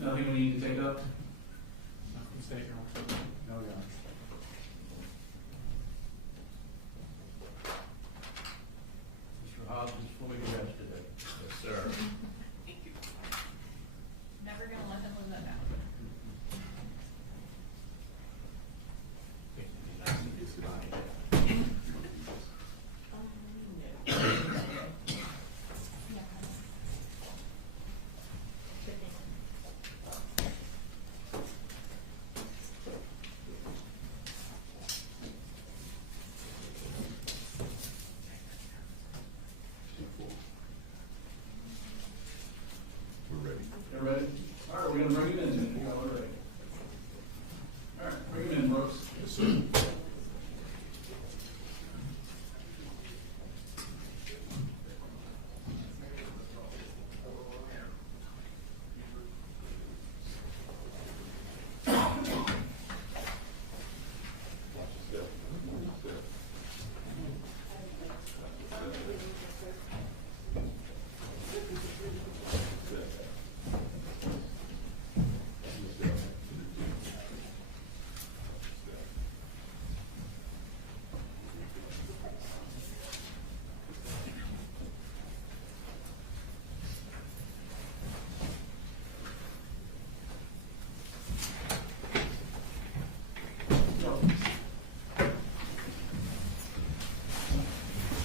Nothing we need to take up? Nothing state, Your Honor. No, Your Honor. Mr. Hodges, fully arrested. Yes, sir. Never gonna let them live that down. We're ready. You ready? All right, we're gonna bring him in then. Yeah, we're ready. All right, bring him in, Brooks. Yes, sir.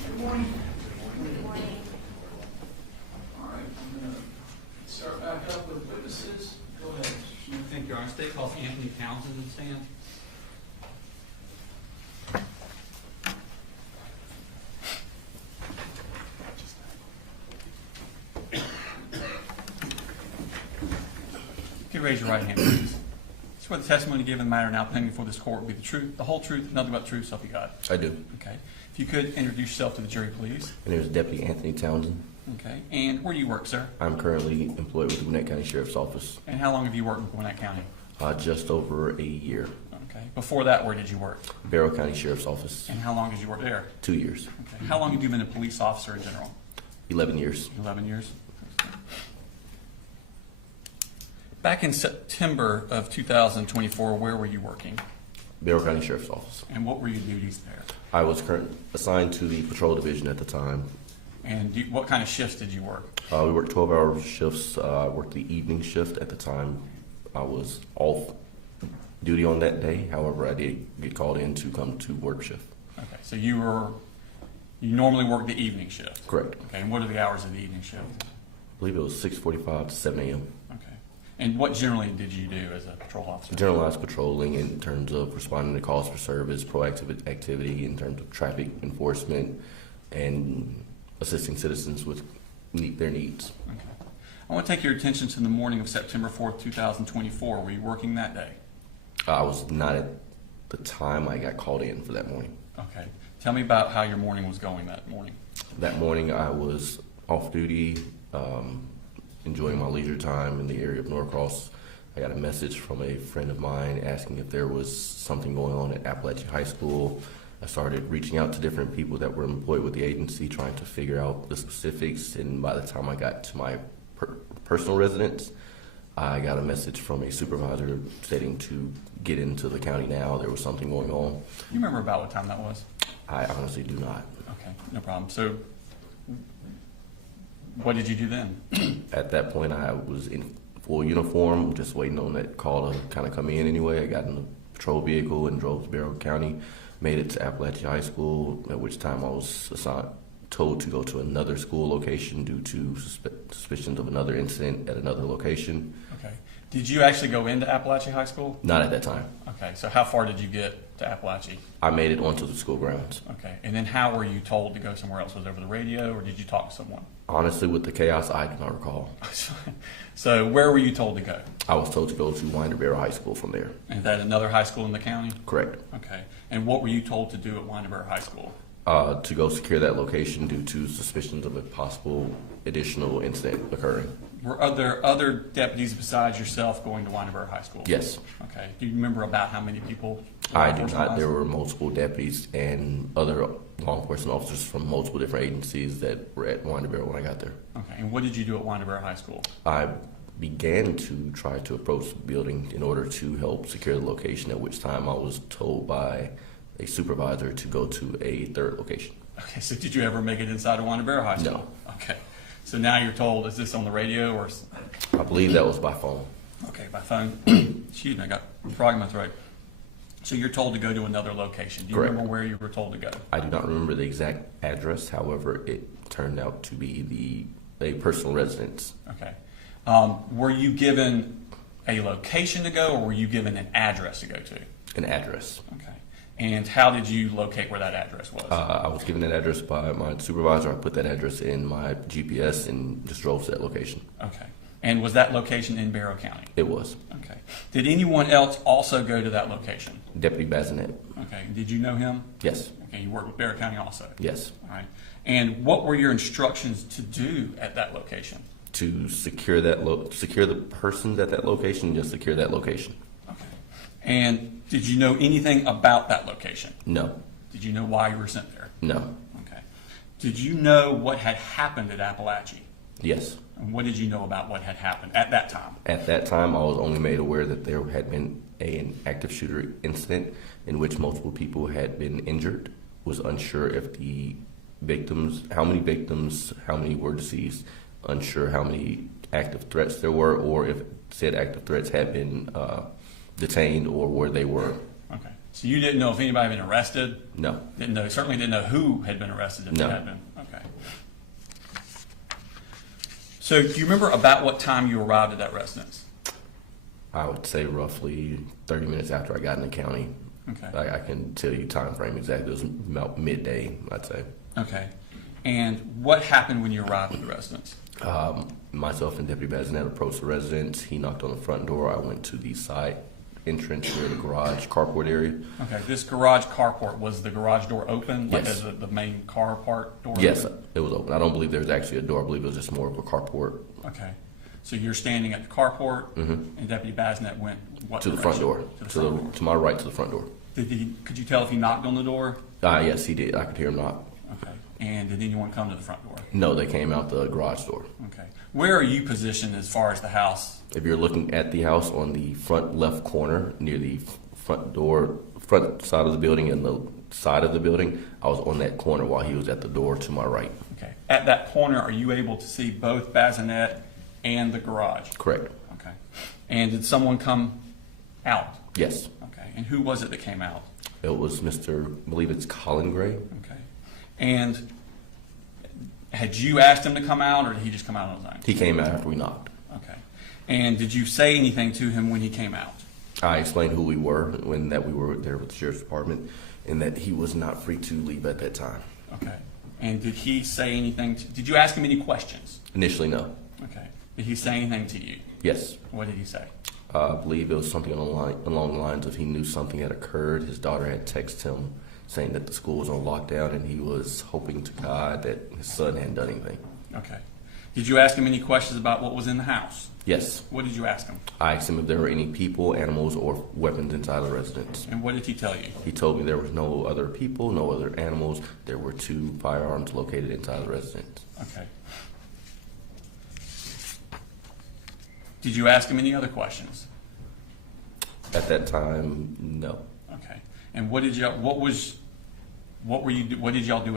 Good morning. Good morning. All right, I'm gonna start back up with witnesses. Go ahead. Thank you, Your Honor. State calls Anthony Townsend to stand. If you raise your right hand, please. Swear the testimony given in the matter now pending before this court will be the truth, the whole truth, nothing but the truth, so help you God. I do. Okay. If you could introduce yourself to the jury, please. My name is Deputy Anthony Townsend. Okay. And where do you work, sir? I'm currently employed with the Gwinnett County Sheriff's Office. And how long have you worked in Gwinnett County? Just over a year. Okay. Before that, where did you work? Barrow County Sheriff's Office, And how long did you work there? 2 years. Okay. How long have you been a police officer in general? 11 years. 11 years. Back in September of 2024, where were you working? Barrow County Sheriff's Office. And what were your duties there? I was assigned to the patrol division at the time. And what kind of shifts did you work? We worked 12-hour shifts. I worked the evening shift at the time. I was off duty on that day. However, I did get called in to come to work shift. Okay, so you normally work the evening shift? Correct. Okay, and what are the hours of the evening shift? I believe it was 6:45 to 7 a.m. Okay. And what generally did you do as a patrol officer? Generalized patrolling in terms of responding to calls for service, proactive activity in terms of traffic enforcement, and assisting citizens with their needs. Okay. I want to take your attention to the morning of September 4th, 2024. Were you working that day? I was not at the time I got called in for that morning. Okay. Tell me about how your morning was going that morning. That morning I was off duty, enjoying my leisure time in the area of Norcross. I got a message from a friend of mine asking if there was something going on at Apalachee High School. I started reaching out to different people that were employed with the agency, trying to figure out the specifics, and by the time I got to my personal residence, I got a message from a supervisor stating to get into the county now. There was something going on. You remember about what time that was? I honestly do not. Okay, no problem. So what did you do then? At that point, I was in full uniform, just waiting on that call to kind of come in anyway. I got in the patrol vehicle and drove to Barrow County, made it to Apalachee High School, at which time I was told to go to another school location due to suspicions of another incident at another location. Okay. Did you actually go into Apalachee High School? Not at that time. Okay, so how far did you get to Apalachee? I made it onto the school grounds. Okay, and then how were you told to go somewhere else? Was it over the radio, or did you talk to someone? Honestly, with the chaos, I do not recall. So where were you told to go? I was told to go to Winder Barrow High School from there. Is that another high school in the county? Correct. Okay, and what were you told to do at Winderburg High School? To go secure that location due to suspicions of a possible additional incident occurring. Were there other deputies besides yourself going to Winderburg High School? Yes. Okay. Do you remember about how many people? I do not. There were multiple deputies and other law enforcement officers from multiple different agencies that were at Winder Barrow when I got there. Okay. And what did you do at Winderburg High School? I began to try to approach the building in order to help secure the location, at which time I was told by a supervisor to go to a third location. Okay, so did you ever make it inside of Wandabera High School? No. Okay, so now you're told, is this on the radio or? I believe that was by phone. Okay, by phone. Excuse me, I got a frog in my throat. So you're told to go to another location. Do you Correct. remember where you were told to go? I do not remember the exact address. However, it turned out to be a personal residence. Okay. Were you given a location to go, or were you given an address to go to? An address. Okay. And how did you locate where that address was? I was given that address by my supervisor. I put that address in my GPS and just drove to that location. Okay. And was that location in Barrow County? It was. Okay. Did anyone else also go to that location? Deputy Bazinet. Okay. Did you know him? Yes. Okay. You worked with Barrow County also? Yes. All right. And what were your instructions to do at that location? To secure that secure the persons at that location, just secure that location. Okay. And did you know anything about that location? No. Did you know why you were sent there? No. Okay. Did you know what had happened at Apalachee? Yes. And what did you know about what had happened at that time? At that time, I was only made aware that there had been an active shooter incident in which multiple people had been injured. Was unsure if the victims, how many were deceased, unsure how many active threats there were, or if said active threats had been detained or where they were. Okay. So you didn't know if anybody had been arrested? No. Certainly didn't know who had been arrested if No. they had been. Okay. So do you remember about what time you arrived at that residence? I would say roughly 30 minutes after I got in the county. Okay. I can tell you time frame exactly. It was about midday, I'd say. Okay. And what happened when you arrived at the residence? Myself and Deputy Bazinet approached the residence. He knocked on the front door. I went to the side entrance near the garage carport area. Okay. This garage carport, was the garage door open? Like Yes. the main car part door? Yes, open? it was open. I don't believe there was actually a door. I believe it was just more of a carport. Okay. So you're standing at the carport, and Deputy Bazinet went what To the front direction? door. To the front door. To my right, to the front door. Could you tell if he knocked on the door? Yes, he did. I could hear him knock. Okay. And did anyone come to the front door? No, they came out the garage door. Okay. Where are you positioned as far as the house? If you're looking at the house on the front left corner near the front door, front side of the building and the side of the building, I was on that corner while he was at the door to my right. Okay. At that corner, are you able to see both Bazinet and the garage? Correct. Okay. And did someone come out? Yes. Okay. And who was it that came out? It was I believe it's Colin Gray. Okay. And had you asked him to come out, or did he just come out on his own? He came out after we knocked. Okay. And did you say anything to him when he came out? I explained who we were when that we were there with the sheriff's department and that he was not free to leave at that time. Okay. And did he say anything? Did you ask him any questions? Initially, no. Okay. Did he say anything to you? Yes. What did he say? I believe it was something along the lines of he knew something had occurred. His daughter had texted him saying that the school was on lockdown and he was hoping to God that his son hadn't done anything. Okay. Did you ask him any questions about what was in the house? Yes. What did you ask him? I asked him if there were any people, animals, or weapons inside the residence. And what did he tell you? He told me there was no other people, no other animals. There were 2 firearms located inside the residence. Okay. Did you ask him any other questions? At that time, no. Okay. And what did y'all do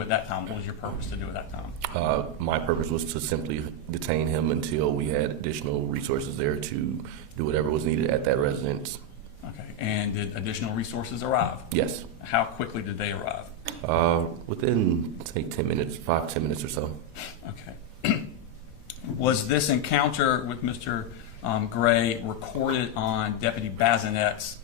at that time? What was your purpose to do at that time? My purpose was to simply detain him until we had additional resources there to do whatever was needed at that residence. Okay. And did additional resources arrive? Yes. How quickly did they arrive? Within, say, 10 minutes, 5-10 minutes or so. Okay. Was this encounter with Mr. Gray recorded on Deputy Bazinet's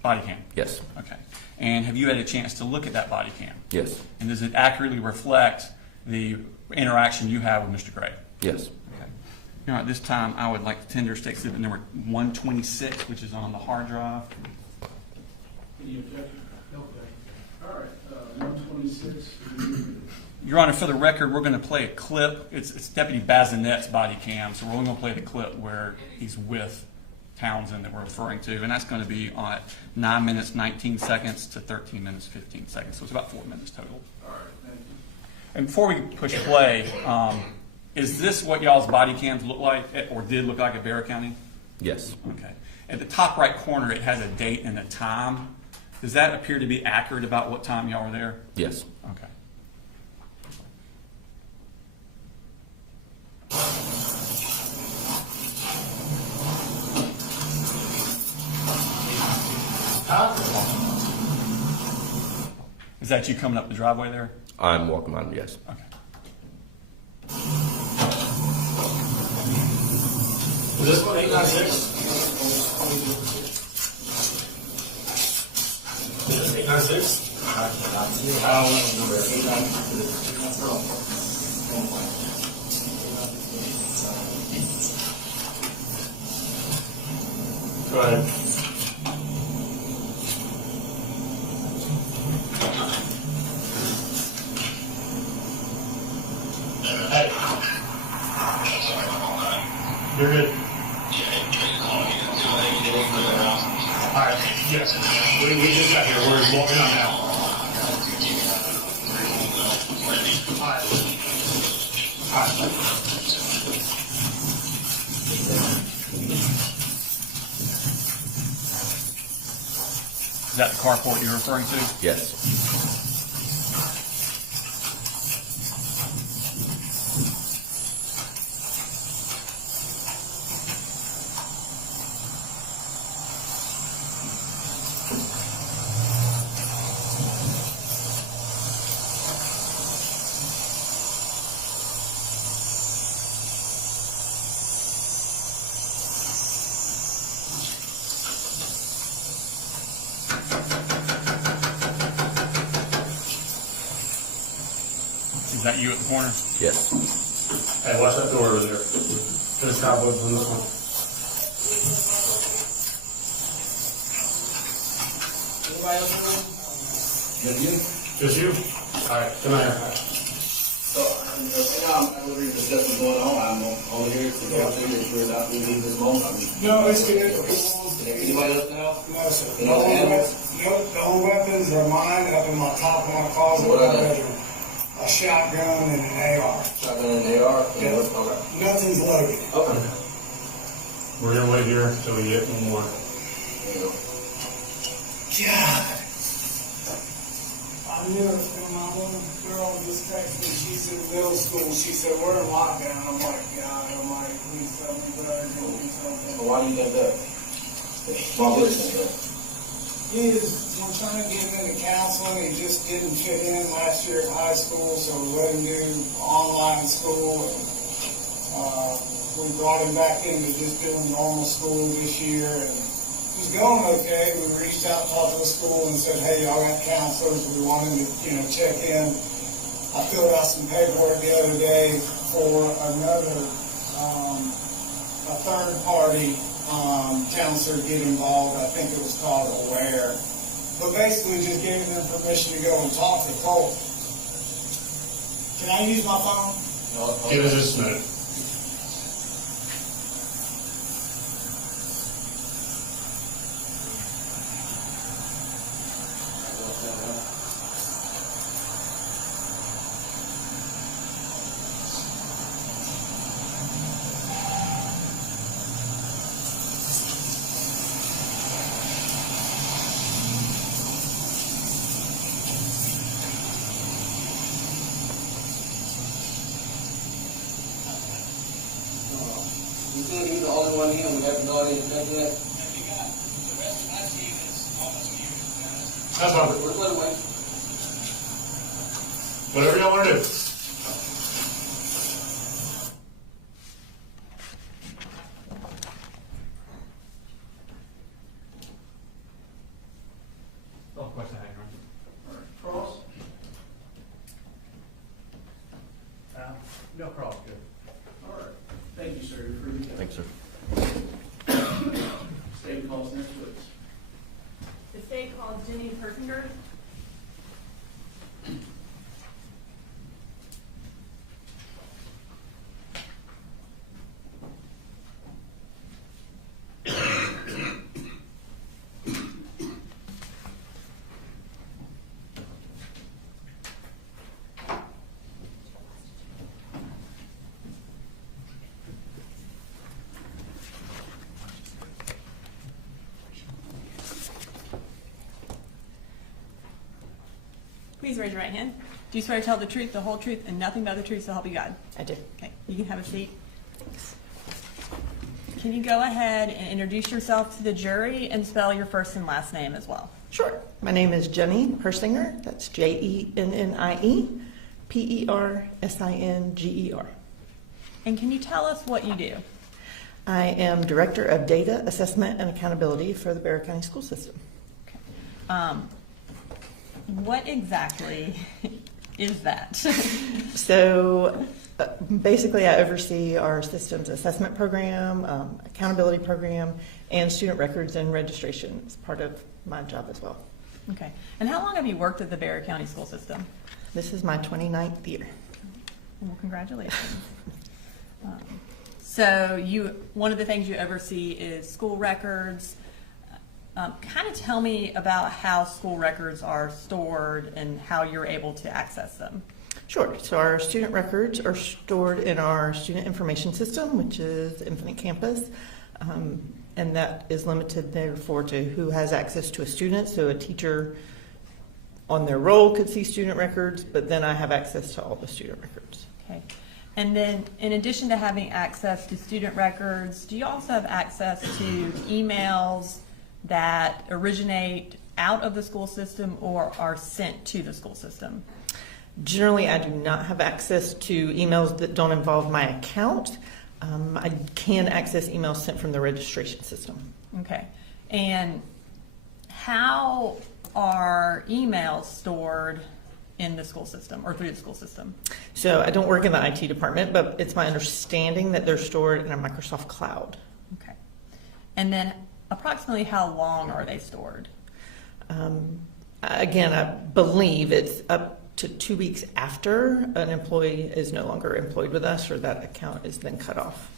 body cam? Yes. Okay. And have you had a chance to look at that body cam? Yes. And does it accurately reflect the interaction you have with Mr. Gray? Yes. Okay. Now, at this time, I would like to tender state exhibit number 126, which is on the hard drive. Any objection? Okay. All right, 126. Your Honor, for the record, we're going to play a clip. It's Deputy Bazinet's body cam, so we're only going to play the clip where he's with Townsend that we're referring to, and that's going to be on 9 minutes, 19 seconds to 13 minutes, 15 seconds. So it's about 4 minutes total. All right, thank you. And before we push play, Is this what y'all's body cams look like, or did look like at Bear County? Yes. Okay. At the top right corner, it has a date and a time. Does that appear to be accurate about what time y'all were there? Yes. Okay. Is that you coming up the driveway there? I'm walking on, yes. Okay. Is this one 896? Is this 896? Go ahead. Hey. You're good. Alright, yes. We just got here. We're walking on now. Alright. Is that the carport you're referring to? Yes. Is that you at the corner? Yes. Hey, watch that door over there. There's cobwebs on this one. Anybody else in the room? Just you? Alright, come on here. So, right now, I'm literally discussing what's going on. I'm only here to go through make sure that we leave this moment. No, it's good. Anybody else now? No, sir. You know, The whole weapons are mine up in my top of my closet in What my are they? bedroom. A shotgun and an AR. Shotgun and AR? Yeah. Okay. Nothing's loaded. Okay. We're gonna wait here until we get one more. There you go. God. I knew it was going on. One girl just texted me. She's in middle school. She said, we're in lockdown. I'm like, God, I'm like, please tell me that I'm going to do something. So why do you think that? Why would you think that? I'm trying to get him into counseling. He just didn't fit in last year at high school, so we let him do online school. And, we brought him back into just doing normal school this year, and he was going okay. We reached out, talked to the school, and said, "Hey, y'all got counselors. We want him to, check in." I filled out some paperwork the other day for another, a third party. Counselor get involved. I think it was called Aware. But basically just giving them permission to go and talk to Cole. Can I use my phone? Give us just a minute. You think he's the only one here? We have no idea exactly that. That's fine. We're going to wait. Whatever y'all wanna do. Oh, question I had, All right. Cross? No cross, good. All right. Thank you, sir. You're free to go. Thanks, sir. State calls next witness. The state called Jenny Perkinger. Please raise your right hand. Do you swear to tell the truth, the whole truth, and nothing but the truth, so help you God? I do. Okay, you can have a seat. Can you go ahead and introduce yourself to the jury and spell your first and last name as well? Sure. My name is Jenny Persinger. That's Jennie, Persinger. And can you tell us what you do? I am Director of Data Assessment and Accountability for the Bexar County School System. Okay. What exactly is that? So basically, I oversee our system's assessment program, accountability program, and student records and registration as part of my job as well. Okay. And how long have you worked at the Bexar County School System? This is my 29th year. Well, congratulations. So one of the things you oversee is school records. Kind of tell me about how school records are stored and how you're able to access them. Sure. So our student records are stored in our student information system, which is Infinite Campus, and that is limited therefore to who has access to a student. So a teacher on their roll could see student records, but then I have access to all the student records. Okay. And then in addition to having access to student records, do you also have access to emails that originate out of the school system or are sent to the school system? Generally, I do not have access to emails that don't involve my account. I can access emails sent from the registration system. Okay. And how are emails stored in the school system or through the school system? So I don't work in the IT department, but it's my understanding that they're stored in a Microsoft cloud. Okay. And then approximately how long are they stored? Again, I believe it's up to 2 weeks after an employee is no longer employed with us or that account is then cut off.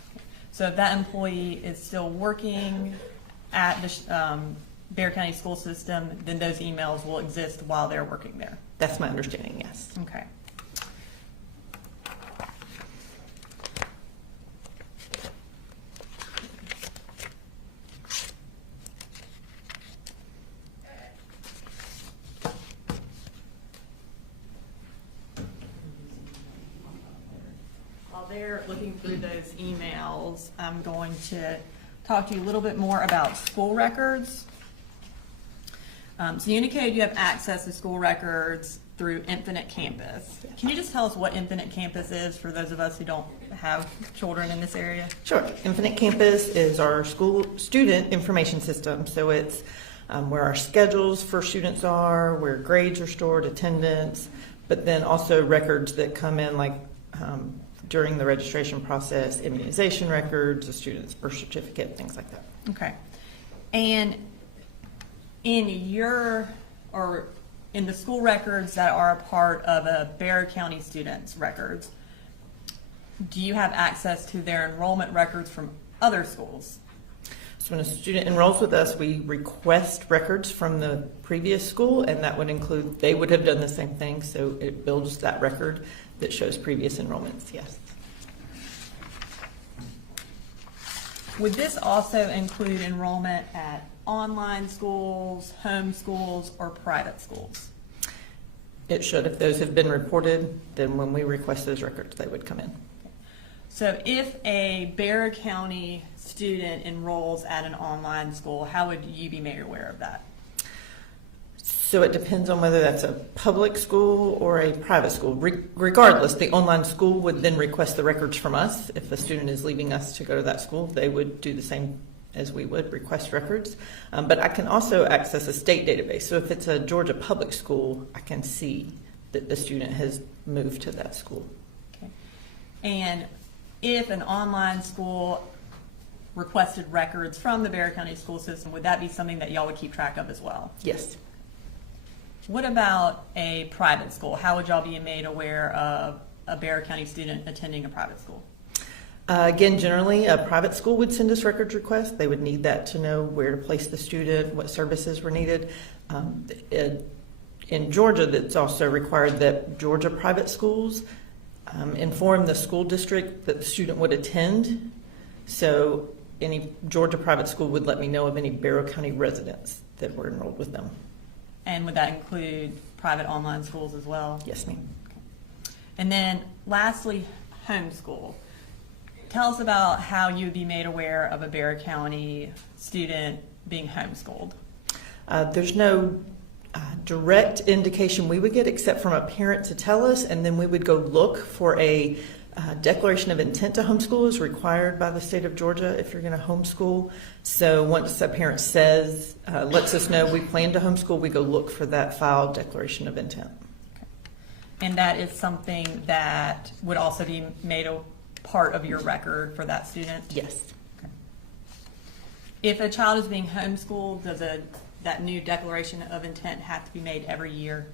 So if that employee is still working at the Bexar County School System, then those emails will exist while they're working there. That's my understanding, yes. Okay. While they're looking through those emails, I'm going to talk to you a little bit more about school records. So you indicated you have access to school records through Infinite Campus. Can you just tell us what Infinite Campus is for those of us who don't have children in this area? Sure. Infinite Campus is our school student information system. So it's where our schedules for students are, where grades are stored, attendance, but then also records that come in like during the registration process, immunization records, a student's birth certificate, things like that. Okay. And in the school records that are a part of a Bexar County student's records, do you have access to their enrollment records from other schools? So when a student enrolls with us, we request records from the previous school, and that would include, they would have done the same thing, so it builds that record that shows previous enrollments, yes. Would this also include enrollment at online schools, home schools, or private schools? It should. If those have been reported, then when we request those records, they would come in. So if a Bexar County student enrolls at an online school, how would you be made aware of that? So it depends on whether that's a public school or a private school. Regardless, the online school would then request the records from us. If a student is leaving us to go to that school, they would do the same as we would, request records. But I can also access a state database. So if it's a Georgia public school, I can see that the student has moved to that school. Okay. And if an online school requested records from the Bexar County school system, would that be something that y'all would keep track of as well? Yes. What about a private school? How would y'all be made aware of a Bexar County student attending a private school? Again, generally, a private school would send us records requests. They would need that to know where to place the student, what services were needed. In Georgia, that's also required that Georgia private schools inform the school district that the student would attend. So any Georgia private school would let me know of any Bexar County residents that were enrolled with them. And would that include private online schools as well? Yes, ma'am. And then lastly, homeschool. Tell us about how you would be made aware of a Bexar County student being homeschooled. There's no direct indication we would get except from a parent to tell us, and then we would go look for a declaration of intent to homeschool is required by the state of Georgia if you're going to homeschool. So once a parent says, lets us know we plan to homeschool, we go look for that filed declaration of intent. And that is something that would also be made a part of your record for that student? Yes. If a child is being homeschooled, does that new declaration of intent have to be made every year?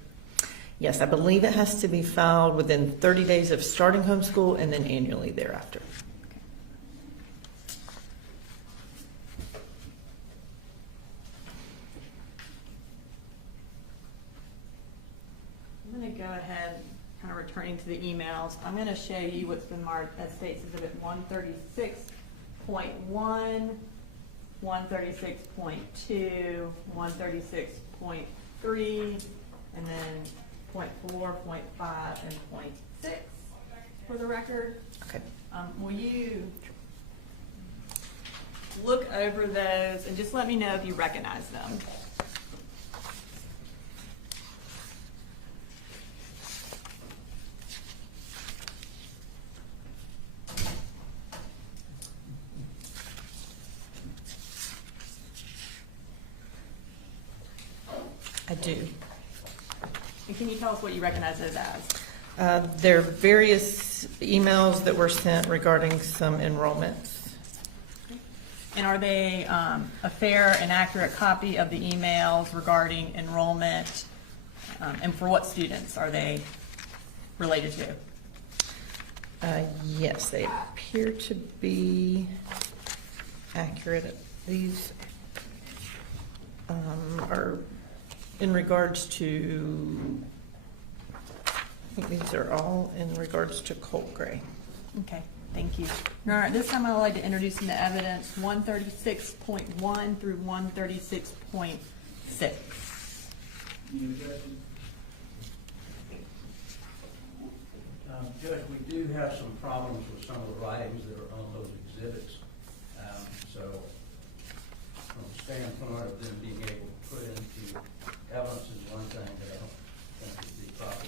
Yes, I believe it has to be filed within 30 days of starting homeschool and then annually thereafter. I'm going to go ahead, kind of returning to the emails. I'm going to show you what's been marked as States Exhibit 136.1, 136.2, 136.3, and then .4, .5, and .6 for the record. Okay. Will you look over those and just let me know if you recognize them? I do. And can you tell us what you recognize those as? There are various emails that were sent regarding some enrollments. And are they a fair and accurate copy of the emails regarding enrollment? And for what students are they related to? Yes, they appear to be accurate. These are in regards to, I think these are all in regards to Colin Gray. Okay, thank you. All right, this time I would like to introduce into evidence 136.1 through 136.6. Any objection? Judge, we do have some problems with some of the writings that are on those exhibits. So from the standpoint of them being able to put into evidence is one thing that I don't think would be proper,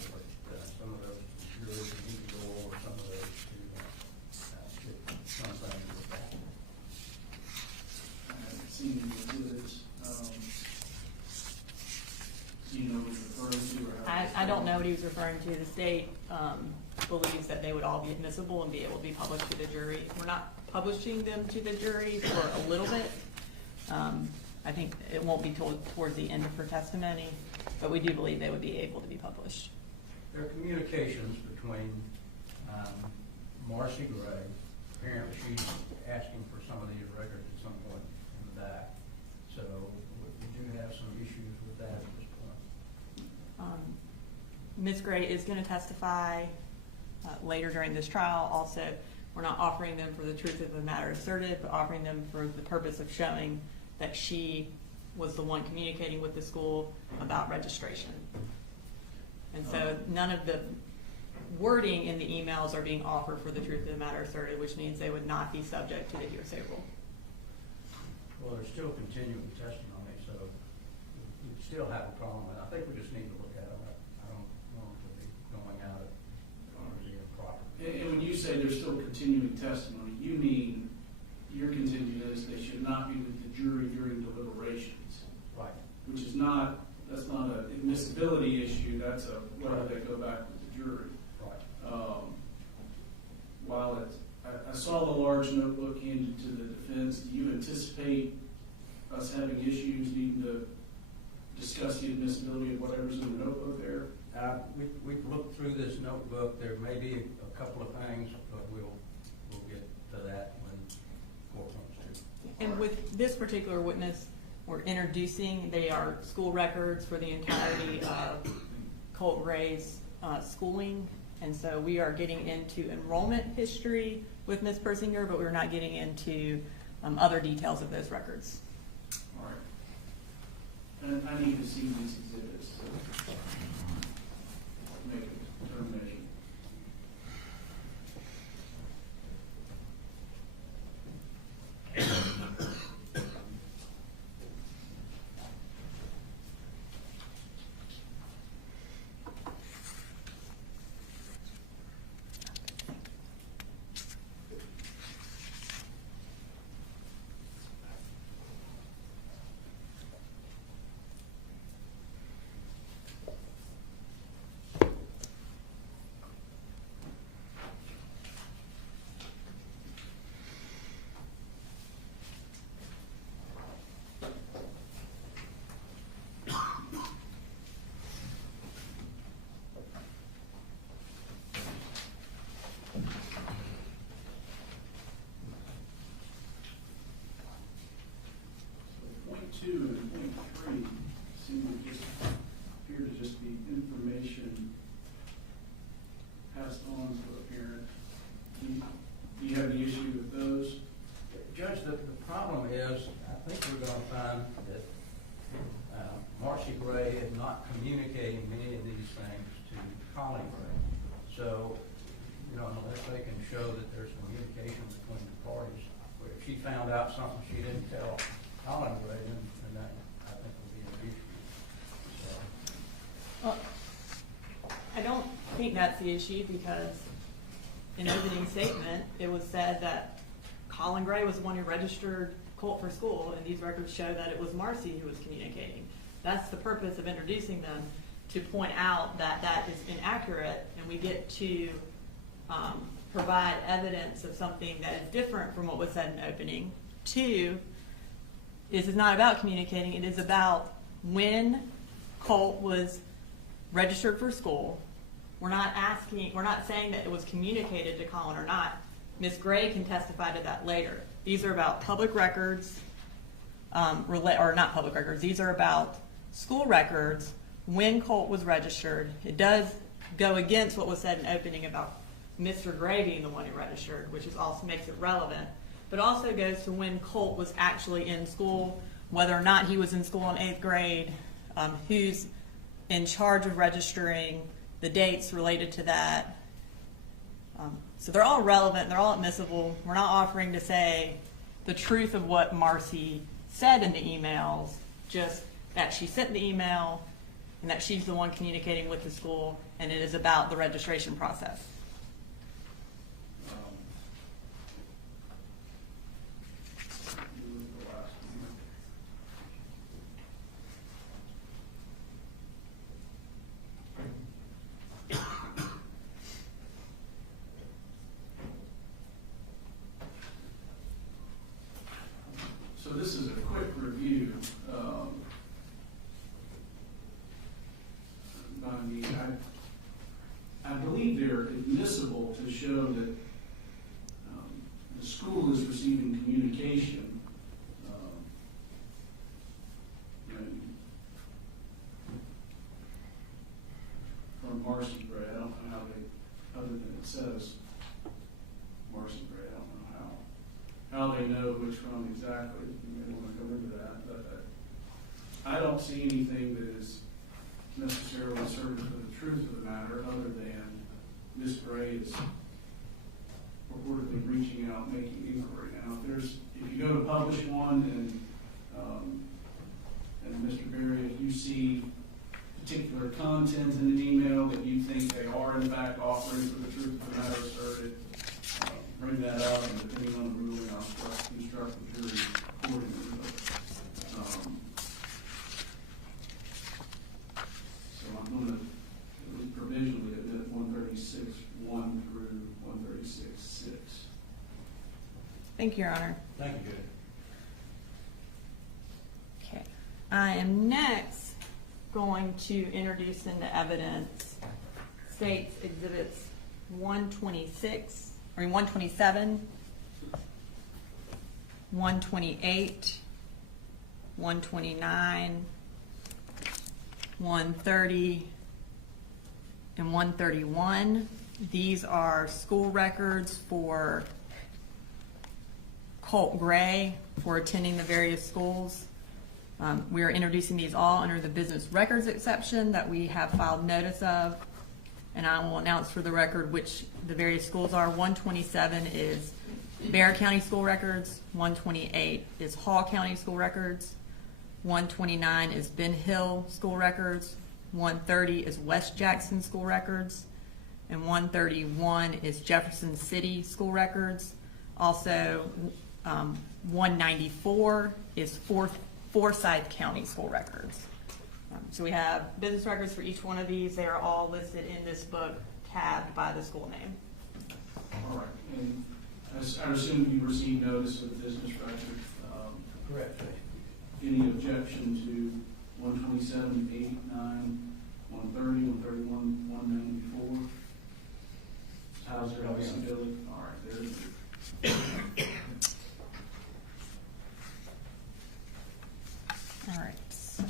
but some of those jurors need to go over some of those to get something with that. I haven't seen any exhibits. Do you know what you're referring to, or how? I don't know what he was referring to. The state believes that they would all be admissible and be able to be published to the jury. We're not publishing them to the jury for a little bit. I think it won't be towards the end of her testimony, but we do believe they would be able to be published. There are communications between Marcy Gray, apparently she's asking for some of these records at some point in the back. So we do have some issues with that at this point. Ms. Gray is going to testify later during this trial. Also, we're not offering them for the truth of the matter asserted, but offering them for the purpose of showing that she was the one communicating with the school about registration. And so none of the wording in the emails are being offered for the truth of the matter asserted, which means they would not be subject to the hearsay rule. Well, there's still continuing testimony, so we still have a problem. I think we just need to look at them. I don't want to be going out of the improper. And when you say there's still continuing testimony, you mean your contention is they should not be with the jury during deliberations, Right. which is not, that's not an admissibility issue, that's a whether they go back with the jury. Right. While I saw the large notebook handed to the defense, do you anticipate us having issues needing to discuss the admissibility of whatever's in the notebook there? We've looked through this notebook. There may be a couple of things, but we'll get to that when court comes to. And with this particular witness, we're introducing, they are school records for the entirety of Colin Gray's schooling. And so we are getting into enrollment history with Ms. Persinger, but we're not getting into other details of those records. All right. And I need to see these exhibits. Do you have any issue with those? Judge, the problem is, I think we're going to find that Marcy Gray is not communicating many of these things to Colin Gray. So, unless they can show that there's communication between the parties, where if she found out something she didn't tell Colin Gray, then that, I think, would be an issue. So. Well, I don't think that's the issue because in opening statement, it was said that Colin Gray was the one who registered Colt for school, and these records show that it was Marcy who was communicating. That's the purpose of introducing them, to point out that that is inaccurate, and we get to provide evidence of something that is different from what was said in opening. Two, this is not about communicating, it is about when Colt was registered for school. We're not saying that it was communicated to Colin or not. Ms. Gray can testify to that later. These are about public records, or not public records, these are about school records when Colt was registered. It does go against what was said in opening about Mr. Gray being the one who registered, which also makes it relevant, but also goes to when Colt was actually in school, whether or not he was in school in 8th grade, who's in charge of registering, the dates related to that. So they're all relevant, they're all admissible. We're not offering to say the truth of what Marcy said in the emails, just that she sent the email and that she's the one communicating with the school, and it is about the registration process. So this is a quick review. I believe they're admissible to show that the school is receiving communication. From Marcy Gray. I don't know how they, other than it says Marcy Gray, I don't know how they know which one exactly. You may want to go into that, but I don't see anything that is necessarily certain for the truth of the matter, other than Ms. Gray is reportedly reaching out, making inquiry. Now, if you go to publish one, and Mr. Berry, if you see particular content in an email that you think they are in fact offering for the truth of the matter asserted, bring that up, and depending on the ruling, I'll instruct the jury accordingly. So I'm going to at least provisionally admit 136.1 through 136.6. Thank you, Your Honor. Thank you, Judge. Okay. I am next going to introduce into evidence State's Exhibits 127, 128, 129, 130, and 131. These are school records for Colt Gray for attending the various schools. We are introducing these all under the business records exception that we have filed notice of, and I will announce for the record which the various schools are. 127 is Bexar County School Records, 128 is Hall County School Records, 129 is Ben Hill School Records, 130 is West Jackson School Records, and 131 is Jefferson City School Records. Also, 194 is Forsyth County School Records. So we have business records for each one of these. They are all listed in this book, tabbed by the school name. All right. And I assume you received notice of the business record. Correct. Any objection to 127, 8, 9, 130, 131, 194? How's your eligibility? All right, there it is. All right. So,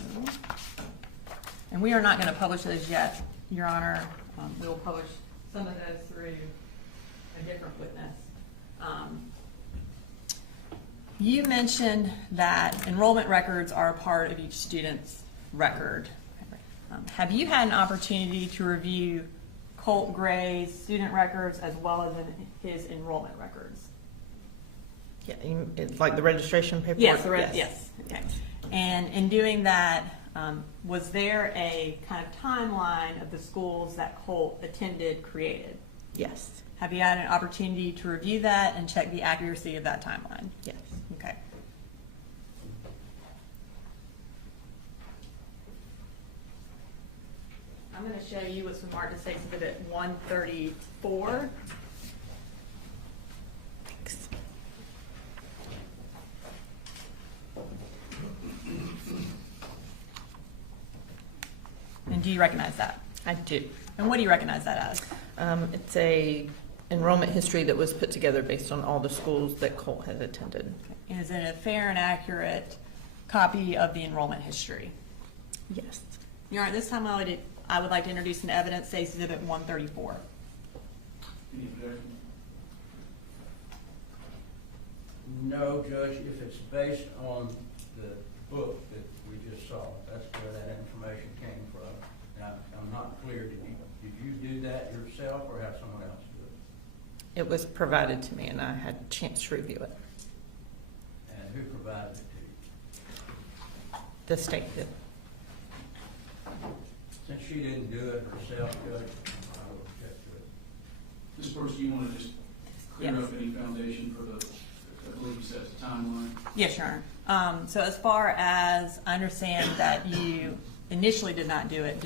and we are not going to publish those yet, Your Honor. We will publish some of those through a different witness. You mentioned that enrollment records are a part of each student's record. Have you had an opportunity to review Colt Gray's student records as well as his enrollment records? Yeah, it's like the registration paperwork? Yes. Okay. And in doing that, was there a kind of timeline of the schools that Colt attended created? Yes. Have you had an opportunity to review that and check the accuracy of that timeline? Yes. Okay. I'm going to show you what's been marked as Exhibit 134. Thanks. And do you recognize that? I do. And what do you recognize that as? It's a enrollment history that was put together based on all the schools that Colt has attended. Is it a fair and accurate copy of the enrollment history? Yes. Your Honor, this time I would like to introduce an evidence, say Exhibit 134. Any objection? No, Judge, if it's based on the book that we just saw, that's where that information came from. Now, I'm not clear, did you do that yourself or have someone else do it? It was provided to me and I had a chance to review it. And who provided it to you? The state did. Since she didn't do it herself, Judge, I will object to it. Ms. Brooks, do you want to just clear Yes. up any foundation for the, I believe you said it's a timeline? Yes, Your Honor. So as far as I understand that you initially did not do it,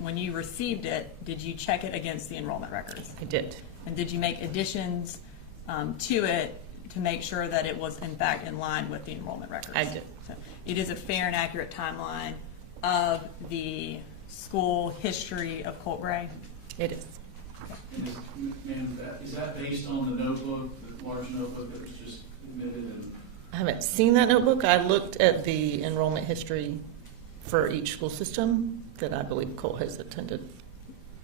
when you received it, did you check it against the enrollment records? I did. And did you make additions to it to make sure that it was in fact in line with the enrollment records? I did. So it is a fair and accurate timeline of the school history of Colt Gray? It is. And ma'am, is that based on the notebook, the large notebook that was just admitted? And I haven't seen that notebook. I looked at the enrollment history for each school system that I believe Colt has attended.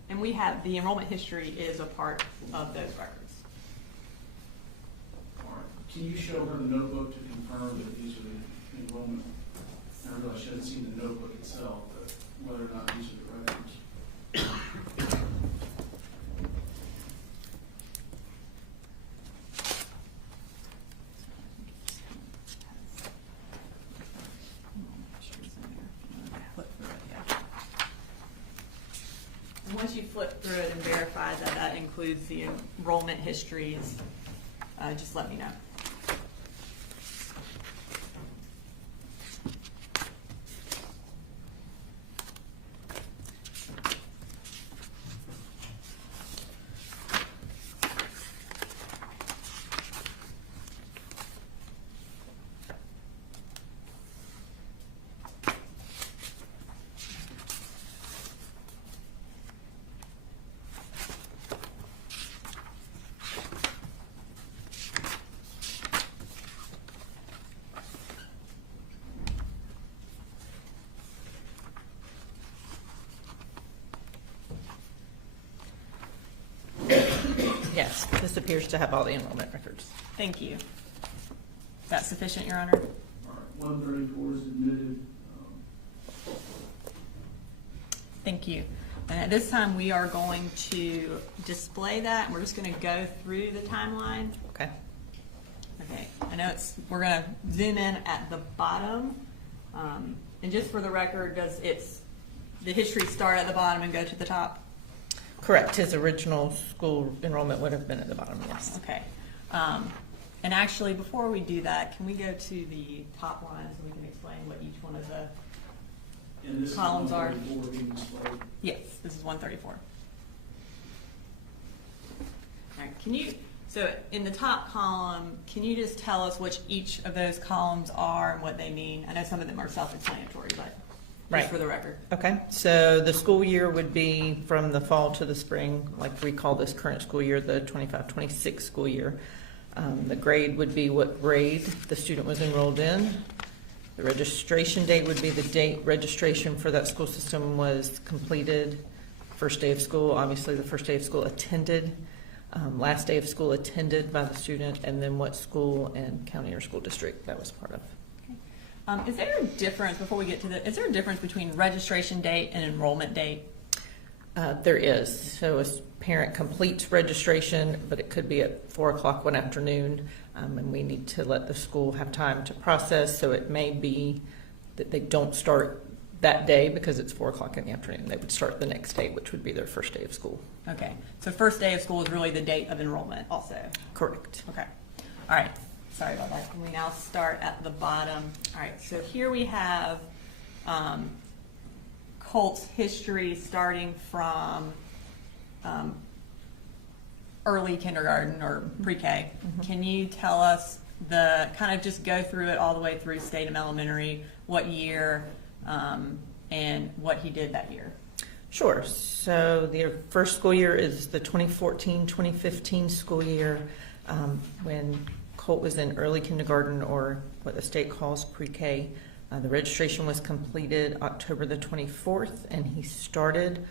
And we have, the enrollment history is a part of those records. all right, can you show her the notebook to confirm that these are the enrollment? I realize she hasn't seen the notebook itself, but whether or not these are the records. And once you flip through it and verify that that includes the enrollment histories, just let me know. Yes, this appears to have all the enrollment records. Thank you. Is that sufficient, Your Honor? All right, 134 is admitted. Thank you. And at this time, we are going to display that. We're just going to go through the timeline. Okay. Okay. I know we're going to zoom in at the bottom. And just for the record, the history start at the bottom and go to the top? Correct. His original school enrollment would have been at the bottom, yes. Okay. And actually, before we do that, can we go to the top line so we can explain what each one of the And this columns is are? 134 being displayed. Yes, this is 134. All right, so in the top column, can you just tell us which each of those columns are and what they mean? I know some of them are self-explanatory, but Right. just for the record. Okay, so the school year would be from the fall to the spring, like we call this current school year, the 25-26 school year. The grade would be what grade the student was enrolled in. The registration date would be the date registration for that school system was completed. First day of school, obviously the first day of school attended. last day of school attended by the student, and then what school and county or school district that was part of. Is there a difference, before we get to is there a difference between registration date and enrollment date? There is. So a parent completes registration, but it could be at 4 o'clock one afternoon, and we need to let the school have time to process. So it may be that they don't start that day because it's 4 o'clock in the afternoon. They would start the next day, which would be their first day of school. Okay, so first day of school is really the date of enrollment also? Correct. Okay, all right, sorry about that. Can we now start at the bottom? All right, so here we have Colt's history starting from early kindergarten or pre-K. Can you tell us kind of just go through it all the way through Statham Elementary, what year, and what he did that year? Sure. So the first school year is the 2014-2015 school year, when Colt was in early kindergarten, or what the state calls pre-K. The registration was completed October the 24th, and he started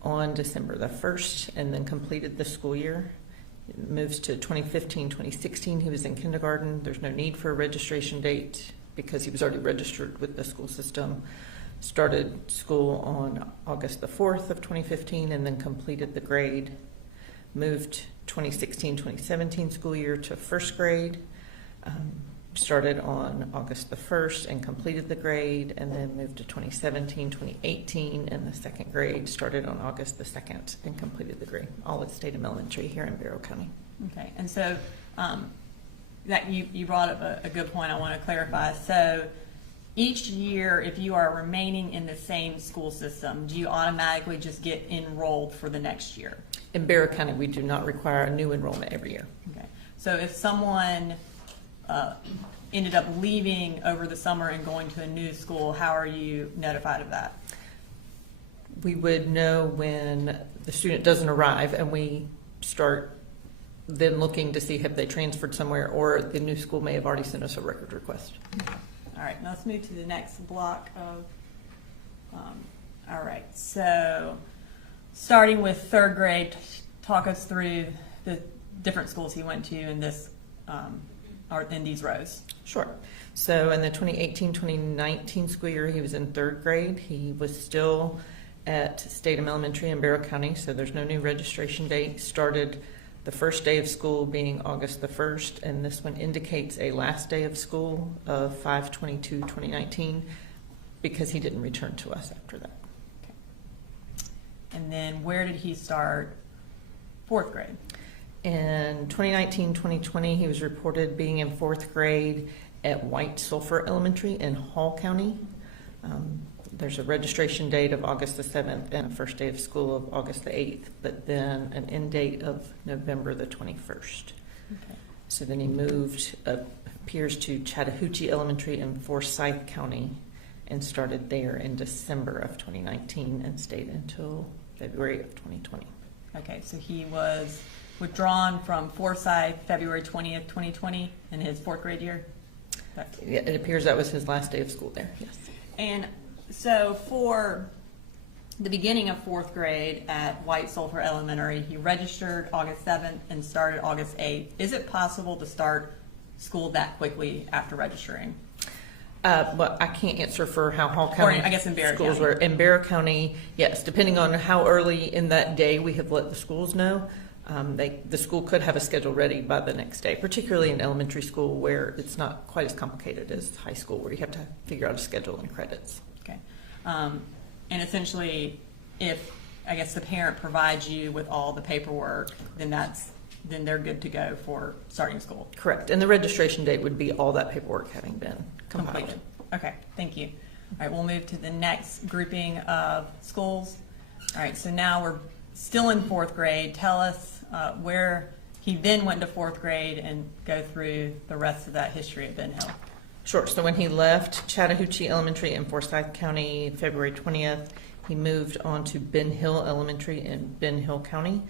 on December the 1st and then completed the school year. It moves to 2015-2016. He was in kindergarten. There's no need for a registration date because he was already registered with the school system. Started school on August the 4th of 2015 and then completed the grade. Moved 2016-2017 school year to first grade. Started on August the 1st and completed the grade, and then moved to 2017-2018 in the second grade. Started on August the 2nd and completed the grade, all at Statham Elementary here in Barrow County. Okay, and so that you brought up a good point I want to clarify. So each year, if you are remaining in the same school system, do you automatically just get enrolled for the next year? In Barrow County, we do not require a new enrollment every year. Okay, so if someone ended up leaving over the summer and going to a new school, how are you notified of that? We would know when the student doesn't arrive, and we start then looking to see if they transferred somewhere, or the new school may have already sent us a record request. All right, now let's move to the next block of, all right, so starting with third grade, talk us through the different schools he went to in this, or in these rows. Sure. So in the 2018-2019 school year, he was in third grade. He was still at Statham Elementary in Barrow County, so there's no new registration date. Started the first day of school being August the 1st, and this one indicates a last day of school of 5/22/2019 because he didn't return to us after that. Okay. And then where did he start fourth grade? In 2019-2020, he was reported being in fourth grade at White Sulphur Elementary in Hall County. There's a registration date of August the 7th and a first day of school of August the 8th, but then an end date of November the 21st. Okay. So then he moved, appears to Chattahoochee Elementary in Forsyth County and started there in December of 2019 and stayed until February of 2020. Okay, so he was withdrawn from Forsyth February 20th, 2020 in his fourth grade year? Yeah, it appears that was his last day of school there, yes. And so for the beginning of fourth grade at White Sulphur Elementary, he registered August 7th and started August 8th. Is it possible to start school that quickly after registering? Well, I can't answer for how Hall County I guess in Barrow schools County. were. In Barrow County, yes, depending on how early in that day we have let the schools know. The school could have a schedule ready by the next day, particularly in elementary school where it's not quite as complicated as high school, where you have to figure out a schedule and credits. Okay. And essentially, if, I guess, the parent provides you with all the paperwork, then they're good to go for starting school. Correct. And the registration date would be all that paperwork having been completed. Completed. Okay, thank you. All right, we'll move to the next grouping of schools. All right, so now we're still in fourth grade. Tell us where he then went to fourth grade and go through the rest of that history at Ben Hill. Sure. So when he left Chattahoochee Elementary in Forsyth County February 20th, he moved on to Ben Hill Elementary in Ben Hill County.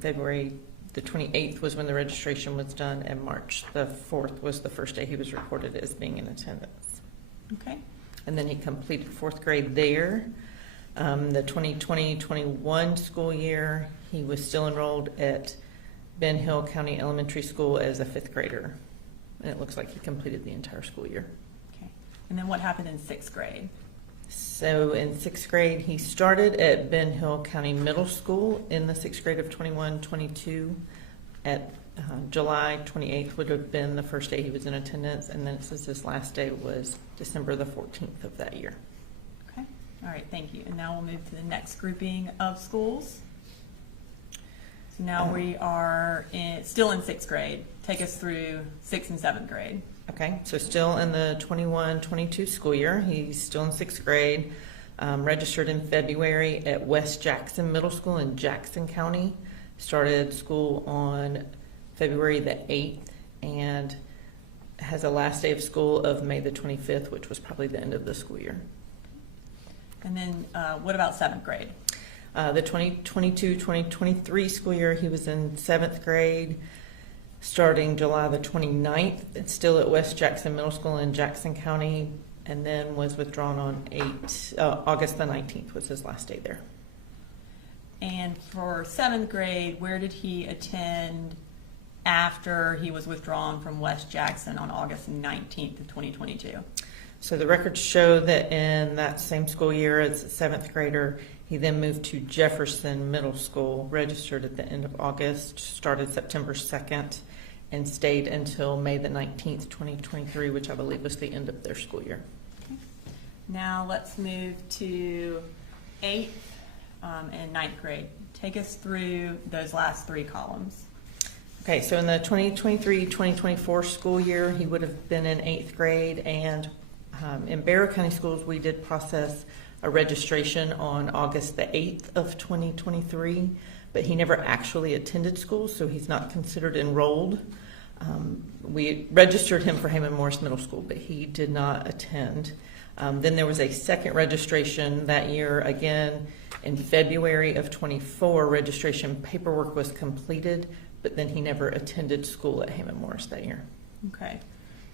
February the 28th was when the registration was done, and March the 4th was the first day he was reported as being in attendance. Okay. And then he completed fourth grade there. The 2020-21 school year, he was still enrolled at Ben Hill County Elementary School as a 5th grader. And it looks like he completed the entire school year. Okay. And then what happened in 6th grade? So in 6th grade, he started at Ben Hill County Middle School in the 6th grade of 21-22. At July 28th would have been the first day he was in attendance, and then it says his last day was December the 14th of that year. Okay. All right, thank you. And now we'll move to the next grouping of schools. So now we are still in 6th grade. Take us through 6th and 7th grade. Okay, so still in the 21-22 school year. He's still in 6th grade, registered in February at West Jackson Middle School in Jackson County. Started school on February the 8th and has a last day of school of May the 25th, which was probably the end of the school year. And then what about 7th grade? The 2022-2023 school year, he was in 7th grade, starting July the 29th. It's still at West Jackson Middle School in Jackson County, and then was withdrawn on August the 19th was his last day there. And for 7th grade, where did he attend after he was withdrawn from West Jackson on August 19th of 2022? So the records show that in that same school year as a 7th grader, he then moved to Jefferson Middle School, registered at the end of August, started September 2nd, and stayed until May the 19th, 2023, which I believe was the end of their school year. Okay. Now let's move to 8th and 9th grade. Take us through those last 3 columns. Okay, so in the 2023-2024 school year, he would have been in 8th grade, and in Barrow County Schools, we did process a registration on August the 8th of 2023, but he never actually attended school, so he's not considered enrolled. We registered him for Hammond Morris Middle School, but he did not attend. Then there was a second registration that year, again, in February of 24, registration paperwork was completed, but then he never attended school at Hammond Morris that year. Okay.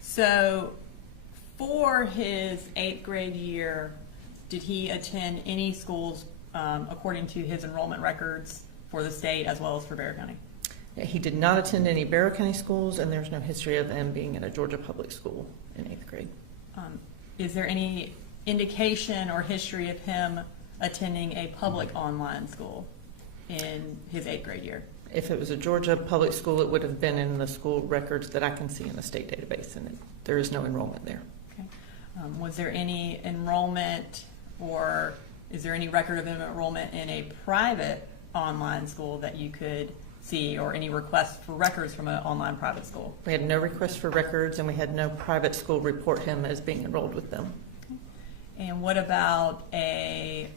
So for his 8th grade year, did he attend any schools according to his enrollment records for the state as well as for Barrow County? He did not attend any Barrow County schools, and there's no history of him being in a Georgia public school in 8th grade. Is there any indication or history of him attending a public online school in his 8th grade year? If it was a Georgia public school, it would have been in the school records that I can see in the state database, and there is no enrollment there. Okay. Was there any enrollment, or is there any record of enrollment in a private online school that you could see, or any requests for records from an online private school? We had no request for records, and we had no private school report him as being enrolled with them. Okay. And what about a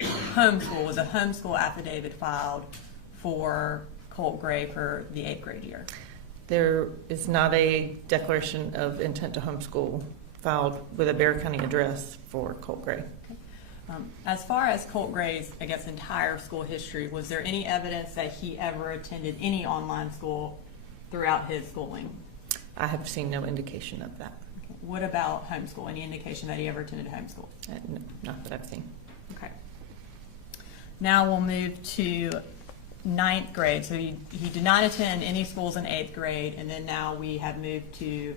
homeschool? Was a homeschool affidavit filed for Colt Gray for the 8th grade year? There is not a declaration of intent to homeschool filed with a Barrow County address for Colt Gray. Okay. As far as Colt Gray's, I guess, entire school history, was there any evidence that he ever attended any online school throughout his schooling? I have seen no indication of that. Okay. What about homeschool? Any indication that he ever attended homeschool? No, not that I've seen. Okay. Now we'll move to 9th grade. So he did not attend any schools in 8th grade, and then now we have moved to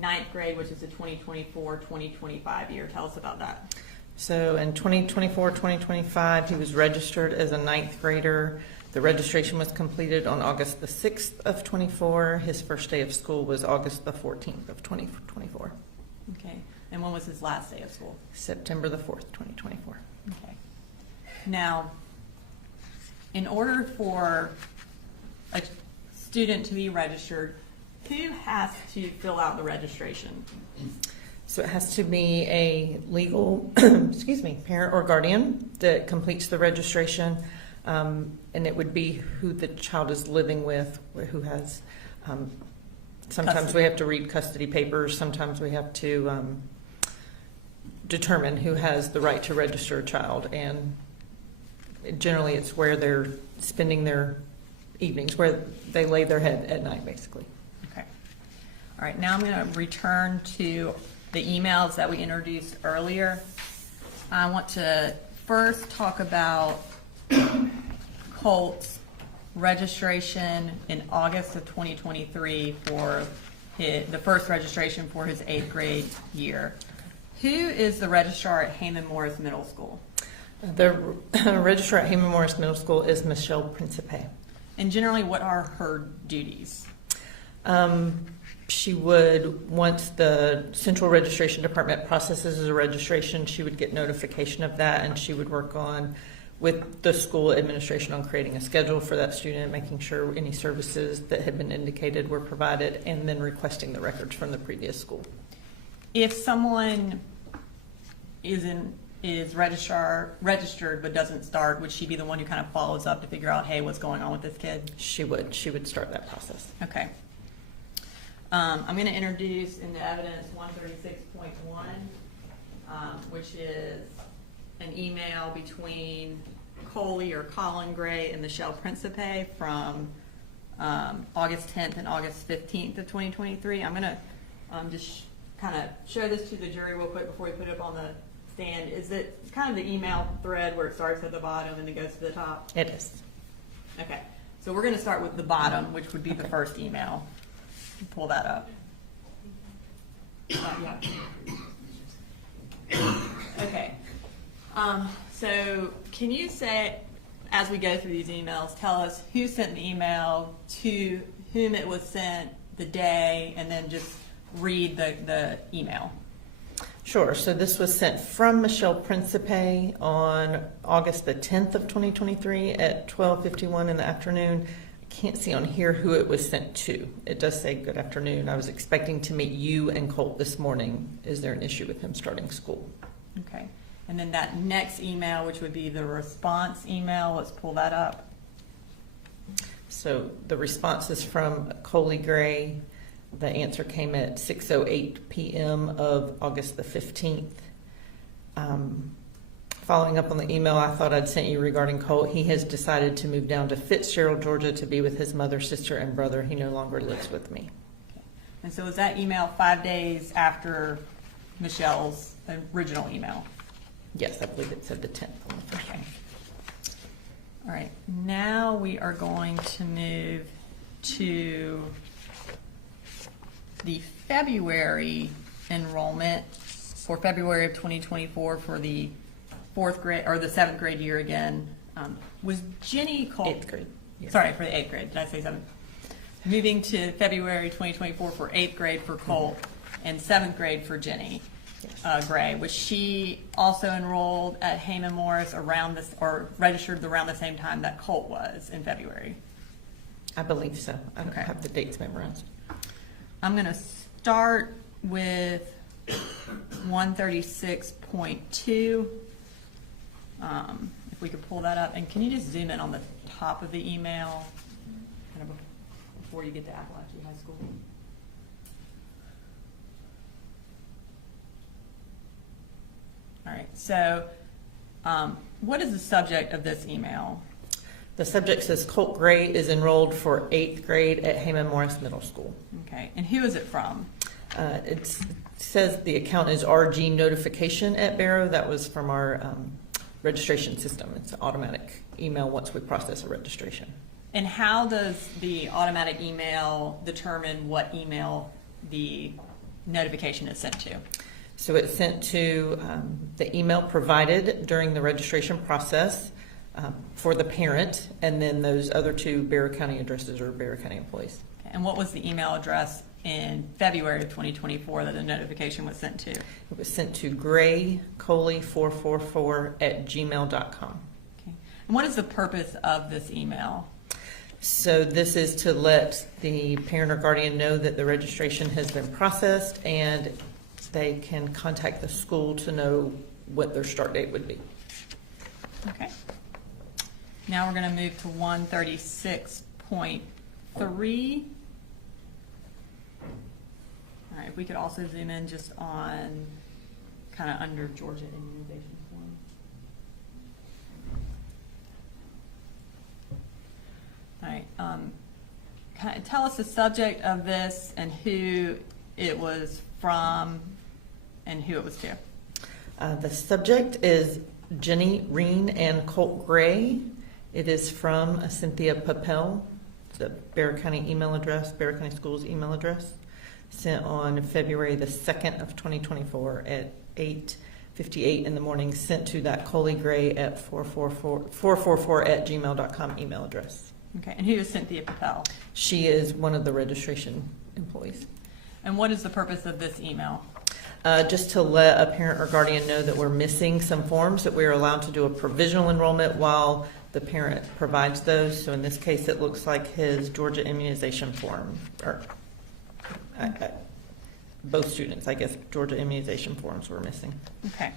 9th grade, which is the 2024-2025 year. Tell us about that. So in 2024-2025, he was registered as a 9th grader. The registration was completed on August the 6th of 24. His first day of school was August the 14th of 2024. Okay. And when was his last day of school? September the 4th, 2024. Okay. Now, in order for a student to be registered, who has to fill out the registration? So it has to be a legal, parent or guardian that completes the registration, and it would be who the child is living with, who has, sometimes custody. we have to read custody papers, sometimes we have to determine who has the right to register a child, and generally it's where they're spending their evenings, where they lay their head at night, basically. Okay. All right, now I'm going to return to the emails that we introduced earlier. I want to first talk about Colt's registration in August of 2023 for the first registration for his 8th grade year. Who is the registrar at Heyman Morris Middle School? The registrar at Heyman Morris Middle School is Michelle Principe. And generally, what are her duties? She would, once the central registration department processes a registration, she would get notification of that, and she would work on with the school administration on creating a schedule for that student, making sure any services that had been indicated were provided, and then requesting the records from the previous school. If someone is registered but doesn't start, would she be the one who kind of follows up to figure out, hey, what's going on with this kid? She would start that process. Okay. I'm going to introduce into evidence 136.1, which is an email between Colin Gray and Michelle Principe from August 10th and August 15th of 2023. I'm going to just kind of show this to the jury real quick before we put it up on the stand. Is it kind of the email thread where it starts at the bottom and it goes to the top? It is. Okay. So we're going to start with the bottom, which would be the first email. Pull that up. Yeah. Okay. So can you say, as we go through these emails, tell us who sent the email, to whom it was sent, the day, and then just read the email? Sure. So this was sent from Michelle Principe on August the 10th of 2023 at 12:51 in the afternoon. I can't see on here who it was sent to. It does say good afternoon. I was expecting to meet you and Colt this morning. Is there an issue with him starting school? Okay. And then that next email, which would be the response email, let's pull that up. So the response is from Colin Gray. The answer came at 6:08 p.m. of August the 15th. Following up on the email I thought I'd sent you regarding Colt, he has decided to move down to Fitzgerald, Georgia to be with his mother, sister, and brother. He no longer lives with me. Okay. And so was that email 5 days after Michelle's original email? Yes, I believe it said the 10th on the first one. All right. Now we are going to move to the February enrollment for February of 2024 for the 4th grade, or the 7th grade year again. Was Jenny Colt? 8th grade. Yeah. Sorry, for the 8th grade. Did I say 7th? Moving to February 2024 for 8th grade for Colt and 7th grade for Jenny Gray. Was she also enrolled at Heyman Morris around this, or registered around the same time that Colt was in February? I believe so. I don't Okay. have the dates memorized. I'm going to start with 136.2. If we could pull that up. And can you just zoom in on the top of the email kind of before you get to Apalachee High School? All right. So what is the subject of this email? The subject says Colt Gray is enrolled for 8th grade at Heyman Morris Middle School. Okay. And who is it from? It says the account is RG notification at Barrow. That was from our registration system. It's an automatic email once we process a registration. And how does the automatic email determine what email the notification is sent to? So it's sent to the email provided during the registration process for the parent, and then those other 2 Barrow County addresses are Barrow County employees. Okay. And what was the email address in February of 2024 that the notification was sent to? It was sent to graycoley444@gmail.com. Okay. And what is the purpose of this email? So this is to let the parent or guardian know that the registration has been processed, and they can contact the school to know what their start date would be. Okay. Now we're going to move to 136.3. All right, if we could also zoom in just on kind of under Georgia immunization form. All right, kind of tell us the subject of this and who it was from and who it was to. The subject is Jenny Reen and Colt Gray, It is from Cynthia Papel, the Bear County email address, Bear County Schools email address, sent on February the 2nd of 2024 at 8:58 in the morning, sent to that Colin Gray at 444@gmail.com email address. Okay, and who is Cynthia Patel? She is one of the registration employees. And what is the purpose of this email? Just to let a parent or guardian know that we're missing some forms, that we're allowed to do a provisional enrollment while the parent provides those. So in this case, it looks like his Georgia immunization form, or both students, I guess, Georgia immunization forms were missing. Okay.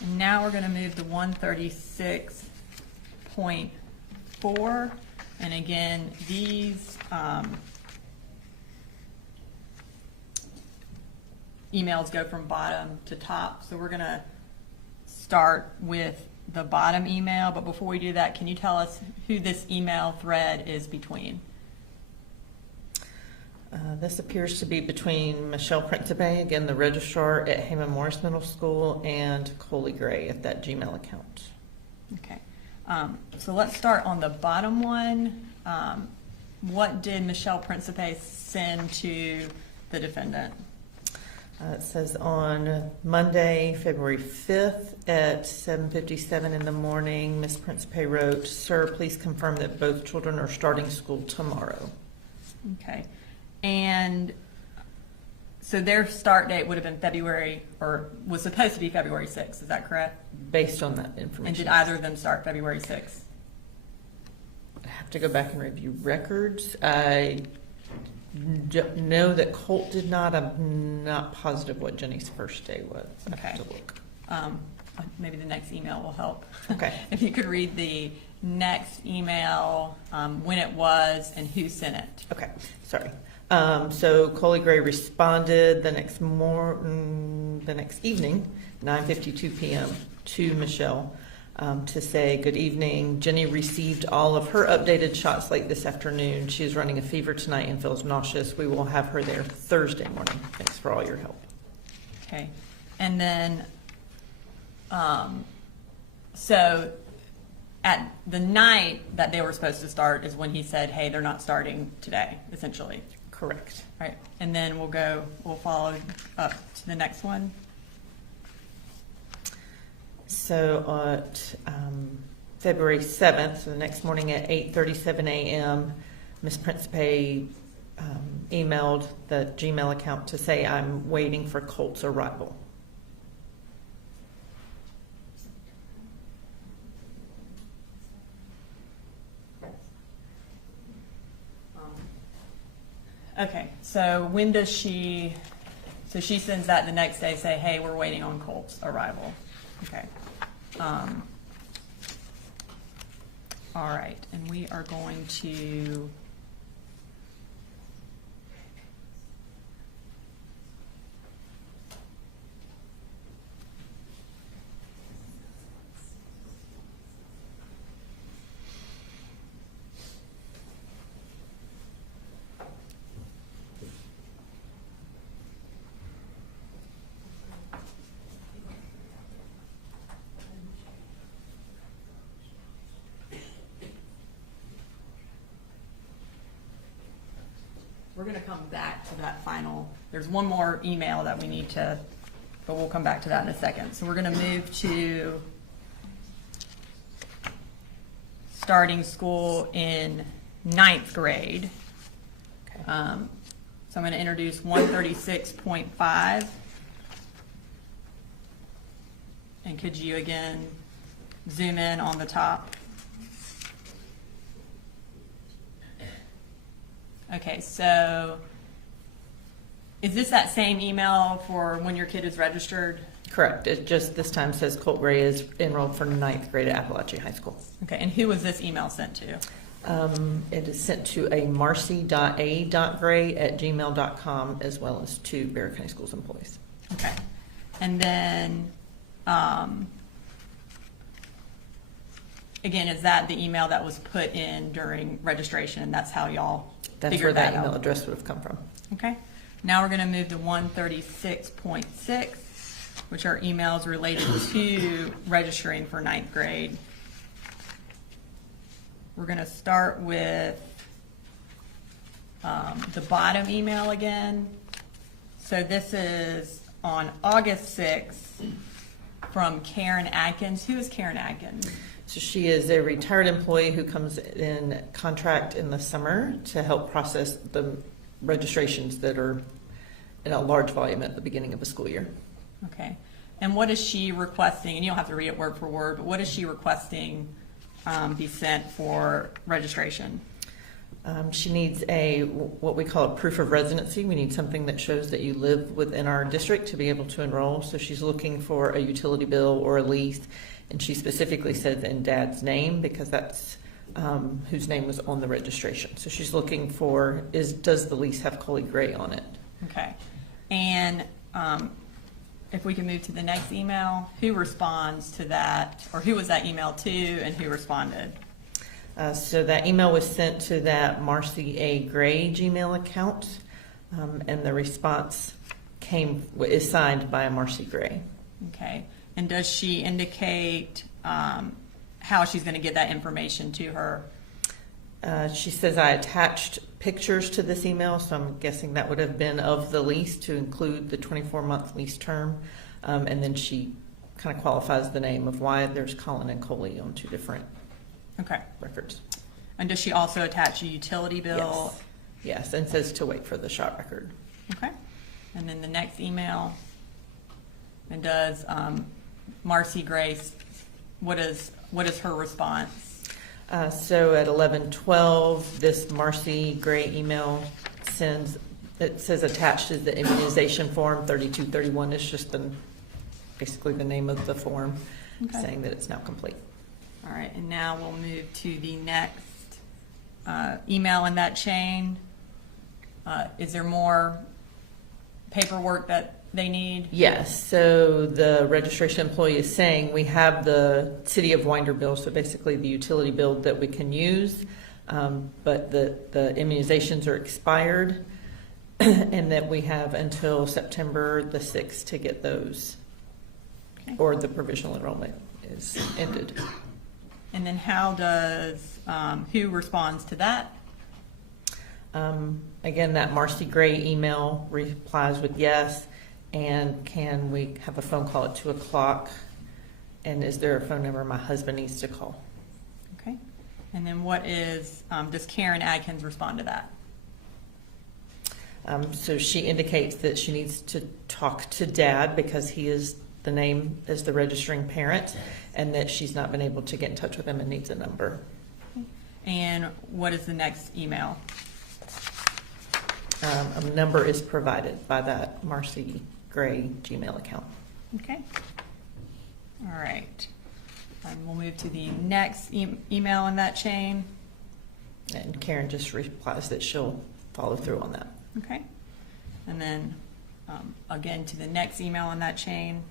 And now we're going to move to 136.4. And again, these emails go from bottom to top. So we're going to start with the bottom email. But before we do that, can you tell us who this email thread is between? This appears to be between Michelle Principe, again, the registrar at Heyman Morris Middle School, and Colin Gray at that Gmail account. Okay. So let's start on the bottom one. What did Michelle Principe send to the defendant? It says on Monday, February 5th at 7:57 in the morning, Ms. Principe wrote, "Sir, please confirm that both children are starting school tomorrow." Okay. And so their start date would have been February, or was supposed to be February 6th, is that correct? Based on that information. And did either of them start February 6th? I have to go back and review records. I know that Colt did not. I'm not positive what Jenny's first day was. I Okay. have to look. Maybe the next email will help. Okay. If you could read the next email, when it was and who sent it. Okay, sorry. So Colin Gray responded the next evening, 9:52 p.m. to Michelle to say, "Good evening. Jenny received all of her updated shots late this afternoon. She is running a fever tonight and feels nauseous. We will have her there Thursday morning. Thanks for all your help." Okay. And then, so at the night that they were supposed to start is when he said, "Hey, they're not starting today," essentially. Correct. Right. And then we'll follow up to the next one. So at February 7th, so the next morning at 8:37 a.m., Ms. Principe emailed the Gmail account to say, "I'm waiting for Colt's arrival." Okay, so when does she sends that the next day, say, "Hey, we're waiting on Colt's arrival." Okay. All right, and we are going to we're going to come back to that final. There's one more email that we need to, but we'll come back to that in a second. So we're going to move to starting school in 9th grade. Okay. So I'm going to introduce 136.5. And could you again zoom in on the top? Okay, so is this that same email for when your kid is registered? Correct. It just this time says Colt Gray is enrolled for 9th grade at Apalachee High School. Okay, and who was this email sent to? It is sent to a marcy.a.gray@gmail.com as well as to Bear County Schools employees. Okay, and then again, is that the email that was put in during registration? That's how y'all That's figured where that out? email address would have come from. Okay. Now we're going to move to 136.6, which are emails related to registering for 9th grade. we're gonna start with the bottom email again. So this is on August 6th from Karen Atkins. Who is Karen Atkins? So she is a retired employee who comes in contract in the summer to help process the registrations that are in a large volume at the beginning of a school year. Okay. And what is she requesting? And you don't have to read it word for word, but what is she requesting be sent for registration? She needs what we call a proof of residency. We need something that shows that you live within our district to be able to enroll. So she's looking for a utility bill or a lease, and she specifically says in Dad's name because that's whose name was on the registration. So she's looking for does the lease have Colin Gray on it? Okay. And if we can move to the next email, who responds to that, or who was that email to, and who responded? So that email was sent to that Marcy A. Gray Gmail account, and the response is signed by a Marcy Gray. Okay. And does she indicate how she's going to get that information to her? She says I attached pictures to this email, so I'm guessing that would have been of the lease to include the 24-month lease term, and then she kind of qualifies the name of why there's Colin and Coley on two different records. And does she also attach a utility bill? Yes, and says to wait for the shot record. Okay. And then the next email, and does Marcy Grace, what is her response? So at 11:12, this Marcy Gray email it says attached is the immunization form. 3231 is just basically the name of the form, saying that it's now complete. All right, and now we'll move to the next email in that chain. Is there more paperwork that they need? Yes, so the registration employee is saying we have the City of Winder bill, so basically the utility bill that we can use, but the immunizations are expired, and that we have until September the 6th to get those, or the provisional enrollment is ended. And then how does, who responds to that? Again, that Marcy Gray email replies with yes. And can we have a phone call at 2 o'clock? And is there a phone number my husband needs to call? Okay. And then what does Karen Adkins respond to that? So she indicates that she needs to talk to Dad because he is the name as the registering parent, and that she's not been able to get in touch with him and needs a number. And what is the next email? A number is provided by that Marcy Gray Gmail account. Okay. All right. And we'll move to the next email in that chain. And Karen just replies that she'll follow through on that. Okay. And then again to the next email in that chain.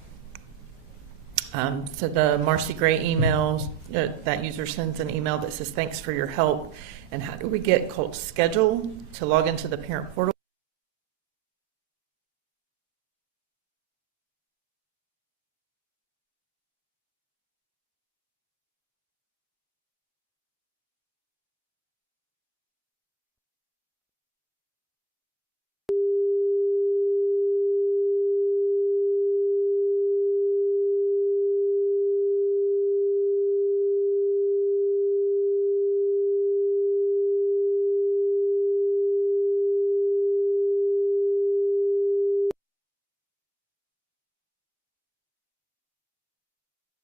So the Marcy Gray emails, that user sends an email that says, thanks for your help. And how do we get Colt's schedule to log into the parent portal?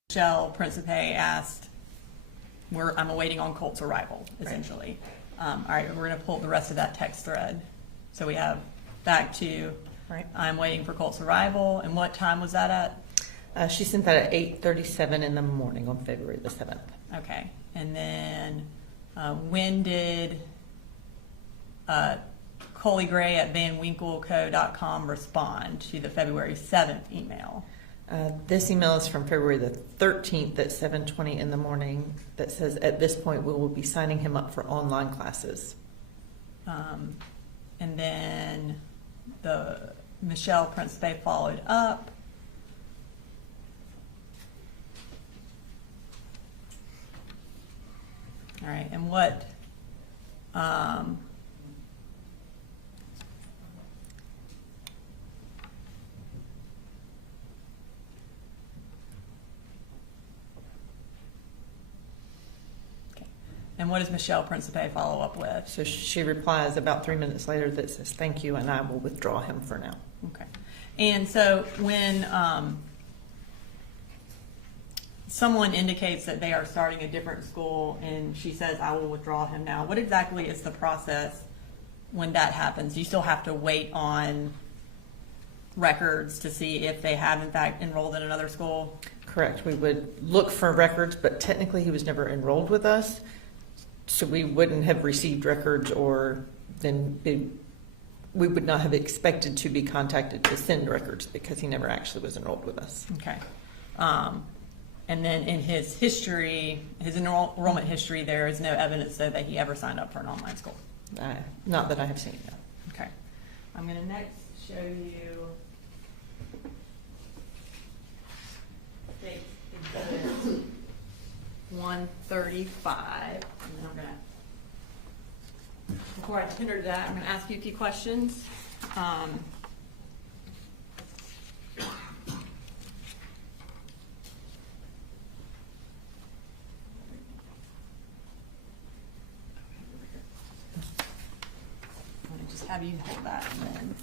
Michelle Principe asked, I'm awaiting on Colt's arrival, essentially. All right, we're going to pull the rest of that text thread. So we have back to, I'm waiting for Colt's arrival. And what time was that at? She sent that at 8:37 in the morning on February the 7th. Okay. And then when did Coley Gray at vanwinkleco.com respond to the February 7th email? This email is from February the 13th at 7:20 in the morning that says, at this point, we will be signing him up for online classes. And then the Michelle Principe followed up. All right, and what, okay. And what does Michelle Principe follow up with? So she replies about 3 minutes later that says, "Thank you, and I will withdraw him for now." Okay. And so when someone indicates that they are starting a different school and she says, "I will withdraw him now," what exactly is the process when that happens? You still have to wait on records to see if they have in fact enrolled in another school? Correct. We would look for records, but technically he was never enrolled with us, so we wouldn't have received records, or then we would not have expected to be contacted to send records because he never actually was enrolled with us. Okay. And then in his history, his enrollment history, there is no evidence though that he ever signed up for an online school. Not that I have seen, no. Okay. I'm going to next show you State Exhibit 135. And then I'm going to, before I tender that, I'm going to ask you a few questions. Have you hold that then?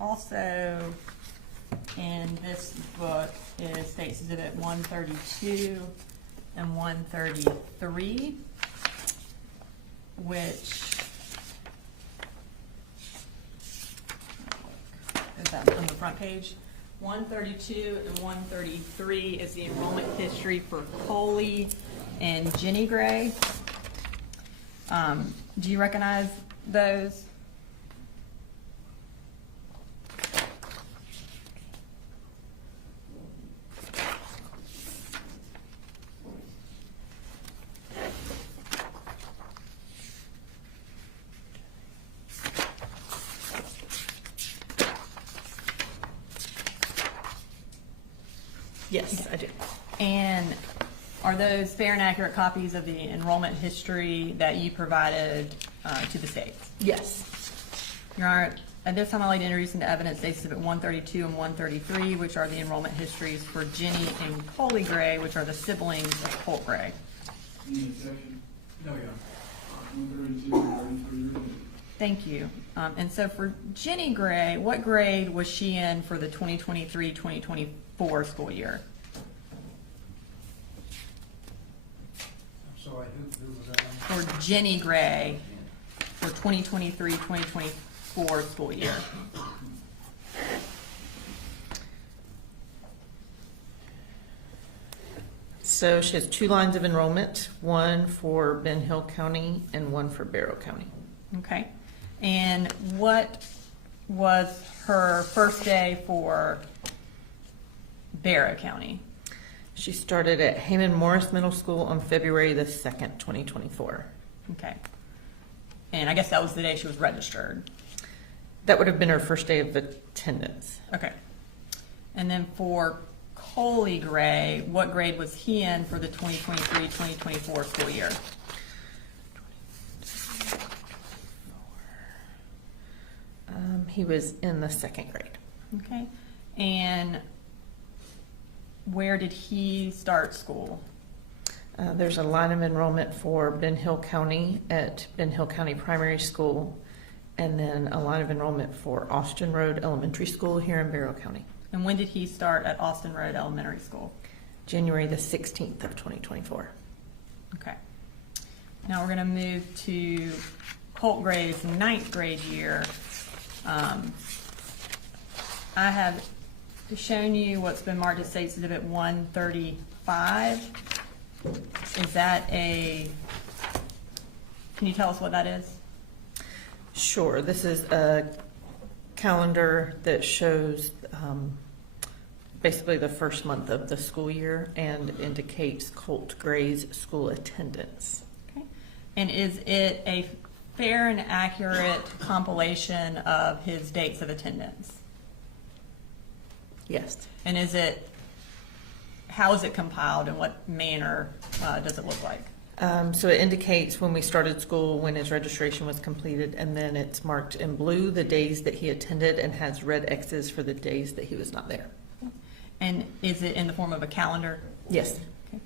Also, in this book is States Exhibit 132 and 133, which is that on the front page. 132 and 133 is the enrollment history for Coley and Jenny Gray. Do you recognize those? Yes, I do. And are those fair and accurate copies of the enrollment history that you provided to the state? Yes. Your Honor, at this time I'd like to introduce into evidence States Exhibit 132 and 133, which are the enrollment histories for Jenny and Coley Gray, which are the siblings of Colt Gray. Any objection? No, Your Honor. 132 and 133. Thank you. And so for Jenny Gray, what grade was she in for the 2023-2024 school year? I'm sorry, who was that? For Jenny Gray for 2023-2024 school year? So she has 2 lines of enrollment, one for Ben Hill County and one for Barrow County. Okay. And what was her first day for Barrow County? She started at Heyman Morris Middle School on February the 2nd, 2024. Okay. And I guess that was the day she was registered. That would have been her first day of attendance. Okay. And then for Coley Gray, what grade was he in for the 2023-2024 school year? He was in the 2nd grade. Okay. And where did he start school? There's a line of enrollment for Ben Hill County at Ben Hill County Primary School, and then a line of enrollment for Austin Road Elementary School here in Barrow County. And when did he start at Austin Road Elementary School? January the 16th of 2024. Okay. Now we're going to move to Colt Gray's 9th grade year. I have shown you what's been marked as States Exhibit 135. Is that can you tell us what that is? Sure. This is a calendar that shows basically the first month of the school year and indicates Colt Gray's school attendance. Okay. And is it a fair and accurate compilation of his dates of attendance? Yes. And how is it compiled and what manner does it look like? So it indicates when we started school, when his registration was completed, and then it's marked in blue the days that he attended and has red X's for the days that he was not there. And is it in the form of a calendar? Yes. Okay.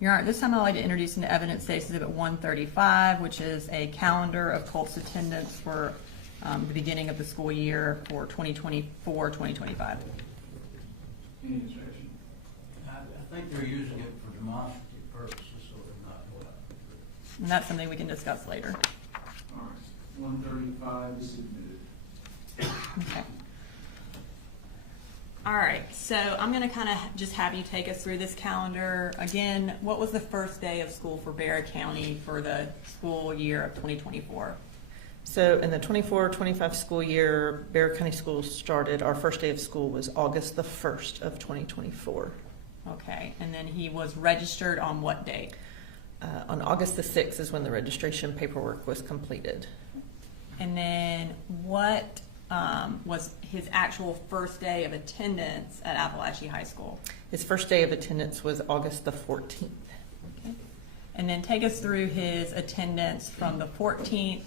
Your Honor, this time I'd like to introduce into evidence State's Exhibit 135, which is a calendar of Colt's attendance for the beginning of the school year for 2024-2025. Any objection? I think they're using it for demonstrative purposes, so they're not going out. And that's something we can discuss later. All right, 135 is submitted. Okay. All right, so I'm going to kind of just have you take us through this calendar. Again, what was the first day of school for Bexar County for the school year of 2024? So in the 24-25 school year, Bexar County Schools started, our first day of school was August the 1st of 2024. Okay, and then he was registered on what date? On August the 6th is when the registration paperwork was completed. And then what was his actual first day of attendance at Apalachee High School? His first day of attendance was August the 14th. Okay. And then take us through his attendance from the 14th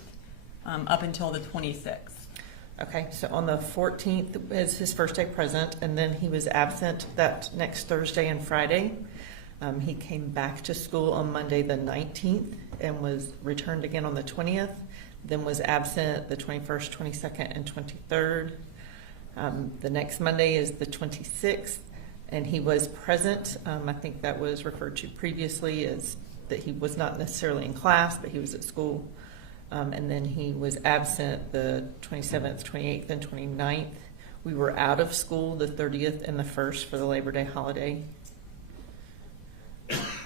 up until the 26th. Okay, so on the 14th is his first day present, and then he was absent that next Thursday and Friday. He came back to school on Monday the 19th and was returned again on the 20th, then was absent the 21st, 22nd, and 23rd. The next Monday is the 26th, and he was present. I think that was referred to previously as that he was not necessarily in class, but he was at school. And then he was absent the 27th, 28th, and 29th. We were out of school the 30th and the 1st for the Labor Day holiday.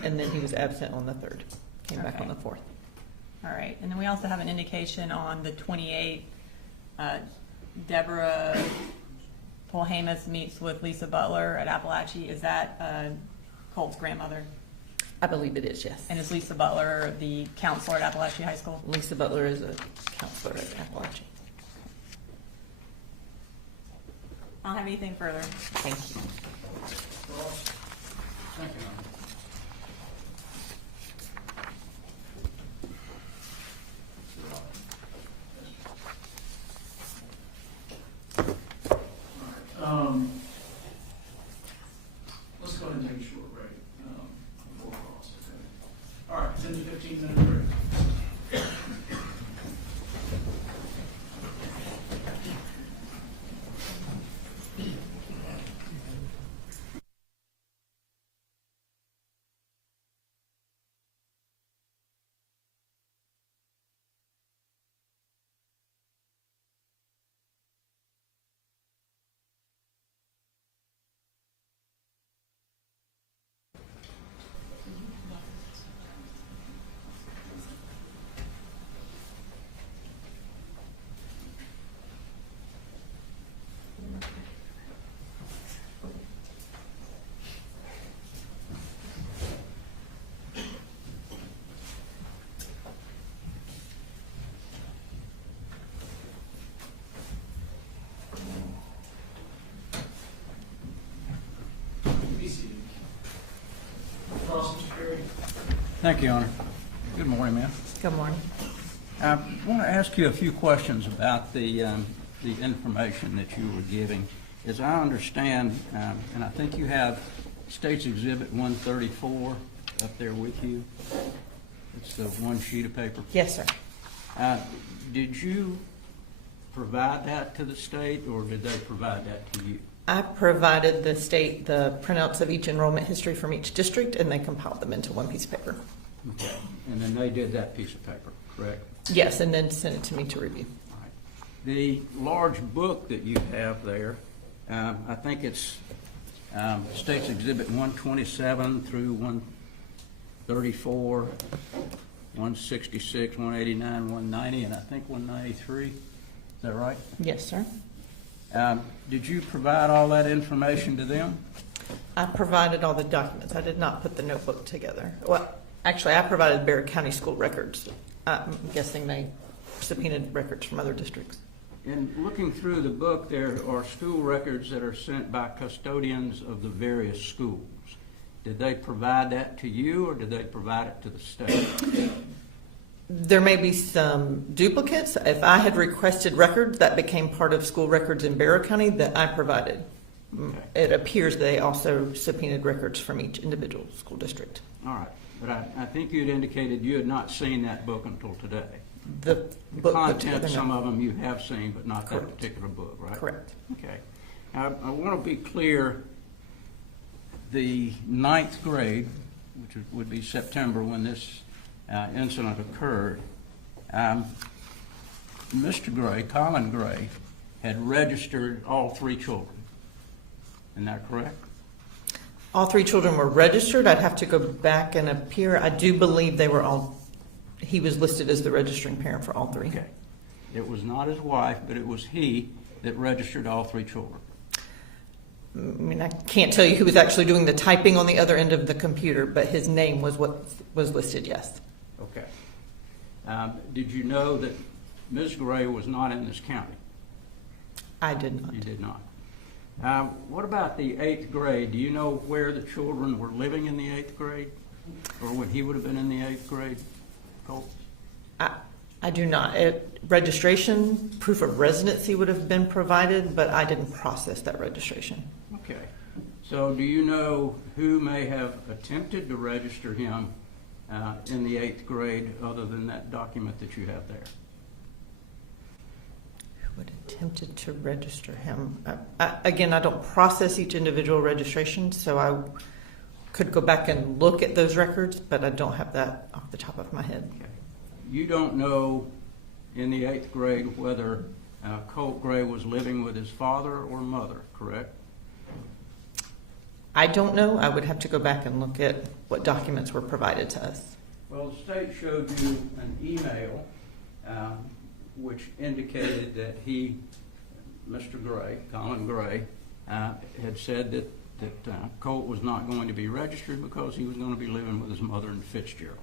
And then he was absent on the 3rd. Came back on the 4th. All right, and then we also have an indication on the 28th, Deborah Polhamus meets with Lisa Butler at Apalachee. Is that Colt's grandmother? I believe it is, yes. And is Lisa Butler the counselor at Apalachee High School? Lisa Butler is a counselor at Apalachee. I don't have anything further. Thank you. Thank you, Your Honor. Let's go ahead and take a short break before cross, okay? All right, 10 to 15 minute break. Thank you, Your Honor. Good morning, ma'am. Good morning. I want to ask you a few questions about the information that you were giving. As I understand, and I think you have State's Exhibit 134 up there with you. It's the one sheet of paper. Yes, sir. Did you provide that to the state, or did they provide that to you? I provided the state the printouts of each enrollment history from each district, and they compiled them into one piece of paper. Okay. And then they did that piece of paper, correct? Yes, and then sent it to me to review. All right. The large book that you have there, I think it's State's Exhibit 127 through 134, 166, 189, 190, and I think 193. Is that right? Yes, sir. Did you provide all that information to them? I provided all the documents. I did not put the notebook together. Well, actually, I provided Barrett County school records. I'm guessing they subpoenaed records from other districts. In looking through the book, there are school records that are sent by custodians of the various schools. Did they provide that to you, or did they provide it to the state? There may be some duplicates. If I had requested records, that became part of school records in Barrow County that I provided. Okay. It appears they also subpoenaed records from each individual school district. All right, but I think you'd indicated you had not seen that book until today. The The book put content, together, some no. of them you have seen, but not that Correct. particular book, right? Correct. Okay. Now, I want to be clear, the 9th grade, which would be September when this incident occurred, Mr. Gray, Colin Gray, had registered all 3 children. Isn't that correct? All 3 children were registered. I'd have to go back and appear. I do believe they were all, he was listed as the registering parent for all 3. Okay. It was not his wife, but it was he that registered all 3 children. I mean, I can't tell you who was actually doing the typing on the other end of the computer, but his name was what was listed, yes. Okay. Did you know that Ms. Gray was not in this county? I did not. You did not. What about the 8th grade? Do you know where the children were living in the 8th grade? Or when he would have been in the 8th grade? Colt? I do not. Registration, proof of residency would have been provided, but I didn't process that registration. Okay. So do you know who may have attempted to register him in the 8th grade other than that document that you have there? Who had attempted to register him? Again, I don't process each individual registration, so I could go back and look at those records, but I don't have that off the top of my head. Okay. You don't know in the 8th grade whether Colt Gray was living with his father or mother, correct? I don't know. I would have to go back and look at what documents were provided to us. Well, the state showed you an email which indicated that he, Mr. Gray, Colin Gray, had said that Colt was not going to be registered because he was going to be living with his mother in Fitzgerald.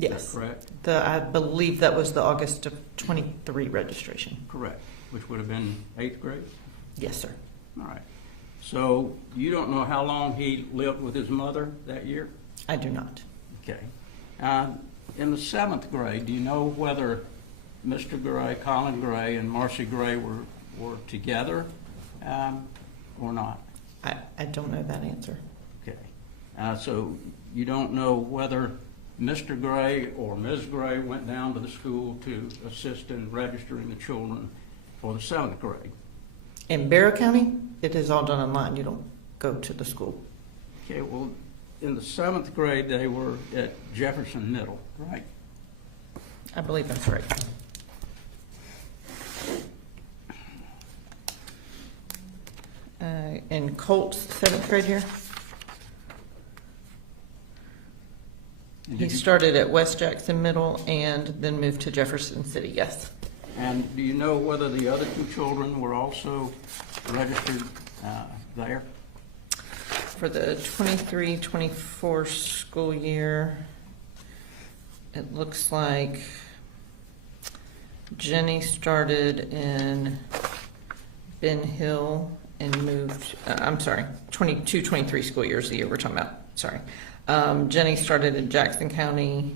Yes. Is that correct? I believe that was the August of 23 registration. Correct. Which would have been 8th grade? Yes, sir. All right. So you don't know how long he lived with his mother that year? I do not. Okay. In the 7th grade, do you know whether Mr. Gray, Colin Gray, and Marcy Gray were together or not? I don't know that answer. Okay. So you don't know whether Mr. Gray or Ms. Gray went down to the school to assist in registering the children for the 7th grade? In Barrow County, it is all done online. You don't go to the school. Okay, well, in the 7th grade, they were at Jefferson Middle, right? I believe that's right. In Colt's 7th grade year, he started at West Jackson Middle and then moved to Jefferson City, yes. And do you know whether the other 2 children were also registered there? For the 23-24 school year, it looks like Jenny started in Ben Hill and moved, 22-23 school year is the year we're talking about, sorry. Jenny started in Jackson County,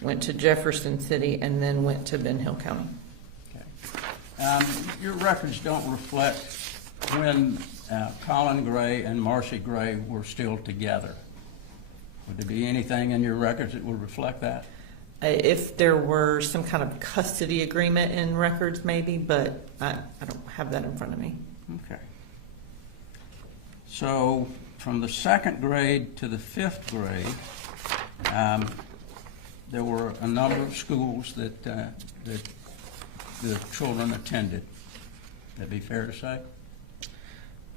went to Jefferson City, and then went to Ben Hill County. Okay. Your records don't reflect when Colin Gray and Marcy Gray were still together. Would there be anything in your records that would reflect that? If there were some kind of custody agreement in records, maybe, but I don't have that in front of me. Okay. So from the 2nd grade to the 5th grade, there were a number of schools that the children attended. That'd be fair to say?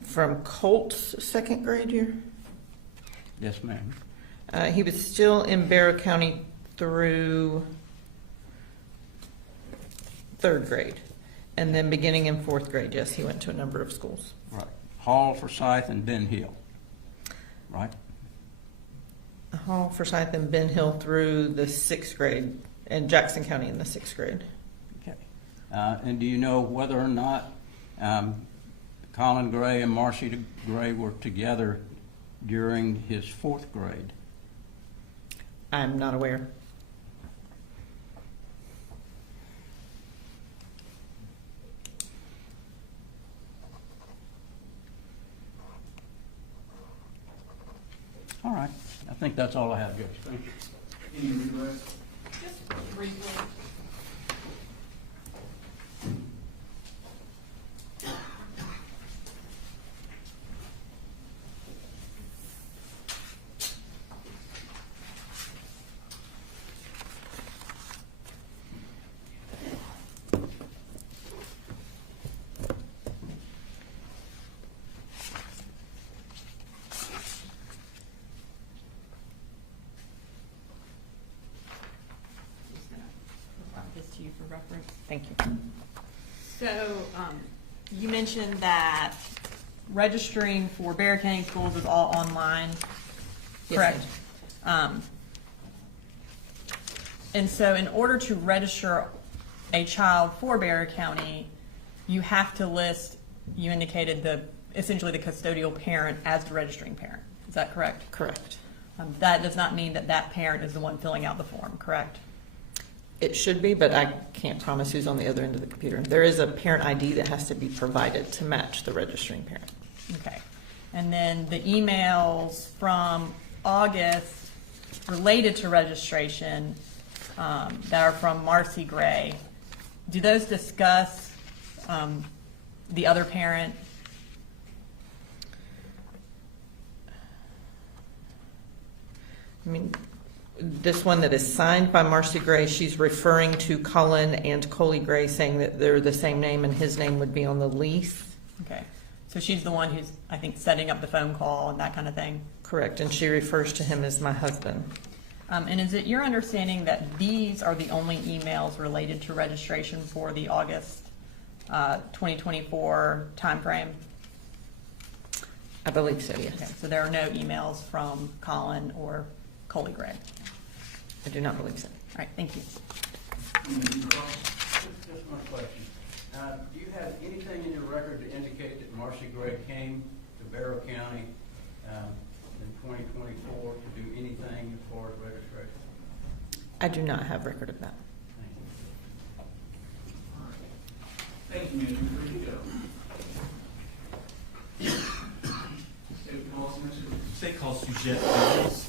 From Colt's 2nd grade year? Yes, ma'am. He was still in Barrow County through 3rd grade. And then beginning in 4th grade, yes, he went to a number of schools. Right. Hall, Forsyth, and Ben Hill. Right? Hall, Forsyth, and Ben Hill through the 6th grade, and Jackson County in the 6th grade. Okay. And do you know whether or not Colin Gray and Marcy Gray were together during his 4th grade? I'm not aware. All right. I think that's all I have, Judge. Thank you. Any rewrite? Just briefly. This to you for reference. Thank you. So, you mentioned that registering for Bexar County schools is all online, Yes, correct? And so in order to register a child for Bexar County, you have to list, you indicated essentially the custodial parent as the registering parent. Is that correct? Correct. That does not mean that that parent is the one filling out the form, correct? It should be, but I can't promise who's on the other end of the computer. There is a parent ID that has to be provided to match the registering parent. Okay. And then the emails from August related to registration that are from Marcy Gray, do those discuss the other parent? I mean, this one that is signed by Marcy Gray, she's referring to Colin and Coley Gray, saying that they're the same name and his name would be on the lease. Okay. So she's the one who's, I think, setting up the phone call and that kind of thing? Correct, and she refers to him as my husband. And is it your understanding that these are the only emails related to registration for the August 2024 timeframe? I believe so, yes. Okay, so there are no emails from Colin or Coley Gray. I do not believe so. All right, thank you. Just one question. Do you have anything in your record to indicate that Marcy Gray came to Barrow County in 2024 to do anything as far as registration? I do not have record of that. Thank you, Manager. Free to go. State calls, Mr. State calls Suzette, please.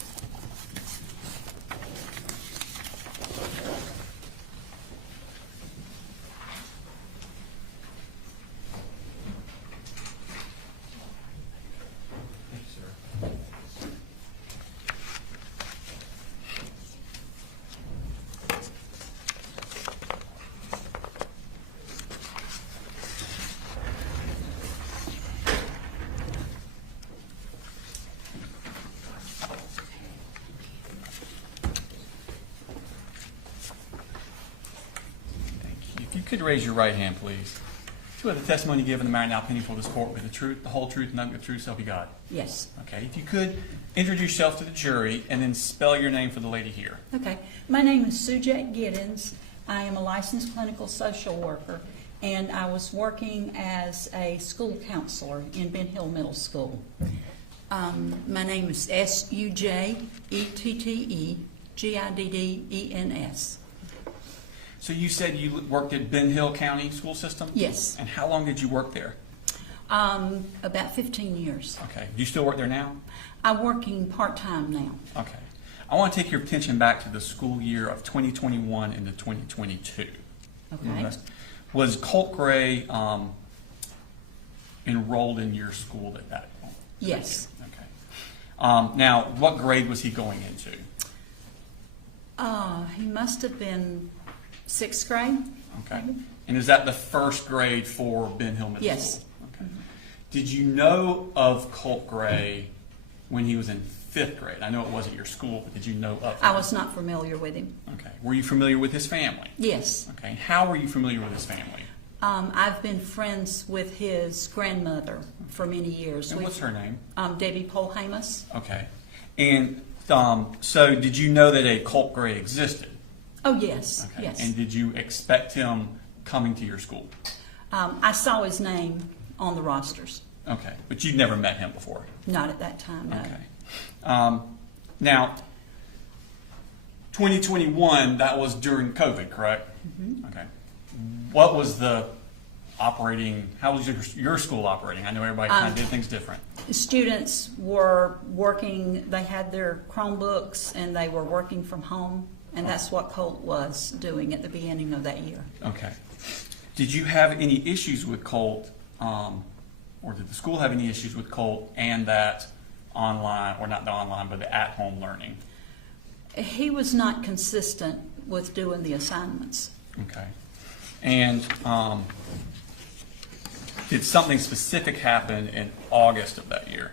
Thank you, sir. If you could raise your right hand, please. Swear the testimony given in the matter now pending before this court will be the truth, the whole truth, and nothing but the truth, so help you God. Yes. Okay, if you could introduce yourself to the jury and then spell your name for the lady here. Okay. My name is Sujette Giddens. I am a licensed clinical social worker, and I was working as a school counselor in Ben Hill Middle School. My name is SUJETTEGIDDENS. So you said you worked at Ben Hill County School System? Yes. And how long did you work there? About 15 years. Okay. Do you still work there now? I'm working part-time now. Okay. I want to take your attention back to the school year of 2021 into 2022. Okay. Was Colt Gray enrolled in your school at that point? Yes. Okay. Now, what grade was he going into? He must have been 6th grade. Okay. And is that the first grade for Ben Hill Middle Yes. School? Okay. Did you know of Colt Gray when he was in 5th grade? I know it wasn't your school, but did you know of him? I was not familiar with him. Okay. Were you familiar with his family? Yes. Okay. How were you familiar with his family? I've been friends with his grandmother for many years. And what's her name? Debbie Polhamus. Okay. And so did you know that a Colt Gray existed? Oh, yes, Okay. yes. And did you expect him coming to your school? I saw his name on the rosters. Okay. But you'd never met him before? Not at that time, no. Okay. Now, 2021, that was during COVID, correct? Mm-hmm. Okay. What was the operating, how was your school operating? I know everybody kind of did things different. Students were working, they had their Chromebooks and they were working from home, and that's what Colt was doing at the beginning of that year. Okay. Did you have any issues with Colt, or did the school have any issues with Colt and that online, or not the online, but the at-home learning? He was not consistent with doing the assignments. Okay. And did something specific happen in August of that year?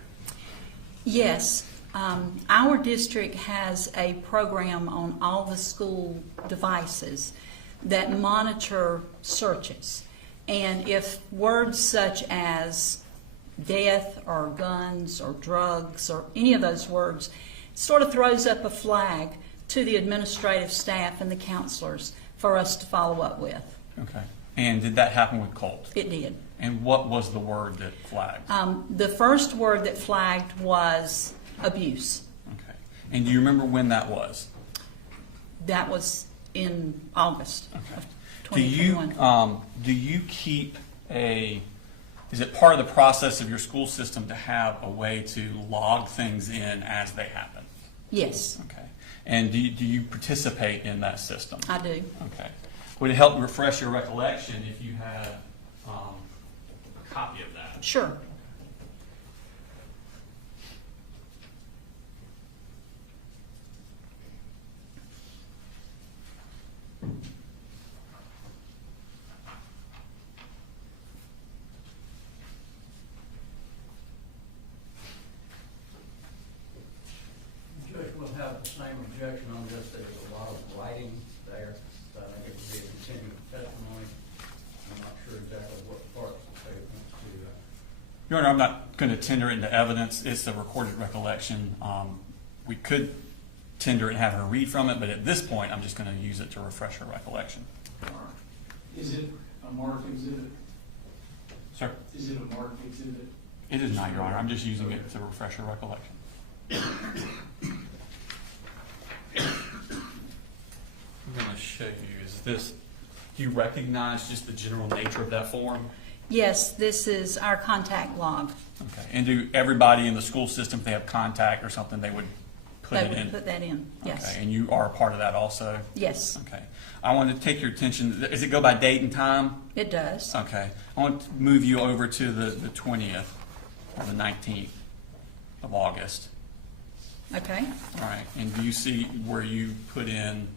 Yes. Our district has a program on all the school devices that monitor searches. And if words such as death or guns or drugs or any of those words sort of throws up a flag to the administrative staff and the counselors for us to follow up with. Okay. And did that happen with Colt? It did. And what was the word that flagged? The first word that flagged was abuse. Okay. And do you remember when that was? That was in August Okay. of 2021. Do you keep is it part of the process of your school system to have a way to log things in as they happen? Yes, Okay. And do you participate in that system? I do. Okay. Would it help refresh your recollection if you had a copy of that? Sure. Judge will have the same objection on this. There's a lot of writing there, so I think it would be a continuing testimony. I'm not sure exactly what parts the state wants to. Your Honor, I'm not going to tender it into evidence. It's a recorded recollection. We could tender it and have her read from it, but at this point, I'm just going to use it to refresh her recollection. Is it a marked exhibit? Sir? Is it a marked exhibit? It is not, Your Honor. I'm just using it to refresh her recollection. I'm going to show you, do you recognize just the general nature of that form? Yes, this is our contact log. Okay. And do everybody in the school system, if they have contact or something, they would put They it in? would put that in, yes. Okay. And you are a part of that also? Yes, Okay. I want to take your attention, does it go by date and time? it does. Okay. I want to move you over to the 20th or the 19th of August. Okay, All right. And do you see where you put in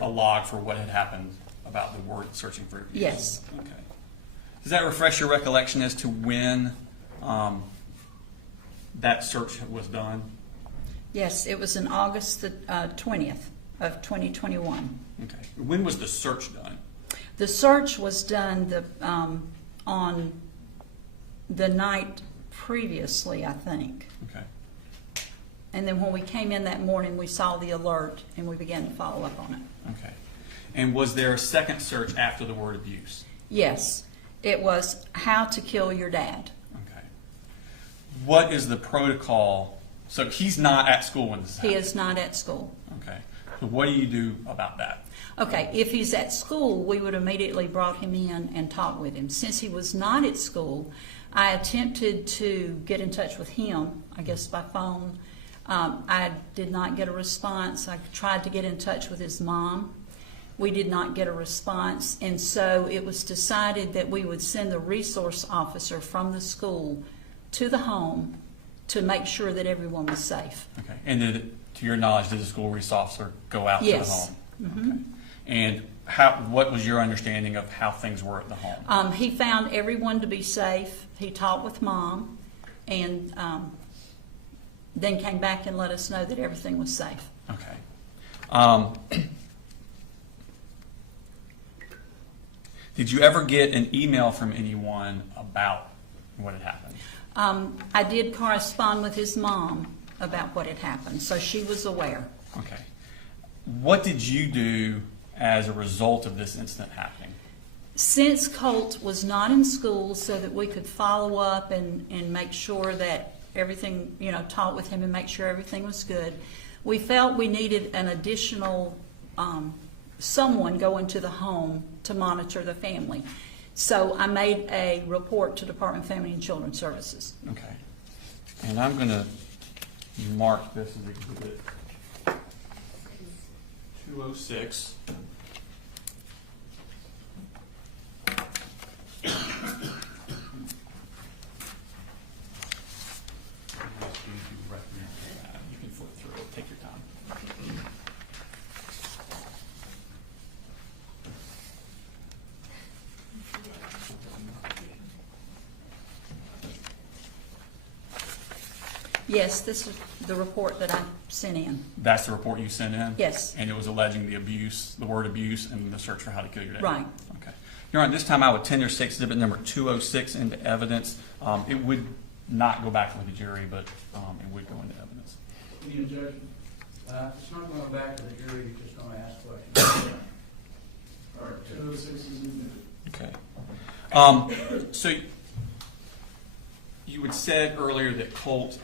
a log for what had happened about the word searching for abuse? yes. Okay. Does that refresh your recollection as to when that search was done? Yes, it was in August the 20th of 2021. Okay. When was the search done? The search was done on the night previously, I think. Okay. And then when we came in that morning, we saw the alert and we began to follow up on it. Okay. And was there a second search after the word abuse? Yes, it was how to kill your dad. Okay. What is the protocol? So he's not at school when this He happens? is not at school. Okay. So what do you do about that? Okay, if he's at school, we would immediately brought him in and talked with him. Since he was not at school, I attempted to get in touch with him, I guess by phone. I did not get a response. I tried to get in touch with his mom. We did not get a response, and so it was decided that we would send the resource officer from the school to the home to make sure that everyone was safe. Okay. And to your knowledge, did the school resource officer go out Yes. to the home? Okay. And what was your understanding of how things were at the home? He found everyone to be safe. He talked with mom, and then came back and let us know that everything was safe. Okay. Did you ever get an email from anyone about what had happened? I did correspond with his mom about what had happened, so she was aware. Okay. What did you do as a result of this incident happening? Since Colt was not in school, so that we could follow up and make sure that everything, talk with him and make sure everything was good, we felt we needed an additional someone go into the home to monitor the family. So I made a report to Department of Family and Children's Services. Okay. And I'm going to mark this as Exhibit 206. You can flip through it. Take your time. Yes, this is the report that I sent in. That's the report you sent in? Yes. And it was alleging the abuse, the word abuse, and the search for how to kill your dad? Right. Okay. Your Honor, this time I would tender Exhibit number 206 into evidence. It would not go back to the jury, but it would go into evidence. Any objection? It's not going back to the jury, you're just going to ask questions. All right, 206 is admitted. Okay. So you had said earlier that Colt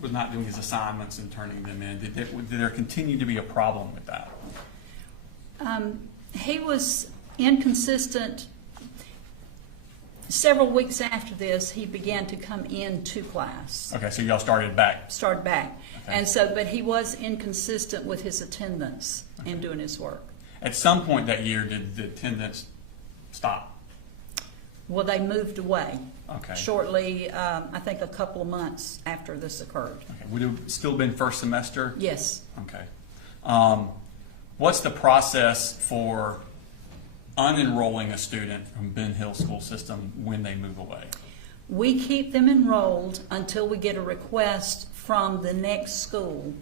was not doing his assignments and turning them in. Did there continue to be a problem with that? He was inconsistent. Several weeks after this, he began to come into class. Okay, so y'all started back. Started back. Okay. And so, but he was inconsistent with his attendance in doing his work. At some point that year, did the attendance stop? Well, they moved away. Okay. Shortly, I think a couple of months after this occurred. Okay. Would it have still been first semester? Yes. Okay. What's the process for unenrolling a student from Ben Hill school system when they move away? We keep them enrolled until we get a request from the next school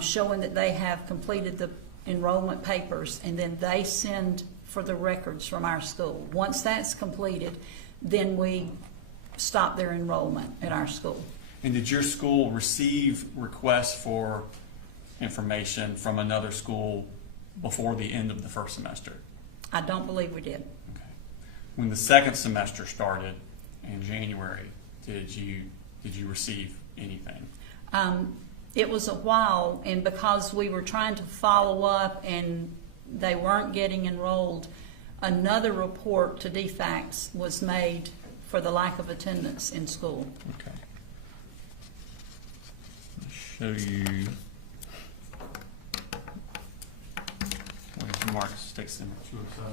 showing that they have completed the enrollment papers, and then they send for the records from our school. Once that's completed, then we stop their enrollment at our school. And did your school receive requests for information from another school before the end of the first semester? I don't believe we did. Okay. When the second semester started in January, did you receive anything? It was a while, and because we were trying to follow up and they weren't getting enrolled, another report to DFACS was made for the lack of attendance in school. Okay. I'll show you where's Mark sticks in 207.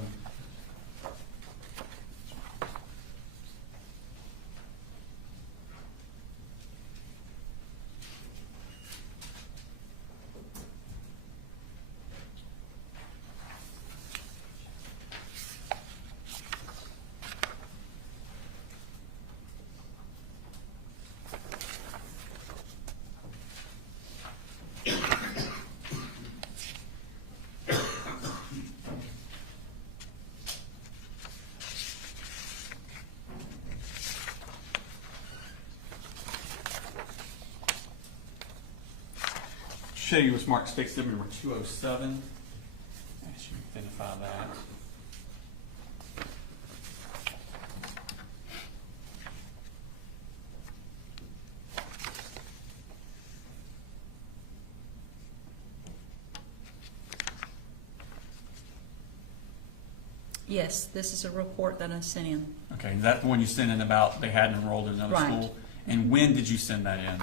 Show you what's marked stick exhibit number 207. As you identify that. Yes, this is a report that I sent in. Okay, is that the one you sent in about they hadn't enrolled in another Right. school? And when did you send that in?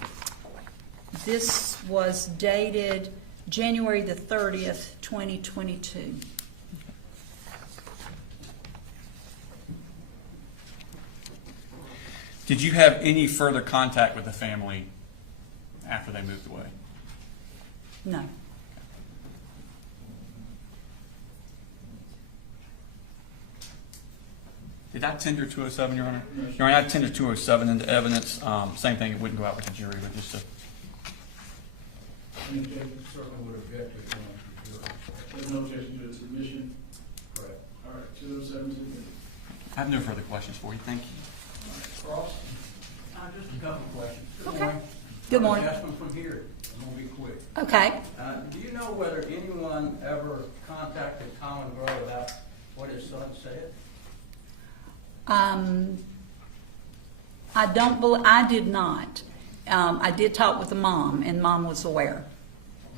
This was dated January the 30th, 2022. Did you have any further contact with the family after they moved away? No. Did I tender 207, Your Honor? Your Honor, I tendered 207 into evidence. Same thing, it wouldn't go out with the jury, but just a... Any objection? Certainly would object to it going to the jury. There's no objection to its submission. Correct. 2017. I have no further questions for you. Thank you. Cross? Just a couple of questions. Good Okay. morning. Good morning. I'll ask them from here. I'm going to be quick. Okay. Do you know whether anyone ever contacted Colin Gray about what his son said? I did not. I did talk with the mom, and mom was aware.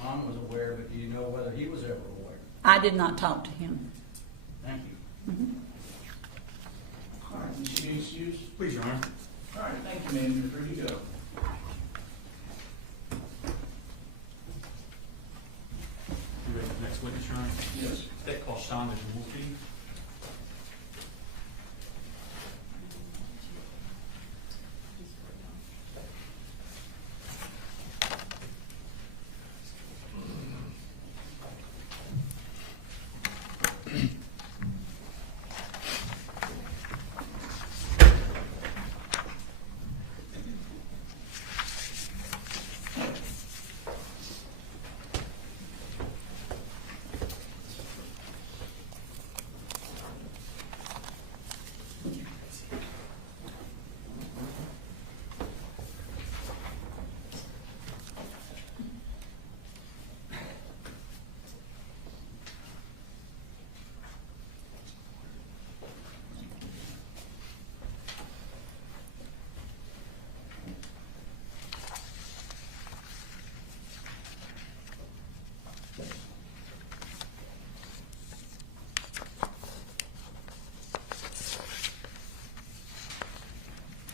Mom was aware, but do you know whether he was ever aware? I did not talk to him. Thank you. All right, you should be excused. Please, Your Honor. All right, thank you, ma'am. You're free to go. You ready for the next witness, Your Honor? Yes. State called Shonda Wolfie.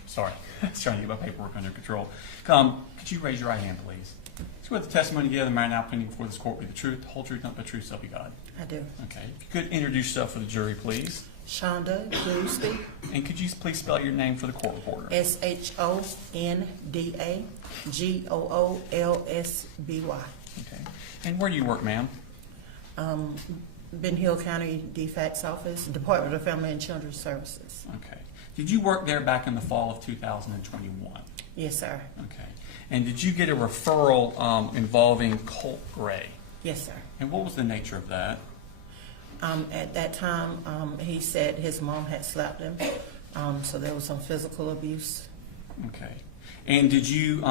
Sorry, I was trying to get my paperwork under control. Could you raise your right hand, please? Swear the testimony you give the matter now pending before this court will be the truth, the whole truth, nothing but the truth, so help you God. I do. Okay. If you could introduce yourself for the jury, please. Shonda Gillespie. And could you please spell your name for the court reporter? SHONDAGOOLSBY. Okay. And where do you work, ma'am? Ben Hill County DFACS Office, Department of Family and Children's Services. Okay. Did you work there back in the fall of 2021? Yes, sir. Okay. And did you get a referral involving Colin Gray? Yes, sir. And what was the nature of that? At that time, he said his mom had slapped him, so there was some physical abuse. Okay. And did you,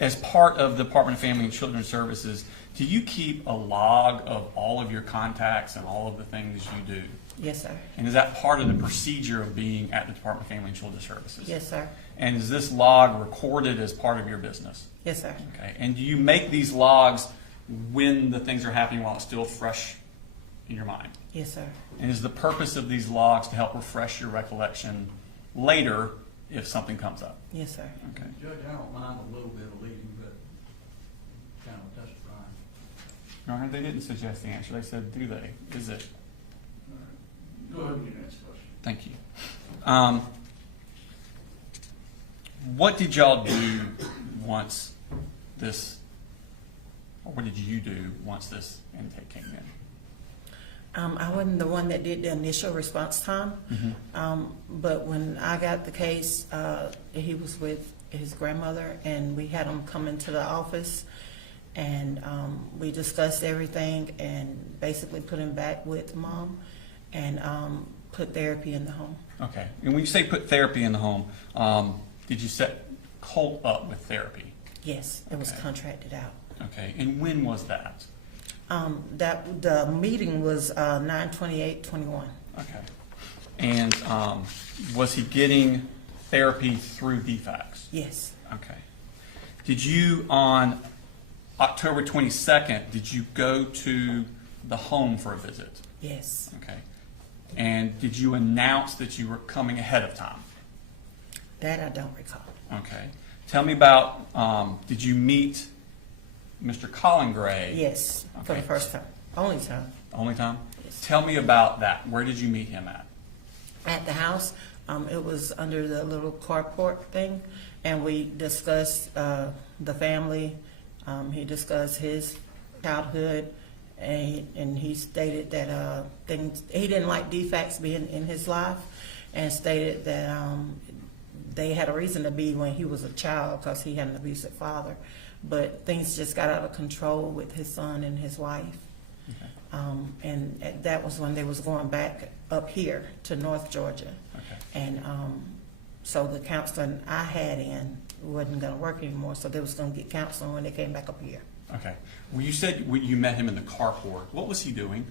as part of the Department of Family and Children's Services, do you keep a log of all of your contacts and all of the things you do? Yes, sir. And is that part of the procedure of being at the Department of Family and Children's Services? Yes, sir. And is this log recorded as part of your business? Yes, sir. Okay. And do you make these logs when the things are happening while it's still fresh in your mind? Yes, sir. And is the purpose of these logs to help refresh your recollection later if something comes up? Yes, sir. Okay. Judge, I don't mind a little bit of leading, but kind of testifying. Your Honor, they didn't suggest the answer. They said, do they? Is it? All right. Go ahead with your next question. Thank you. What did y'all do once this, or what did you do once this intake came in? I wasn't the one that did the initial response time, but when I got the case, he was with his grandmother, and we had him come into the office, and we discussed everything, and basically put him back with mom, and put therapy in the home. Okay. And when you say put therapy in the home, did you set Colt up with therapy? Yes, it was Okay. contracted out. Okay. And when was that? That the meeting was 9/28/21. Okay. And was he getting therapy through DFACS? Yes. Okay. Did you, on October 22nd, did you go to the home for a visit? Yes. Okay. And did you announce that you were coming ahead of time? That I don't recall. Okay. Tell me about, did you meet Mr. Colin Gray? Yes, for Okay. the first time, only time. Only time? Yes. Tell me about that. Where did you meet him at? At the house, it was under the little carport thing, and we discussed the family. He discussed his childhood, and he stated that he didn't like DFACS being in his life, and stated that they had a reason to be when he was a child because he had an abusive father, but things just got out of control with his son and his wife. Okay. And that was when they was going back up here to North Georgia. Okay. And so the counseling I had in wasn't going to work anymore, so they was going to get counseling when they came back up here. Okay. Well, you said you met him in the carport. What was he doing?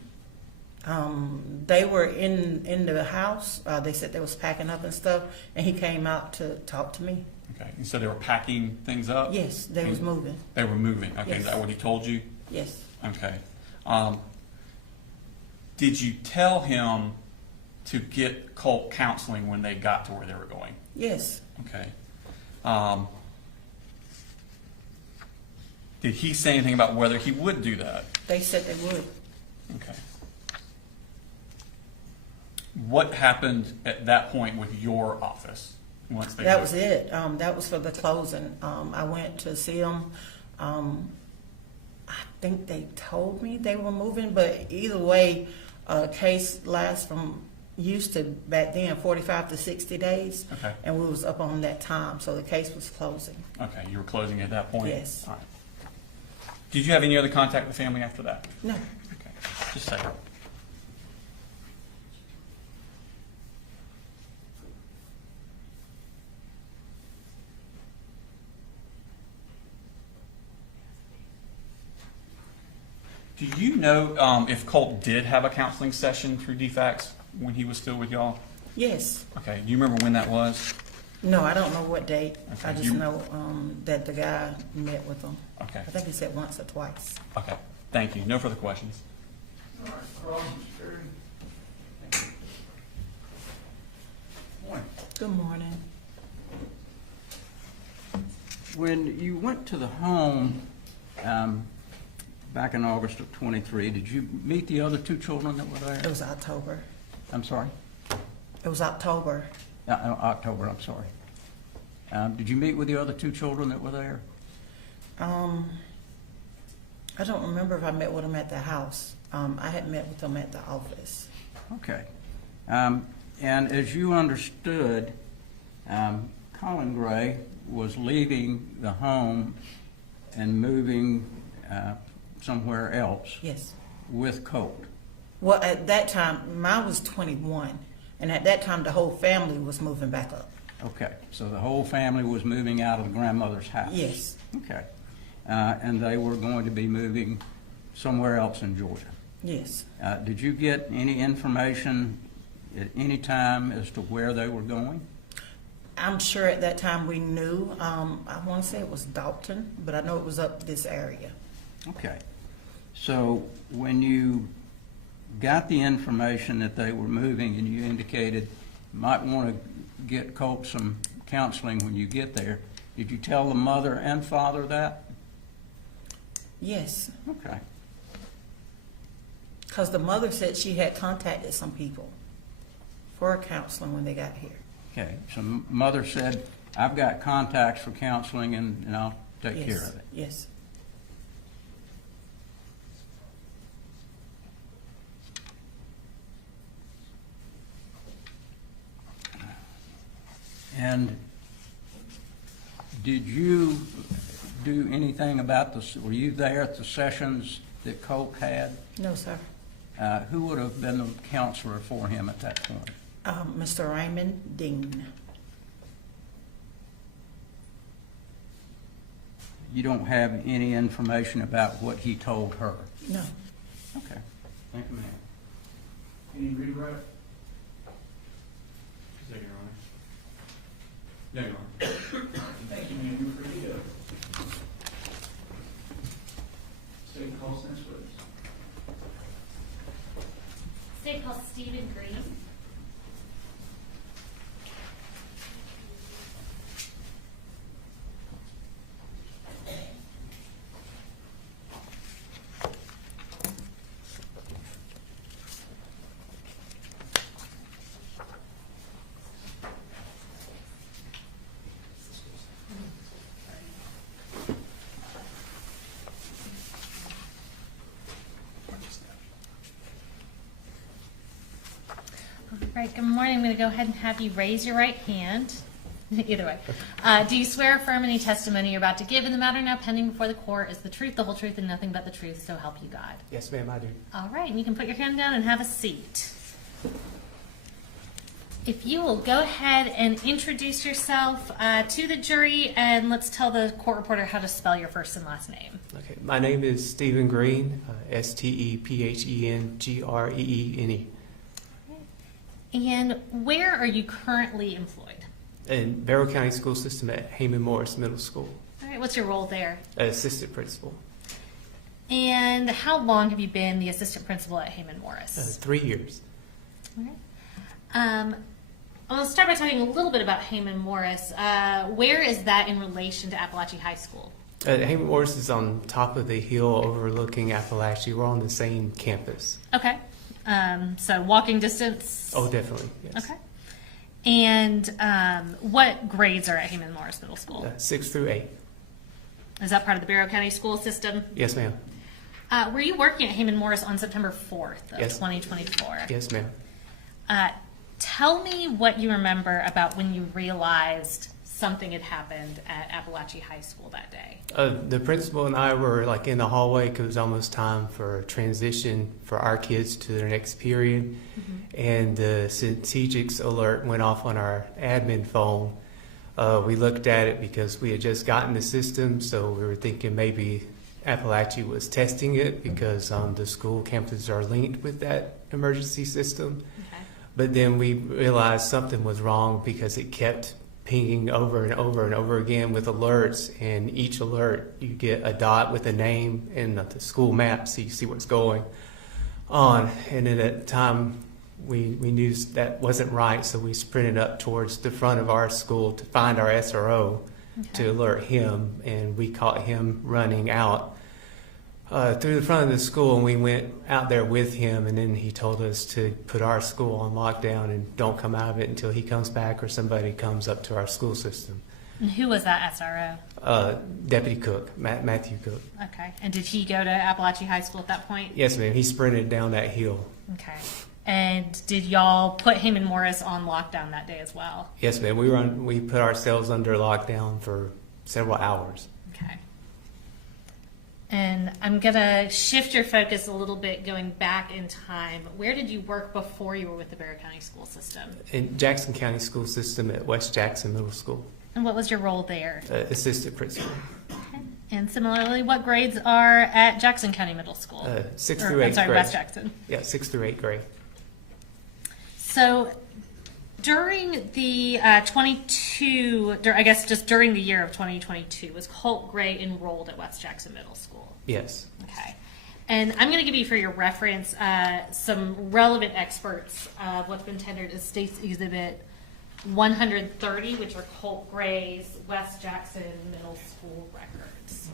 They were in the house. They said they was packing up and stuff, and he came out to talk to me. Okay. And so they were packing things up? Yes, they was moving. They were moving. Okay. Yes. Is that what he told you? Yes. Okay. Did you tell him to get Colt counseling when they got to where they were going? Yes. Okay. Did he say anything about whether he would do that? They said they would. Okay. What happened at that point with your office once they That moved? was it. That was for the closing. I went to see them. I think they told me they were moving, but either way, case lasts from used to back then 45 to 60 days. Okay. And we was up on that time, so the case was closing. Okay, you were closing at that point? Yes. All right. Did you have any other contact with family after that? No. Okay, just a second. Do you know if Colt did have a counseling session through DFACS when he was still with y'all? Yes. Okay, do you remember when that was? No, I don't know what date. Okay, I just know that the guy met with them. Okay. I think he said once or twice. Okay, thank you. No further questions. All right, Carl, Mr. Perry. Morning. Good morning. When you went to the home back in August of '23, did you meet the other two children that were It there? was October. I'm sorry? It was October. October, I'm sorry. Did you meet with the other two children that were there? I don't remember if I met with them at the house. I had met with them at the office. Okay. And as you understood, Colin Gray was leaving the home and moving somewhere else Yes. with Colt. Well, at that time, mine was 21, and at that time, the whole family was moving back up. Okay, so the whole family was moving out of the grandmother's house? Yes. Okay. And they were going to be moving somewhere else in Georgia? Yes. Did you get any information at any time as to where they were going? I'm sure at that time we knew. I want to say it was Dalton, but I know it was up this area. Okay. So when you got the information that they were moving and you indicated you might want to get Colt some counseling when you get there, did you tell the mother and father that? Yes, Okay. because the mother said she had contacted some people for counseling when they got here. Okay. So mother said, I've got contacts for counseling and I'll take Yes. care of it. Yes. And did you do anything about this? Were you there at the sessions that Colt had? No, sir. Who would have been the counselor for him at that point? Mr. Raymond Dean. You don't have any information about what he told her? No. Okay. Thank you, ma'am. Any rewrite? Is that your honor? No, your honor. Thank you, ma'am. You're free to go. State call sense, please. State called Stephen Green. All right, good morning. I'm going to go ahead and have you raise your right hand. Either way. Do you swear or affirm any testimony you're about to give in the matter now pending before the court is the truth, the whole truth, and nothing but the truth, so help you God? Yes, ma'am, I do. All right, and you can put your hand down and have a seat. If you will go ahead and introduce yourself to the jury, and let's tell the court reporter how to spell your first and last name. Okay, my name is Stephen Green, STEPHENGREENE. And where are you currently employed? In Barrow County School System at Heyman Morris Middle School, All right, what's your role there? assistant principal. And how long have you been the assistant principal at Heyman Morris? 3 years. Okay. I'll start by talking a little bit about Heyman Morris. Where is that in relation to Apalachee High School? Heyman Morris is on top of the hill overlooking Apalachee. We're on the same campus. Okay. So walking distance? Oh, definitely, yes. Okay. And what grades are at Heyman Morris Middle School? 6 through 8. Is that part of the Barrow County school system? Yes, ma'am. Were you working at Heyman Morris on September 4th of Yes. 2024? Yes, ma'am. Tell me what you remember about when you realized something had happened at Apalachee High School that day. The principal and I were like in the hallway because it was almost time for transition for our kids to their next period. And the strategics alert went off on our admin phone. We looked at it because we had just gotten the system, so we were thinking maybe Apalachee was testing it because the school campuses are linked with that emergency system. Okay. But then we realized something was wrong because it kept pinging over and over and over again with alerts, and each alert you get a dot with a name and the school map so you see what's going on. And then at the time we knew that wasn't right, so we sprinted up towards the front of our school to find our SRO to alert him, and we caught him running out through the front of the school, and we went out there with him, and then he told us to put our school on lockdown and don't come out of it until he comes back or somebody comes up to our school system. And who was that SRO? Deputy Cook, Matthew Cook. Okay. And did he go to Apalachee High School at that point? Yes, ma'am. He sprinted down that hill. Okay. And did y'all put Heyman Morris on lockdown that day as well? Yes, ma'am. We put ourselves under lockdown for several hours. Okay. And I'm going to shift your focus a little bit going back in time. Where did you work before you were with the Barrow County school system? In Jackson County School System at West Jackson Middle School. And what was your role there? Assistant principal. Okay. And similarly, what grades are at Jackson County Middle School? 6 through 8 I'm sorry, grade. West Jackson. Yeah, 6 through 8 grade. So during the during the year of 2022, was Colt Gray enrolled at West Jackson Middle School? Yes. Okay. And I'm going to give you for your reference some relevant experts of what's been tendered as State's Exhibit 130, which are Colt Gray's West Jackson Middle School records.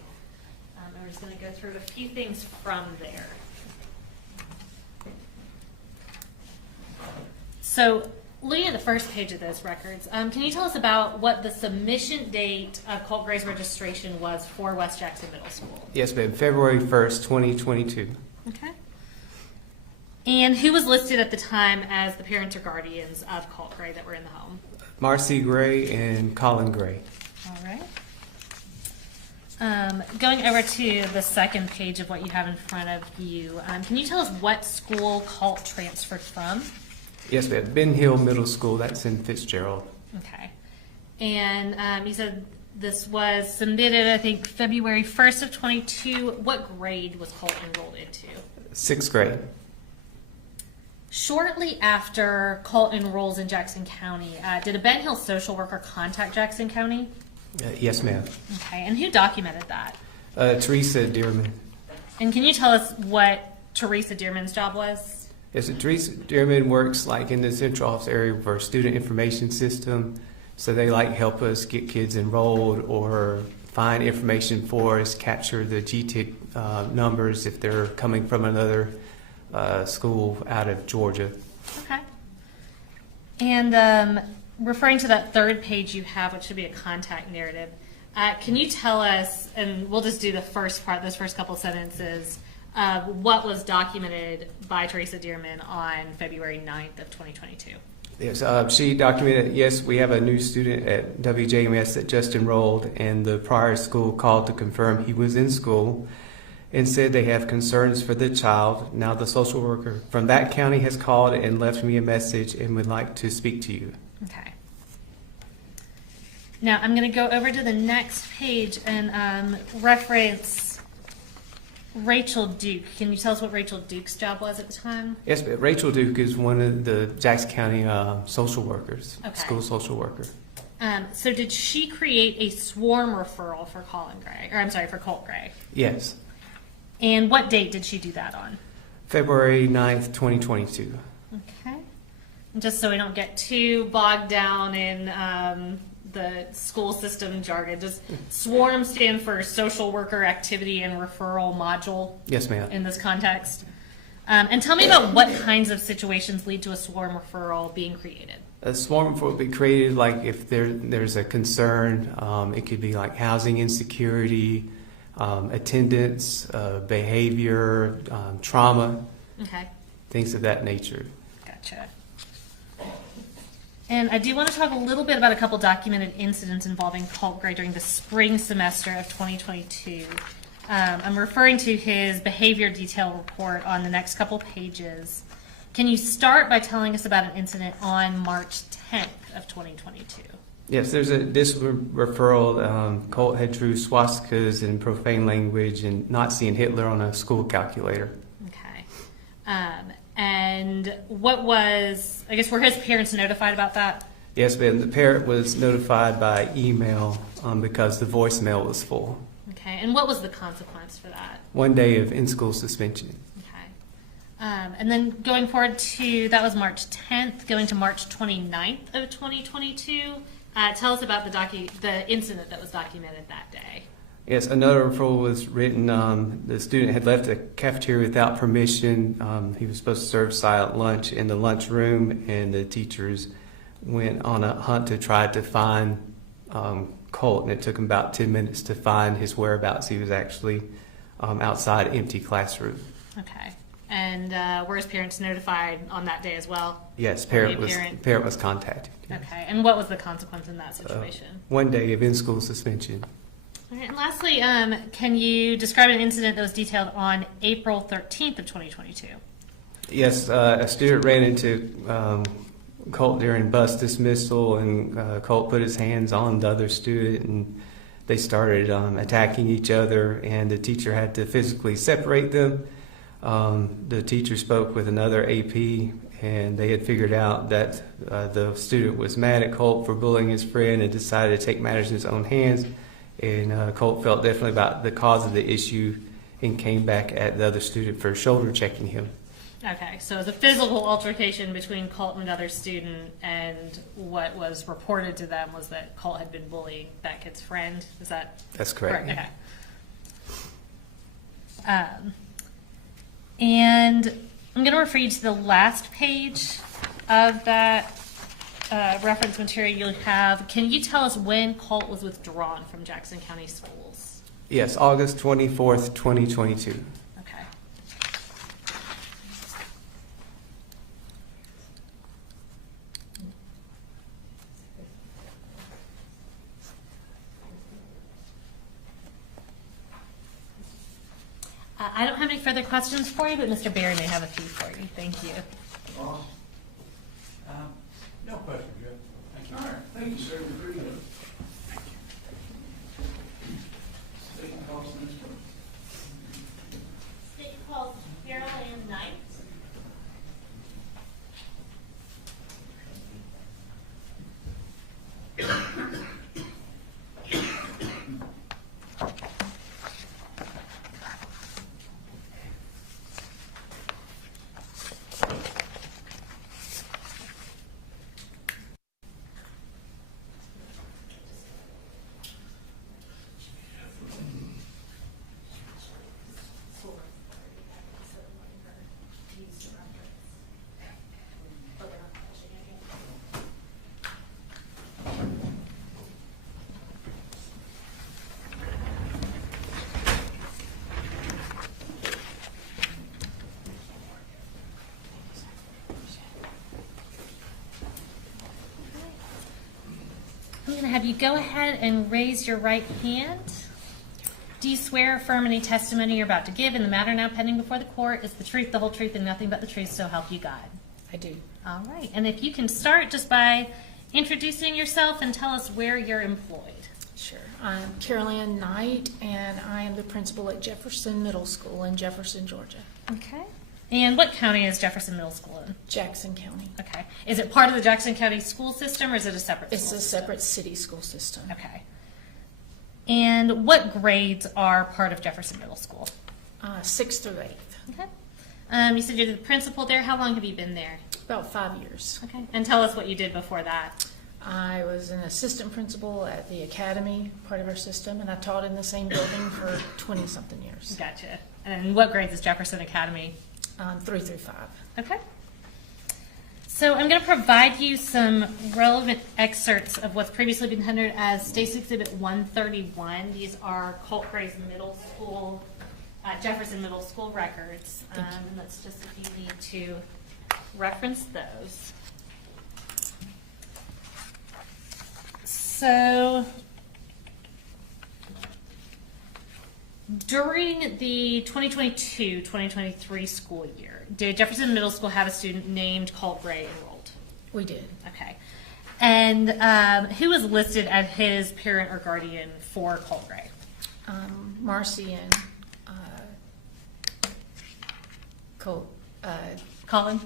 I'm just going to go through a few things from there. So, looking at the first page of those records, can you tell us about what the submission date of Colt Gray's registration was for West Jackson Middle School? Yes, ma'am. February 1st, 2022. Okay. And who was listed at the time as the parents or guardians of Colt Gray that were in the home? Marcy Gray and Colin Gray. All right. Going over to the second page of what you have in front of you, can you tell us what school Colt transferred from? Yes, ma'am. Ben Hill Middle School. That's in Fitzgerald. Okay. And you said this was submitted, I think, February 1st of 22. What grade was Colt enrolled into? 6th grade. Shortly after Colt enrolls in Jackson County, did a Ben Hill social worker contact Jackson County? Yes, ma'am. Okay. And who documented that? Teresa Dearman. And can you tell us what Teresa Dearman's job was? Yes, Teresa Dearman works like in the central office area for student information system. So they like help us get kids enrolled or find information for us, capture the GTIC numbers if they're coming from another school out of Georgia. Okay. And referring to that third page you have, which should be a contact narrative, can you tell us, and we'll just do the first part, those first couple sentences, what was documented by Teresa Dearman on February 9th of 2022? Yes, she documented, yes, we have a new student at WJMS that just enrolled, and the prior school called to confirm he was in school. and said they have concerns for the child. Now the social worker from that county has called and left me a message and would like to speak to you. Okay. Now I'm going to go over to the next page and reference Rachel Duke. Can you tell us what Rachel Duke's job was at the time? Yes, but Rachel Duke is one of the Jackson County social workers, Okay. school social worker. So did she create a swarm referral for Colin Gray, or I'm sorry, for Colt Gray? Yes, And what date did she do that on? February 9th, 2022. Okay. And just so we don't get too bogged down in the school system jargon, does SWARM stand for Social Worker Activity and Referral Module? Yes, ma'am. In this context? And tell me about what kinds of situations lead to a SWARM referral being created. A swarm will be created like if there's a concern. It could be like housing insecurity, attendance, behavior, trauma, Okay. things of that nature. Gotcha. And I do want to talk a little bit about a couple documented incidents involving Colt Gray during the spring semester of 2022. I'm referring to his behavior detail report on the next couple pages. Can you start by telling us about an incident on March 10th of 2022? Yes, there's a discipline referral. Colt had drew swastikas in profane language and Nazi and Hitler on a school calculator. Okay. And what was, I guess, were his parents notified about that? Yes, but the parent was notified by email because the voicemail was full. Okay. And what was the consequence for that? 1 day of in-school suspension. And then going forward to, that was March 10th, going to March 29th of 2022. Tell us about the incident that was documented that day. Yes, another referral was written. The student had left the cafeteria without permission. He was supposed to serve silent lunch in the lunchroom, and the teachers went on a hunt to try to find Colt, and it took him about 10 minutes to find his whereabouts. He was actually outside an empty classroom. Okay. And were his parents notified on that day as well? Yes, parent was contacted. Okay. And what was the consequence in that situation? 1 day of in-school suspension. All right. And lastly, can you describe an incident that was detailed on April 13th of 2022? Yes, a student ran into Colt during bus dismissal, and Colt put his hands on the other student, and they started attacking each other, and the teacher had to physically separate them. The teacher spoke with another AP, and they had figured out that the student was mad at Colt for bullying his friend and decided to take matters in his own hands. And Colt felt definitely about the cause of the issue and came back at the other student for shoulder checking him. Okay, so it was a physical altercation between Colt and another student, and what was reported to them was that Colt had been bullying that kid's friend. Is that That's correct? Okay. And I'm going to refer you to the last page of that reference material you have. Can you tell us when Colt was withdrawn from Jackson County Schools? Yes, August 24th, 2022. Okay. I don't have any further questions for you, but Mr. Barry may have a few for you. Thank you. No question, Jeff. Thank you. All right, thank you, sir. We appreciate it. State calls next one. State calls Carol Ann Knight. I'm going to have you go ahead and raise your right hand. Do you swear or affirm any testimony you're about to give in the matter now pending before the court is the truth, the whole truth, and nothing but the truth, so help you God? I do. All right. And if you can start just by introducing yourself and tell us where you're employed. Sure. I'm Carol Ann Knight, and I am the principal at Jefferson Middle School in Jefferson, Georgia. Okay. And what county is Jefferson Middle School in? Jackson County. Okay. Is it part of the Jackson County school system, or is it a separate It's school a system? separate city school system. Okay. And what grades are part of Jefferson Middle School? 6th through 8th. Okay. You said you're the principal there. How long have you been there? About 5 years. Okay. And tell us what you did before that. I was an assistant principal at the academy, part of our system, and I taught in the same building for 20-something years. Gotcha. And what grades is Jefferson Academy? 3 through 5. Okay. So I'm going to provide you some relevant excerpts of what's previously been tendered as State's Exhibit 131. These are Colt Gray's middle school, Jefferson Middle School records. And that's just if you need to reference those. So during the 2022-2023 school year, did Jefferson Middle School have a student named Colin Gray enrolled? We did. Okay. And who was listed as his parent or guardian for Colin Gray? Marcy and Colin? Colin,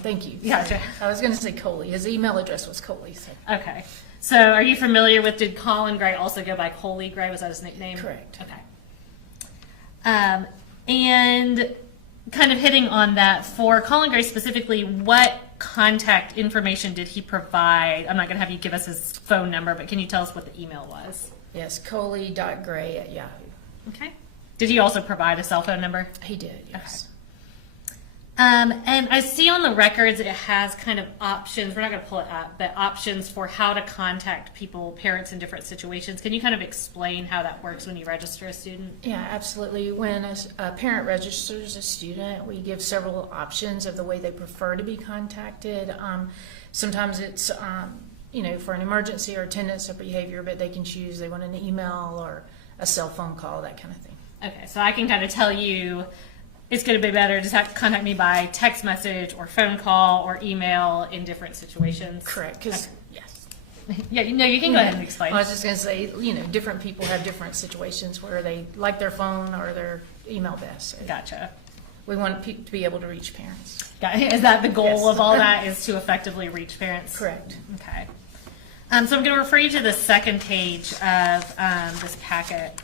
thank you. Gotcha. I was going to say Coley. His email address was Coley. So. Okay. So are you familiar with, did Colin Gray also go by Coley Gray? Was that his nickname? Correct. Okay. And kind of hitting on that, for Colin Gray specifically, what contact information did he provide? I'm not going to have you give us his phone number, but can you tell us what the email was? Yes, Coley.gray@yahoo. Okay. Did he also provide a cell phone number? He did, yes. Okay. And I see on the records it has kind of options, we're not going to pull it up, but options for how to contact people, parents in different situations. Can you kind of explain how that works when you register a student? Yeah, absolutely. When a parent registers a student, we give several options of the way they prefer to be contacted. Sometimes it's, for an emergency or attendance or behavior, but they can choose, they want an email or a cell phone call, that kind of thing. Okay, so I can kind of tell you it's going to be better to contact me by text message or phone call or email in different situations. Correct, because, yes. Yeah, you can go ahead and explain. I was just going to say, different people have different situations where they like their phone or their email best. Gotcha. We want to be able to reach parents. Is that the goal Yes. of all that, is to effectively reach parents? Correct. Okay. So I'm going to refer you to the second page of this packet.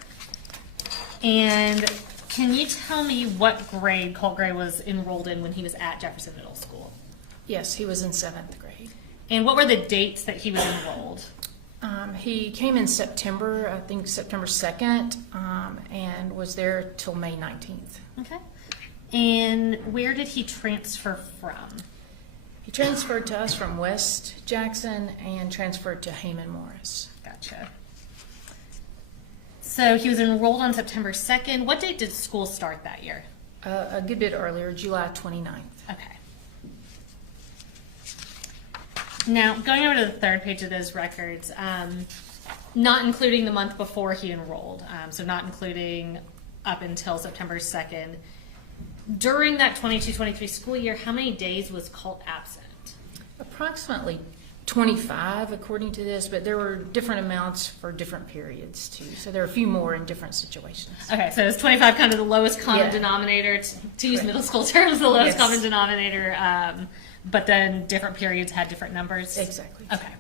And can you tell me what grade Colt Gray was enrolled in when he was at Jefferson Middle School? Yes, he was in 7th grade. And what were the dates that he was enrolled? He came in September, I think September 2nd, and was there till May 19th. Okay. And where did he transfer from? He transferred to us from West Jackson and transferred to Heyman Morris. Gotcha. So he was enrolled on September 2nd. What date did school start that year? A good bit earlier, July 29th. Okay. Now, going over to the third page of those records, not including the month before he enrolled, so not including up until September 2nd, during that 22-23 school year, how many days was Colt absent? Approximately 25 according to this, but there were different amounts for different periods too. So there are a few more in different situations. Okay, so is 25 kind of the lowest common Yeah. denominator, to use middle school terms, the lowest Yes. common denominator, but then different periods had different numbers? Exactly. Okay.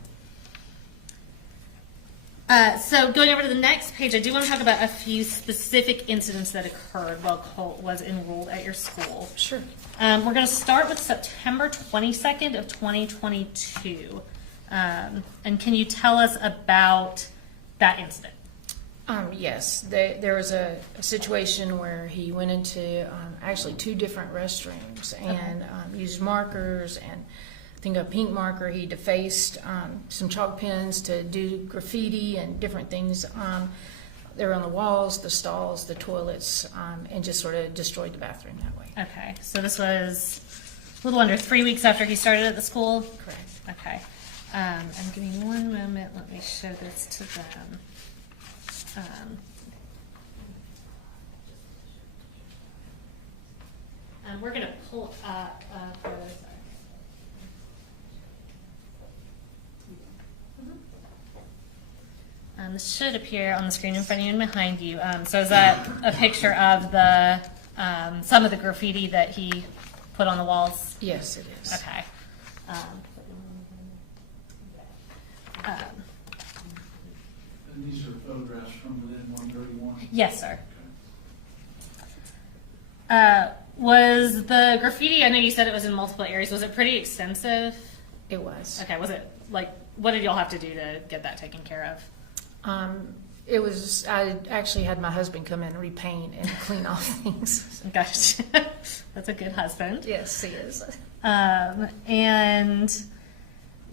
So going over to the next page, I do want to talk about a few specific incidents that occurred while Colt was enrolled at your school. Sure. We're going to start with September 22nd of 2022. And can you tell us about that incident? Yes, there was a situation where he went into actually 2 different restrooms and used markers, and I think a pink marker. He defaced some chalk pens to do graffiti and different things. They were on the walls, the stalls, the toilets, and just sort of destroyed the bathroom that way. Okay, so this was a little under 3 weeks after he started at the school? Correct. Okay. And give me one moment, let me show this to them. We're going to pull up photos. This should appear on the screen in front of you and behind you. So is that a picture of the some of the graffiti that he put on the walls? Yes, it is. Okay. And these are photographs from within 131? Yes, sir. Was the graffiti, I know you said it was in multiple areas, was it pretty extensive? It was. Okay, was it, like, what did y'all have to do to get that taken care of? It was, I actually had my husband come in and repaint and clean off things. Gosh, that's a good husband. Yes, he is. And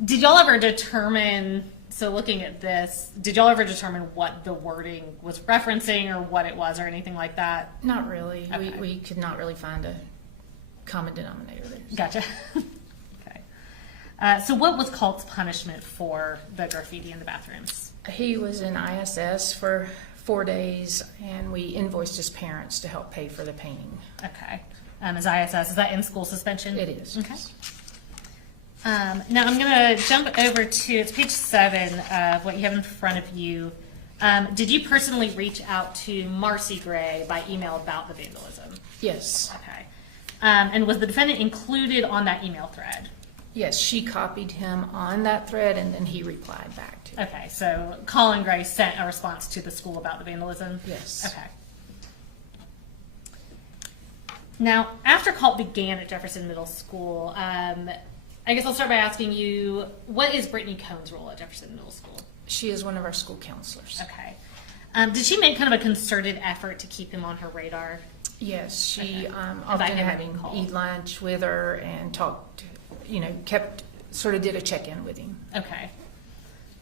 did y'all ever determine, so looking at this, did y'all ever determine what the wording was referencing or what it was or anything like that? Not really. Okay. We could not really find a common denominator there. Gotcha. Okay. So what was Colt's punishment for the graffiti in the bathrooms? He was in ISS for 4 days, and we invoiced his parents to help pay for the painting. Okay. Is ISS, is that in-school suspension? It is. Okay. Now I'm going to jump over to, it's page 7 of what you have in front of you. Did you personally reach out to Marcy Gray by email about the vandalism? Yes. Okay. And was the defendant included on that email thread? Yes, she copied him on that thread, and then he replied back to it. Okay, so Colin Gray sent a response to the school about the vandalism? Yes. Okay. Now, after Colt began at Jefferson Middle School, I guess I'll start by asking you, what is Brittany Cohn's role at Jefferson Middle School? She is one of our school counselors. Okay. Did she make kind of a concerted effort to keep him on her radar? Yes, she Okay. often By him had having called. eat lunch with her and talked, sort of did a check-in with him. Okay.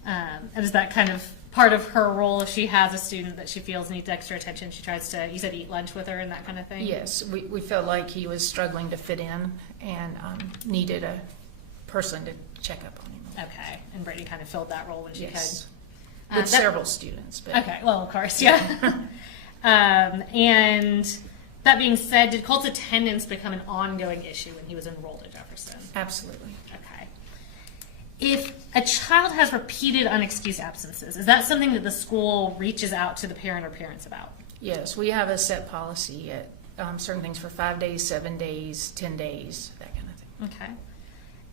And is that kind of part of her role? If she has a student that she feels needs extra attention, she tries to, you said, eat lunch with her and that kind of thing? Yes, we felt like he was struggling to fit in and needed a person to check up on him. Okay. And Brittany kind of filled that role when she Yes. could? With several students. But Okay, well, of course, yeah. And that being said, did Colt's attendance become an ongoing issue when he was enrolled at Jefferson? Absolutely. Okay. If a child has repeated unexcused absences, is that something that the school reaches out to the parent or parents about? Yes, we have a set policy at certain things for 5 days, 7 days, 10 days, that kind of thing. Okay.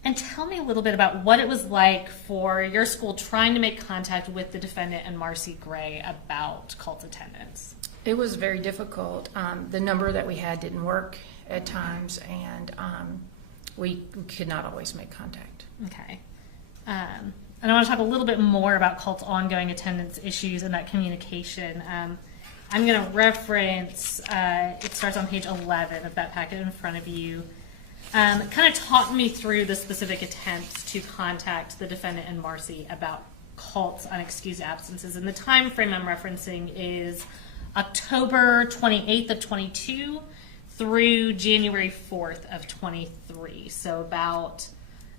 And tell me a little bit about what it was like for your school trying to make contact with the defendant and Marcy Gray about Colt's attendance. It was very difficult. The number that we had didn't work at times, and we could not always make contact. Okay. And I want to talk a little bit more about Colt's ongoing attendance issues and that communication. I'm going to reference, it starts on page 11 of that packet in front of you. Kind of talk me through the specific attempts to contact the defendant and Marcy about Colt's unexcused absences. And the time frame I'm referencing is October 28th of 22 through January 4th of 23. So about,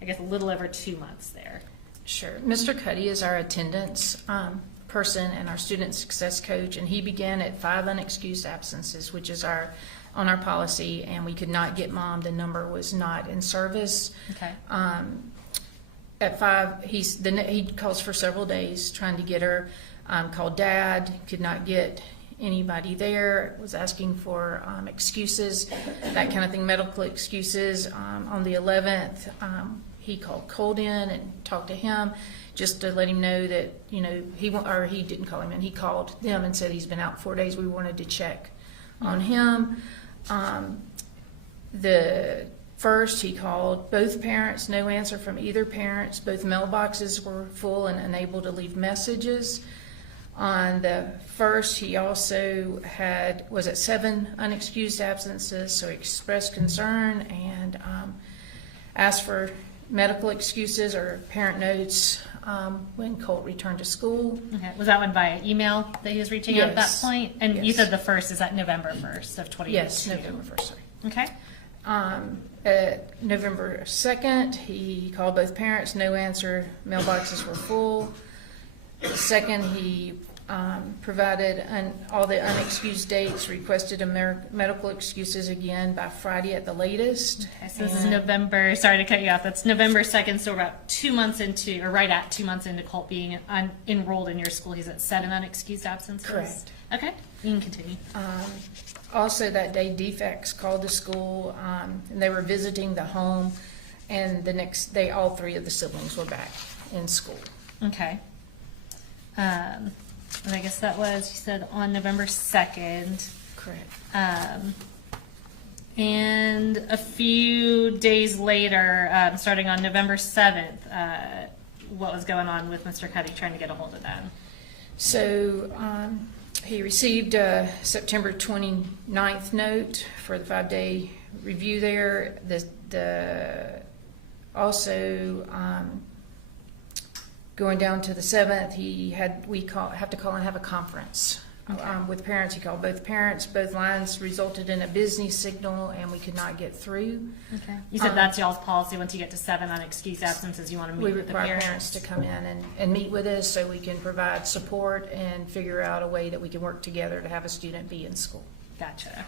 I guess, a little over 2 months there. Sure. Mr. Cuddy is our attendance person and our student success coach, and he began at 5 unexcused absences, which is on our policy, and we could not get mom. The number was not in service. Okay. At 5, he calls for several days trying to get her. Called dad, could not get anybody there, was asking for excuses, that kind of thing, medical excuses. On the 11th, he called Colt in and talked to him just to let him know that, he didn't call him in, he called them and said he's been out 4 days, we wanted to check on him. The first, he called both parents, no answer from either parents. Both mailboxes were full and unable to leave messages. On the first, he also was at 7 unexcused absences, so he expressed concern and asked for medical excuses or parent notes when Colt returned to school. Okay. Was that one via email that he was reaching out at that Yes. point? And you Yes. said the first, is that November 1st of 2022? Yes, November 1st, sorry. Okay. At November 2nd, he called both parents, no answer, mailboxes were full. The second, he provided all the unexcused dates, requested medical excuses again by Friday at the latest. Okay, so this is November, sorry to cut you off, that's November 2nd, so we're about 2 months into, or right at 2 months into Colt being enrolled in your school. He's at 7 unexcused absences? Correct. Okay, you can continue. Also that day, defects called the school, and they were visiting the home, and the next day, all 3 of the siblings were back in school. Okay. And I guess that was, you said, on November 2nd. Correct. And a few days later, starting on November 7th, what was going on with Mr. Cuddy trying to get a hold of them? So he received a September 29th note for the 5-day review there. Also, going down to the 7th, we have to call and have a conference with parents. He called both parents. Both lines resulted in a busy signal, and we could not get through. Okay. You said that's y'all's policy. Once you get to 7 unexcused absences, you want to meet with the parents. We require parents to come in and meet with us so we can provide support and figure out a way that we can work together to have a student be in school. Gotcha.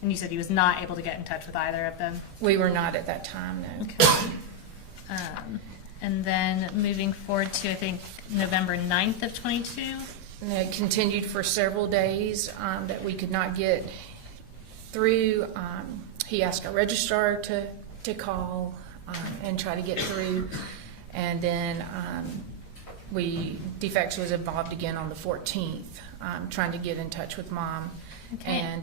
And you said he was not able to get in touch with either of them? We were not at that time, no. Okay. And then moving forward to, I think, November 9th of 22? And it continued for several days that we could not get through. He asked our registrar to call and try to get through. And then defects was involved again on the 14th, trying to get in touch with mom. Okay.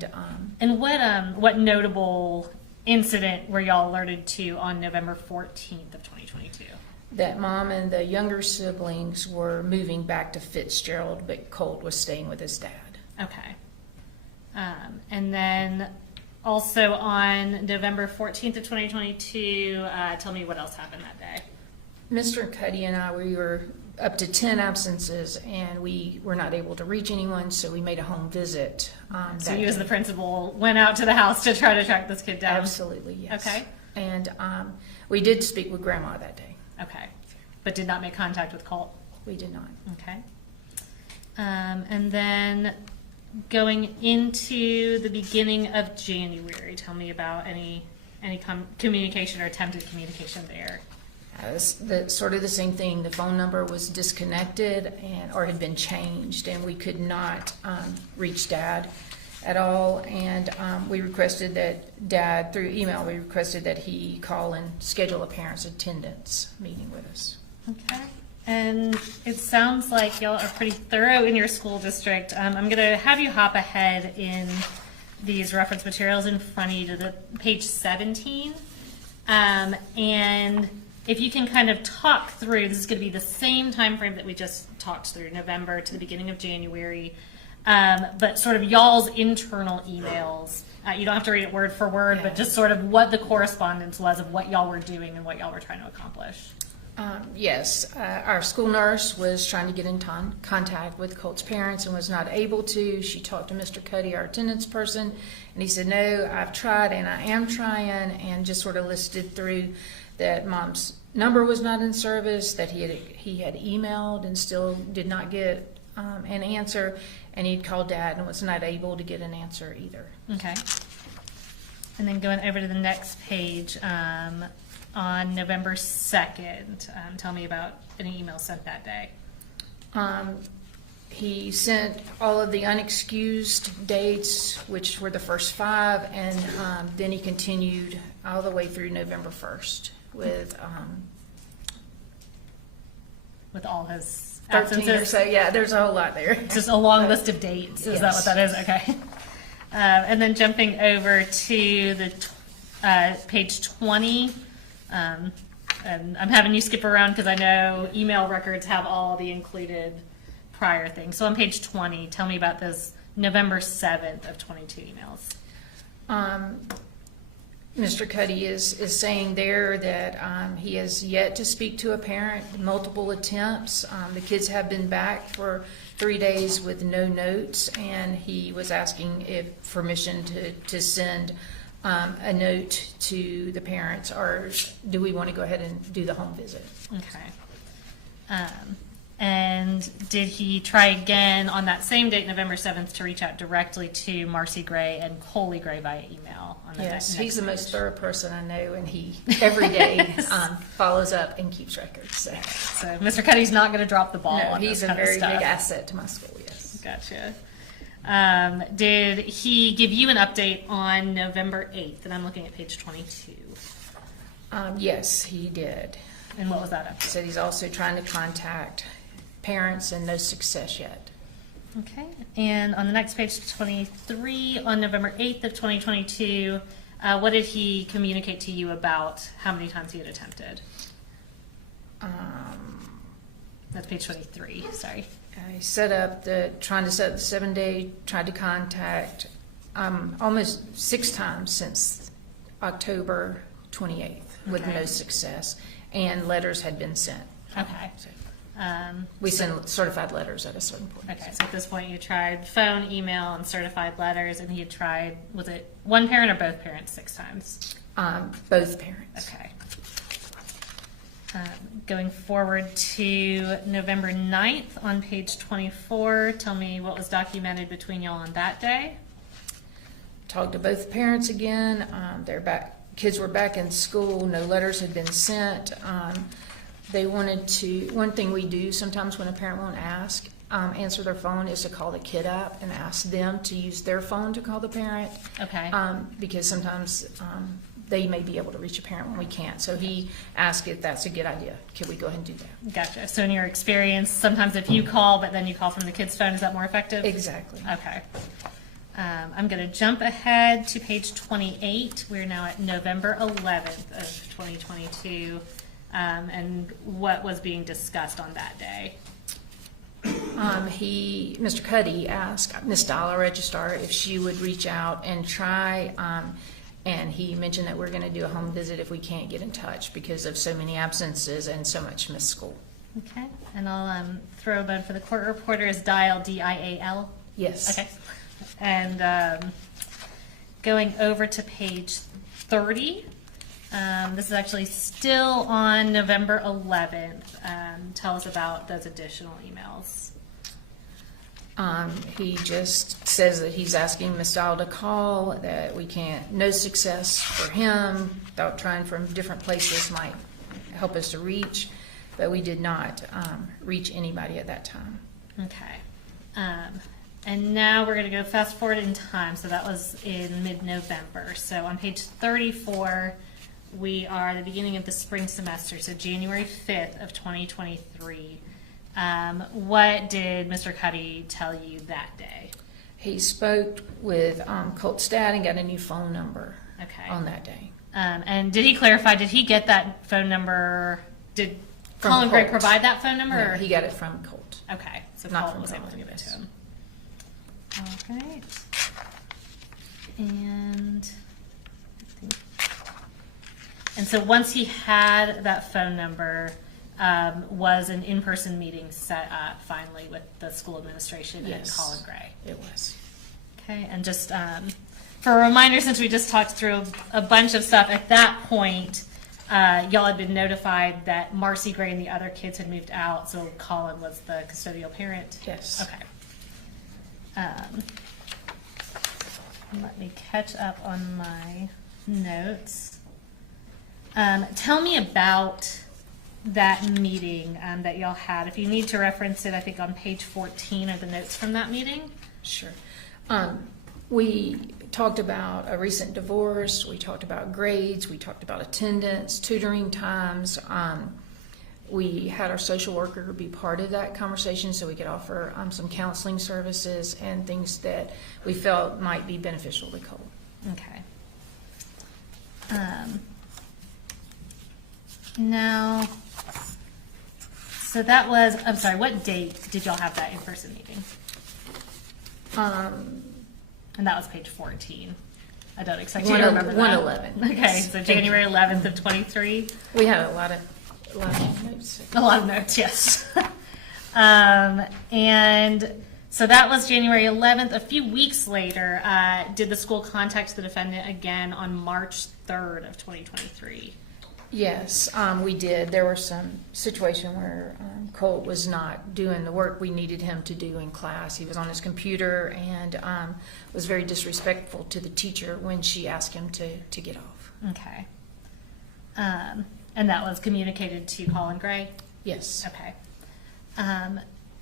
And what notable incident were y'all alerted to on November 14th of 2022? That mom and the younger siblings were moving back to Fitzgerald, but Colt was staying with his dad. Okay. And then also on November 14th of 2022, tell me what else happened that day. Mr. Cuddy and I, we were up to 10 absences, and we were not able to reach anyone, so we made a home visit. So you as the principal went out to the house to try to track this kid down? Absolutely, yes. Okay. And we did speak with Grandma that day. Okay. But did not make contact with Colt? We did not. Okay. And then going into the beginning of January, tell me about any communication or attempted communication there. Sort of the same thing. The phone number was disconnected or had been changed, and we could not reach Dad at all. And we requested that Dad, through email, we requested that he call and schedule a parent's attendance meeting with us. Okay. And it sounds like y'all are pretty thorough in your school district. I'm going to have you hop ahead in these reference materials in front of you to the page 17. And if you can kind of talk through, this is going to be the same time frame that we just talked through, November to the beginning of January, but sort of y'all's internal emails. You don't have to read it word for word, but just sort of what the correspondence was of what y'all were doing and what y'all were trying to accomplish. Yes, our school nurse was trying to get in contact with Colt's parents and was not able to. She talked to Mr. Cuddy, our attendance person, and he said, no, I've tried and I am trying, and just sort of listed through that mom's number was not in service, that he had emailed and still did not get an answer, and he'd called Dad and was not able to get an answer either. Okay. And then going over to the next page, on November 2nd, tell me about any emails sent that day. He sent all of the unexcused dates, which were the first 5, and then he continued all the way through November 1st with all his 13 absences. or so. Yeah, there's a whole lot there. Just a long list of dates. Is that what that is? Okay. And then jumping over to the page 20. And I'm having you skip around because I know email records have all the included prior things. So on page 20, tell me about this November 7th of 22 emails. Mr. Cuddy is saying there that he has yet to speak to a parent, multiple attempts. The kids have been back for 3 days with no notes, and he was asking if permission to send a note to the parents, or do we want to go ahead and do the home visit? Okay. And did he try again on that same date, November 7th, to reach out directly to Marcy Gray and Coley Gray via email? On the Yes, next he's the page? most thorough person I know, and he every day follows up and keeps records. So, Mr. Cuddy's not going to drop the ball no, on he's this a kind of very stuff. big asset to my school. Yes. Gotcha. Did he give you an update on November 8th? And I'm looking at page 22. Yes, he did. And what was that update? He said he's also trying to contact parents and no success yet. Okay. And on the next page, 23, on November 8th of 2022, what did he communicate to you about how many times he had attempted? That's page 23, sorry. He trying to set up the 7-day, tried to contact almost 6 times since October 28th with no success, and letters had been sent. Okay. We send certified letters at a certain point. Okay, so at this point you tried phone, email, and certified letters, and he had tried, was it one parent or both parents 6 times? Both parents. Okay. Going forward to November 9th on page 24, tell me what was documented between y'all on that day. Talked to both parents again. They're back. Kids were back in school. No letters had been sent. They wanted to. One thing we do sometimes when a parent won't answer their phone is to call the kid up and ask them to use their phone to call the parent. Okay. Because sometimes they may be able to reach a parent when we can't. So he asked if that's a good idea. Can we go ahead and do that? Gotcha. So in your experience, sometimes if you call, but then you call from the kid's phone, is that more effective? Exactly. Okay. I'm going to jump ahead to page 28. We're now at November 11th of 2022. And what was being discussed on that day? Mr. Cuddy asked Miss Dollar Registrar if she would reach out and try, and he mentioned that we're going to do a home visit if we can't get in touch because of so many absences and so much missed school. Okay, and I'll throw a bone for the court reporter is dial, D-I-A-L? Yes. Okay, and going over to page 30, this is actually still on November 11th. Tell us about those additional emails. He just says that he's asking Miss Dial to call, that we can't, no success for him, thought trying from different places might help us to reach, but we did not reach anybody at that time. Okay. And now we're going to go fast forward in time. So that was in mid-November. So on page 34, we are at the beginning of the spring semester, so January 5th of 2023. What did Mr. Cuddy tell you that day? He spoke with Colt's dad and got a new phone number on that day. And did he clarify, did he get that phone number? Did From Colin Gray Colt. provide that phone number? No, he got it from Colt. Okay, so Not Colin from was able to Colin, give it to yes. him. All right. And so once he had that phone number, was an in-person meeting set up finally with the school administration and Colin Gray? It was. Okay, and just for a reminder, since we just talked through a bunch of stuff, at that point, y'all had been notified that Marcy Gray and the other kids had moved out, so Colin was the custodial parent? Yes. Okay. Let me catch up on my notes. Tell me about that meeting that y'all had. If you need to reference it, I think on page 14 are the notes from that meeting. Sure. We talked about a recent divorce. We talked about grades. We talked about attendance, tutoring times. We had our social worker be part of that conversation so we could offer some counseling services and things that we felt might be beneficial to Cole. Okay. Now, so that was, I'm sorry, what date did y'all have that in-person meeting? And that was page 14. I don't expect you to remember that. 111. Okay, Yes. so January 11th of 23. We had a lot of notes. A lot of notes, yes. And so that was January 11th. A few weeks later, did the school contact the defendant again on March 3rd of 2023? Yes, we did. There were some situation where Colt was not doing the work we needed him to do in class. He was on his computer and was very disrespectful to the teacher when she asked him to get off. Okay. And that was communicated to Colin Gray? Yes. Okay.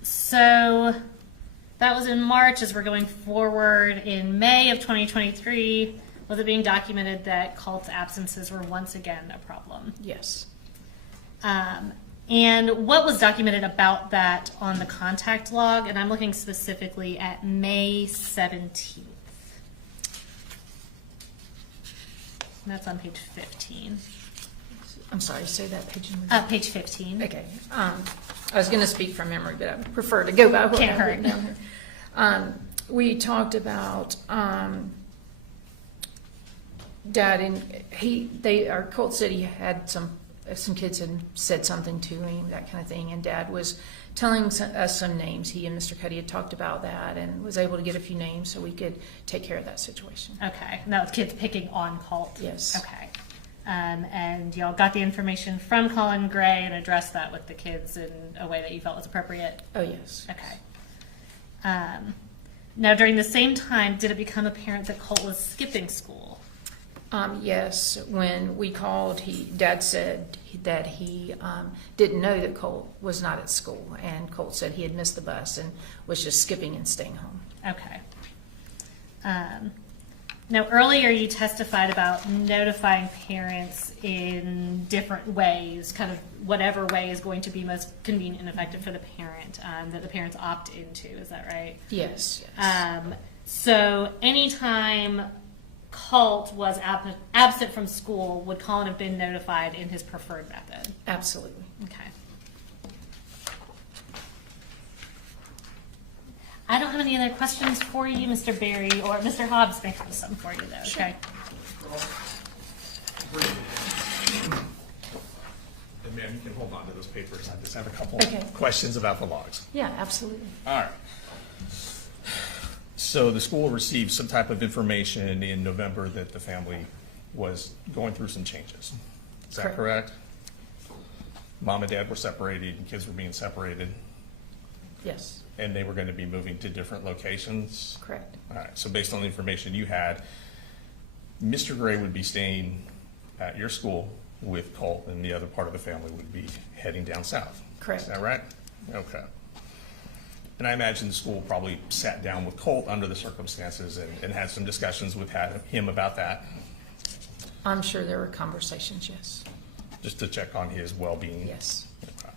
So that was in March. As we're going forward in May of 2023, was it being documented that Colt's absences were once again a problem? Yes. And what was documented about that on the contact log? And I'm looking specifically at May 17th. And that's on page 15. I'm sorry, say that page number. Page 15. Okay. I was going to speak from memory, but I prefer to go by what Can't I've hurt. written down here. We talked about Dad, and Colt said he had some kids had said something to him, that kind of thing, and Dad was telling us some names. He and Mr. Cuddy had talked about that and was able to get a few names so we could take care of that situation. Okay. And that was kids picking on Colt? Yes. Okay. And y'all got the information from Colin Gray and addressed that with the kids in a way that you felt was appropriate? Oh, yes. Okay. Now, during the same time, did it become apparent that Colt was skipping school? Yes. When we called, Dad said that he didn't know that Colt was not at school, and Colt said he had missed the bus and was just skipping and staying home. Okay. Now, earlier you testified about notifying parents in different ways, kind of whatever way is going to be most convenient and effective for the parent, that the parents opt into. Is that right? Yes. So anytime Colt was absent from school, would Colin have been notified in his preferred method? Absolutely. Okay. I don't have any other questions for you, Mr. Berry, or Mr. Hobbs may have some for you, though. Sure. Okay. And ma'am, you can hold on to those papers. I just have a couple Okay. questions about the logs. Yeah, absolutely. All right. So the school received some type of information in November that the family was going through some changes. Is that correct? Mom and dad were separated and kids were being separated, Yes. and they were going to be moving to different locations? Correct. All right, so based on the information you had, Mr. Gray would be staying at your school with Colt, and the other part of the family would be heading down south. Correct. Is that right? Okay. And I imagine the school probably sat down with Colt under the circumstances and had some discussions with him about that, I'm sure there were conversations, yes. just to check on his well-being. Yes. Okay.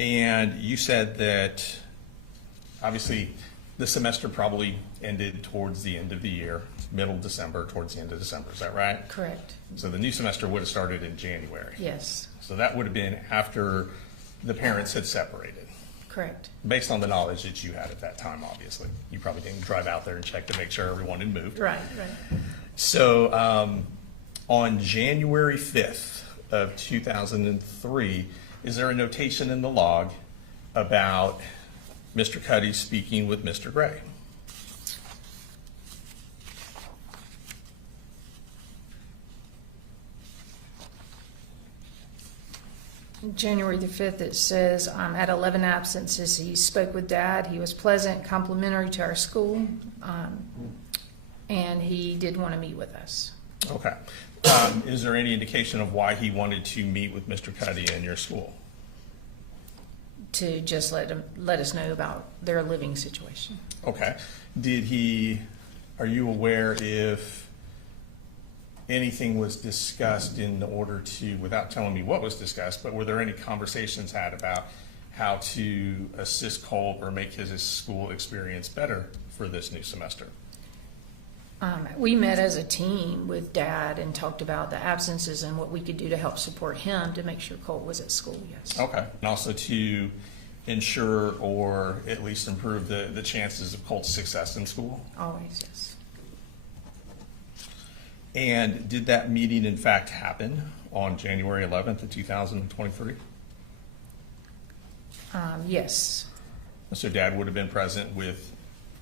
And you said that obviously the semester probably ended towards the end of the year, middle December, towards the end of December. Is that right? Correct. So the new semester would have started in January. Yes. So that would have been after the parents had separated, Correct. based on the knowledge that you had at that time, obviously. You probably didn't drive out there and check to make sure everyone had moved. Right, right. So on January 5th of 2003, is there a notation in the log about Mr. Cuddy speaking with Mr. Gray? January the 5th, it says, at 11 absences, he spoke with Dad. He was pleasant, complimentary to our school, and he did want to meet with us. Okay. Is there any indication of why he wanted to meet with Mr. Cuddy in your school? To just let us know about their living situation. Okay. Are you aware if anything was discussed in order to, without telling me what was discussed, but were there any conversations had about how to assist Colt or make his school experience better for this new semester? We met as a team with Dad and talked about the absences and what we could do to help support him to make sure Colt was at school, yes. Okay. And also to ensure or at least improve the chances of Colt's success in school? Always, yes. And did that meeting in fact happen on January 11th of 2023? Yes. So Dad would have been present with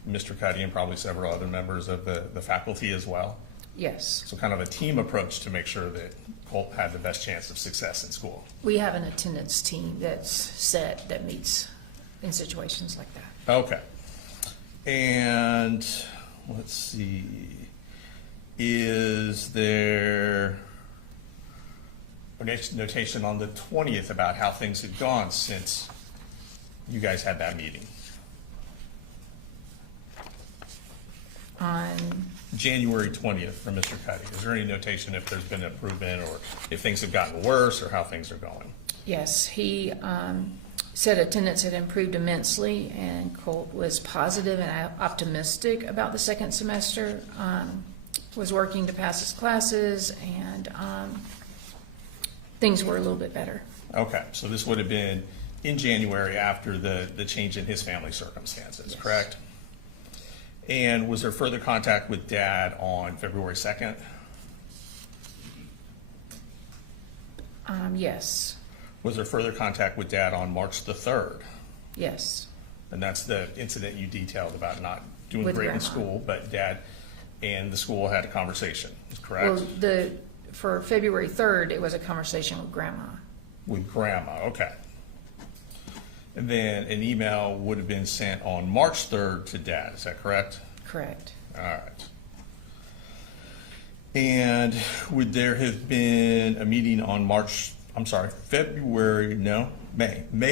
Mr. Cuddy and probably several other members of the faculty as well? Yes. So kind of a team approach to make sure that Colt had the best chance of success in school. We have an attendance team that's set that meets in situations like that. Okay. And let's see, is there a notation on the 20th about how things had gone since you guys had that meeting? On January 20th from Mr. Cuddy. Is there any notation if there's been an improvement or if things have gotten worse or how things are going? Yes, he said attendance had improved immensely, and Colt was positive and optimistic about the second semester, was working to pass his classes, and things were a little bit better. Okay, so this would have been in January after the change in his family circumstances, yes. Correct? And was there further contact with Dad on February 2nd? Yes. Was there further contact with Dad on March the 3rd? Yes. And that's the incident you detailed about not doing With great Grandma. in school, but Dad and the school had a conversation, correct? Well, for February 3rd, it was a conversation with Grandma. With Grandma, okay. And then an email would have been sent on March 3rd to Dad, is that correct? Correct. All right. And would there have been a meeting on May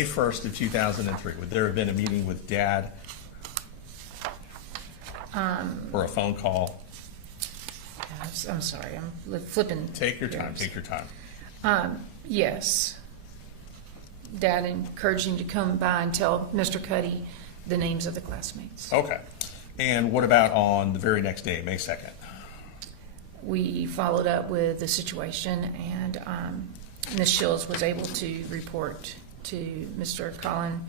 1st of 2003? Would there have been a meeting with Dad? Or a phone call? I'm sorry, I'm flipping. Take your time, take your time. Yes. Dad encouraged him to come by and tell Mr. Cuddy the names of the classmates. Okay. And what about on the very next day, May 2nd? We followed up with the situation, and Ms. Shields was able to report to Mr. Colin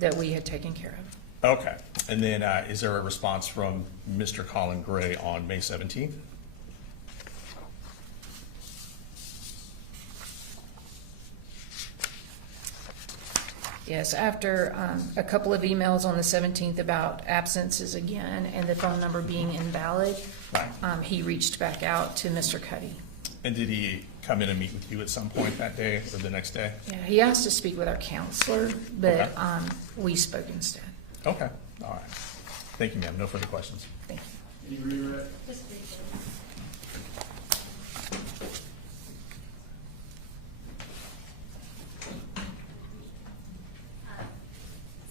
that we had taken care of. Okay. And then is there a response from Mr. Colin Gray on May 17th? Yes, after a couple of emails on the 17th about absences again and the phone number being invalid, Right. he reached back out to Mr. Cuddy. And did he come in and meet with you at some point that day or the next day? Yeah, he asked to speak with our counselor, but Okay. we spoke instead. Okay. All right. Thank you, ma'am. No further questions. Thank you. Can you read it? Just briefly.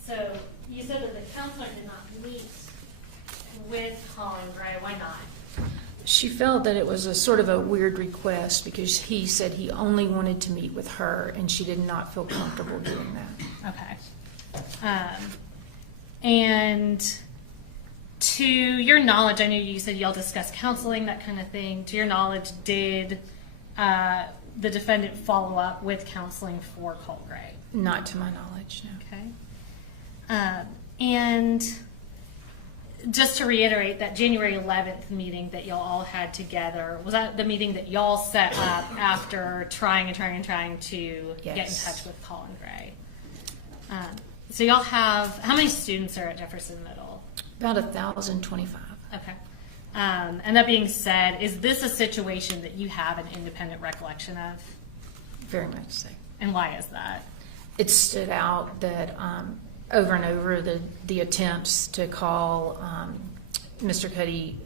So you said that the counselor did not meet with Colin Gray. Why not? She felt that it was a sort of a weird request because he said he only wanted to meet with her, and she did not feel comfortable doing that. Okay. And to your knowledge, I know you said y'all discussed counseling, that kind of thing. To your knowledge, did the defendant follow up with counseling for Colt Gray? Not to my knowledge, no. Okay. And just to reiterate, that January 11th meeting that y'all all had together, was that the meeting that y'all set up after trying to get in Yes. touch with Colin Gray? So y'all have, how many students are at Jefferson Middle? About 1,025. Okay. And that being said, is this a situation that you have an independent recollection of? Very much so. And why is that? It stood out that over and over the attempts to call Mr. Cuddy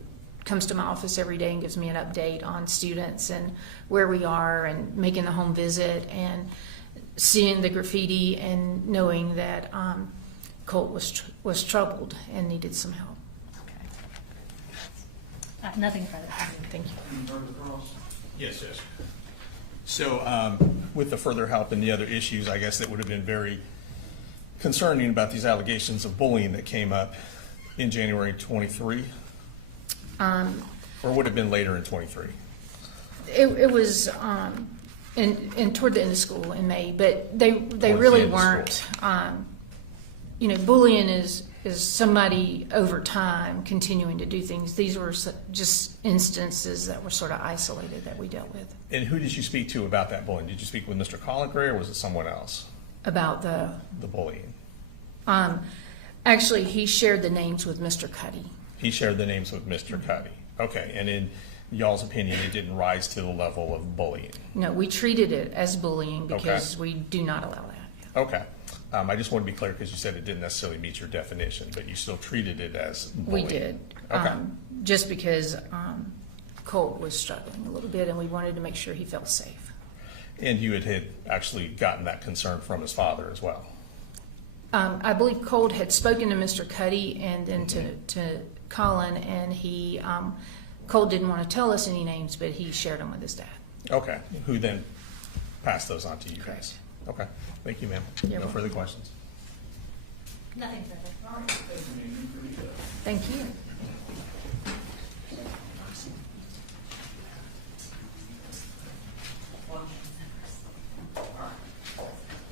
comes to my office every day and gives me an update on students and where we are and making the home visit and seeing the graffiti and knowing that Colt was troubled and needed some help. Okay. Nothing further. Thank you. Any further cross? Yes, yes. So with the further help and the other issues, I guess that would have been very concerning about these allegations of bullying that came up in January 23? Or would have been later in 23? It was in toward the end of school in May, but they the really end of weren't. Bullying is somebody over time continuing to do things. These were just instances that were sort of isolated that we dealt with. And who did you speak to about that bullying? Did you speak with Mr. Colin Gray or was it someone else? About the bullying. Actually, he shared the names with Mr. Cuddy. He shared the names with Mr. Cuddy. Okay, and y'all's opinion, it didn't rise to the level of bullying. No, we treated it as bullying because we do not allow that. Okay. I just want to be clear because you said it didn't necessarily meet your definition, but you still treated it as bullying. We did. Okay. Just because Colt was struggling a little bit and we wanted to make sure he felt safe. And you had actually gotten that concern from his father as well. I believe Colt had spoken to Mr. Cuddy and then to Colin, and Colt didn't want to tell us any names, but he shared them with his dad. Okay. Who then passed those on to you guys? Okay. Thank you, ma'am. You're No further questions. Nothing further. Thank you.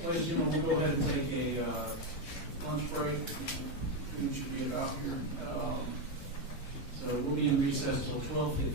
Ladies and gentlemen, we'll go ahead and take a lunch break. We should be about here. So we'll be in recess till 12:50.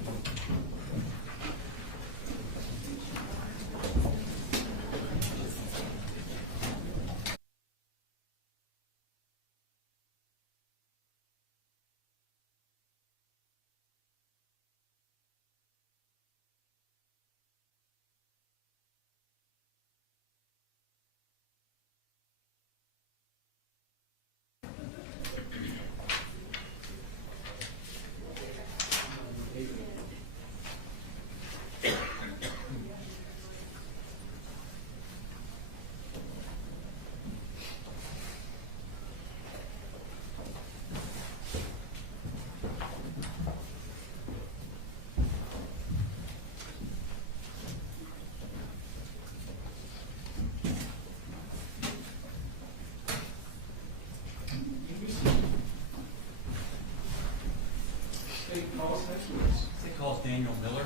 State calls Daniel Miller.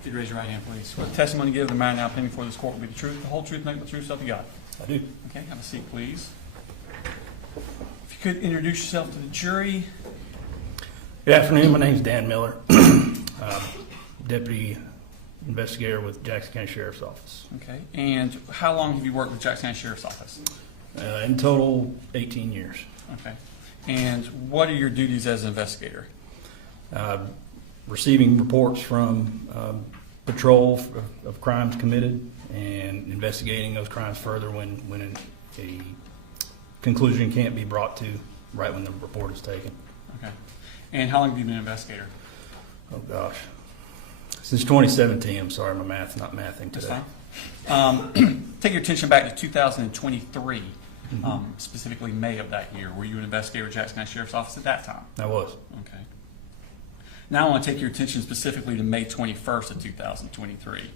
If you'd raise your right hand, please. Swear the testimony you give the matter now pending before this court will be the truth, the whole truth, nothing but the truth, so help you God. I do. Okay, have a seat, please. If you could introduce yourself to the jury. Good afternoon. My name is Dan Miller, Deputy Investigator with Jackson County Sheriff's Office. Okay, and how long have you worked with Jackson County Sheriff's Office? In total, 18 years. Okay, and what are your duties as an investigator? Receiving reports from patrol of crimes committed and investigating those crimes further when a conclusion can't be brought to right when the report is taken. Okay, and how long have you been an investigator? Oh gosh, since 2017. I'm sorry, my math's not mathing today. That's fine. Take your attention back to 2023, specifically May of that year. Were you an investigator at Jackson County Sheriff's Office at that time? I was. Okay. Now I want to take your attention specifically to May 21st of 2023.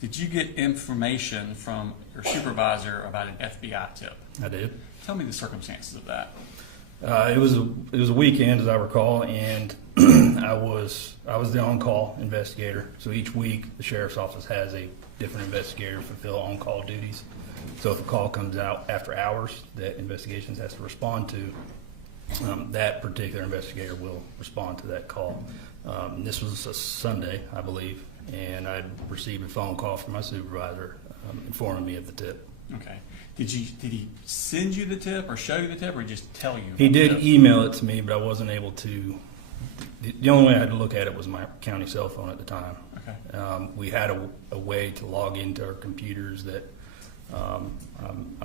Did you get information from your supervisor about an FBI tip? I did. Tell me the circumstances of that. It was a weekend, as I recall, and I was the on-call investigator. So each week, the sheriff's office has a different investigator fulfill on-call duties. So if a call comes out after hours that investigations has to respond to, that particular investigator will respond to that call. This was a Sunday, I believe, and I received a phone call from my supervisor informing me of the tip. Okay. Did he send you the tip or show you the tip or just tell you? He did email it to me, but I wasn't able to. The only way I had to look at it was my county cell phone at the time. Okay. We had a way to log into our computers that I'm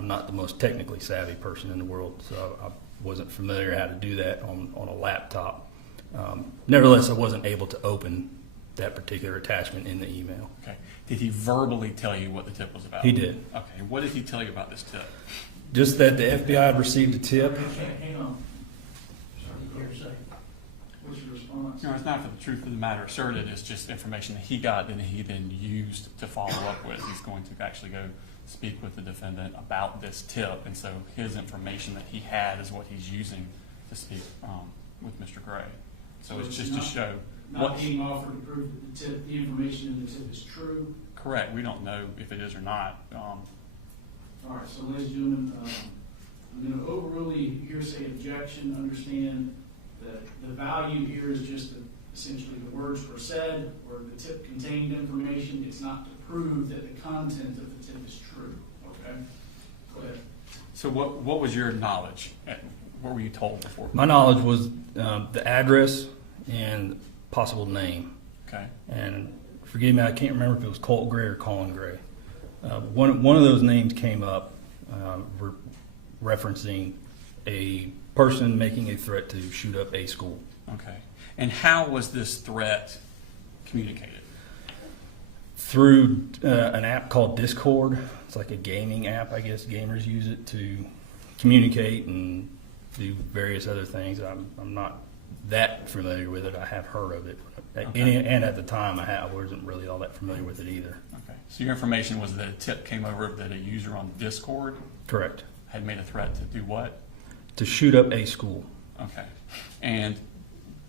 not the most technically savvy person in the world, so I wasn't familiar how to do that on a laptop. Nevertheless, I wasn't able to open that particular attachment in the email. Okay. Did he verbally tell you what the tip was about? He did. Okay. What did he tell you about this tip? Just that the FBI had received a tip. Hang on. Sorry, hearsay. What's your response? No, it's not for the truth of the matter asserted. It's just information that he got that he then used to follow up with. He's going to actually go speak with the defendant about this tip, and so his information that he had is what he's using to speak with Mr. Gray. So it's just to show not being offered to prove that the information in the tip is true. Correct. We don't know if it is or not. All right. So, ladies and gentlemen, I'm going to overrule the hearsay objection. Understand that the value here is just essentially the words were said or the tip contained information. It's not to prove that the content of the tip is true. Okay? Go ahead. So what was your knowledge? What were you told before? My knowledge was the address and possible name. Okay. And forgive me, I can't remember if it was Colin Gray or Colin Gray. One of those names came up referencing a person making a threat to shoot up a school. Okay. And how was this threat communicated? Through an app called Discord. It's like a gaming app, I guess. Gamers use it to communicate and do various other things. I'm not that familiar with it. I have heard of it. Okay. And at the time, I wasn't really all that familiar with it either. Okay. So your information was that a tip came over that a user on Discord Correct. had made a threat to do what? To shoot up a school. Okay. And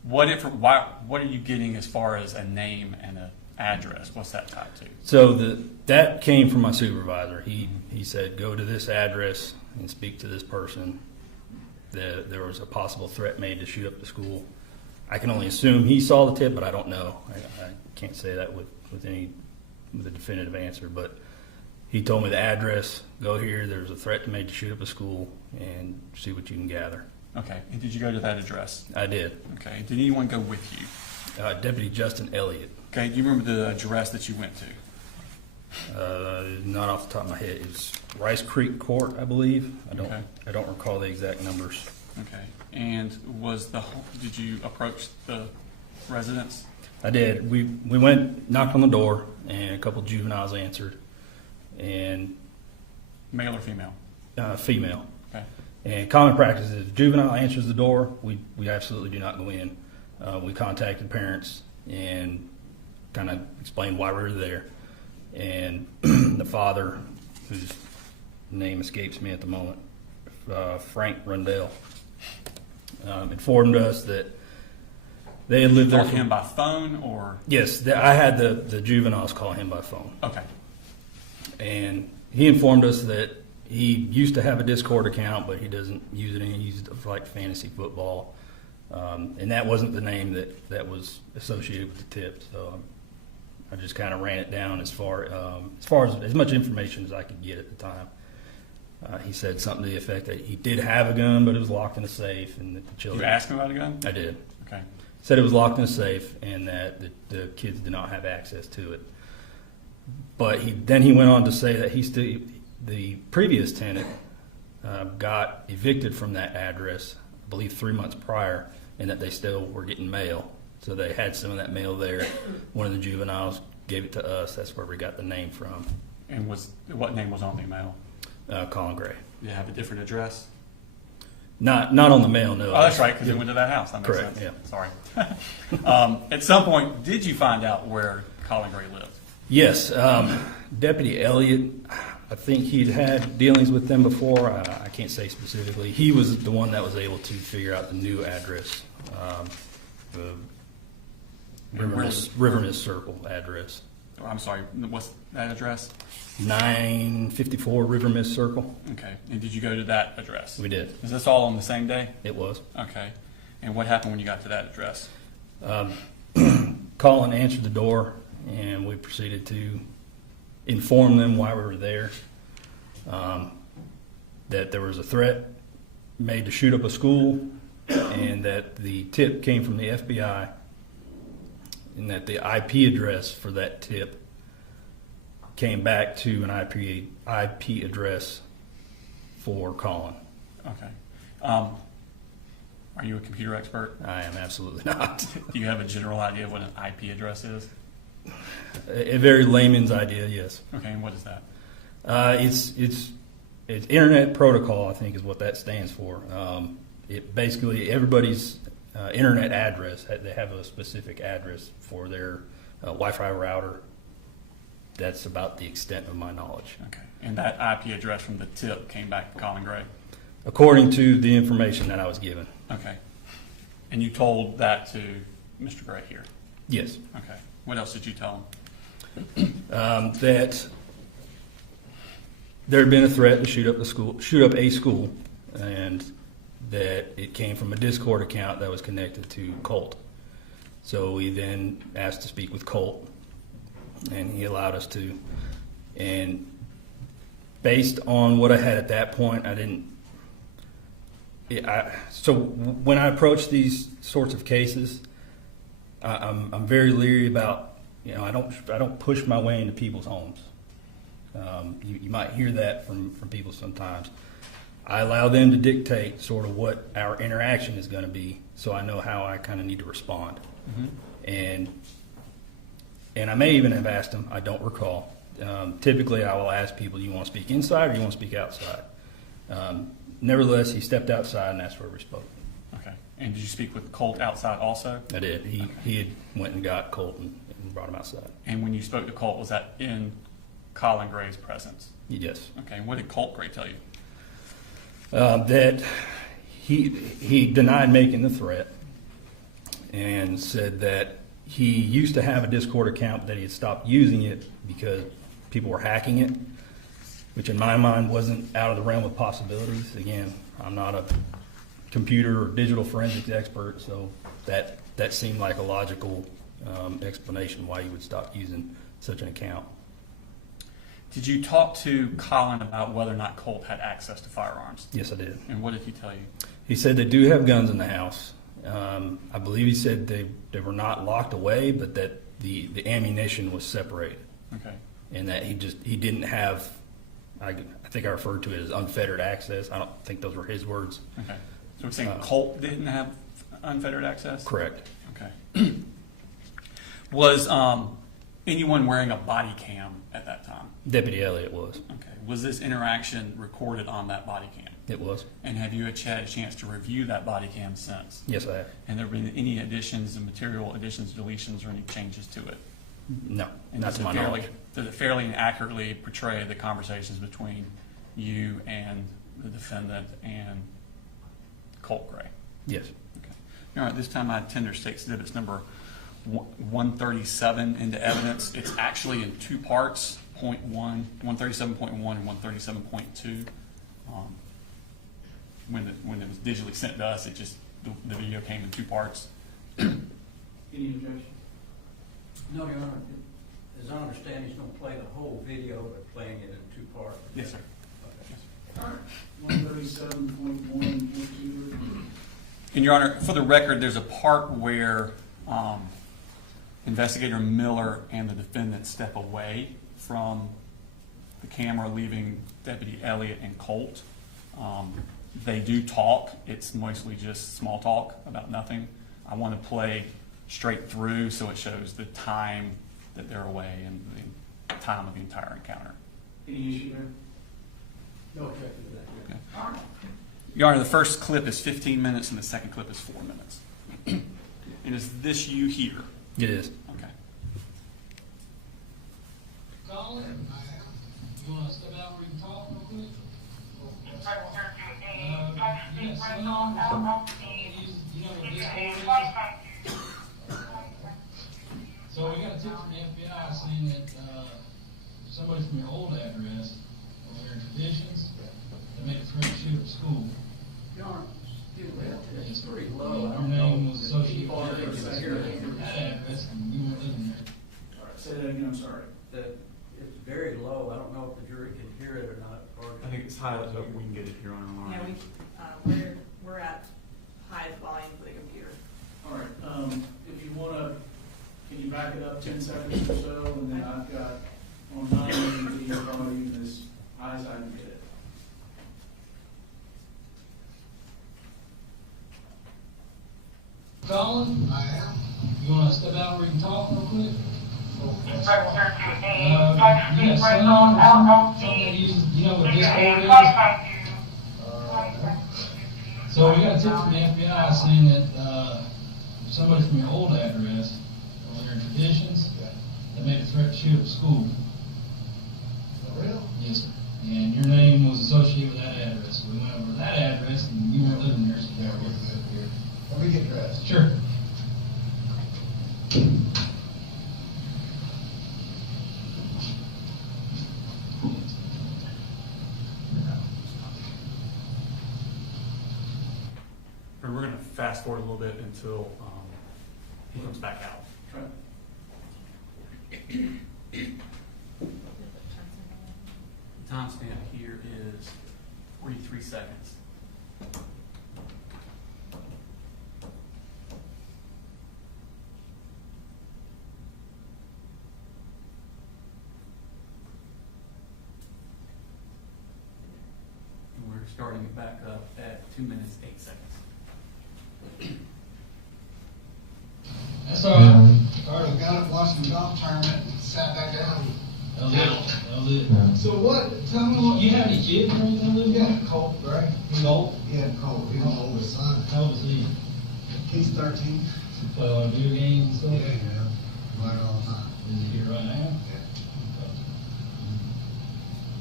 what are you getting as far as a name and an address? What's that tied to? So that came from my supervisor. He said, go to this address and speak to this person. There was a possible threat made to shoot up the school. I can only assume he saw the tip, but I don't know. I can't say that with a definitive answer. But he told me the address. Go here. There's a threat made to shoot up a school, and see what you can gather. Okay. And did you go to that address? I did. Okay. Did anyone go with you? Deputy Justin Elliott. Okay. Do you remember the address that you went to? Not off the top of my head. It was Rice Creek Court, I believe. Okay. I don't recall the exact numbers. Okay. And did you approach the residents? I did. We went, knocked on the door, and a couple juveniles answered. And Male or female? Female. Okay. And common practice is if juvenile answers the door, we absolutely do not go in. We contacted parents and kind of explained why we were there. And the father, whose name escapes me at the moment, Frank Rundell, informed us that they had lived there. Called him by phone or? Yes, I had the juveniles call him by phone. Okay. And he informed us that he used to have a Discord account, but he doesn't use it anymore. He uses it for like fantasy football. And that wasn't the name that was associated with the tip. So I just kind of ran it down as far as much information as I could get at the time. He said something to the effect that he did have a gun, but it was locked in a safe, and that the children. You asked him about a gun? I did. Okay. Said it was locked in a safe, and that the kids did not have access to it. But then he went on to say that the previous tenant got evicted from that address, I believe 3 months prior, and that they still were getting mail. So they had some of that mail there. One of the juveniles gave it to us. That's where we got the name from. And what name was on the mail? Colin Gray. Did it have a different address? Not on the mail, no. Oh, that's right, because it went to that house. That makes Correct, sense. yeah. Sorry. At some point, did you find out where Colin Gray lived? Yes. Deputy Elliott, I think he'd had dealings with them before. I can't say specifically. He was the one that was able to figure out the new address, the River Mist Circle address. I'm sorry, what's that address? 954 River Mist Circle. Okay. And did you go to that address? We did. Is this all on the same day? It was. Okay. And what happened when you got to that address? Colin answered the door, and we proceeded to inform them why we were there, that there was a threat made to shoot up a school, and that the tip came from the FBI, and that the IP address for that tip came back to an IP address for Colin. Okay. Are you a computer expert? I am absolutely not. Do you have a general idea of what an IP address is? A very layman's idea, yes. Okay, and what is that? It's Internet Protocol, I think, is what that stands for. It basically, everybody's internet address, they have a specific address for their Wi-Fi router. That's about the extent of my knowledge. Okay. And that IP address from the tip came back to Colin Gray? According to the information that I was given. Okay. And you told that to Mr. Gray here? Yes. Okay. What else did you tell him? That there had been a threat to shoot up a school, and that it came from a Discord account that was connected to Colt. So we then asked to speak with Colt, and he allowed us to. And based on what I had at that point, so when I approach these sorts of cases, I'm very leery about, I don't push my way into people's homes. You might hear that from people sometimes. I allow them to dictate sort of what our interaction is going to be, so I know how I kind of need to respond. And I may even have asked them, I don't recall. Typically, I will ask people, do you want to speak inside or do you want to speak outside? Nevertheless, he stepped outside, and that's where we spoke. Okay. And did you speak with Colt outside also? I did. He had went and got Colt and brought him outside. And when you spoke to Colt, was that in Colin Gray's presence? Yes. Okay. And what did Colt Gray tell you? That he denied making the threat and said that he used to have a Discord account, that he had stopped using it because people were hacking it, which in my mind wasn't out of the realm of possibilities. Again, I'm not a computer or digital forensics expert, so that seemed like a logical explanation why you would stop using such an account. Did you talk to Colin about whether or not Colt had access to firearms? Yes, I did. And what did he tell you? He said they do have guns in the house. I believe he said they were not locked away, but that the ammunition was separated. Okay. And that he didn't have, I think I referred to it as unfettered access. I don't think those were his words. Okay. So we're saying Colt didn't have unfettered access? Correct. Okay. Was anyone wearing a body cam at that time? Deputy Elliott was. Okay. Was this interaction recorded on that body cam? It was. And have you had a chance to review that body cam since? Yes, I have. And there been any additions, material additions, deletions, or any changes to it? No, and not to my knowledge. Does it fairly and accurately portray the conversations between you and the defendant and Colt Gray? Yes. Okay. All right, this time I tender State Exhibits number 137 into evidence. It's actually in two parts, 137.1 and 137.2. When it was digitally sent to us, the video came in two parts. Any objection? No, Your Honor. As I understand, he's going to play the whole video, but playing it in two parts. Yes, sir. All right. 137.1. And Your Honor, for the record, there's a part where Investigator Miller and the defendant step away from the camera, leaving Deputy Elliott and Colt. They do talk. It's mostly just small talk about nothing. I want to play straight through so it shows the time that they're away and the time of the entire encounter. Any issue there? No objection to that. Okay. All right. Your Honor, the first clip is 15 minutes and the second clip is 4 minutes. And is this you here? It is. Okay. Colin, you want to step out where you can talk real quick? Yes, you know what this is? So we got a tip from the FBI saying that somebody from your old address over there in Traditions, they made a threat to shoot at school. Your Honor, it's pretty low. Your name was associated with that address, and you weren't living there. All right, say that again, I'm sorry. It's very low. I don't know if the jury can hear it or not. I think it's high, so we can get it here on Yeah, we're at highest volume for the computer. All right, if you want to, can you back it up 10 seconds or so, and then I've got on 9 video volume as high as I can get it. Colin, you want to step out where you can talk real quick? Yes, you know what Discord is? So we got a tip from the FBI saying that somebody from your old address over there in Traditions, they made a threat to shoot at school. Yes, sir. And your name was associated with that address. So we went over to that address, and you weren't living there, so you got to get here. Let me get dressed. Sure. We're going to fast forward a little bit until he comes back out. Okay. The timestamp here is 43 seconds. And we're starting it back up at 2 minutes, 8 seconds. That's all right. Carter got up, watched the golf tournament, and sat back down. That was it. That was it. So what, tell me what. You have any kids or anything living? Yeah, Colt, right? Colt? Yeah, Colt, he's my oldest son. How old is he? He's 13. Play a lot of video games and Yeah, stuff? yeah, right all the time. Is he here right now? Yeah.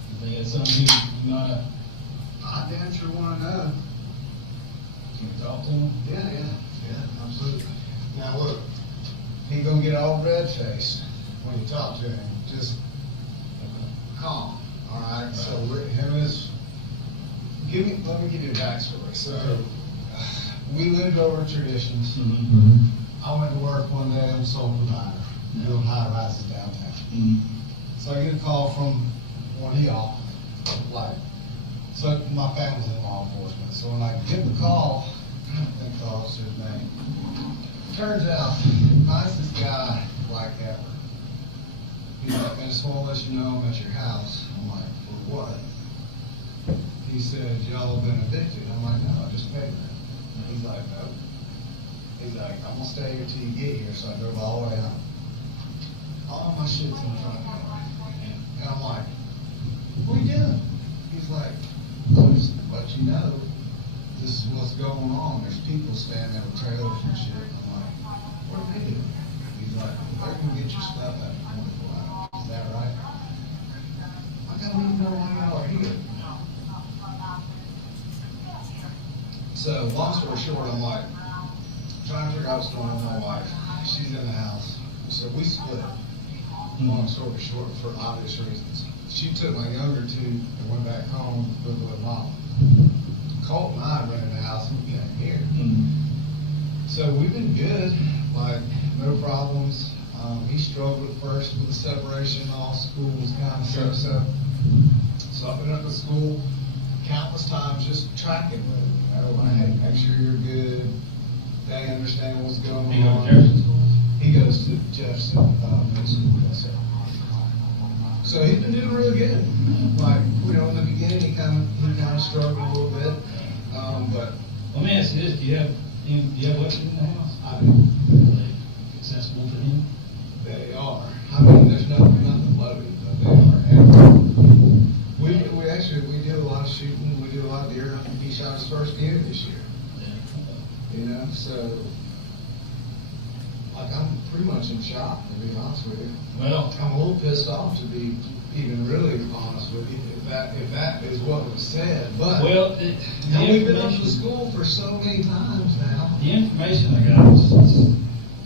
You think that's something you might I damn sure want to know. can talk to him? Yeah, absolutely. Now look, he gonna get all red-faced when you talk to him. Just calm, all right? So let me give you a backstory. So we lived over traditions. Mm-hmm. I went to work one day, I'm sole provider, doing high rises downtown. Mm-hmm. So I get a call from one of y'all, so my family's in law enforcement. So when I get the call, I think the officer's name. Turns out, nicest guy like ever. He's like, I just want to let you know I'm at your house. I'm like, for what? He said, y'all have been evicted. I'm like, no, I just paid rent. He's like, no. He's like, I'm gonna stay here till you get here. So I drove all the way home. All my shit's in front of me. And I'm like, what are you doing? He's like, I'll just let you know this is what's going on. There's people standing there with trailers and shit. I'm like, what are they doing? He's like, they're gonna get your stuff out in 24 hours. Is that right? I don't even know why y'all are here. So, long story short, I'm like, trying to figure out what's going on with my wife. She's in the house. So we split. Long story short, for obvious reasons. She took my younger two and went back home with mom. Colt and I rented a house and we came here. So we've been good, like no problems. He struggled at first with the separation. All school was kind of so. So I've been up at school countless times just tracking with him. You know, like, hey, make sure you're good. They understand what's going on. He goes to Jefferson School? He goes to Jefferson Middle School, yes, sir. So he's been doing really good. Like, you know, in the beginning, he kind of struggled a little bit, but. Let me ask you this: Do you have weapons in the house? I do. Are they accessible to him? They are. I mean, there's nothing loaded, but they are. And we do a lot of shooting. We do a lot of deer hunting. He shot his first deer this year. You know, so like I'm pretty much in shock, to be honest with you. Well, I'm a little pissed off, to be even really honest with you, if that is what was said. But well, we've been up to school for so many times now. The information I got was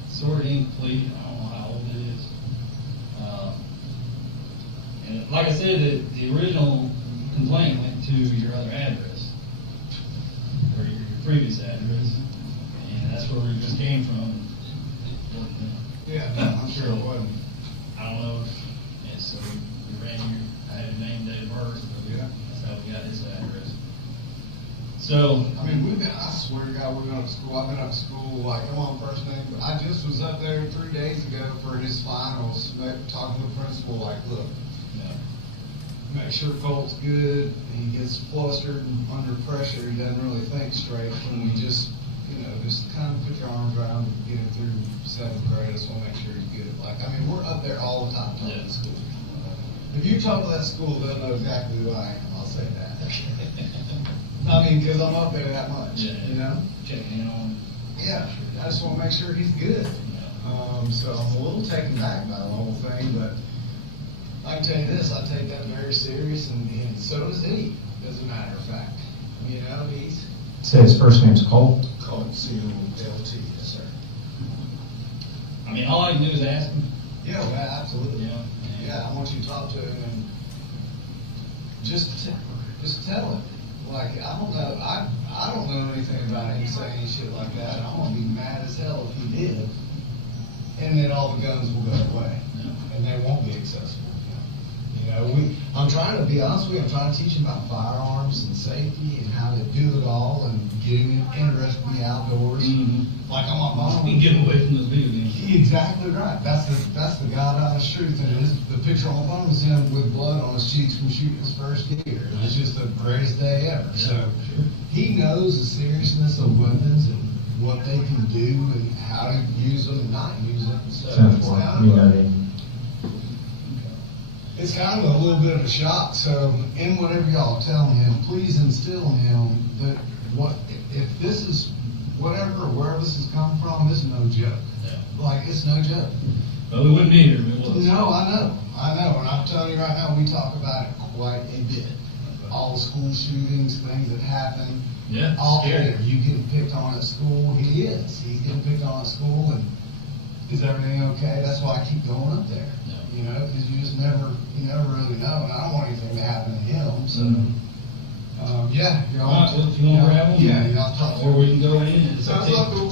sort of incomplete. I don't know how old it is. And like I said, the original complaint went to your other address, or your previous address, and that's where we just came from. Yeah, no, I'm sure it wasn't. I don't know. And so we ran your, I had a name, date of birth, but Yeah. that's how we got his address. So, I mean, I swear to God, we've been up to school. I've been up to school, like, I'm on first name, but I just was up there 3 days ago for his finals, talking to the principal, like, look, make sure Colt's good, he gets flustered and under pressure, he doesn't really think straight, and we just, you know, just kind of put your arms around him, get him through 7th grade. I just want to make sure he's good. Like, I mean, we're up there all the time talking to school. If you talk to that school, they'll know exactly who I am, I'll say that. I mean, because I'm up there that much, you know? checking in on. Yeah, I just want to make sure he's good. So I'm a little taken back by the whole thing, but I can tell you this, I take that very serious, and so does he, as a matter of fact. You know, he's... Say his first name's Cole? Colt, C-O-L-T, yes, sir. I mean, all I can do is ask him. Yeah, well, absolutely. Yeah. Yeah, I want you to talk to him and just tell him. Like, I don't know anything about him saying shit like that. I'm gonna be mad as hell if he did. and then all the guns will go away, and they won't be accessible. You know, I'm trying to be honest with you, I'm trying to teach him about firearms and safety and how to do it all and get him interested in the outdoors. Like on my phone. We get away from those video games. Exactly right. That's the God honest truth. And the picture on my phone was him with blood on his cheeks from shooting his first deer. It's just the greatest day ever. So he knows the seriousness of weapons and what they can do and how to use them and not use them. So it's kind of a little bit of a shock. So in whatever y'all telling him, please instill in him that if this is whatever, wherever this has come from, it's no joke. Like, it's no joke. Well, we wouldn't be here if it was. No, I know. And I'm telling you right now, we talk about it quite a bit. All the school shootings, things that happen. Yeah, all scary. there. You getting picked on at school. He is. He's getting picked on at school. And is everything okay? That's why I keep going up there. Yeah. You know, because you never really know. And I don't want anything to happen to him. So, yeah. All right, well, if you want to grab them, yeah, y'all talk. or we can go in. Sounds like cool.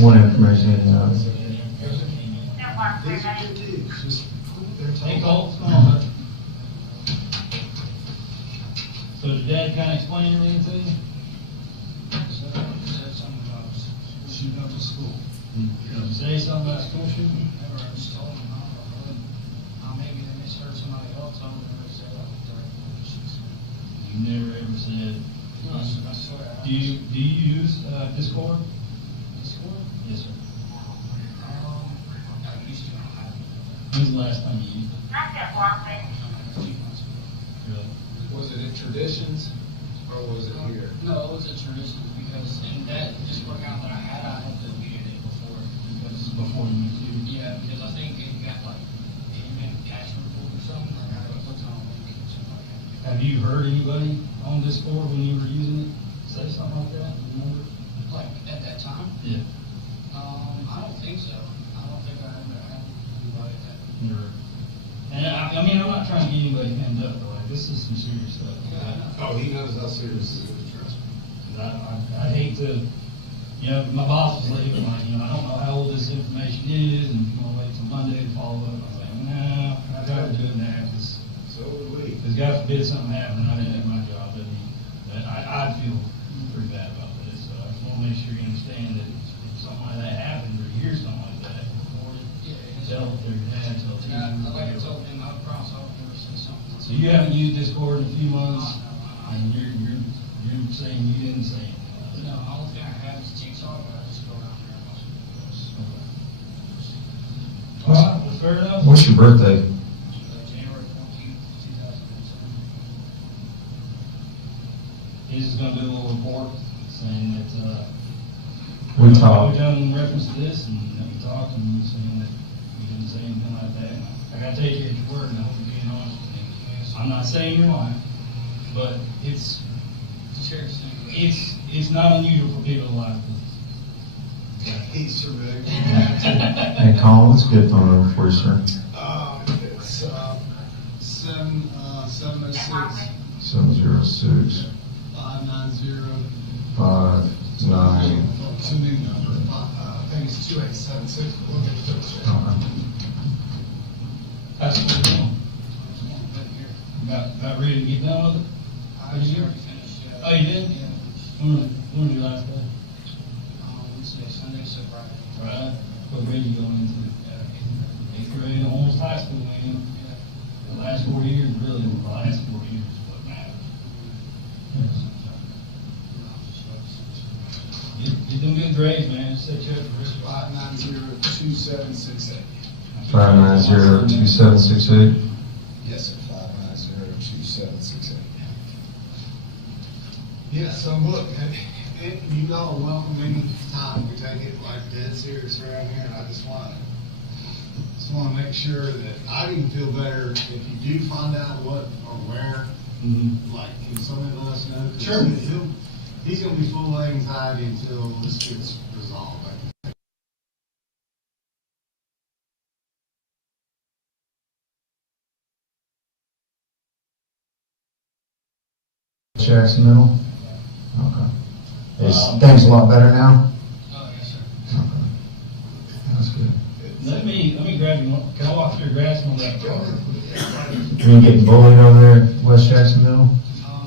One information in Hey, Cole, what's going on, bud? So did Dad kind of explain everything to you? Said something about shooting up the school. Did you say something about school shooting? Never just told him, maybe they misheard somebody else. I never said that was direct issues. You never ever said. No, I swear. Do you use Discord? Discord? Yes, sir. I used to not have it. When's the last time you used it? Really? Was it in traditions or was it here? No, it was a tradition because in that Discord account that I had deleted it before. Because Before you went to? Yeah, because I think it got like a cash report or something. I got it put on something like that. Have you heard anybody on Discord when you were using it say something like that? Remember? Like at that time? Yeah. I don't think so. I don't think I ever had anybody that. Never. And I mean, I'm not trying to get anybody pinned up, but like, this is some serious stuff. Oh, he knows how serious it is, trust me. I hate to, you know, my boss was like, I don't know how old this information is, and if you want to wait till Monday to follow up, I was like, no, I got to do it now, because So would we. God forbid something happened, I didn't have my job, doesn't mean that I'd feel pretty bad about this, so I just want to make sure you understand that if something like that happens, or you hear something like that, report it, tell their dad, tell teachers. Like I told him, I promise I'll never say something. So you haven't used Discord in a few months, and you're saying you didn't say anything. No, the only thing I have is TikTok, but I just go around there and watch videos. All right, well, fair enough. What's your birthday? January 14th, 2007. He's just gonna do a little report saying that, We talked. we've done in reference to this, and that we talked, and you saying that you didn't say anything like that. I gotta take you at your word, and I hope you're being honest with me. I'm not saying you're lying, but it's not unusual for people to lie to us. He's terrific. Hey, Colin, what's a good phone number for you, sir? It's 706 706 590. 59. It's a new number. I think it's 2876. We'll get it fixed. That's what we're doing. About ready to get done with it? I already finished. Oh, you did? Yeah. When was your last day? Wednesday, Sunday, so Friday. Right. What grade you going into? Eighth grade, almost high school, man. The last 4 years, really, the last 4 years is what matters. Get them good grades, man. Just set you up for this. 590-2768. 590-2768. Yes, sir. Yeah, so look, you all are welcome any time. We take it like dead serious around here, and I just want to make sure that I'd even feel better if you do find out what or where. Like, can someone let us know? 'Cause Sure. He's going to be full of anxiety until this gets resolved. Jacksonville? Okay. Things a lot better now? Yes, sir. Okay. That's good. Let me grab you. Can I walk through your grass on that car? You getting bullied over there at West Jacksonville?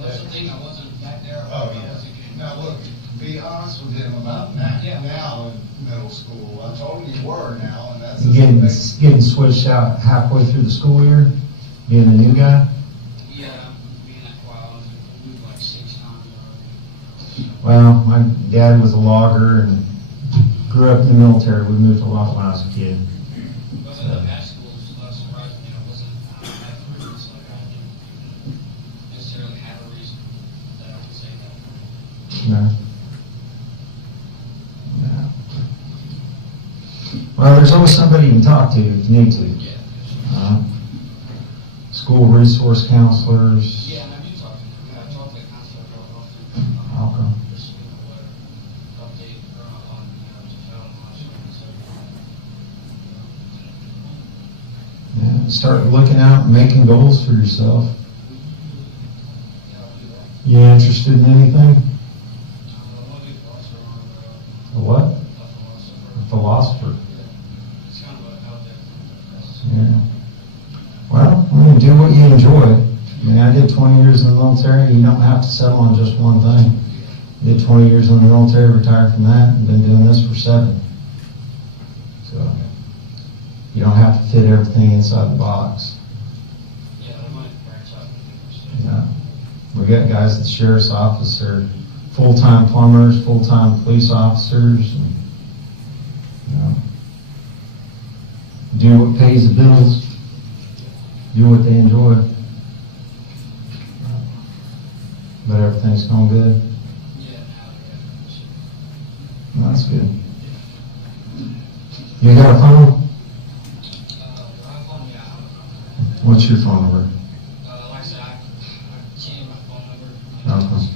That's the thing, I wasn't back there. Oh, yeah. Now, look, to be honest with him about now in middle school, I told him you were now, and that's. You getting switched out halfway through the school year? Being a new guy? Yeah, being that while, I moved like 6 times already. Well, my dad was a logger and grew up in the military. We moved a lot when I was a kid. Wasn't at high school, so that surprised me. I wasn't at fruits like I didn't necessarily have a reason that I would say that. No. No. Well, there's always somebody you can talk to if you need to. School resource counselors. Yeah, and I do talk to them. I talk to the counselor quite often. Okay. Just, update her on, development and so. Yeah, start looking out and making goals for yourself. You interested in anything? A what? A philosopher. Yeah. Well, do what you enjoy. I mean, I did 20 years in the military. You don't have to settle on just one thing. I did 20 years in the military, retired from that, and been doing this for 7. So you don't have to fit everything inside the box. Yeah. We got guys at the sheriff's office that are full-time plumbers, full-time police officers, and, do what pays the bills, do what they enjoy. But everything's going good. Well, that's good. You got a phone? What's your phone number? Like I said, I changed my phone number. Okay.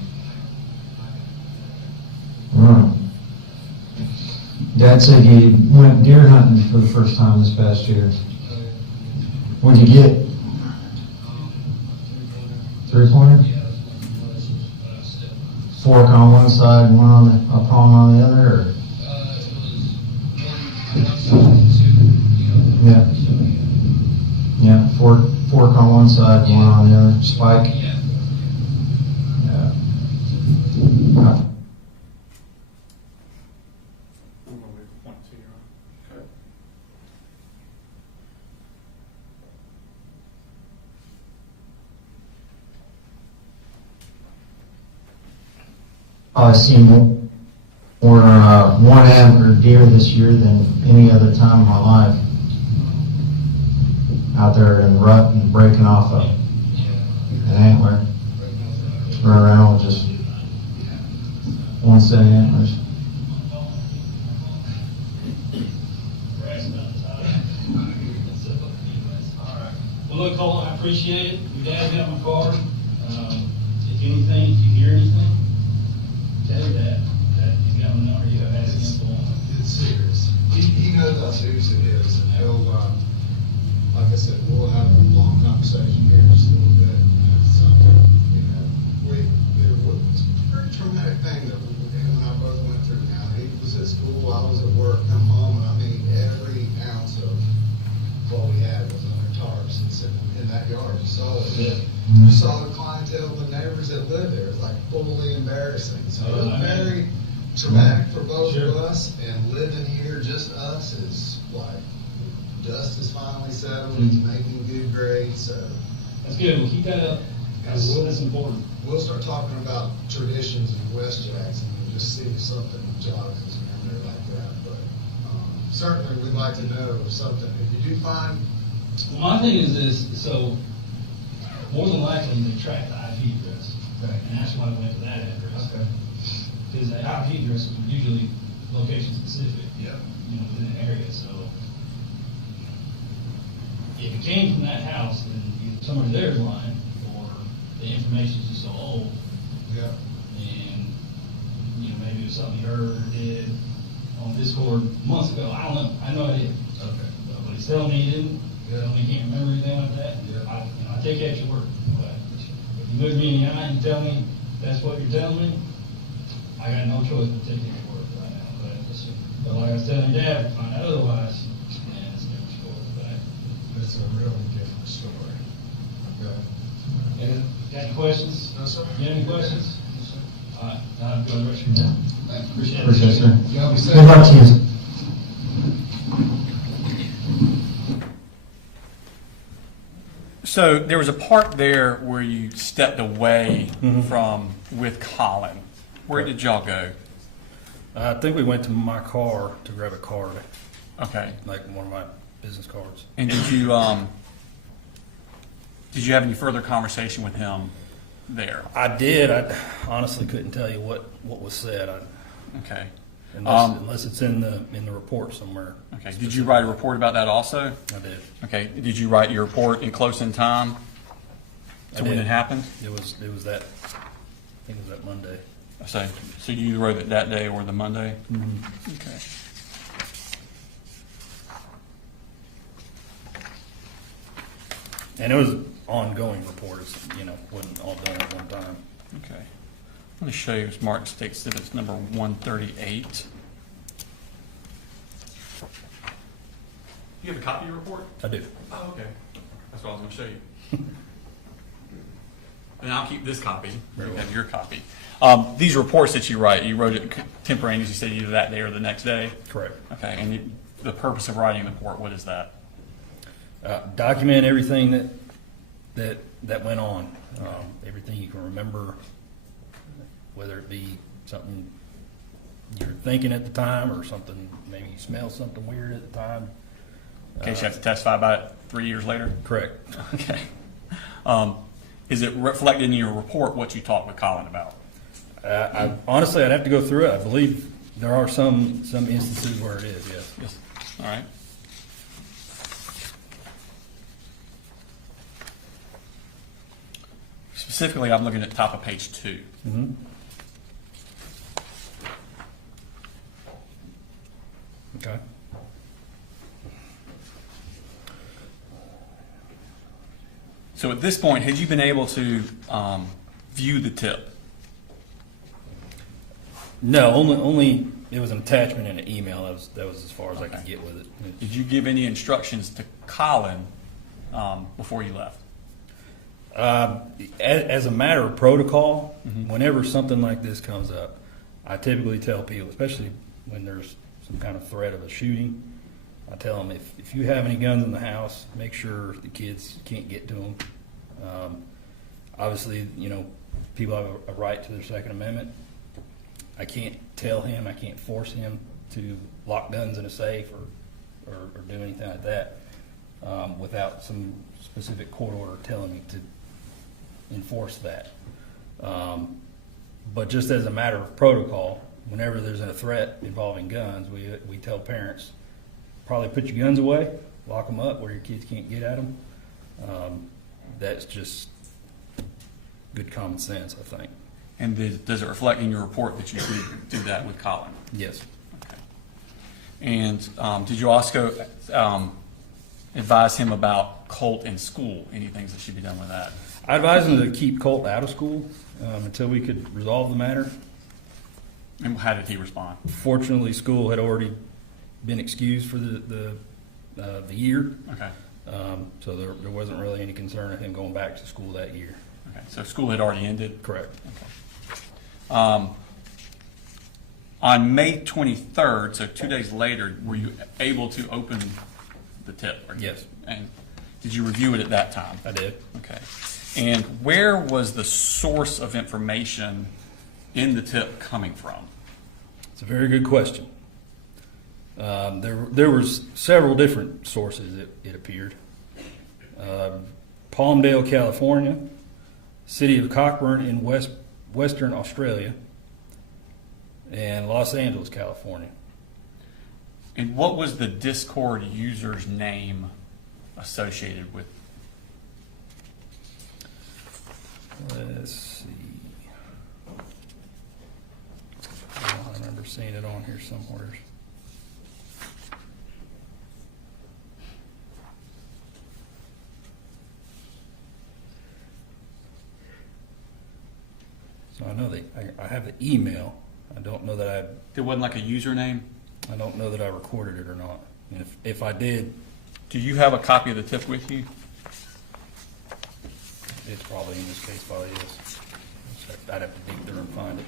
All right. Dad said you went deer hunting for the first time this past year. What'd you get? 3-pointer? Fork on one side and a prong on the other, or? Yeah. Yeah, fork on one side and one on the other. Spike? Yeah. I've seen more one antler deer this year than any other time in my life. Out there in rut and breaking off an antler. Run around with just one set of antlers. Well, look, Colin, I appreciate it. Your dad got my card. If anything, if you hear anything, tell your dad that he's got my number. You have asked him for him. It's serious. He knows how serious it is, and he'll, like I said, we'll have a long conversation here in just a little bit. And it's something, there was a very traumatic thing that him and I both went through. Now, he was at school, I was at work, come home, and I mean, every ounce of what we had was under tarps and sitting in that yard. You saw it. Yeah. You saw the clientele, the neighbors that lived there. It was like fully embarrassing. So it was very traumatic for both of us. And living here, just us, is like dust is finally settled. He's making good grades. So That's good. We'll keep that up. That's important. We'll start talking about traditions in West Jackson and just see if something jogs us around there like that. But certainly, we'd like to know if something. If you do find. Well, my thing is this. So more than likely, they track the IP address. Okay. And that's why we went to that address. Okay. Because the IP addresses are usually location specific. Yeah. You know, within the area, so. If it came from that house, then either somebody there's lying, or the information's just so old. Yeah. And, you know, maybe it was something he heard or did on Discord months ago. I don't know. I have no idea. Okay. But he's telling me he didn't. Yeah. Telling me he can't remember anything like that. Yeah. I take that at your word. But if you look me in the eye and tell me that's what you're telling me, I got no choice but to take it at your word right now. But like I was telling your dad, if I find out otherwise, man, it's a different story. But It's a really different story. Okay. got any questions? No, sir. You have any questions? All right. Go the rest of your time. Appreciate it. Appreciate it, sir. Y'all be safe. Good luck to you. So there was a part there where you stepped away from with Colin. Where did y'all go? I think we went to my car to grab a card, Okay. like one of my business cards. And did you have any further conversation with him there? I did. I honestly couldn't tell you what was said. Okay. Unless it's in the report somewhere. Okay. Did you write a report about that also? I did. Okay. Did you write your report in close in time I to when did. it happened? It was that. I think it was that Monday. So you either wrote it that day or the Monday? Mm-hmm. Okay. And it was an ongoing report. It's, wasn't all done at one time. Okay. I'm going to show you Martin State Exhibits number 138. You have a copy of your report? I do. Oh, okay. That's what I was going to show you. And I'll keep this copy. You have your copy. These reports that you write, you wrote it contemporaneous, you said either that day or the next day? Correct. Okay. And the purpose of writing the report, what is that? Document everything that went on. Everything you can remember, whether it be something you're thinking at the time or something, maybe you smelled something weird at the time. In case you have to testify about it 3 years later? Correct. Okay. Is it reflected in your report what you talked with Colin about? Honestly, I'd have to go through it. I believe there are some instances where it is, yes. Yes. All right. Specifically, I'm looking at the top of page 2. Mm-hmm. Okay. So at this point, had you been able to view the tip? No, only it was an attachment in an email. That was as far as I could get with it. Did you give any instructions to Colin before you left? As a matter of protocol, whenever something like this comes up, I typically tell people, especially when there's some kind of threat of a shooting, I tell them if you have any guns in the house, make sure the kids can't get to them. Obviously, people have a right to their Second Amendment. I can't tell him, I can't force him to lock guns in a safe or do anything like that without some specific court order telling me to enforce that. But just as a matter of protocol, whenever there's a threat involving guns, we tell parents, probably put your guns away, lock them up where your kids can't get at them. That's just good common sense, I think. And does it reflect in your report that you did that with Colin? Yes. Okay. And did you also advise him about Colt in school? Any things that should be done with that? I advised him to keep Colt out of school until we could resolve the matter. And how did he respond? Fortunately, school had already been excused for the year. Okay. So there wasn't really any concern of him going back to school that year. Okay. So school had already ended? Correct. Okay. On May 23rd, so 2 days later, were you able to open the tip? Yes. And did you review it at that time? I did. Okay. And where was the source of information in the tip coming from? It's a very good question. There was several different sources, it appeared. Palmdale, California, City of Cockburn in Western Australia, and Los Angeles, California. And what was the Discord user's name associated with? Let's see. I remember seeing it on here somewhere. So I know I have the email. I don't know that There wasn't like a username? I don't know that I recorded it or not. And if I did, Do you have a copy of the tip with you? it's probably in this case file, yes. I'd have to dig through and find it.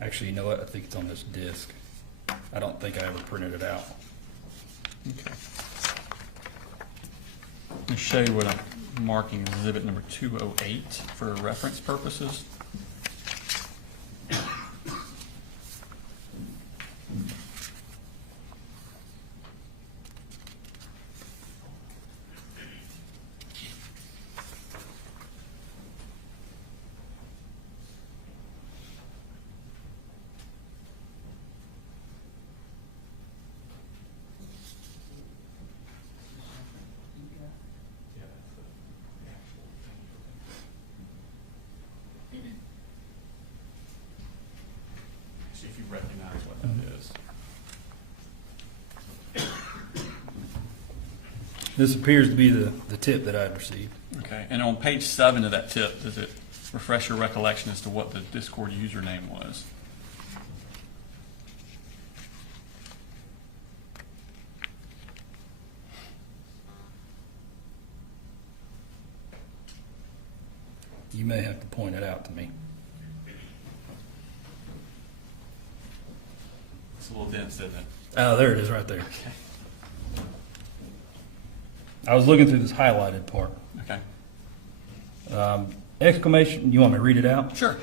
Actually, you know what? I think it's on this disc. I don't think I ever printed it out. Okay. Let me show you what I'm marking exhibit number 208 for reference purposes. See if you recognize what that is. This appears to be the tip that I'd received. Okay, and on page 7 of that tip, does it refresh your recollection as to what the Discord username was? You may have to point it out to me. It's a little dense, isn't it? Oh, there it is right there. I was looking through this highlighted part. Okay. Exclamation, you want me to read it out? Sure.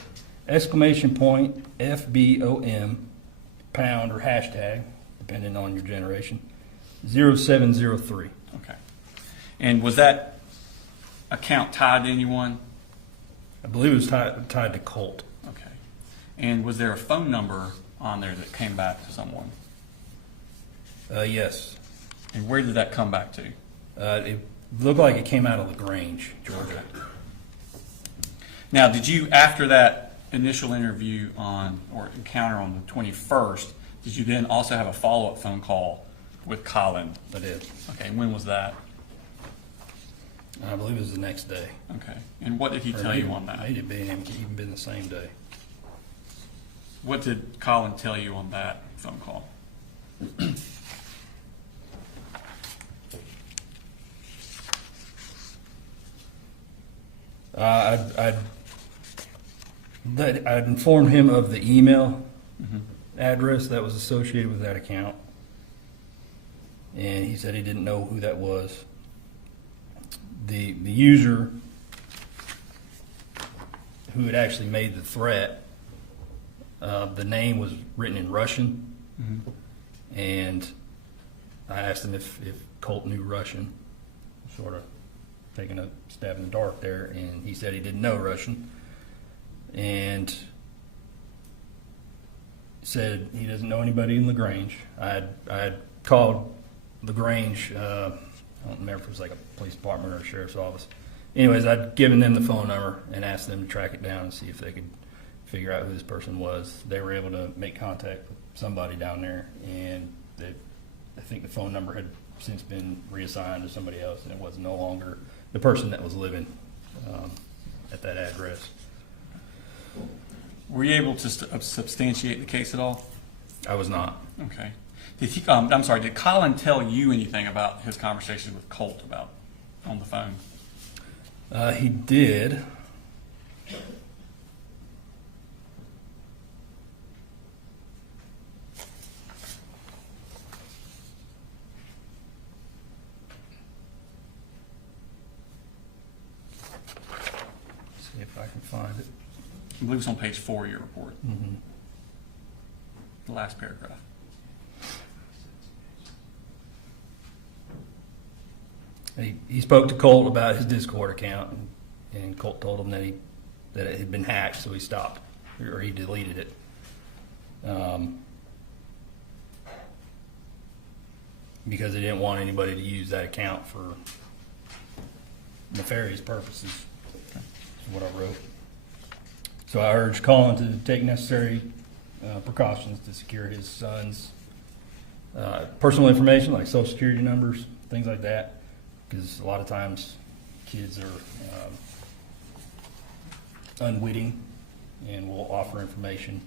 Exclamation point, FBOM, pound or hashtag, depending on your generation, 0703. Okay. And was that account tied to anyone? I believe it was tied to Colt. Okay. And was there a phone number on there that came back to someone? Yes. And where did that come back to? It looked like it came out of LaGrange, Georgia. Now, did you, after that initial interview or encounter on the 21st, did you then also have a follow-up phone call with Colin? I did. Okay, when was that? I believe it was the next day. Okay. And what did he tell you on that? May have been even been the same day. What did Colin tell you on that phone call? I'd informed him of the email address that was associated with that account, and he said he didn't know who that was. The user who had actually made the threat, the name was written in Russian, and I asked him if Colt knew Russian, sort of taking a stab in the dark there, and he said he didn't know Russian, and said he doesn't know anybody in LaGrange. I had called LaGrange, I don't remember if it was like a police department or a sheriff's office. Anyways, I'd given them the phone number and asked them to track it down and see if they could figure out who this person was. They were able to make contact with somebody down there, and I think the phone number had since been reassigned to somebody else, and it was no longer the person that was living at that address. Were you able to substantiate the case at all? I was not. Okay. Did he? I'm sorry. Did Colin tell you anything about his conversation with Colt about on the phone? He did. I believe it's on page 4 of your report. Mm-hmm. The last paragraph. He spoke to Colt about his Discord account, and Colt told him that it had been hacked, so he stopped, or he deleted it. Because he didn't want anybody to use that account for nefarious purposes, is what I wrote. So I urge Colin to take necessary precautions to secure his son's personal information, like social security numbers, things like that, because a lot of times kids are unwitting and will offer information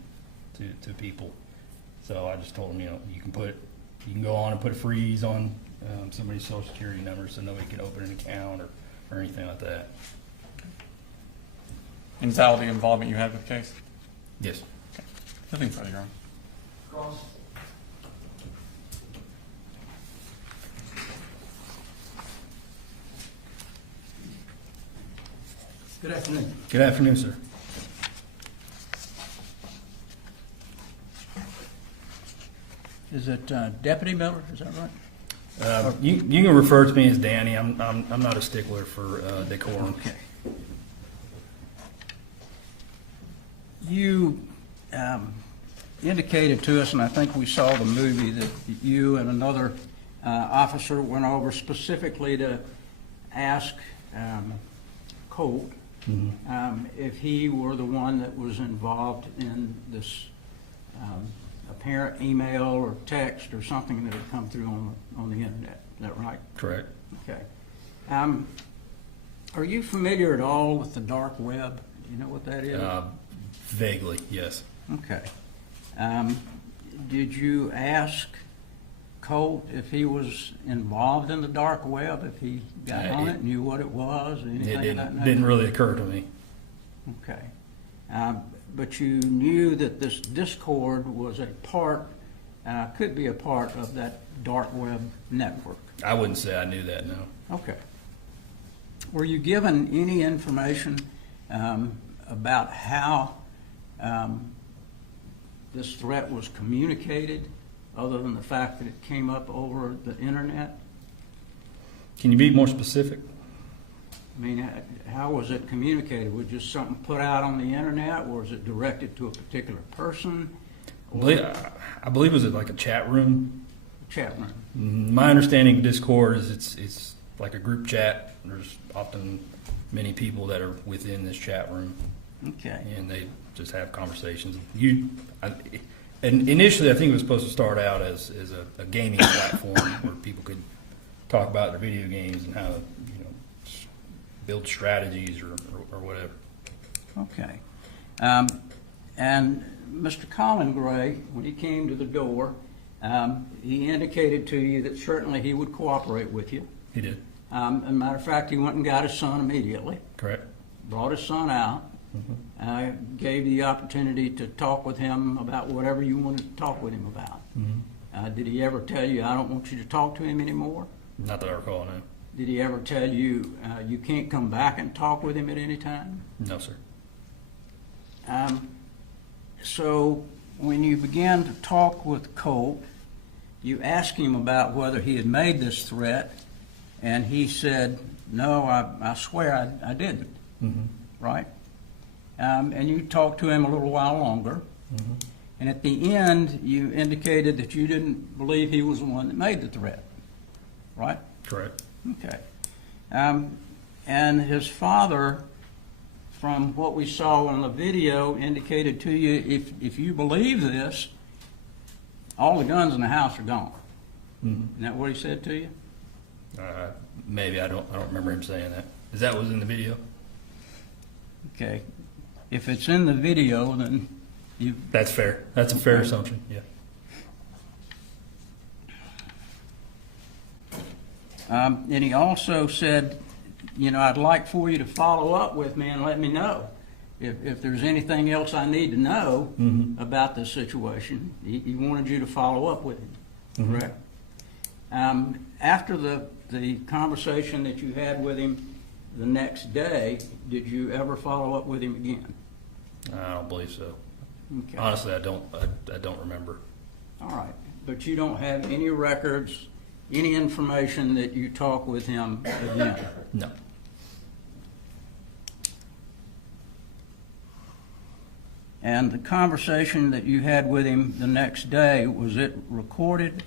to people. So I just told him, you can go on and put a freeze on somebody's social security number so nobody can open an account or anything like that. And is that all the involvement you had with the case? Yes. Okay. Nothing further, Your Honor. Cross. Good afternoon. Good afternoon, sir. Is it Deputy Miller? Is that right? You can refer to me as Danny. I'm not a stickler for decorum. Okay. You indicated to us, and I think we saw the movie, that you and another officer went over specifically to ask Colt if he were the one that was involved in this apparent email or text or something that had come through on the internet. Is that right? Correct. Okay. Are you familiar at all with the dark web? Do you know what that is? Vaguely, yes. Okay. Did you ask Colt if he was involved in the dark web, if he got on it, knew what it was, or anything It of that nature? didn't really occur to me. Okay. But you knew that this Discord was a part, could be a part of that dark web network. I wouldn't say I knew that, no. Okay. Were you given any information about how this threat was communicated, other than the fact that it came up over the internet? Can you be more specific? I mean, how was it communicated? Was it just something put out on the internet, or was it directed to a particular person? I believe it was like a chat room. Chat room. My understanding of Discord is it's like a group chat. There's often many people that are within this chat room. Okay. And they just have conversations. And initially, I think it was supposed to start out as a gaming platform where people could talk about their video games and how to, build strategies or whatever. Okay. And Mr. Colin Gray, when he came to the door, he indicated to you that certainly he would cooperate with you. He did. As a matter of fact, he went and got his son immediately. Correct. Brought his son out. Gave you the opportunity to talk with him about whatever you wanted to talk with him about. Did he ever tell you, I don't want you to talk to him anymore? Not that I recall, no. Did he ever tell you, you can't come back and talk with him at any time? No, sir. So when you began to talk with Colt, you asked him about whether he had made this threat, and he said, no, I swear I didn't. Right? And you talked to him a little while longer. And at the end, you indicated that you didn't believe he was the one that made the threat. Right? Correct. Okay. And his father, from what we saw on the video, indicated to you, if you believe this, all the guns in the house are gone. Isn't that what he said to you? Maybe. I don't remember him saying that. Is that what was in the video? Okay. If it's in the video, then you... That's fair. That's a fair assumption, yeah. And he also said, I'd like for you to follow up with me and let me know if there's anything else I need to know about this situation. He wanted you to follow up with him, correct? After the conversation that you had with him the next day, did you ever follow up with him again? I don't believe so. Okay. Honestly, I don't remember. All right, but you don't have any records, any information that you talk with him again? No. And the conversation that you had with him the next day, was it recorded?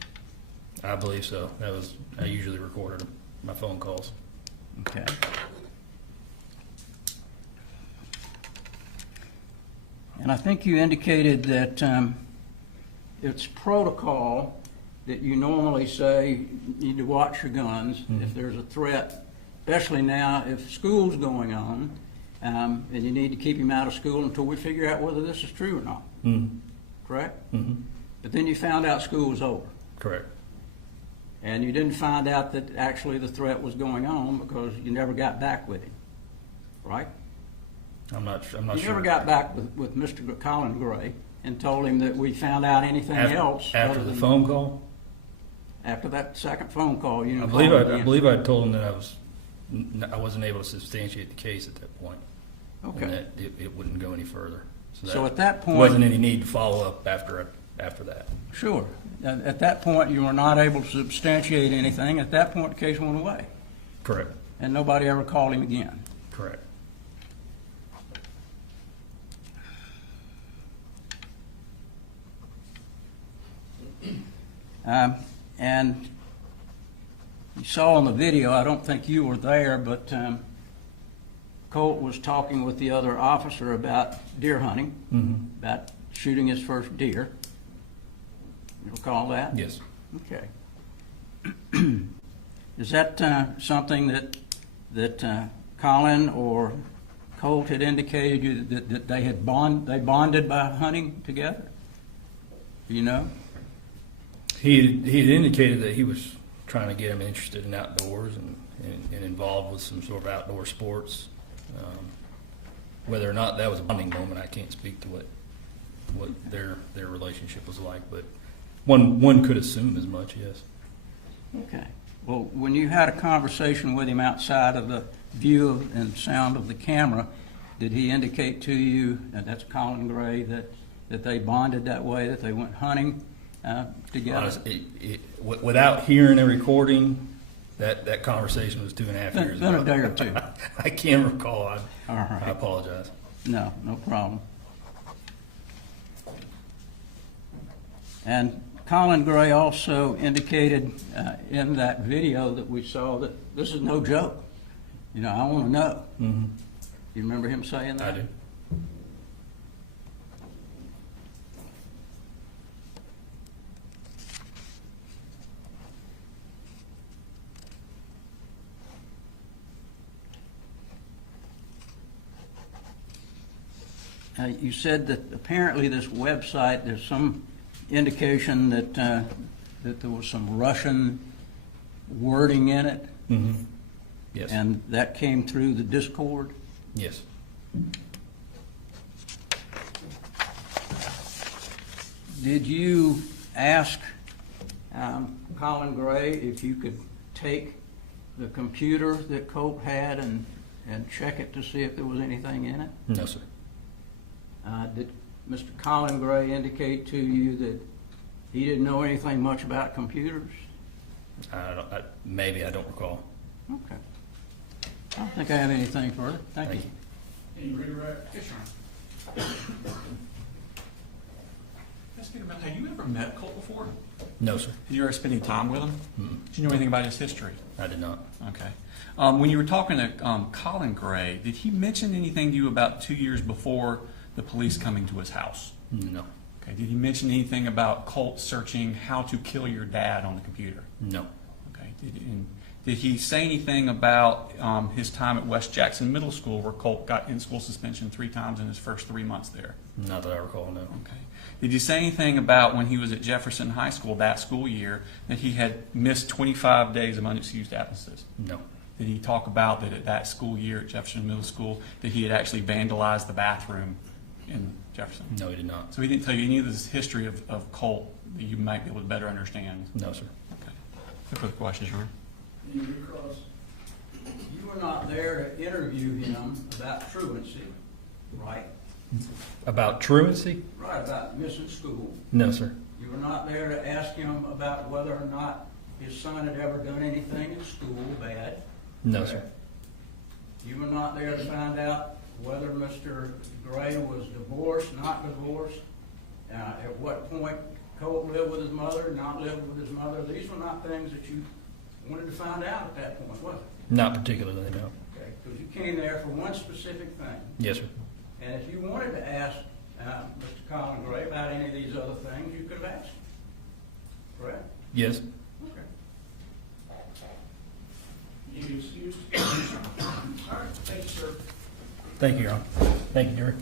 I believe so. I usually recorded my phone calls. Okay. And I think you indicated that it's protocol that you normally say you need to watch your guns if there's a threat, especially now if school's going on, and you need to keep him out of school until we figure out whether this is true or not. Correct? But then you found out school was over. Correct. And you didn't find out that actually the threat was going on because you never got back with him, right? I'm not sure. You never got back with Mr. Colin Gray and told him that we found out anything else. After other the than- phone call? After that second phone call, you I know. believe I told him that I wasn't able to substantiate the case at that point. Okay. And that it wouldn't go any further. So at that point- wasn't any need to follow up after that. Sure. At that point, you were not able to substantiate anything. At that point, the case went away. Correct. And nobody ever called him again. Correct. And you saw on the video, I don't think you were there, but Colt was talking with the other officer about deer hunting, about shooting his first deer. You recall that? Yes. Okay. Is that something that Colin or Colt had indicated you that they bonded by hunting together? Do you know? He had indicated that he was trying to get him interested in outdoors and involved with some sort of outdoor sports. Whether or not that was a bonding moment, I can't speak to what their relationship was like, but one could assume as much, yes. Okay. Well, when you had a conversation with him outside of the view and sound of the camera, did he indicate to you, and that's Colin Gray, that they bonded that way, that they went hunting together? Honestly, without hearing a recording, that conversation was 2.5 years ago. Been a day or two. I can't recall. All right. I apologize. No problem. And Colin Gray also indicated in that video that we saw that this is no joke. You know, I want to know. Mm-hmm. You remember him saying that? I do. You said that apparently this website, there's some indication that there was some Russian wording in it. Mm-hmm. Yes. And that came through the Discord? Yes. Did you ask Colin Gray if you could take the computer that Cope had and check it to see if there was anything in it? No, sir. Did Mr. Colin Gray indicate to you that he didn't know anything much about computers? Maybe, I don't recall. Okay. I don't think I have anything further. Thank you. Any redirect? Yes, Your Honor. Ask you about, have you ever met Colt before? No, sir. Did you ever spend any time with him? Mm-hmm. Did you know anything about his history? I did not. Okay. When you were talking to Colin Gray, did he mention anything to you about 2 years before the police coming to his house? No. Okay. Did he mention anything about Colt searching how to kill your dad on the computer? No. Okay. Did he say anything about his time at West Jackson Middle School, where Colt got in-school suspension 3 times in his first 3 months there? Not that I recall, no. Okay. Did you say anything about when he was at Jefferson High School that school year that he had missed 25 days of unexcused absences? No. Did he talk about that at that school year at Jefferson Middle School that he had actually vandalized the bathroom in Jefferson? No, he did not. So he didn't tell you any of this history of Colt that you might be able to better understand? No, sir. Okay. No further questions, Your Honor? Because you were not there to interview him about truancy, right? About truancy? Right, about missing school. No, sir. You were not there to ask him about whether or not his son had ever done anything in school bad. No, sir. You were not there to find out whether Mr. Gray was divorced, not divorced, at what point Colt lived with his mother, not lived with his mother. These were not things that you wanted to find out at that point, was it? Not particularly, no. Okay, because you came there for one specific thing. Yes, sir. And if you wanted to ask Mr. Colin Gray about any of these other things, you could have asked him. Correct? Yes. Okay. You excused? All right, thank you, sir. Thank you, Your Honor. Thank you, Jerry.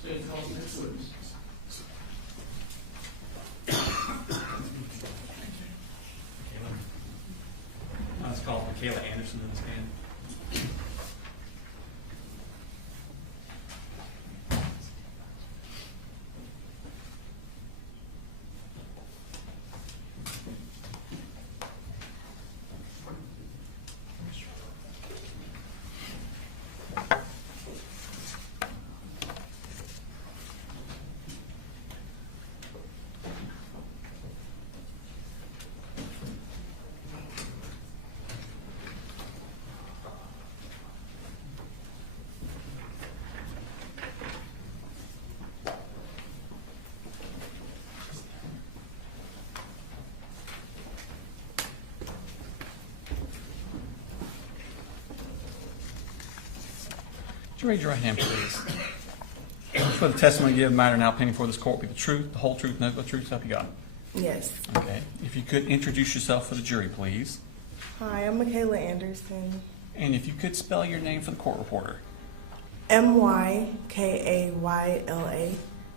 Stay called next witness. Let's call Michaela Anderson to the stand. Would you raise your right hand, please? For the testimony you give, matter now pending before this court, be the truth, the whole truth, nothing but the truth, so help you God. Yes. Okay. If you could introduce yourself for the jury, please. Hi, I'm Michaela Anderson. And if you could spell your name for the court reporter. Mykayla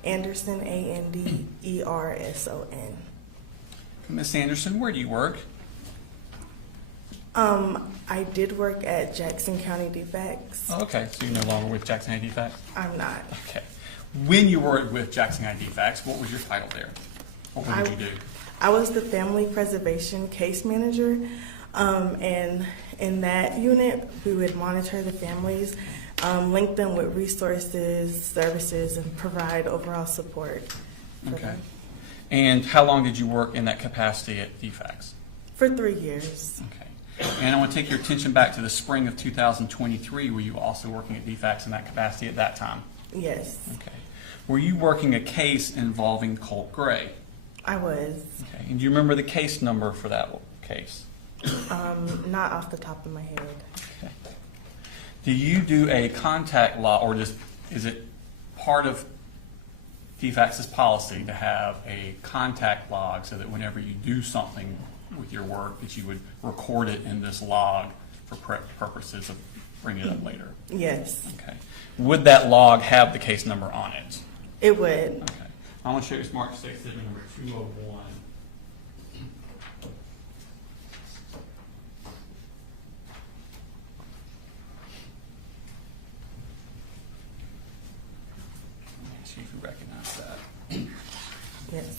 Anderson, Anderson. Miss Anderson, where do you work? I did work at Jackson County DFACS. Oh, okay, so you're no longer with Jackson County DFACS? I'm not. Okay. When you were with Jackson County DFACS, what was your title there? Or what did you do? I was the family preservation case manager, and in that unit, we would monitor the families, link them with resources, services, and provide overall support. Okay. And how long did you work in that capacity at DFACS? For 3 years. Okay. And I want to take your attention back to the spring of 2023. Were you also working at DFACS in that capacity at that time? Yes. Okay. Were you working a case involving Colt Gray? I was. Okay. And do you remember the case number for that case? Not off the top of my head. Okay. Do you do a contact log, or is it part of DFACS's policy to have a contact log so that whenever you do something with your work that you would record it in this log for purposes of bringing it up later? Yes. Okay. Would that log have the case number on it? It would. Okay. I want to show you Smart State Exhibit number 201. See if you recognize that. Yes.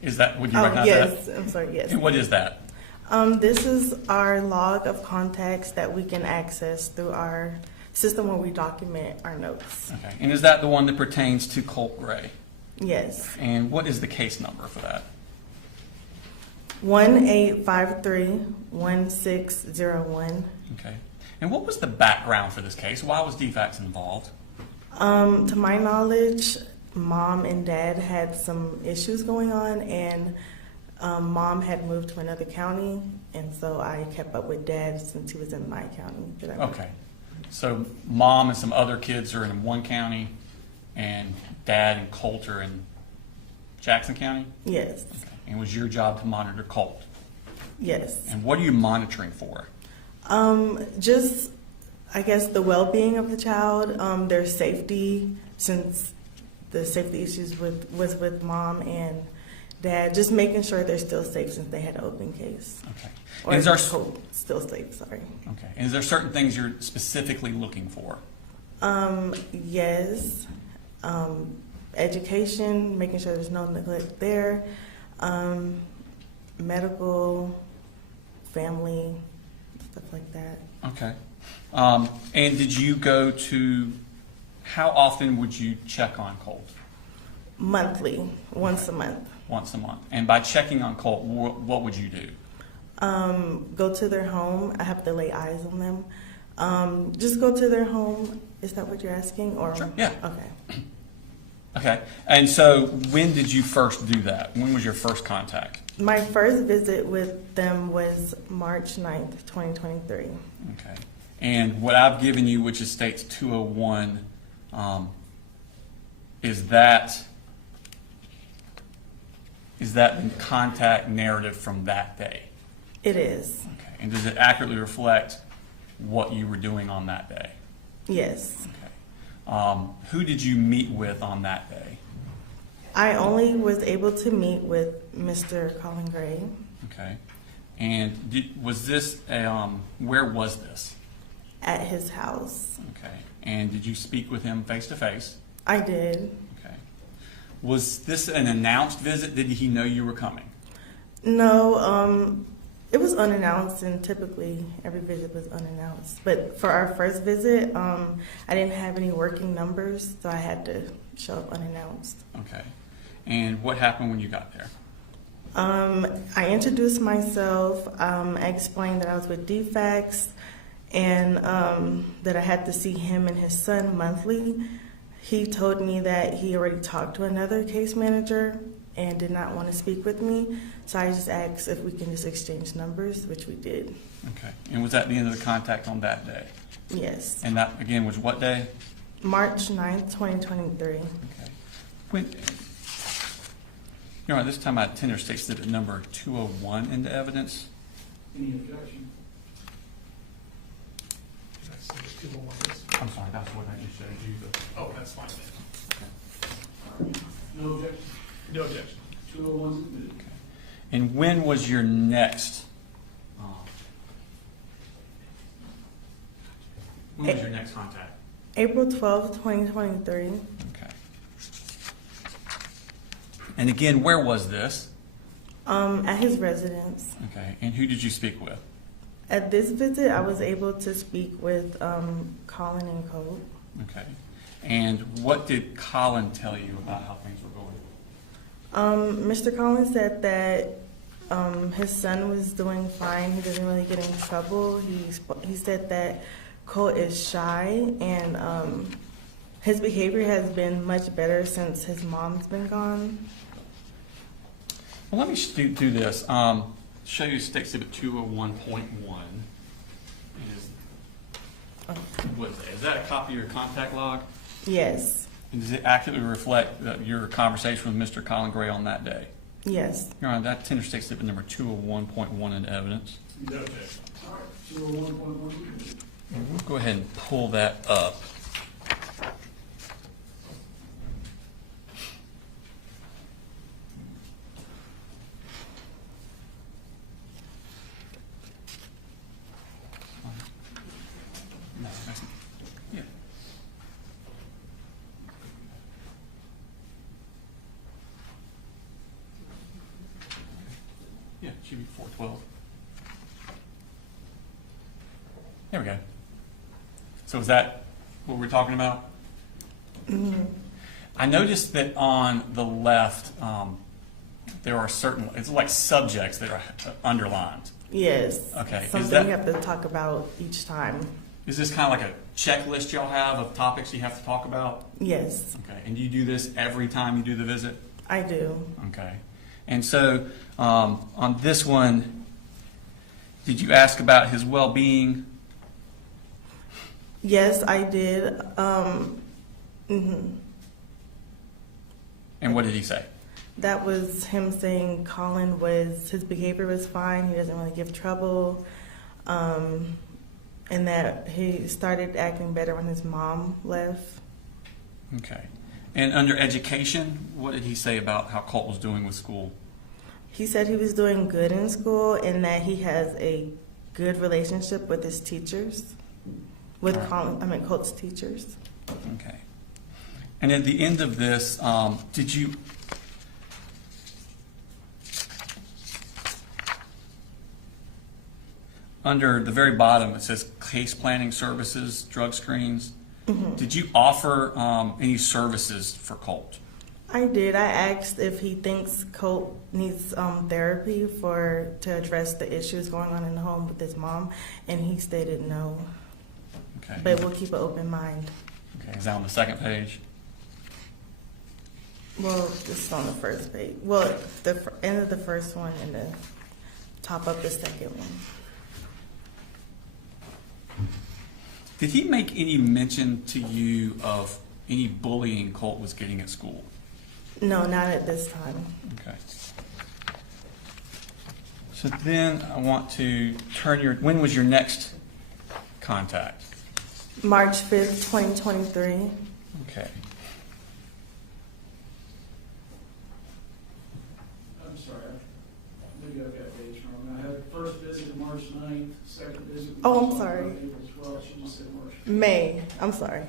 Is that, would you recognize that? Yes, I'm sorry, yes. And what is that? This is our log of contacts that we can access through our system where we document our notes. Okay. And is that the one that pertains to Colt Gray? Yes. And what is the case number for that? 1853-1601. Okay. And what was the background for this case? Why was DFACS involved? To my knowledge, Mom and Dad had some issues going on, and Mom had moved to another county, and so I kept up with Dad since he was in my county. Okay. So Mom and some other kids are in one county, and Dad and Colt are in Jackson County? Yes. Okay. And it was your job to monitor Colt? Yes. And what are you monitoring for? Just, I guess, the well-being of the child, their safety, since the safety issues was with Mom and Dad, just making sure they're still safe since they had an open case. Okay. Or is there still safe, sorry. Okay. And is there certain things you're specifically looking for? Yes. education, making sure there's no neglect there, medical, family, stuff like that. Okay. And did you go to, how often would you check on Colt? Monthly, once a month. Once a month. And by checking on Colt, what would you do? Go to their home. I have to lay eyes on them. Just go to their home. Is that what you're asking? Or Sure. Yeah. Okay. Okay. And so when did you first do that? When was your first contact? My first visit with them was March 9th, 2023. Okay. And what I've given you, which is states 201, is that the contact narrative from that day? It is. Okay. And does it accurately reflect what you were doing on that day? Yes. Okay. Who did you meet with on that day? I only was able to meet with Mr. Colin Gray. Okay. And was this where was this? At his house. Okay. And did you speak with him face to face? I did. Okay. Was this an announced visit? Did he know you were coming? No, it was unannounced, and typically every visit was unannounced. But for our first visit, I didn't have any working numbers, so I had to show up unannounced. Okay. And what happened when you got there? I introduced myself. I explained that I was with DFACS and that I had to see him and his son monthly. He told me that he already talked to another case manager and did not want to speak with me. So I just asked if we can just exchange numbers, which we did. Okay. And was that the end of the contact on that day? Yes. And that, again, was what day? March 9th, 2023. Okay. When, you know, this time I tender states that number 201 into evidence. Any objection? I'm sorry, that's what I just showed you. Oh, that's fine then. No objection? No objection. 201 is admitted. Okay. And when was your next? When was your next contact? April 12th, 2023. Okay. And again, where was this? At his residence. Okay. And who did you speak with? At this visit, I was able to speak with Colin and Colt. Okay. And what did Colin tell you about how things were going? Mr. Collins said that his son was doing fine. He doesn't really get in trouble. He said that Colt is shy, and his behavior has been much better since his mom's been gone. Well, let me do this. Show you State Exhibit 201.1. Is that a copy of your contact log? Yes. And does it accurately reflect your conversation with Mr. Colin Gray on that day? Yes. Your Honor, that's tender State Exhibit number 201.1 in evidence. No objection. All right, 201.1. And we'll go ahead and pull that up. No, that's, yeah. Yeah, it should be 412. There we go. So is that what we're talking about? Mm-hmm. I noticed that on the left, there are certain, it's like subjects that are underlined. Yes. Okay. Something we have to talk about each time. Is this kind of like a checklist y'all have of topics you have to talk about? Yes. Okay. And do you do this every time you do the visit? I do. Okay. And so on this one, did you ask about his well-being? Yes, I did. And what did he say? That was him saying his behavior was fine, he doesn't really give trouble, and that he started acting better when his mom left. Okay. And under education, what did he say about how Colt was doing with school? He said he was doing good in school and that he has a good relationship with his teachers, with Colt's teachers. Okay. And at the end of this, did you, under the very bottom, it says case planning services, drug screens. Did you offer any services for Colt? I did. I asked if he thinks Colt needs therapy to address the issues going on in the home with his mom, and he stated no. Okay. But we'll keep an open mind. Okay, is that on the second page? Well, it's on the first page. Well, the end of the first one and the top of the second one. Did he make any mention to you of any bullying Colt was getting at school? No, not at this time. Okay. So then I want to turn when was your next contact? March 5th, 2023. Okay. I'm sorry, maybe I've got dates wrong. I had first visit March 9th, second visit. Oh, I'm sorry. April 12th, you just said March 5th. May. I'm sorry.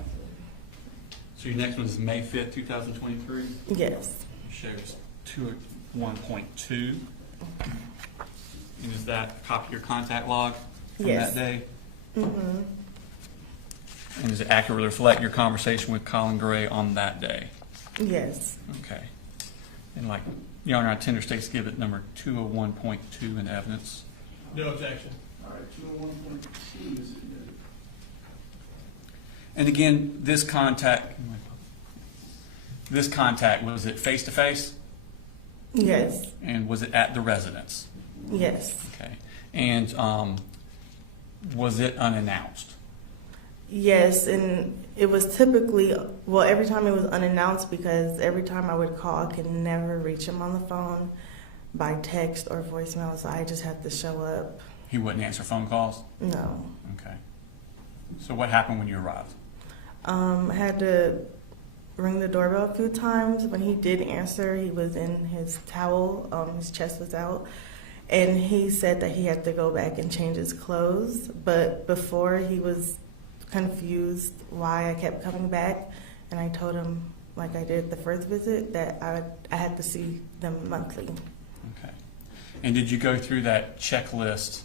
So your next one is May 5th, 2023? Yes. Shows 201.2. And is that a copy of your contact log from Yes. that day? Mm-hmm. And does it accurately reflect your conversation with Colin Gray on that day? Yes. Okay. And like, Your Honor, I tender state exhibit number 201.2 in evidence. No objection. All right, 201.2 is admitted. And again, this contact, was it face-to-face? Yes. And was it at the residence? Yes. Okay. And was it unannounced? Yes, and it was typically, well, every time it was unannounced because every time I would call, I could never reach him on the phone by text or voicemail, so I just had to show up. He wouldn't answer phone calls? No. Okay. So what happened when you arrived? I had to ring the doorbell a few times. When he did answer, he was in his towel, his chest was out, and he said that he had to go back and change his clothes, but before he was confused why I kept coming back, and I told him, like I did the first visit, that I had to see them monthly. Okay. And did you go through that checklist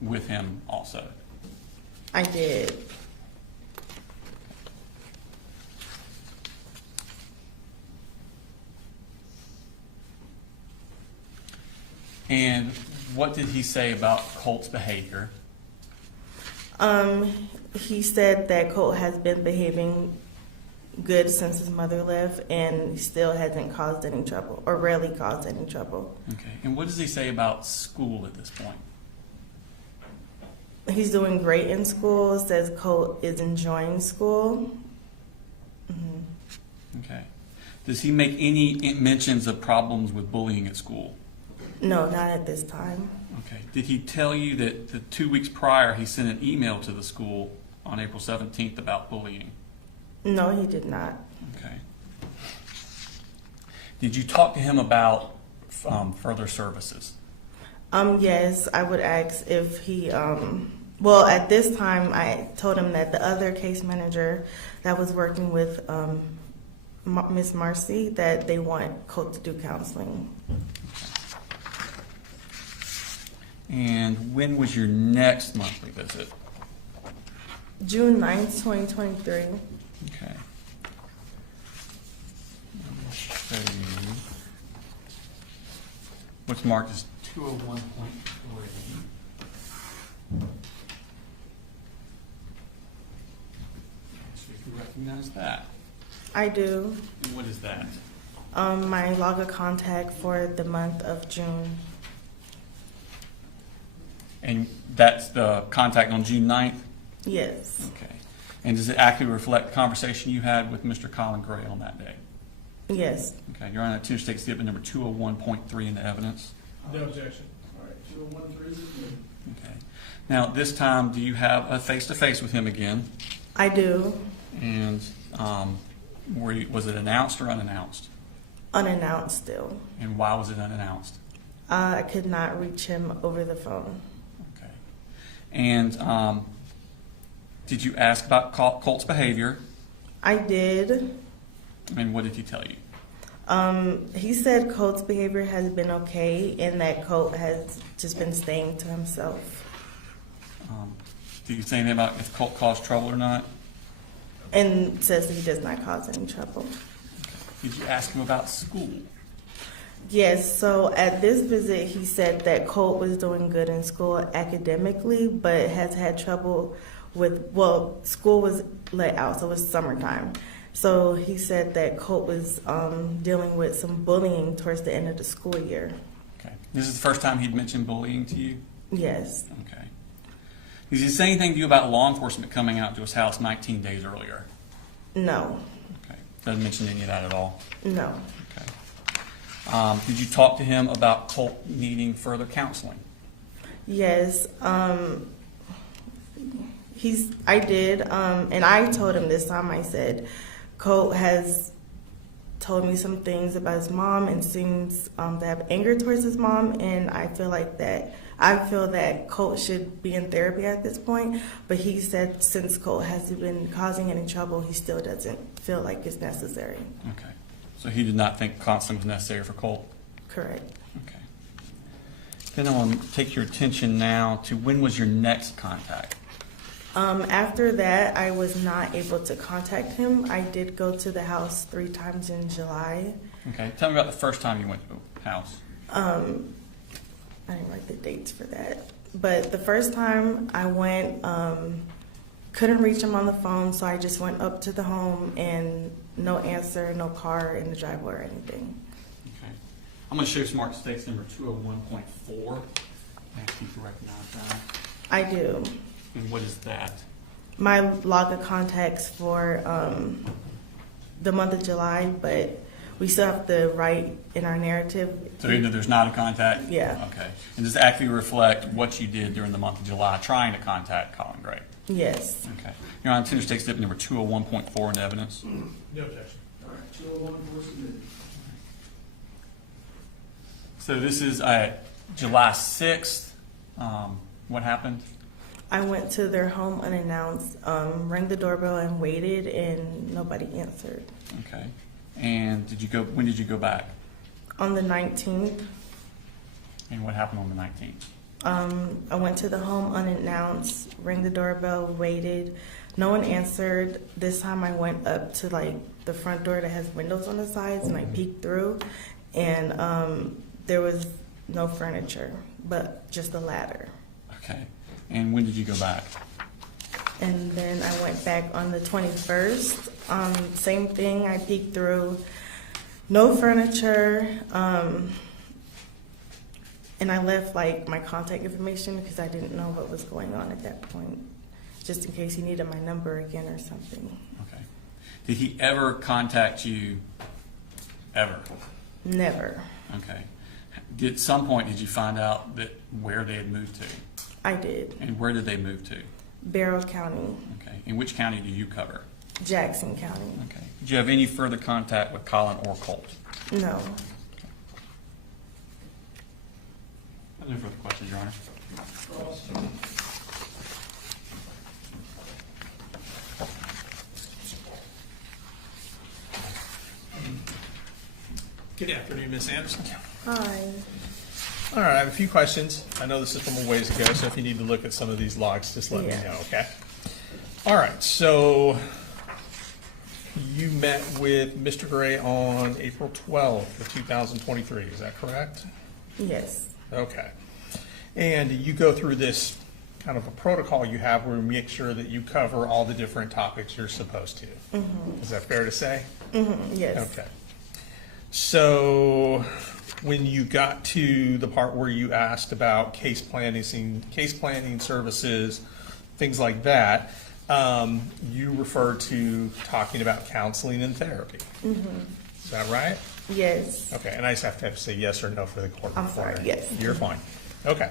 with him also? I did. And what did he say about Colt's behavior? He said that Colt has been behaving good since his mother left and still hasn't caused any trouble, or rarely caused any trouble. Okay. And what does he say about school at this point? He's doing great in school, says Colt is enjoying school. Mm-hmm. Okay. Does he make any mentions of problems with bullying at school? No, not at this time. Okay. Did he tell you that the 2 weeks prior he sent an email to the school on April 17th about bullying? No, he did not. Okay. Did you talk to him about further services? Yes, I would ask if he, well, at this time, I told him that the other case manager that was working with Miss Marcy, that they want Colt to do counseling. And when was your next monthly visit? June 9th, 2023. Okay. Let me show you. What's marked as 201.3. So if you recognize that. I do. And what is that? My log of contact for the month of June. And that's the contact on June 9th? Yes. Okay. And does it accurately reflect the conversation you had with Mr. Colin Gray on that day? Yes. Okay. You're on that Tennessee State Exhibit number 201.3 in the evidence. No objection. All right, 201.3 is admitted. Okay. Now, this time, do you have a face-to-face with him again? I do. And was it announced or unannounced? Unannounced still. And why was it unannounced? I could not reach him over the phone. Okay. And did you ask about Colt's behavior? I did. And what did he tell you? He said Colt's behavior has been okay and that Colt has just been staying to himself. Did you say anything about if Colt caused trouble or not? And says he does not cause any trouble. Did you ask him about school? Yes, so at this visit, he said that Colt was doing good in school academically, but has had trouble with, well, school was let out, so it was summertime. So he said that Colt was dealing with some bullying towards the end of the school year. Okay. This is the first time he'd mentioned bullying to you? Yes. Okay. Did he say anything to you about law enforcement coming out to his house 19 days earlier? No. Okay. Doesn't mention any of that at all? No. Okay. Did you talk to him about Colt needing further counseling? Yes. I did, and I told him this time, I said, Colt has told me some things about his mom and seems to have anger towards his mom, and I feel that Colt should be in therapy at this point, but he said since Colt hasn't been causing any trouble, he still doesn't feel like it's necessary. Okay. So he did not think counseling was necessary for Colt? Correct. Okay. Then I want to take your attention now to when was your next contact? After that, I was not able to contact him. I did go to the house 3 times in July. Okay. Tell me about the first time you went to the house. I didn't write the dates for that. But the first time I went, couldn't reach him on the phone, so I just went up to the home and no answer, no car in the driveway or anything. Okay. I'm going to show you Smart Mistakes number 201.4. Ask you to recognize that. I do. And what is that? My log of contacts for the month of July, but we still have to write in our narrative. So even though there's not a contact? Yeah. Okay. And does it accurately reflect what you did during the month of July trying to contact Colin Gray? Yes. Okay. You're on Tender State Exhibit number 201.4 in evidence. No objection. All right, 201 for submitted. So this is July 6th. What happened? I went to their home unannounced, rang the doorbell and waited, and nobody answered. Okay. And when did you go back? On the 19th. And what happened on the 19th? I went to the home unannounced, rang the doorbell, waited. No one answered. This time I went up to the front door that has windows on the sides, and I peeked through, and there was no furniture, but just a ladder. Okay. And when did you go back? And then I went back on the 21st. Same thing, I peeked through. No furniture. And I left my contact information because I didn't know what was going on at that point, just in case he needed my number again or something. Okay. Did he ever contact you? Ever? Never. Okay. At some point, did you find out where they had moved to? I did. And where did they move to? Barrow County. Okay. And which county do you cover? Jackson County. Okay. Did you have any further contact with Colin or Colt? No. No further questions, Your Honor. Good afternoon, Ms. Anderson. Hi. All right, I have a few questions. I know this is from a ways ago, so if you need to look at some of these logs, just let me know, okay? All right, so you met with Mr. Gray on April 12th of 2023, is that correct? Yes. Okay. And you go through this kind of a protocol you have where you make sure that you cover all the different topics you're supposed to. Mm-hmm. Is that fair to say? Mm-hmm. Yes. Okay. So when you got to the part where you asked about case planning services, things like that, you referred to talking about counseling and therapy. Mm-hmm. Is that right? Yes. Okay, and I just have to say yes or no for the court. I'm sorry, yes. You're fine. Okay.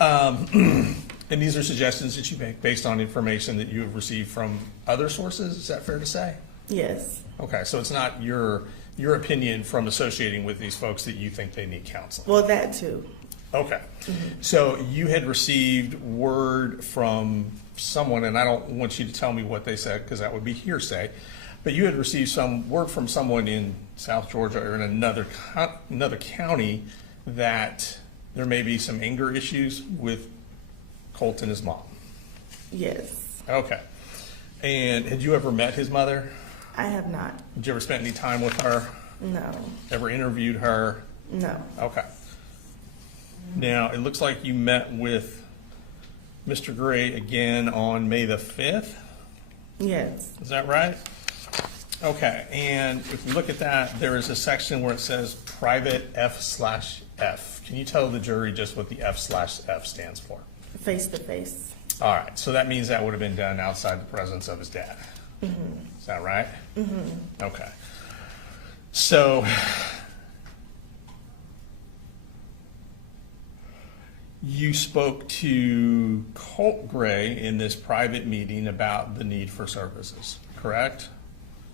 And these are suggestions that you make based on information that you have received from other sources, is that fair to say? Yes. Okay, so it's not your opinion from associating with these folks that you think they need counseling? Well, that too. Okay. Mm-hmm. So you had received word from someone, and I don't want you to tell me what they said because that would be hearsay, but you had received some word from someone in South Georgia or in another county that there may be some anger issues with Colt and his mom. Yes. Okay. And had you ever met his mother? I have not. Did you ever spend any time with her? No. Ever interviewed her? No. Okay. Now, it looks like you met with Mr. Gray again on May the 5th? Yes. Is that right? Okay, and if we look at that, there is a section where it says private F/F. Can you tell the jury just what the F/F stands for? Face to face. All right, so that means that would have been done outside the presence of his dad. Mm-hmm. Is that right? Mm-hmm. Okay. So you spoke to Colt Gray in this private meeting about the need for services, correct?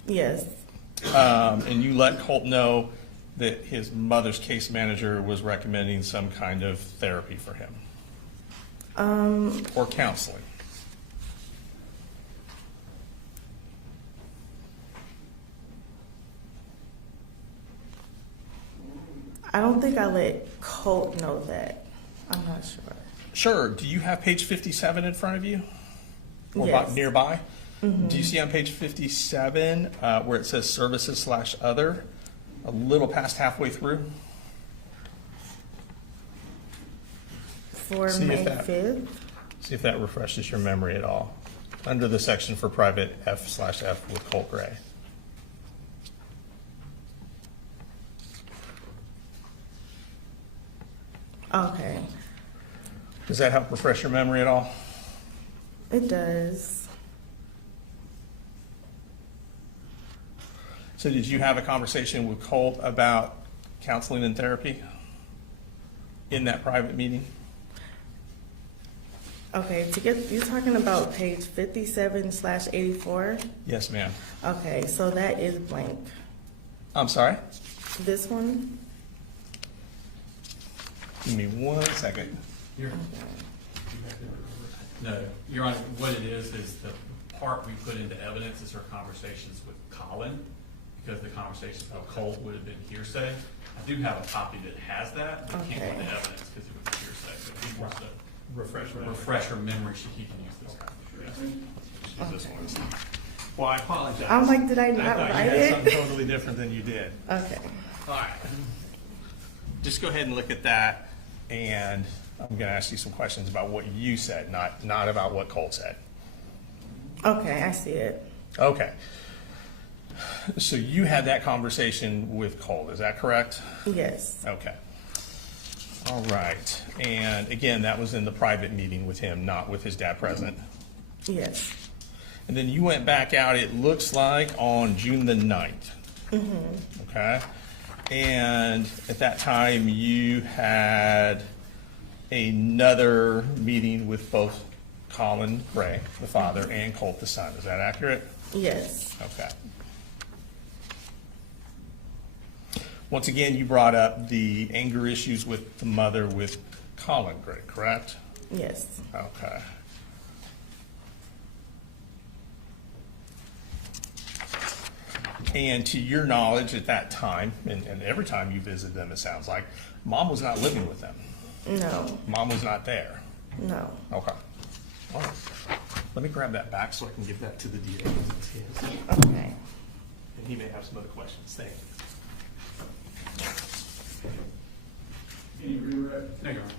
Yes. And you let Colt know that his mother's case manager was recommending some kind of therapy for him. Or counseling. I don't think I let Colt know that. I'm not sure. Sure. Do you have page 57 in front of you? Or Yes. nearby? Mm-hmm. Do you see on page 57 where it says services/other, a little past halfway through? For See May if that- 5th? See if that refreshes your memory at all. Under the section for private F/F with Colt Gray. Okay. Does that help refresh your memory at all? It does. So did you have a conversation with Colt about counseling and therapy in that private meeting? Okay, you're talking about page 57/84? Yes, ma'am. Okay, so that is blank. I'm sorry? This one? Give me 1 second. No, Your Honor, what it is the part we put into evidence is her conversations with Colin, because the conversations with Colt would have been hearsay. I do have a copy that has that, but can't put into evidence because it was hearsay. So if he wants to refresh her memory, he can use this copy. Use this one. Well, I apologize. I'm like, did I not thought write you had it? something totally different than you did. Okay. All right. Just go ahead and look at that, and I'm going to ask you some questions about what you said, not about what Colt said. Okay, I see it. Okay. So you had that conversation with Colt, is that correct? Yes. Okay. All right. And again, that was in the private meeting with him, not with his dad present. Yes. And then you went back out, it looks like, on June the 9th. Mm-hmm. Okay. And at that time, you had another meeting with both Colin Gray, the father, and Colt, the son. Is that accurate? Yes. Okay. Once again, you brought up the anger issues with the mother with Colin Gray, correct? Yes. Okay. And to your knowledge at that time, and every time you visit them, it sounds like, Mom was not living with them. No. Mom was not there. No. Okay. All right. Let me grab that back so I can give that to the DA. It's his. Okay. And he may have some other questions. Thank you. Any redirect? No, Your Honor.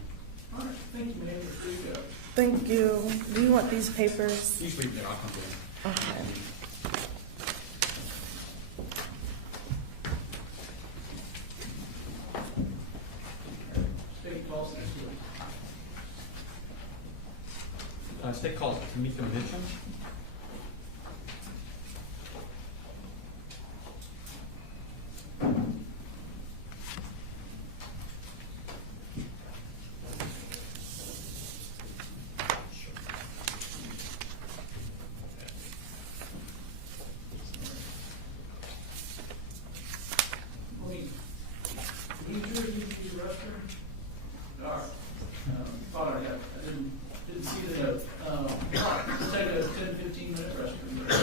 All right, thank you, ma'am. There you go. Thank you. Do you want these papers? Usually, no, I'll come to them. Okay. State calls next week. State calls to meet convention. Can you sure you use the restroom? All right. Thought I didn't see the note. All right. 10, 15-minute restroom break.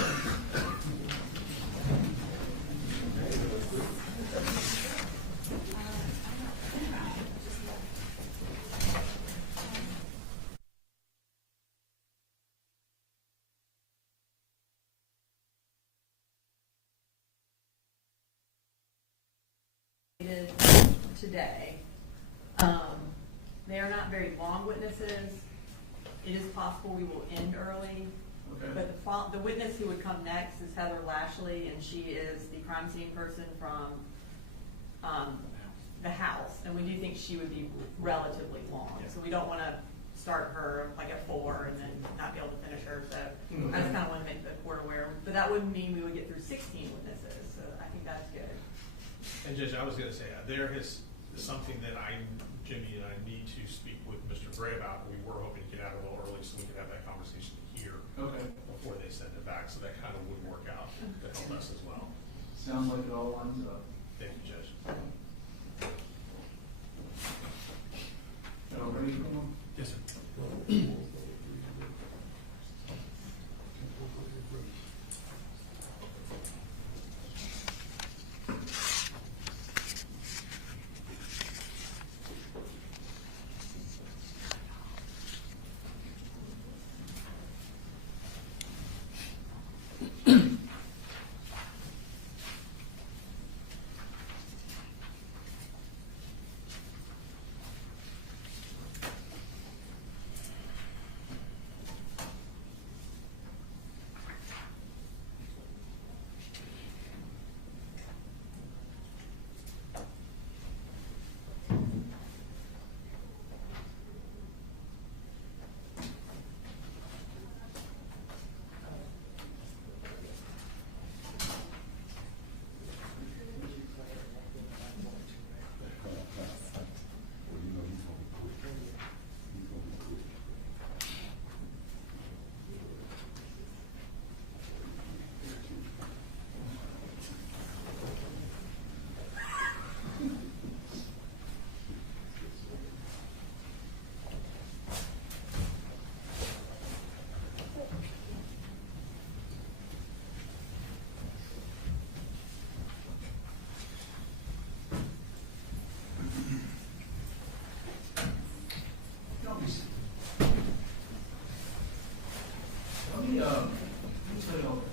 Today. They are not very long witnesses. It is possible we will end early. Okay. But the witness who would come next is Heather Lashley, and she is the crime scene person from the house. And we do think she would be relatively long. So we don't want to start her like at 4 and then not be able to finish her. So I just kind of want to make the court aware. But that wouldn't mean we would get through 16 witnesses. So I think that's good. And Judge, I was going to say, there is something that Jimmy and I need to speak with Mr. Gray about. We were hoping to get out a little early so we could have that conversation here before they send it back. So that kind of would work out to help us as well. Sounds like it all lines up. Thank you, Judge. Y'all ready for one? Yes, sir.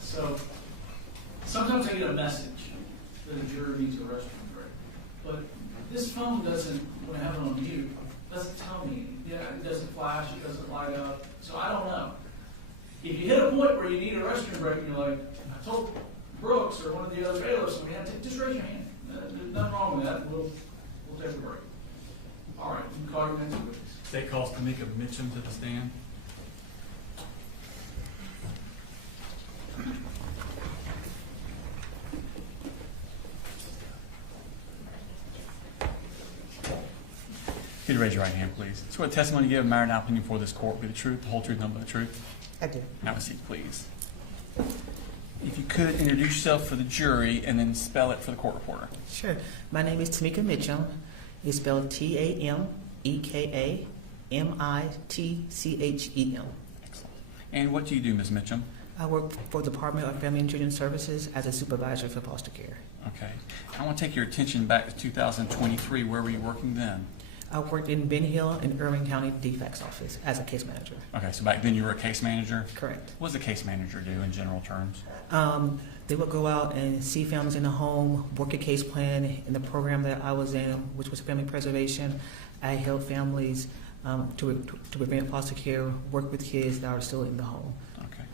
So sometimes I get a message that a juror needs a restroom break, but this phone doesn't, when I have it on mute, doesn't tell me. Yeah, it doesn't flash, it doesn't light up, so I don't know. If you hit a point where you need a restroom break and you're like, I told Brooks or one of the other bailiffs, we had to just raise your hand. There's nothing wrong with that. We'll take a break. All right, you can call your next witness. State calls Tamika Mitchum to the stand. Could you raise your right hand, please? Swear the testimony you give in matter now opinion before this court will be the truth, the whole truth, nothing but the truth. I do. Have a seat, please. If you could introduce yourself for the jury and then spell it for the court reporter. Sure. My name is Tamika Mitchum. It's spelled TAMEKAMITCHEM. Excellent. And what do you do, Ms. Mitchum? I work for the Department of Family and Children Services as a supervisor for foster care. Okay. I want to take your attention back to 2023. Where were you working then? I worked in Ben Hill and Irving County DFAC's office as a case manager. Okay, so back then you were a case manager? Correct. What does a case manager do in general terms? They would go out and see families in the home, work a case plan. In the program that I was in, which was family preservation, I helped families to prevent foster care, work with kids that are still in the home. Okay.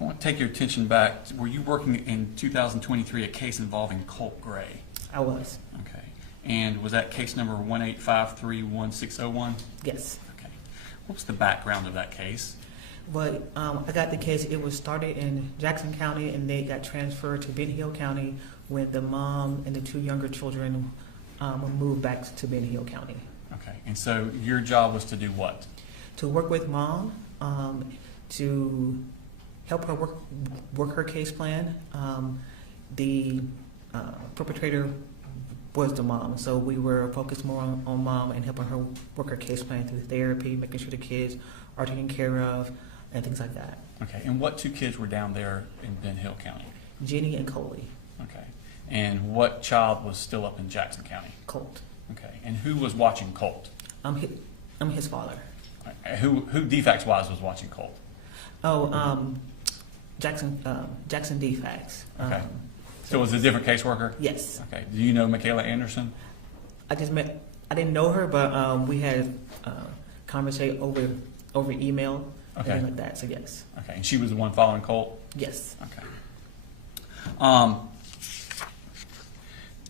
I want to take your attention back. Were you working in 2023 a case involving Colt Gray? I was. Okay. And was that case number 185316101? Yes. Okay. What was the background of that case? But I got the case. It was started in Jackson County, and they got transferred to Ben Hill County when the mom and the two younger children moved back to Ben Hill County. Okay. And so your job was to do what? To work with mom, to help her work her case plan. The perpetrator was the mom, so we were focused more on mom and helping her work her case plan through therapy, making sure the kids are taken care of, and things like that. Okay, and what two kids were down there in Ben Hill County? Jenny and Coley. Okay, and what child was still up in Jackson County? Colt. Okay, and who was watching Colt? I'm his father. Who defects-wise was watching Colt? Jackson Defacts. Okay. So it was a different caseworker? Yes. Okay. Do you know Michaela Anderson? I didn't know her, but we had conversation over email and things like that. So yes. Okay. And she was the one following Colt? Yes. Okay.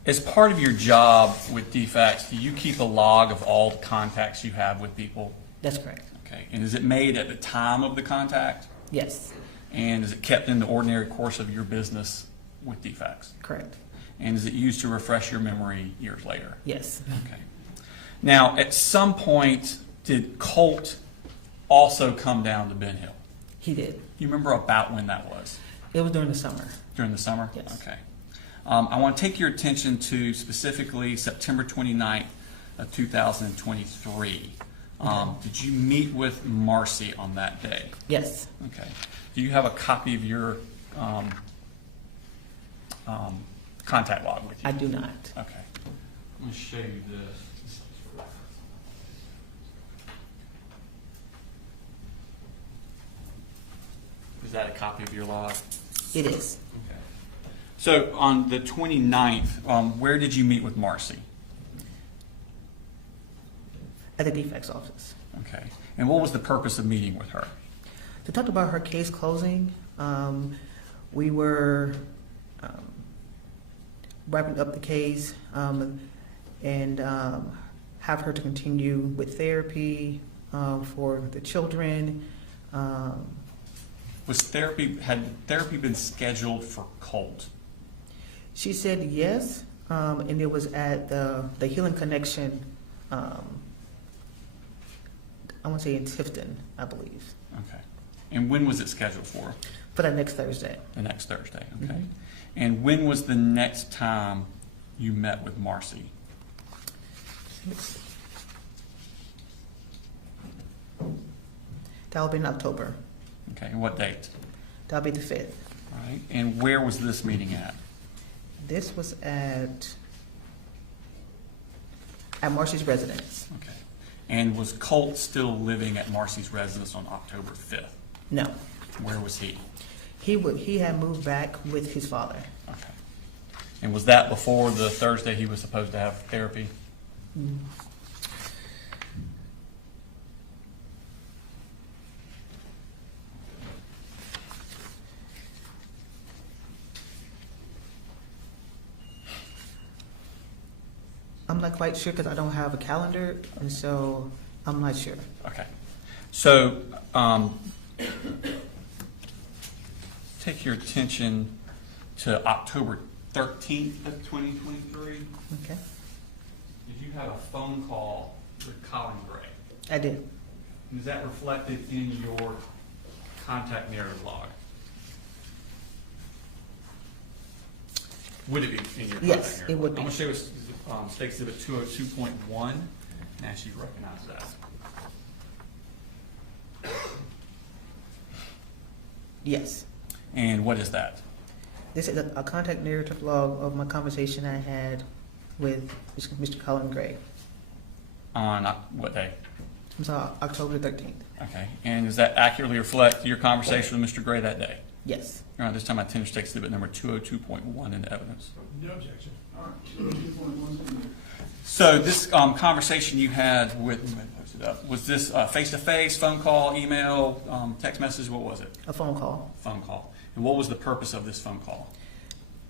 As part of your job with defects, do you keep a log of all the contacts you have with people? That's correct. Okay. And is it made at the time of the contact? Yes. And is it kept in the ordinary course of your business with defects? Correct. And is it used to refresh your memory years later? Yes. Okay. Now, at some point, did Colt also come down to Ben Hill? He did. You remember about when that was? It was during the summer. During the summer? Yes. Okay. I want to take your attention to specifically September 29th of 2023. Did you meet with Marcy on that day? Yes. Okay. Do you have a copy of your contact log with you? I do not. Okay. I'm going to show you this. Is that a copy of your log? It is. Okay. So on the 29th, where did you meet with Marcy? At the defects office. Okay. And what was the purpose of meeting with her? To talk about her case closing. We were wrapping up the case and have her to continue with therapy for the children. Had therapy been scheduled for Colt? She said yes, and it was at the Healing Connection, I want to say in Tifton, I believe. Okay. And when was it scheduled for? For that next Thursday. The next Thursday, okay. Mm-hmm. And when was the next time you met with Marcy? That will be in October. Okay, and what date? That'll be the 5th. All right. And where was this meeting at? This was at Marcy's residence. Okay. And was Colt still living at Marcy's residence on October 5th? No. Where was he? He had moved back with his father. Okay. And was that before the Thursday he was supposed to have therapy? Mm. I'm not quite sure because I don't have a calendar, and so I'm not sure. Okay. So take your attention to October 13th of 2023. Okay. Did you have a phone call with Colin Gray? I did. Is that reflected in your contact narrative log? Would it be in your contact Yes, narrative? it would be. I'm going to show you State Exhibit 202.1 and ask you to recognize that. Yes. And what is that? This is a contact narrative log of my conversation I had with Mr. Colin Gray. On what day? I'm sorry, October 13th. Okay. And does that accurately reflect your conversation with Mr. Gray that day? Yes. All right, this time I tender State Exhibit number 202.1 into evidence. No objection. All right. 202.1. So this conversation you had with, post it up, was this face-to-face, phone call, email, text message? What was it? A phone call. Phone call. And what was the purpose of this phone call?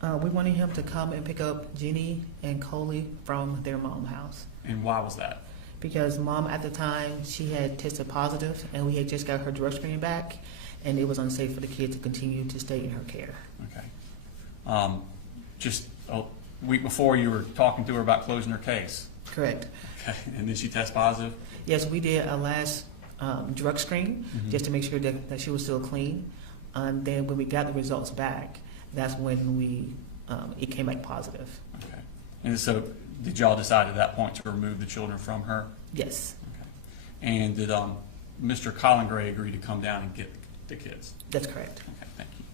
We wanted him to come and pick up Jenny and Coley from their mom's house. And why was that? Because mom at the time, she had tested positive and we had just got her drug screen back and it was unsafe for the kid to continue to stay in her care. Okay. Just a week before you were talking to her about closing her case. Correct. Okay. And then she test positive? Yes, we did a last drug screen just to make sure that she was still clean. And then when we got the results back, that's when it came back positive. Okay. And so did y'all decide at that point to remove the children from her? Yes. Okay. And did Mr. Colin Gray agree to come down and get the kids. That's correct. Okay, thank you.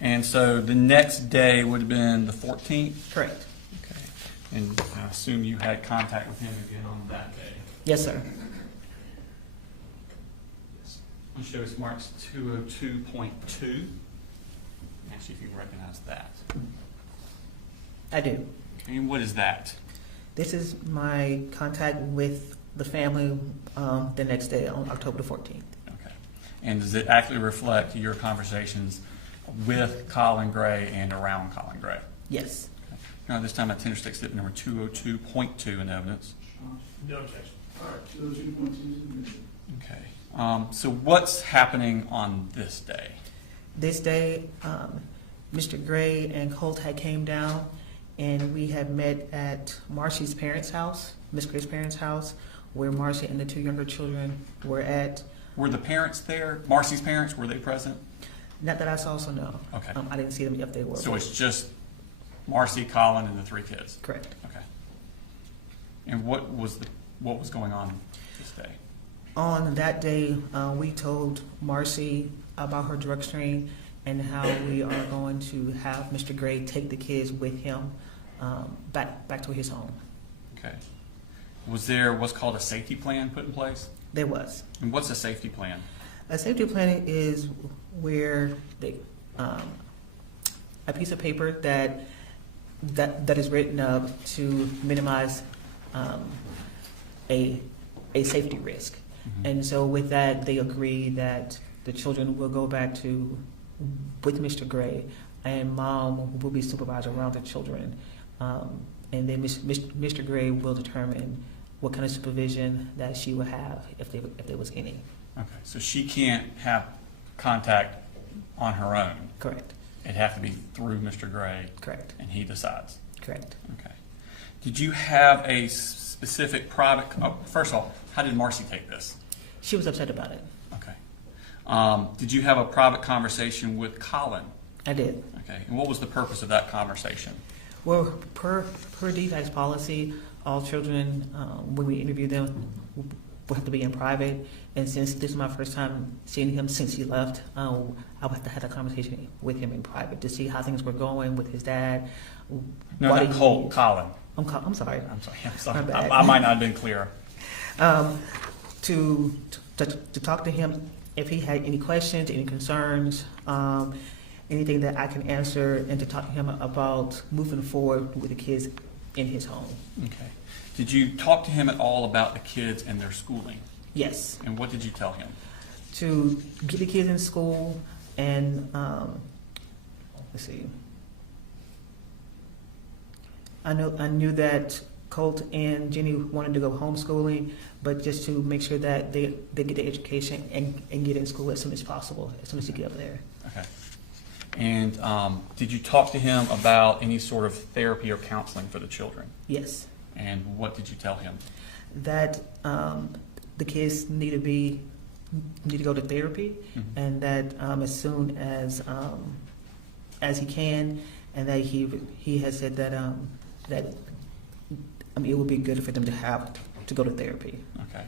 And so the next day would have been the 14th? Correct. Okay. And I assume you had contact with him again on that day? Yes, sir. It shows marks 202.2. Actually, if you can recognize that. I do. Okay, and what is that? This is my contact with the family the next day on October the 14th. Okay. And does it actually reflect your conversations with Colin Gray and around Colin Gray? Yes. Okay. Now, this time I tender stick slip number 202.2 in evidence. No objection. All right, 202.2 is admitted. Okay. So what's happening on this day? This day, Mr. Gray and Colt had came down, and we had met at Marcy's parents' house, Miss Gray's parents' house, where Marcy and the two younger children were at. Were the parents there? Marcy's parents, were they present? Not that I saw, so no. Okay. I didn't see them if they were. So it's just Marcy, Colin, and the three kids? Correct. Okay. And what was going on this day? On that day, we told Marcy about her drug screen and how we are going to have Mr. Gray take the kids with him back to his home. Okay. Was there what's called a safety plan put in place? There was. And what's a safety plan? A safety plan is where a piece of paper that is written up to minimize a safety risk. Mm-hmm. And so with that, they agree that the children will go back with Mr. Gray, and mom will be supervised around the children. And then Mr. Gray will determine what kind of supervision that she will have if there was any. Okay, so she can't have contact on her own? Correct. It'd have to be through Mr. Gray? Correct. And he decides? Correct. Okay. Did you have a specific private, first of all, how did Marcy take this? She was upset about it. Okay. Did you have a private conversation with Colin? I did. Okay. And what was the purpose of that conversation? Well, per DFAC's policy, all children, when we interview them, will have to be in private. And since this is my first time seeing him since he left, I would have to have a conversation with him in private to see how things were going with his dad. No, not Colin. I'm sorry. I'm sorry. My bad. I might not have been clear. To talk to him if he had any questions, any concerns, anything that I can answer, and to talk to him about moving forward with the kids in his home. Okay. Did you talk to him at all about the kids and their schooling? Yes. And what did you tell him? To get the kids in school and, let's see. I knew that Colt and Jenny wanted to go homeschooling, but just to make sure that they get the education and get in school as soon as possible, as soon as they get up there. Okay. And did you talk to him about any sort of therapy or counseling for the children? Yes. And what did you tell him? That the kids need to go to therapy, Mm-hmm. and that as soon as he can, and that he has said that it would be good for them to go to therapy. Okay.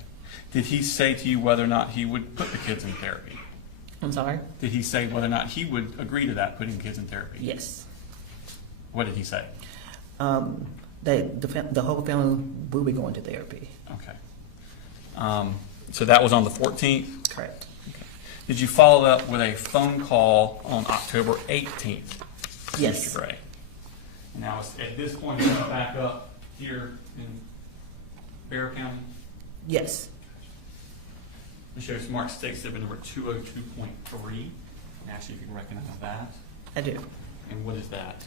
Did he say to you whether or not he would put the kids in therapy? I'm sorry? Did he say whether or not he would agree to that, putting kids in therapy? Yes. What did he say? That the whole family will be going to therapy. Okay. So that was on the 14th? Correct. Okay. Did you follow up with a phone call on October 18th? Yes. Mr. Gray. Now, at this point, you're going to back up here in Bear County? Yes. It shows marked state exhibit number 202.3. Actually, if you can recognize that. I do. And what is that?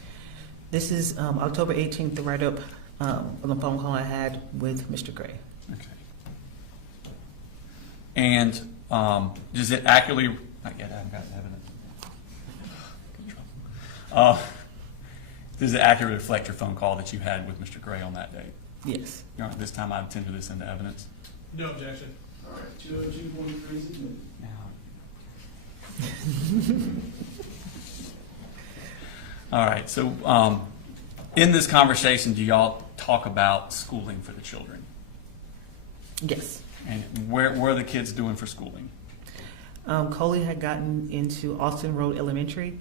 This is October 18th, the write-up on the phone call I had with Mr. Gray. Okay. And does it accurately, not yet, I haven't got evidence. Does it accurately reflect your phone call that you had with Mr. Gray on that date? Yes. Your Honor, this time I intend to this into evidence. No objection. All right, 202.3 is admitted. All right, so in this conversation, do y'all talk about schooling for the children? Yes. And where are the kids doing for schooling? Coley had gotten into Austin Road Elementary,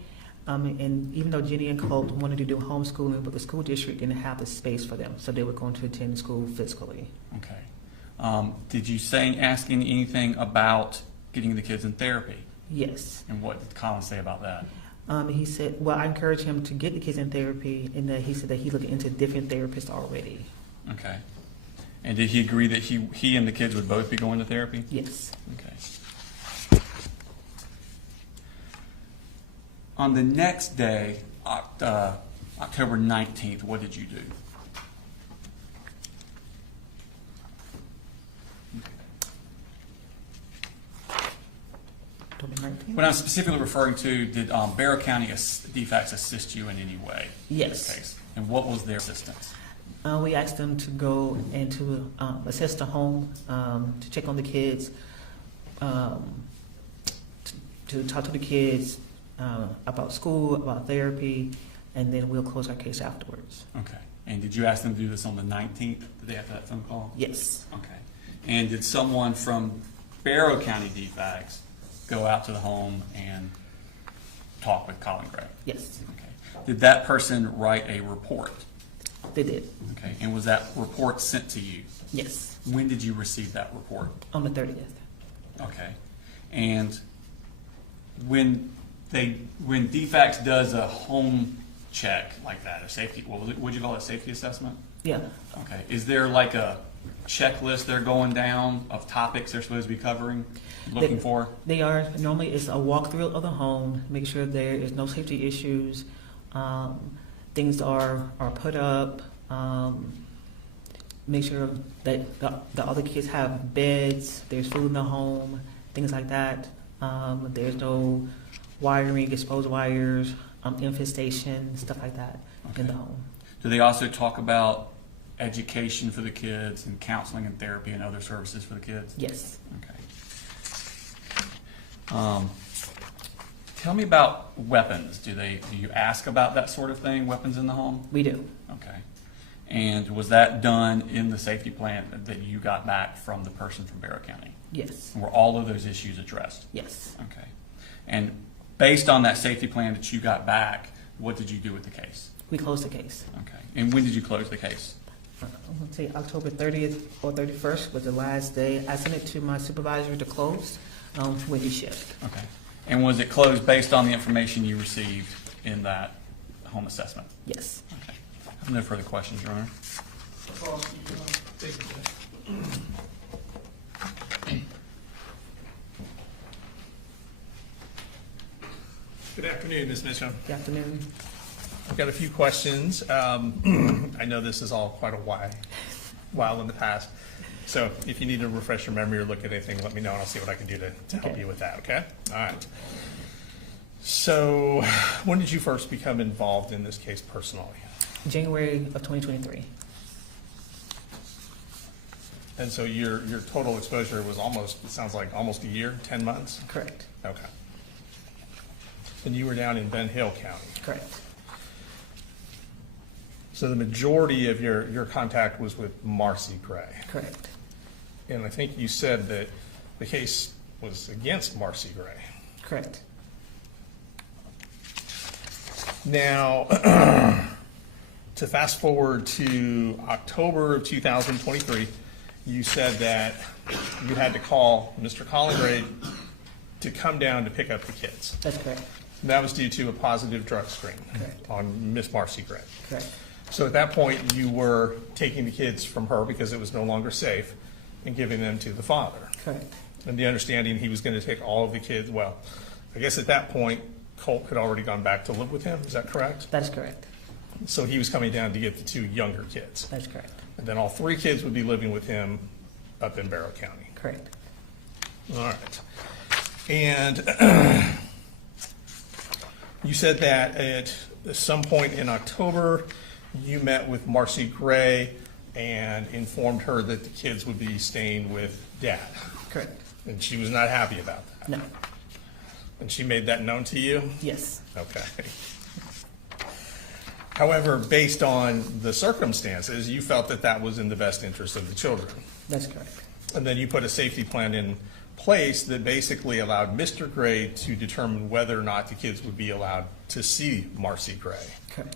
and even though Jenny and Colt wanted to do homeschooling, but the school district didn't have the space for them, so they were going to attend school physically. Okay. Did you ask anything about getting the kids in therapy? Yes. And what did Colin say about that? He said, well, I encouraged him to get the kids in therapy, and that he said that he looked into different therapists already. Okay. And did he agree that he and the kids would both be going to therapy? Yes. Okay. On the next day, October 19th, what did you do? What I'm specifically referring to, did Barrow County DFACS assist you in any way? Yes. In this case? And what was their assistance? We asked them to go and to assess the home, to check on the kids, to talk to the kids about school, about therapy, and then we'll close our case afterwards. Okay. And did you ask them to do this on the 19th, the day after that phone call? Yes. Okay. And did someone from Barrow County DFACS go out to the home and talk with Colin Gray? Yes. Okay. Did that person write a report? They did. Okay. And was that report sent to you? Yes. When did you receive that report? On the 30th. Okay. And when DFACS does a home check like that, a safety, what would you call it, a safety assessment? Yeah. Okay. Is there like a checklist they're going down of topics they're supposed to be covering, looking for? They are. Normally it's a walkthrough of the home, make sure there is no safety issues, things are put up, make sure that the other kids have beds, there's food in the home, things like that. There's no wiring, exposed wires, infestation, stuff like that in the home. Do they also talk about education for the kids and counseling and therapy and other services for the kids? Yes. Okay. Tell me about weapons. Do you ask about that sort of thing, weapons in the home? We do. Okay. And was that done in the safety plan that you got back from the person from Barrow County? Yes. And were all of those issues addressed? Yes. Okay. And based on that safety plan that you got back, what did you do with the case? We closed the case. Okay. And when did you close the case? Let's say October 30th or 31st was the last day. I sent it to my supervisor to close when he shift. Okay. And was it closed based on the information you received in that home assessment? Yes. Okay. I have no further questions, Your Honor. Good afternoon, Ms. Mitchum. Good afternoon. I've got a few questions. I know this is all quite a while in the past. So if you need to refresh your memory or look at anything, let me know and I'll see what I can do to help you with that, okay? All right. So when did you first become involved in this case personally? January of 2023. And so your total exposure was it sounds like almost a year, 10 months? Correct. Okay. And you were down in Ben Hill County? Correct. So the majority of your contact was with Marcy Gray? Correct. And I think you said that the case was against Marcy Gray? Correct. Now, to fast forward to October of 2023, you said that you had to call Mr. Colin Gray to come down to pick up the kids. That's correct. And that was due to a positive drug screen Correct. on Miss Marcy Gray. Correct. So at that point, you were taking the kids from her because it was no longer safe and giving them to the father. Correct. And the understanding he was going to take all of the kids, well, I guess at that point, Colt had already gone back to live with him, is that correct? That is correct. So he was coming down to get the two younger kids. That's correct. And then all three kids would be living with him up in Barrow County. Correct. All right. And you said that at some point in October, you met with Marcy Gray and informed her that the kids would be staying with Dad. Correct. And she was not happy about that. No. And she made that known to you? Yes. Okay. However, based on the circumstances, you felt that that was in the best interest of the children. That's correct. And then you put a safety plan in place that basically allowed Mr. Gray to determine whether or not the kids would be allowed to see Marcy Gray. Correct.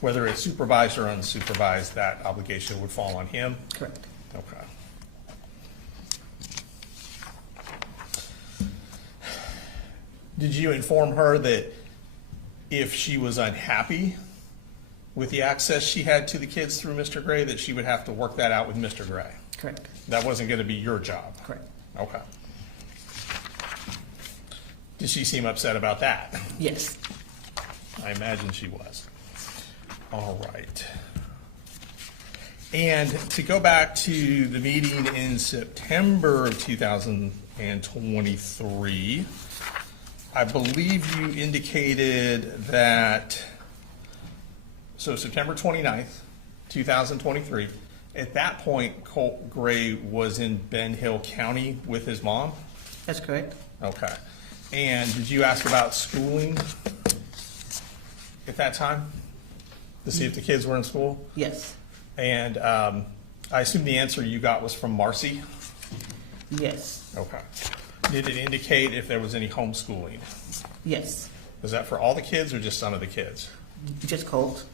Whether it's supervised or unsupervised, that obligation would fall on him? Correct. Okay. Did you inform her that if she was unhappy with the access she had to the kids through Mr. Gray, that she would have to work that out with Mr. Gray? Correct. That wasn't going to be your job? Correct. Okay. Did she seem upset about that? Yes. I imagine she was. All right. And to go back to the meeting in September of 2023, I believe you indicated that, so September 29th, 2023, at that point, Colt Gray was in Ben Hill County with his mom? That's correct. Okay. And did you ask about schooling at that time? To see if the kids were in school? Yes. And I assume the answer you got was from Marcy? Yes. Okay. Did it indicate if there was any homeschooling? Yes. Was that for all the kids or just some of the kids? Just Colt.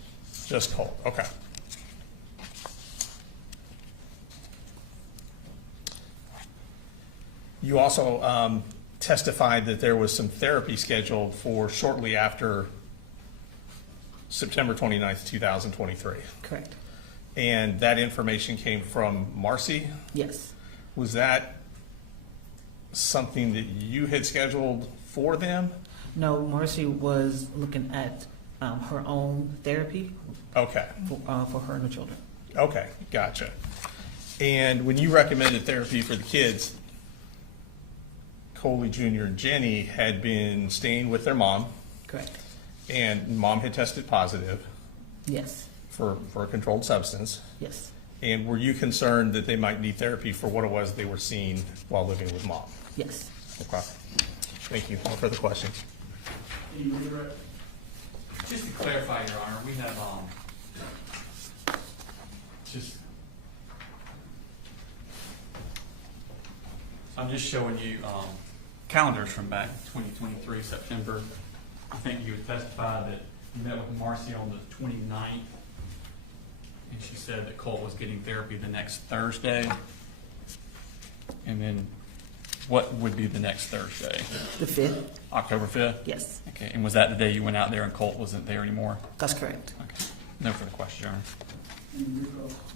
Just Colt, okay. You also testified that there was some therapy scheduled for shortly after September 29th, 2023. Correct. And that information came from Marcy? Yes. Was that something that you had scheduled for them? No, Marcy was looking at her own therapy. Okay. For her and the children. Okay, gotcha. And when you recommended therapy for the kids, Coley Jr. and Jenny had been staying with their mom. Correct. And mom had tested positive. Yes. For a controlled substance. Yes. And were you concerned that they might need therapy for what it was they were seeing while living with mom? Yes. Okay. Thank you. No further questions. Just to clarify, Your Honor, we have I'm just showing you calendars from back 2023 September. I think you had testified that you met with Marcy on the 29th, and she said that Colt was getting therapy the next Thursday. And then what would be the next Thursday? The 5th. October 5th? Yes. Okay, and was that the day you went out there and Colt wasn't there anymore? That's correct. Okay. No further questions, Your Honor.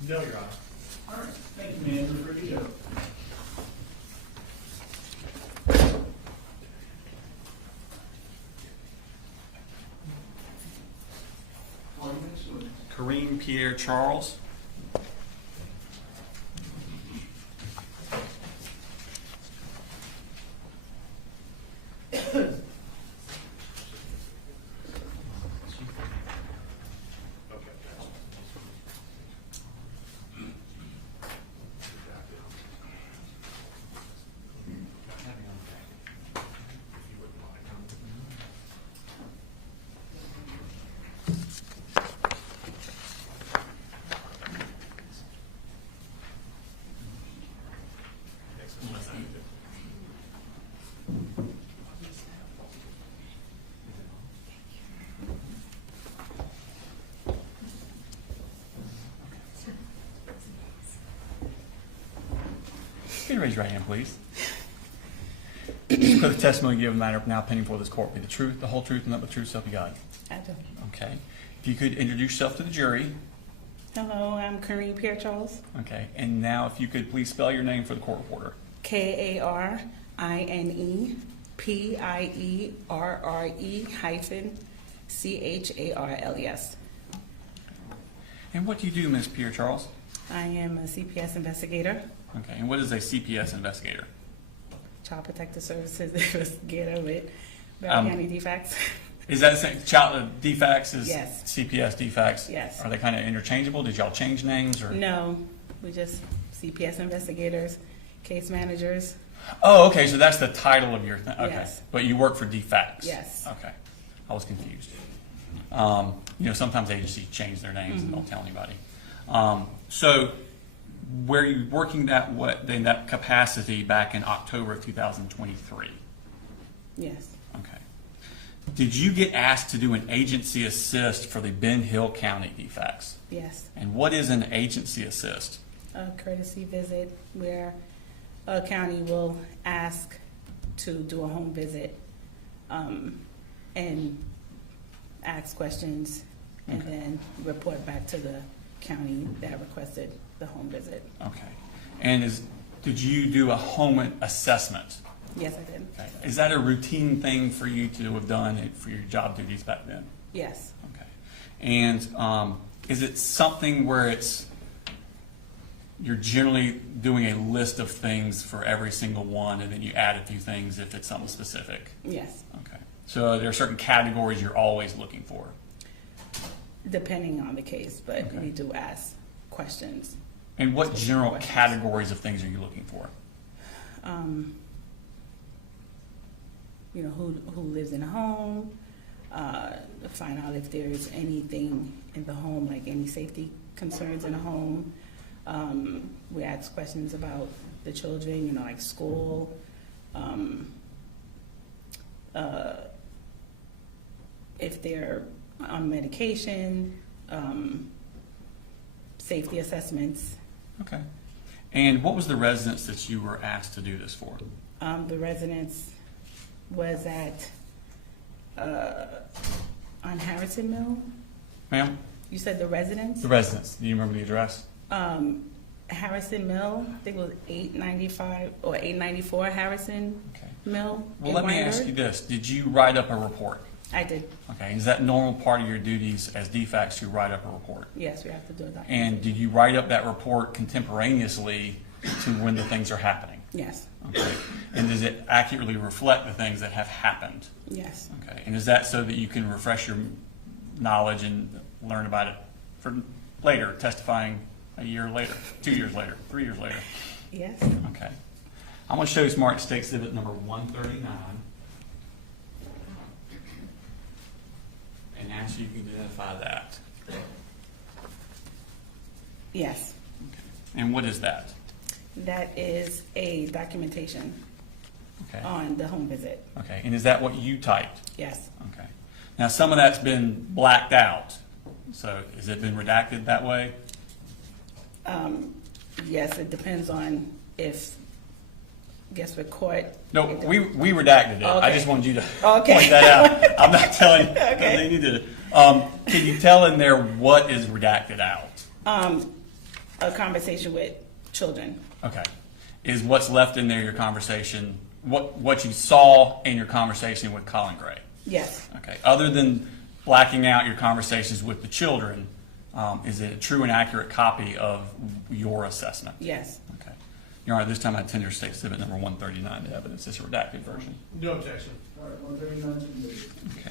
No, Your Honor. All right, thank you, man. We're ready to go. Kareem Pierre Charles. Can you raise your right hand, please? For the testimony you give in the matter now pending before this court be the truth, the whole truth, and nothing but the truth, so help you God. I do. Okay. If you could introduce yourself to the jury. Hello, I'm Kareem Pierre Charles. Okay. And now if you could please spell your name for the court reporter. KARINEPIERRE-CHARLES. And what do you do, Ms. Pierre Charles? I am a CPS investigator. Okay. And what is a CPS investigator? Child Protective Services investigator with Bell County defects. Is that the same? Child defects is Yes. CPS defects? Yes. Are they kind of interchangeable? Did y'all change names or? No, we just CPS investigators, case managers. Oh, okay. So that's the title of your thing. Okay. Yes. But you work for defects? Yes. Okay. I was confused. Sometimes agencies change their names and don't tell anybody. So where you working in that capacity back in October of 2023? Yes. Okay. Did you get asked to do an agency assist for the Ben Hill County defects? Yes. And what is an agency assist? A courtesy visit where a county will ask to do a home visit and ask questions and then report back to the county that requested the home visit. Okay. And did you do a home assessment? Yes, I did. Okay. Is that a routine thing for you to have done for your job duties back then? Yes. Okay. And is it something where you're generally doing a list of things for every single one, and then you add a few things if it's something specific? Yes. Okay. So there are certain categories you're always looking for? Depending on the case, but we do ask questions. And what general categories of things are you looking for? You know, who lives in a home, find out if there's anything in the home, like any safety concerns in a home. We ask questions about the children, you know, like school, if they're on medication, safety assessments. Okay. And what was the residence that you were asked to do this for? The residence was at on Harrison Mill. Ma'am? You said the residence? The residence. Do you remember the address? Harrison Mill, I think it was 895 or 894 Harrison Mill. Well, let me ask you this. Did you write up a report? I did. Okay. Is that normal part of your duties as DFACs to write up a report? Yes, we have to do that. And did you write up that report contemporaneously to when the things are happening? Yes. Okay. And does it accurately reflect the things that have happened? Yes. Okay. And is that so that you can refresh your knowledge and learn about it for later, testifying a year later, 2 years later, 3 years later? Yes. Okay. I'm going to show you Smart State Exhibit number 139. And ask you can identify that. Yes. And what is that? That is a documentation on the home visit. Okay. And is that what you typed? Yes. Okay. Now, some of that's been blacked out. So has it been redacted that way? Yes, it depends on if, I guess with court. No, we redacted it. I just wanted you to point that out. I'm not telling you. They need to. Can you tell in there what is redacted out? A conversation with children. Okay. Is what's left in there your conversation, what you saw in your conversation with Colin Gray? Yes. Okay. Other than blacking out your conversations with the children, is it a true and accurate copy of your assessment? Yes. Okay. Your Honor, this time I tender State Exhibit number 139 to evidence. It's a redacted version. No objection. All right, 139 is Okay.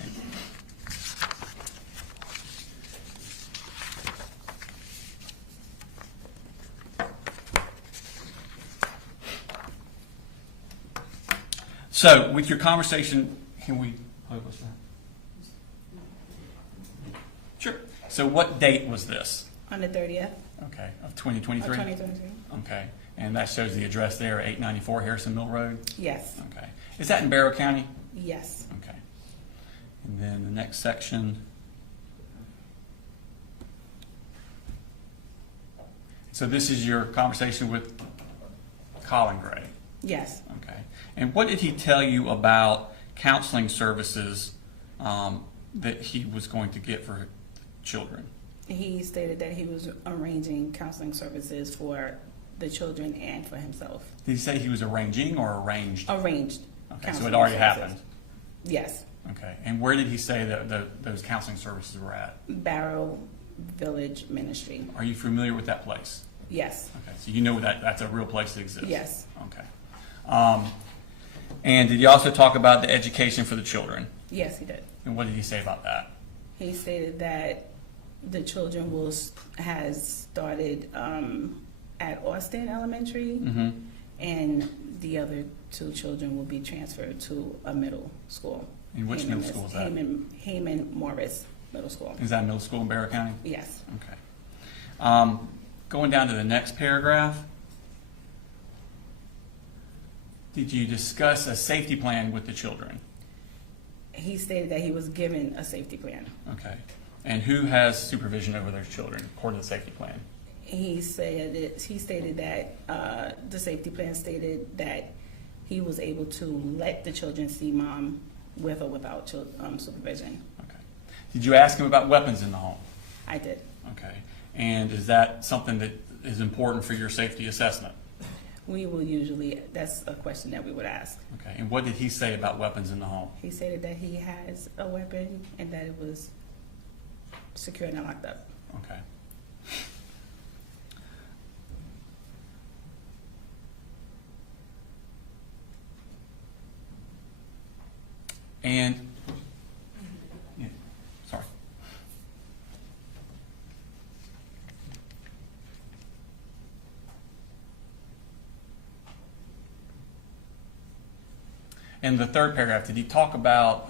So, with your conversation, can we play what's that? Sure. So, what date was this? On the 30th. Okay, of 2023? Of 2023. Okay, and that shows the address there, 894 Harrison Mill Road? Yes. Okay. Is that in Barrow County? Yes. Okay. And then the next section. So this is your conversation with Colin Gray? Yes. Okay. And what did he tell you about counseling services that he was going to get for children? He stated that he was arranging counseling services for the children and for himself. Did he say he was arranging or arranged? Arranged. Okay, so it already happened? Yes. Okay. And where did he say that those counseling services were at? Barrow Village Ministry. Are you familiar with that place? Yes. Okay, so you know that's a real place that exists? Yes. Okay. And did he also talk about the education for the children? Yes, he did. And what did he say about that? He stated that the children has started at Austin Elementary, and the other two children will be transferred to a middle school. And which middle school is that? Heyman Morris Middle School. Is that middle school in Barrow County? Yes. Okay. Going down to the next paragraph, did you discuss a safety plan with the children? He stated that he was given a safety plan. Okay. And who has supervision over those children according to the safety plan? He stated that the safety plan stated that he was able to let the children see mom with or without supervision. Okay. Did you ask him about weapons in the home? I did. Okay. And is that something that is important for your safety assessment? We will usually, that's a question that we would ask. Okay. And what did he say about weapons in the home? He stated that he has a weapon and that it was secured and locked up. Okay. And, yeah, sorry. In the third paragraph, did he talk about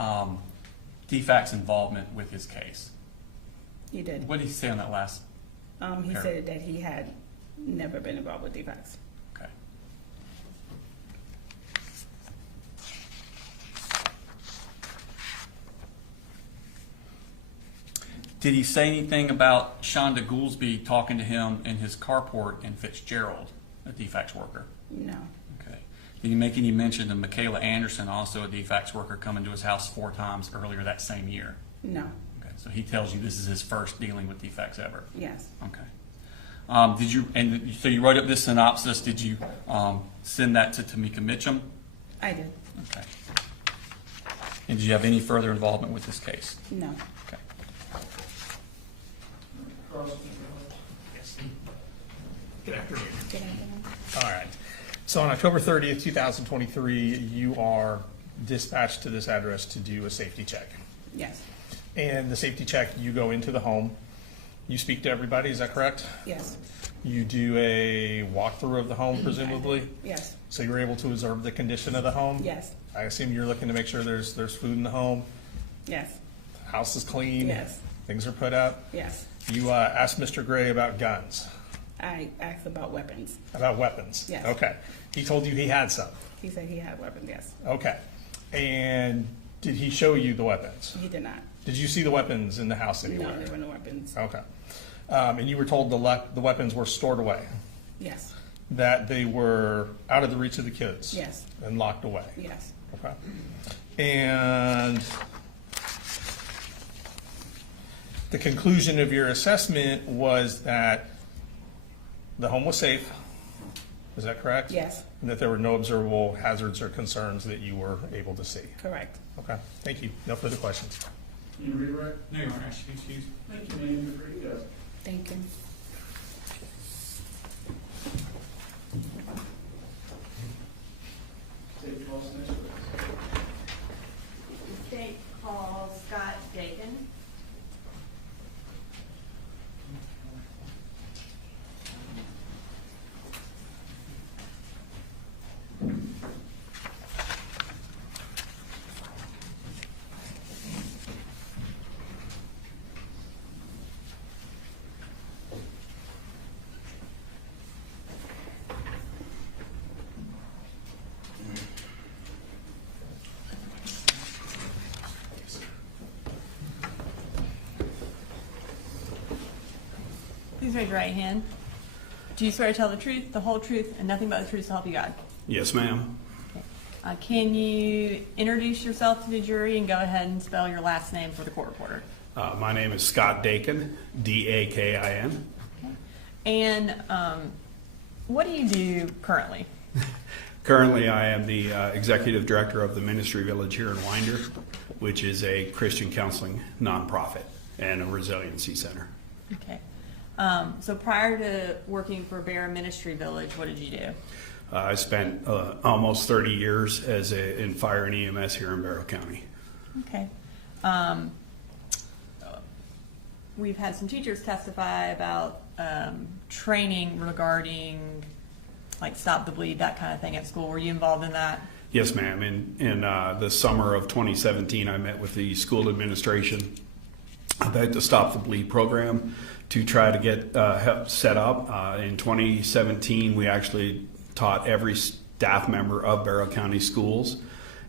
DFAC's involvement with his case? He did. What did he say on that last? He said that he had never been involved with defects. Okay. Did he say anything about Shonda Goolsby talking to him in his carport in Fitzgerald, a DFAC's worker? No. Okay. Did he make any mention of Michaela Anderson, also a DFAC's worker, coming to his house 4 times earlier that same year? No. Okay. So he tells you this is his first dealing with DFACs ever? Yes. Okay. Did you, and so you wrote up this synopsis, did you send that to Tamika Mitchum? I did. Okay. And did you have any further involvement with this case? No. Okay. Good afternoon. Good afternoon. All right. So on October 30th, 2023, you are dispatched to this address to do a safety check. Yes. And the safety check, you go into the home, you speak to everybody, is that correct? Yes. You do a walkthrough of the home, presumably? Yes. So you're able to observe the condition of the home? Yes. I assume you're looking to make sure there's food in the home, Yes. house is clean? Yes. Things are put up? Yes. You asked Mr. Gray about guns, I asked about weapons. about weapons? Yes. Okay. He told you he had some? He said he had weapons, yes. Okay. And did he show you the weapons? He did not. Did you see the weapons in the house anywhere? No, there were no weapons. Okay. And you were told the weapons were stored away? Yes. That they were out of the reach of the kids? Yes. And locked away? Yes. Okay. And the conclusion of your assessment was that the home was safe, is that correct? Yes. And that there were no observable hazards or concerns that you were able to see? Correct. Okay, thank you. No further questions. Can you redirect? No, Your Honor, excuse. Thank you, ma'am. You're pretty good. Thank you. State calls next week. State calls Scott Dakin. Please raise your right hand. Do you swear to tell the truth, the whole truth, and nothing but the truth to help you God? Yes, ma'am. Can you introduce yourself to the jury and go ahead and spell your last name for the court reporter? My name is Scott Dakin, D-A-K-I-N. And what do you do currently? Currently, I am the executive director of the Ministry Village here in Winder, which is a Christian counseling nonprofit and a resiliency center. Okay. So prior to working for Bear Ministry Village, what did you do? I spent almost 30 years in fire and EMS here in Barrow County. Okay. We've had some teachers testify about training regarding like Stop the Bleed, that kind of thing at school. Were you involved in that? Yes, ma'am. In the summer of 2017, I met with the school administration the Stop the Bleed program to try to get help set up. In 2017, we actually taught every staff member of Barrow County Schools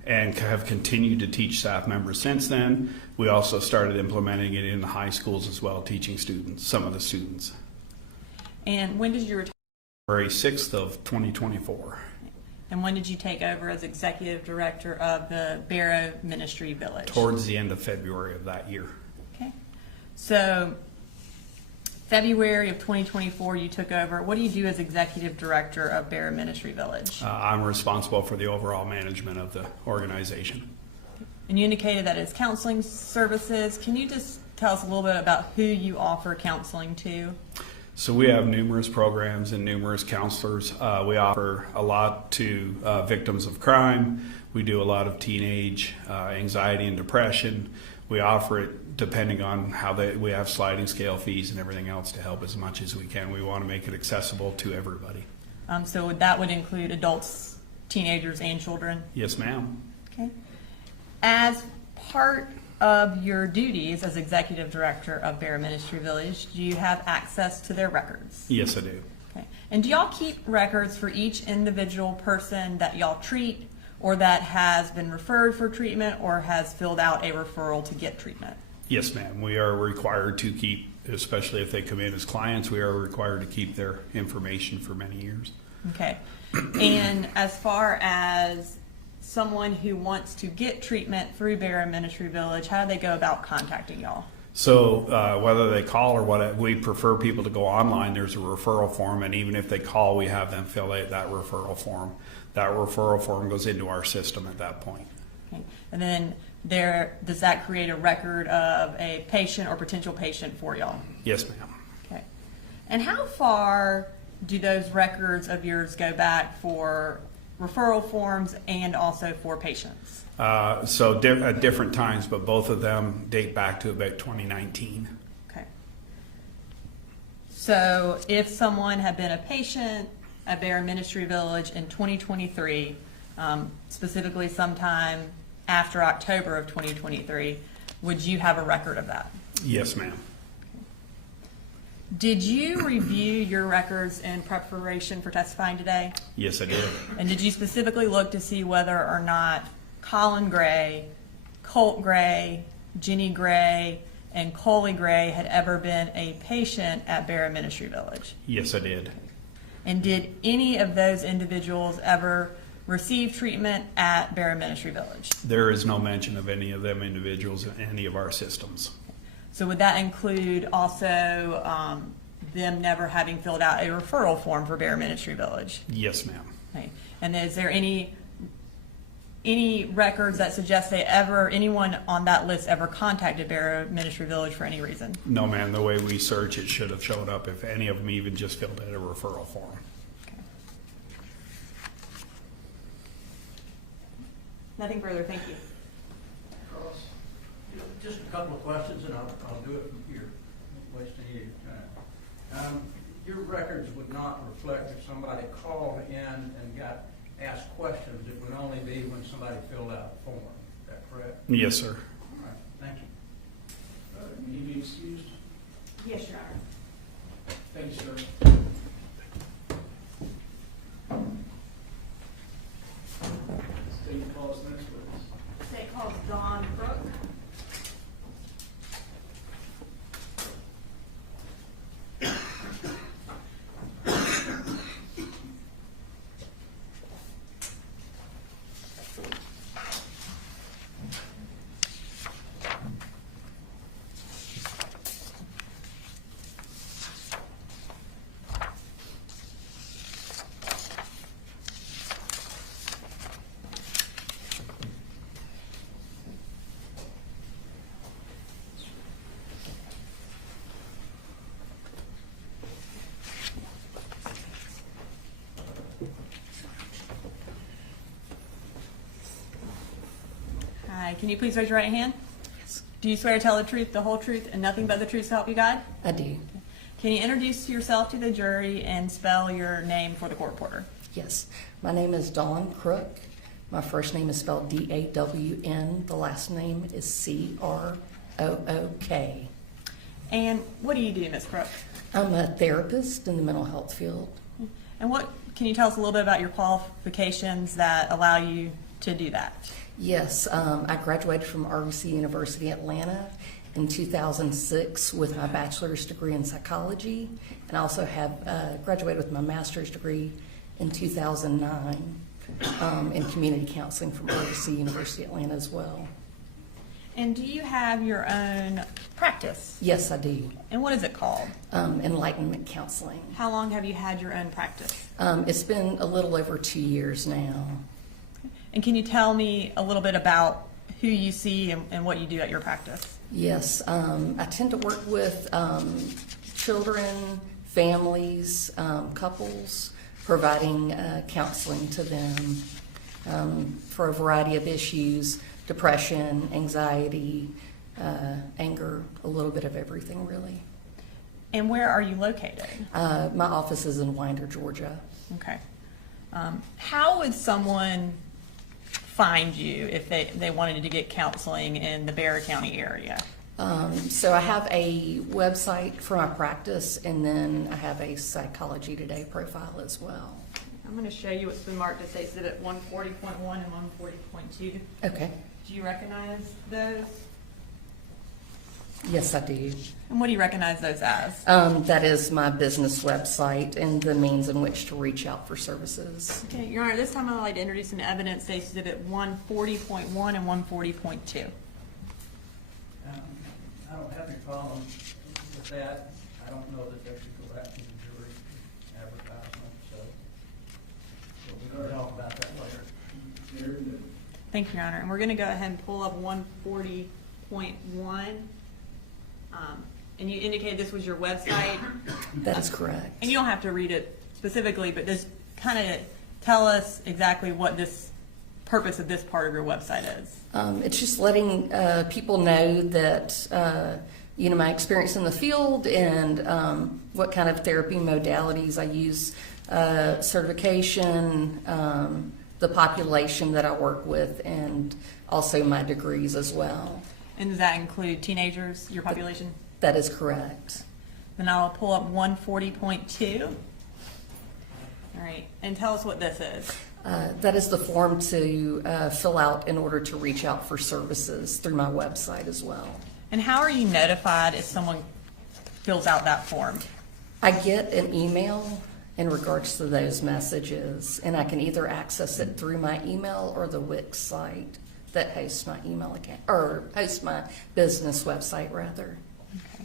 and have continued to teach staff members since then. We also started implementing it in the high schools as well, teaching students, some of the students. And when did you retire? February 6th of 2024. And when did you take over as executive director of the Barrow Ministry Village? Towards the end of February of that year. Okay. So February of 2024, you took over. What do you do as executive director of Barrow Ministry Village? I'm responsible for the overall management of the organization. And you indicated that it's counseling services. Can you just tell us a little bit about who you offer counseling to? So we have numerous programs and numerous counselors. We offer a lot to victims of crime. We do a lot of teenage anxiety and depression. We offer it depending on how we have sliding scale fees and everything else to help as much as we can. We want to make it accessible to everybody. So that would include adults, teenagers, and children? Yes, ma'am. Okay. As part of your duties as executive director of Barrow Ministry Village, do you have access to their records? Yes, I do. Okay. And do y'all keep records for each individual person that y'all treat, or that has been referred for treatment, or has filled out a referral to get treatment? Yes, ma'am. We are required to keep, especially if they come in as clients, we are required to keep their information for many years. Okay. And as far as someone who wants to get treatment through Barrow Ministry Village, how do they go about contacting y'all? So whether they call or what, we prefer people to go online. There's a referral form, and even if they call, we have them fill out that referral form. That referral form goes into our system at that point. Okay. And then does that create a record of a patient or potential patient for y'all? Yes, ma'am. Okay. And how far do those records of yours go back for referral forms and also for patients? So at different times, but both of them date back to about 2019. Okay. So if someone had been a patient at Barrow Ministry Village in 2023, specifically sometime after October of 2023, would you have a record of that? Yes, ma'am. Did you review your records in preparation for testifying today? Yes, I did. And did you specifically look to see whether or not Colin Gray, Colt Gray, Jenny Gray, and Coley Gray had ever been a patient at Barrow Ministry Village? Yes, I did. And did any of those individuals ever receive treatment at Barrow Ministry Village? There is no mention of any of them individuals in any of our systems. So would that include also them never having filled out a referral form for Barrow Ministry Village? Yes, ma'am. Okay. And is there any records that suggest anyone on that list ever contacted Barrow Ministry Village for any reason? No, ma'am. The way we search, it should have showed up if any of them even just filled out a referral form. Okay. Nothing further. Thank you. Just a couple of questions, and I'll do it from here. Don't waste any of your time. Your records would not reflect if somebody called in and got asked questions. It would only be when somebody filled out a form. Is that correct? Yes, sir. All right. Thank you. Can you be excused? Yes, Your Honor. Thank you, sir. State calls next, please. State calls Don Crook. Hi, can you please raise your right hand? Yes. Do you swear to tell the truth, the whole truth, and nothing but the truth to help you God? I do. Can you introduce yourself to the jury and spell your name for the court reporter? Yes. My name is Dawn Crook. My first name is spelled D-A-W-N. The last name is C-R-O-O-K. And what do you do, Ms. Crook? I'm a therapist in the mental health field. And what can you tell us a little bit about your qualifications that allow you to do that? Yes, I graduated from RBC University Atlanta in 2006 with my bachelor's degree in psychology, and I also have graduated with my master's degree in 2009 in community counseling from RBC University Atlanta as well. And do you have your own practice? Yes, I do. And what is it called? Enlightenment Counseling. How long have you had your own practice? It's been a little over 2 years now. And can you tell me a little bit about who you see and what you do at your practice? Yes, I tend to work with children, families, couples, providing counseling to them for a variety of issues: depression, anxiety, anger, a little bit of everything, really. And where are you located? My office is in Winder, Georgia. Okay. How would someone find you if they wanted to get counseling in the Bexar County area? So I have a website for my practice, and then I have a Psychology Today profile as well. I'm going to show you what's been marked as Exhibit 140.1 and 140.2. Okay. Do you recognize those? Yes, I do. And what do you recognize those as? That is my business website and the means in which to reach out for services. Okay, Your Honor, this time I'd like to introduce into evidence Exhibit 140.1 and 140.2. I don't have any problem with that. I don't know that that should go back to the jury advertisement, so we can talk about that later. Thank you, Your Honor. And we're going to go ahead and pull up 140.1. And you indicated this was your website? That is correct. And you don't have to read it specifically, but just kind of tell us exactly what this purpose of this part of your website is. It's just letting people know that, my experience in the field and what kind of therapy modalities I use, certification, the population that I work with, and also my degrees as well. And does that include teenagers, your population? That is correct. Then I'll pull up 140.2. All right, and tell us what this is. That is the form to fill out in order to reach out for services through my website as well. And how are you notified if someone fills out that form? I get an email in regards to those messages, and I can either access it through my email or the Wix site that hosts my email account, or hosts my business website, rather. Okay.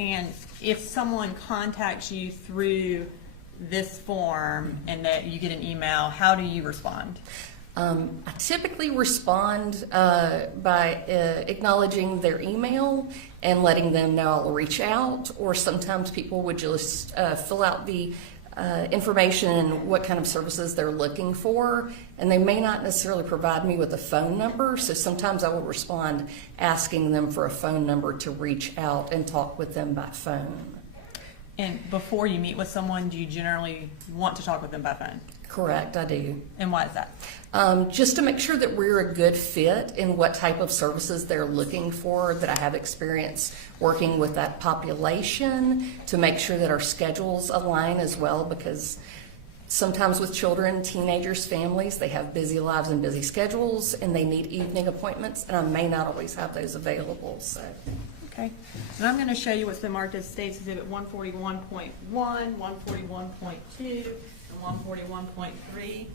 And if someone contacts you through this form and that you get an email, how do you respond? I typically respond by acknowledging their email and letting them know I'll reach out, or sometimes people would just fill out the information and what kind of services they're looking for, and they may not necessarily provide me with a phone number, so sometimes I will respond asking them for a phone number to reach out and talk with them by phone. And before you meet with someone, do you generally want to talk with them by phone? Correct, I do. And why is that? Just to make sure that we're a good fit in what type of services they're looking for, that I have experience working with that population, to make sure that our schedules align as well, because sometimes with children, teenagers, families, they have busy lives and busy schedules, and they need evening appointments, and I may not always have those available. So. Okay. And I'm going to show you what's been marked as State's Exhibit 141.1, 141.2, and 141.3.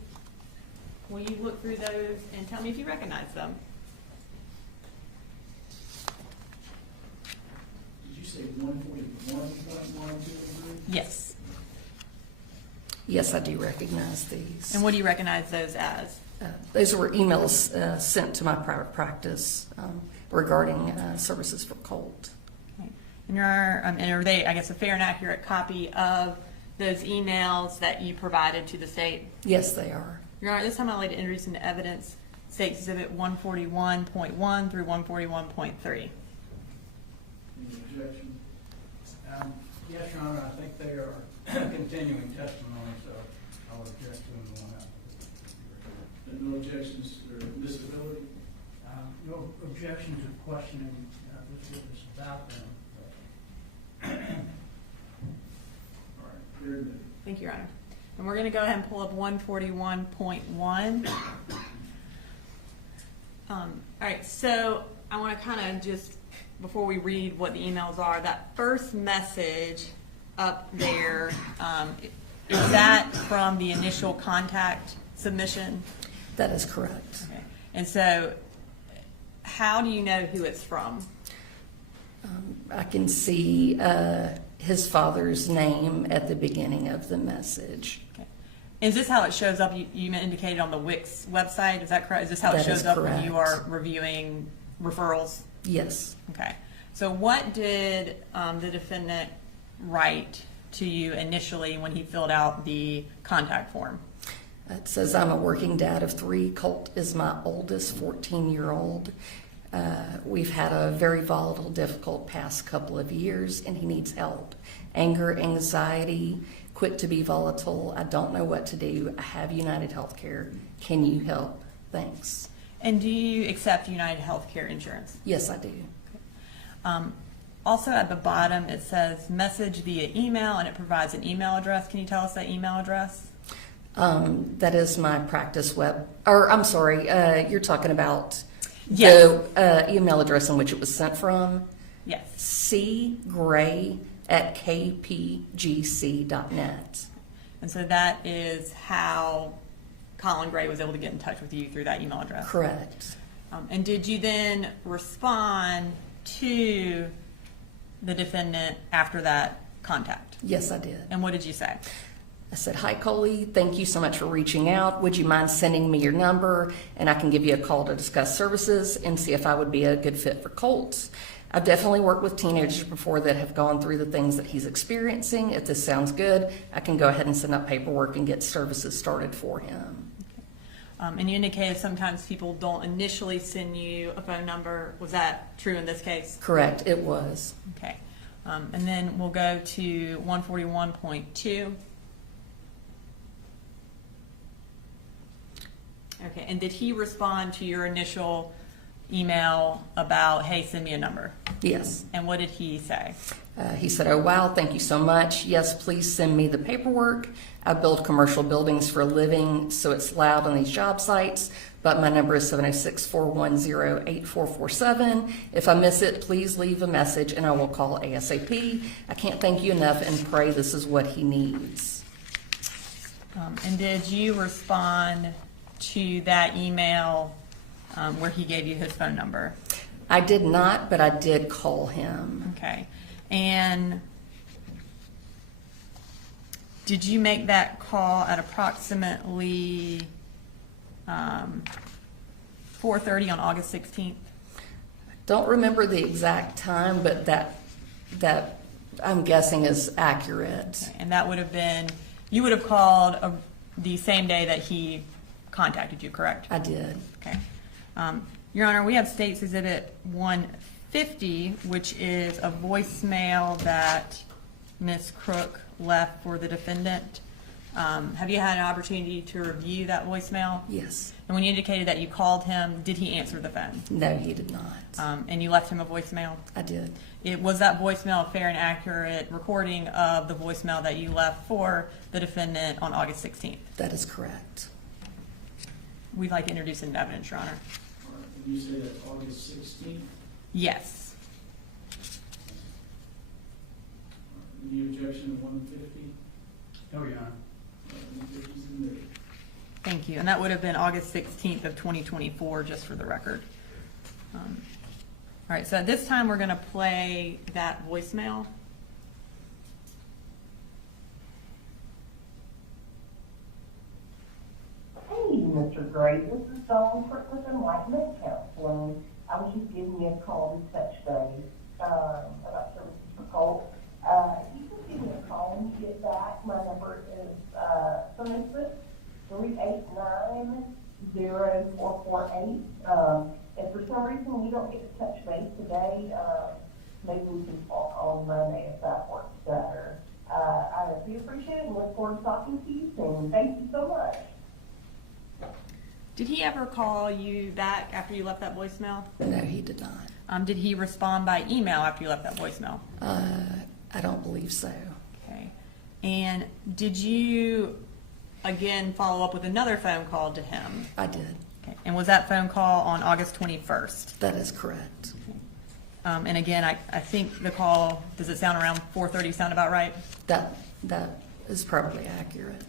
Will you look through those and tell me if you recognize them? Did you say 141.1, 2, 3? Yes. Yes, I do recognize these. And what do you recognize those as? Those were emails sent to my private practice regarding services for COLT. Okay. And are they, I guess, a fair and accurate copy of those emails that you provided to the state? Yes, they are. Your Honor, this time I'd like to introduce into evidence State Exhibit 141.1 through 141.3. Any objection? Yes, Your Honor, I think they are continuing testimony, so I'll object to them going out. No objections or disability? no objection to questioning this witness about them. All right, very good. Thank you, Your Honor. And we're going to go ahead and pull up 141.1. All right, so I want to kind of just, before we read what the emails are, that first message up there, is that from the initial contact submission? That is correct. Okay. And so how do you know who it's from? I can see his father's name at the beginning of the message. Okay. Is this how it shows up? You indicated on the Wix website. Is that correct? Is this how it That shows is up when correct. you are reviewing referrals? Yes. Okay. So what did the defendant write to you initially when he filled out the contact form? It says, I'm a working dad of 3. Colt is my oldest 14-year-old. We've had a very volatile, difficult past couple of years, and he needs help. Anger, anxiety, quick to be volatile. I don't know what to do. I have United Healthcare. Can you help? Thanks. And do you accept United Healthcare insurance? Yes, I do. Also at the bottom, it says message via email, and it provides an email address. Can you tell us that email address? That is my practice web, or I'm sorry, you're talking about Yes. the email address in which it was sent from? Yes. cgray@kpgc.net. And so that is how Colin Gray was able to get in touch with you through that email address? Correct. And did you then respond to the defendant after that contact? Yes, I did. And what did you say? I said, hi, Coley, thank you so much for reaching out. Would you mind sending me your number and I can give you a call to discuss services and see if I would be a good fit for Colt? I've definitely worked with teenagers before that have gone through the things that he's experiencing. If this sounds good, I can go ahead and send up paperwork and get services started for him. And you indicated sometimes people don't initially send you a phone number. Was that true in this case? Correct, it was. Okay. And then we'll go to 141.2. Okay, and did he respond to your initial email about, hey, send me a number? Yes. And what did he say? He said, oh, wow, thank you so much. Yes, please send me the paperwork. I build commercial buildings for a living, so it's loud on these job sites, but my number is 706-410-8447. If I miss it, please leave a message and I will call ASAP. I can't thank you enough and pray this is what he needs. And did you respond to that email where he gave you his phone number? I did not, but I did call him. Okay. And did you make that call at approximately 4:30 on August 16th? Don't remember the exact time, but that I'm guessing is accurate. Okay. And that would have been, you would have called the same day that he contacted you, correct? I did. Okay. Your Honor, we have State's Exhibit 150, which is a voicemail that Ms. Crook left for the defendant. Have you had an opportunity to review that voicemail? Yes. And when you indicated that you called him, did he answer the phone? No, he did not. And you left him a voicemail? I did. Was that voicemail a fair and accurate recording of the voicemail that you left for the defendant on August 16th? That is correct. We'd like to introduce it into evidence, Your Honor. All right, and you say that's August 16th? Yes. Any objection to 150? No, Your Honor. 150's in there. Thank you. And that would have been August 16th of 2024, just for the record. All right, so at this time, we're going to play that voicemail. Hey, Mr. Gray, this is Dawn with Enlightenment Counseling. I was just giving you a call to touch base about services for Colt. You can give me a call when you get back. My number is 786-389-0448. If for some reason we don't get to touch base today, maybe we can talk on Monday if that works better. I do appreciate it and look forward to talking to you soon. Thank you so much. Did he ever call you back after you left that voicemail? No, he did not. Did he respond by email after you left that voicemail? I don't believe so. Okay. And did you, again, follow up with another phone call to him? I did. Okay. And was that phone call on August 21st? That is correct. And again, I think the call, does it sound around 4:30 sound about right? That is probably accurate.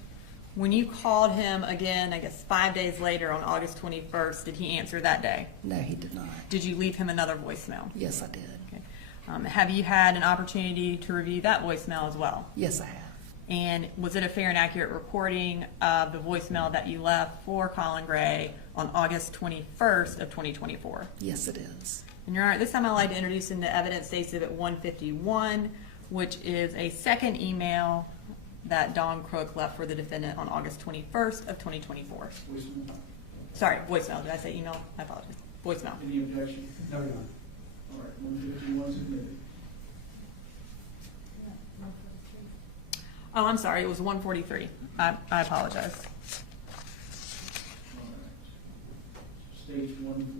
When you called him again, I guess 5 days later on August 21st, did he answer that day? No, he did not. Did you leave him another voicemail? Yes, I did. Okay. Have you had an opportunity to review that voicemail as well? Yes, I have. And was it a fair and accurate recording of the voicemail that you left for Colin Gray on August 21st of 2024? Yes, it is. And Your Honor, this time I'd like to introduce into evidence Exhibit 151, which is a second email that Don Crook left for the defendant on August 21st of 2024. Voicemail. Sorry, voicemail. Did I say email? I apologize. Voicemail. Any objection? No, Your Honor. All right, 151 submitted. Oh, I'm sorry. It was 143. I apologize. All right. Stage 143.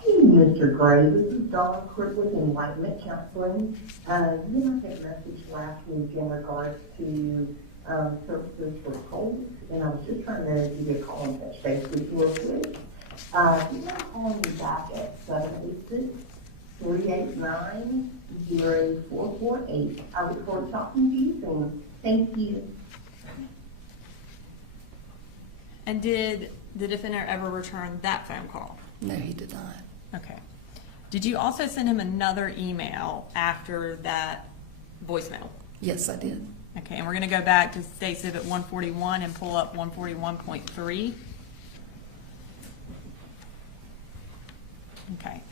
Hey, Mr. Gray, this is Dawn Crook with Enlightenment Counseling. You and I had a message last week in regards to services for colds, and I was just trying to give you a call and touch base with you real quick. You are calling me back at 786-389-0448. I look forward to talking to you soon. Thank you. And did the defendant ever return that phone call? No, he did not. Okay. Did you also send him another email after that voicemail? Yes, I did. Okay, and we're going to go back to State Exhibit 141 and pull up 141.3. Okay.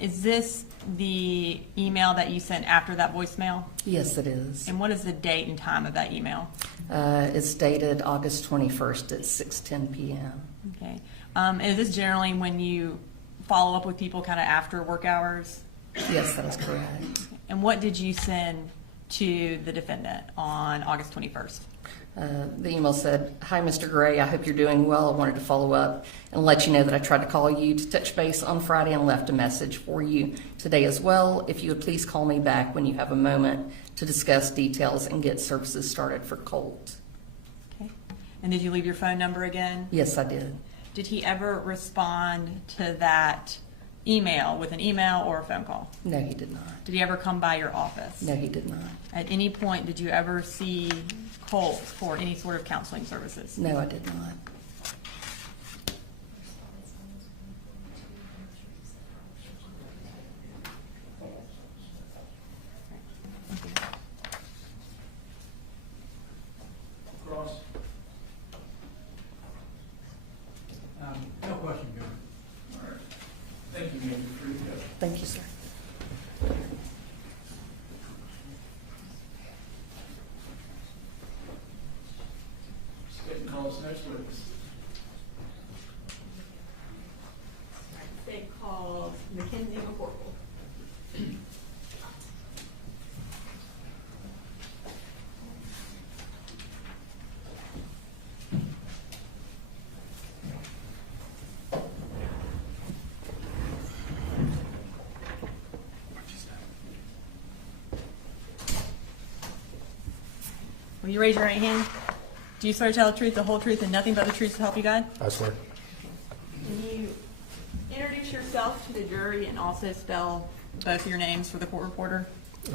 Is this the email that you sent after that voicemail? Yes, it is. And what is the date and time of that email? It's dated August 21st at 6:10 p.m. Okay. Is this generally when you follow up with people kind of after work hours? Yes, that is correct. And what did you send to the defendant on August 21st? The email said, "Hi, Mr. Gray. I hope you're doing well. I wanted to follow up and let you know that I tried to call you to touch base on Friday and left a message for you today as well. If you would please call me back when you have a moment to discuss details and get services started for Colt." Okay. And did you leave your phone number again? Yes, I did. Did he ever respond to that email with an email or a phone call? No, he did not. Did he ever come by your office? No, he did not. At any point, did you ever see Colt for any sort of counseling services? No, I did not. Cross. No question, Your Honor. All right. Thank you, Major. Free to go. Thank you, sir. State calls next witness. State calls Mackenzie McCorkle. Will you raise your right hand? Do you swear to tell the truth, the whole truth, and nothing but the truth to help you God? I swear. Can you introduce yourself to the jury and also spell both your names for the court reporter?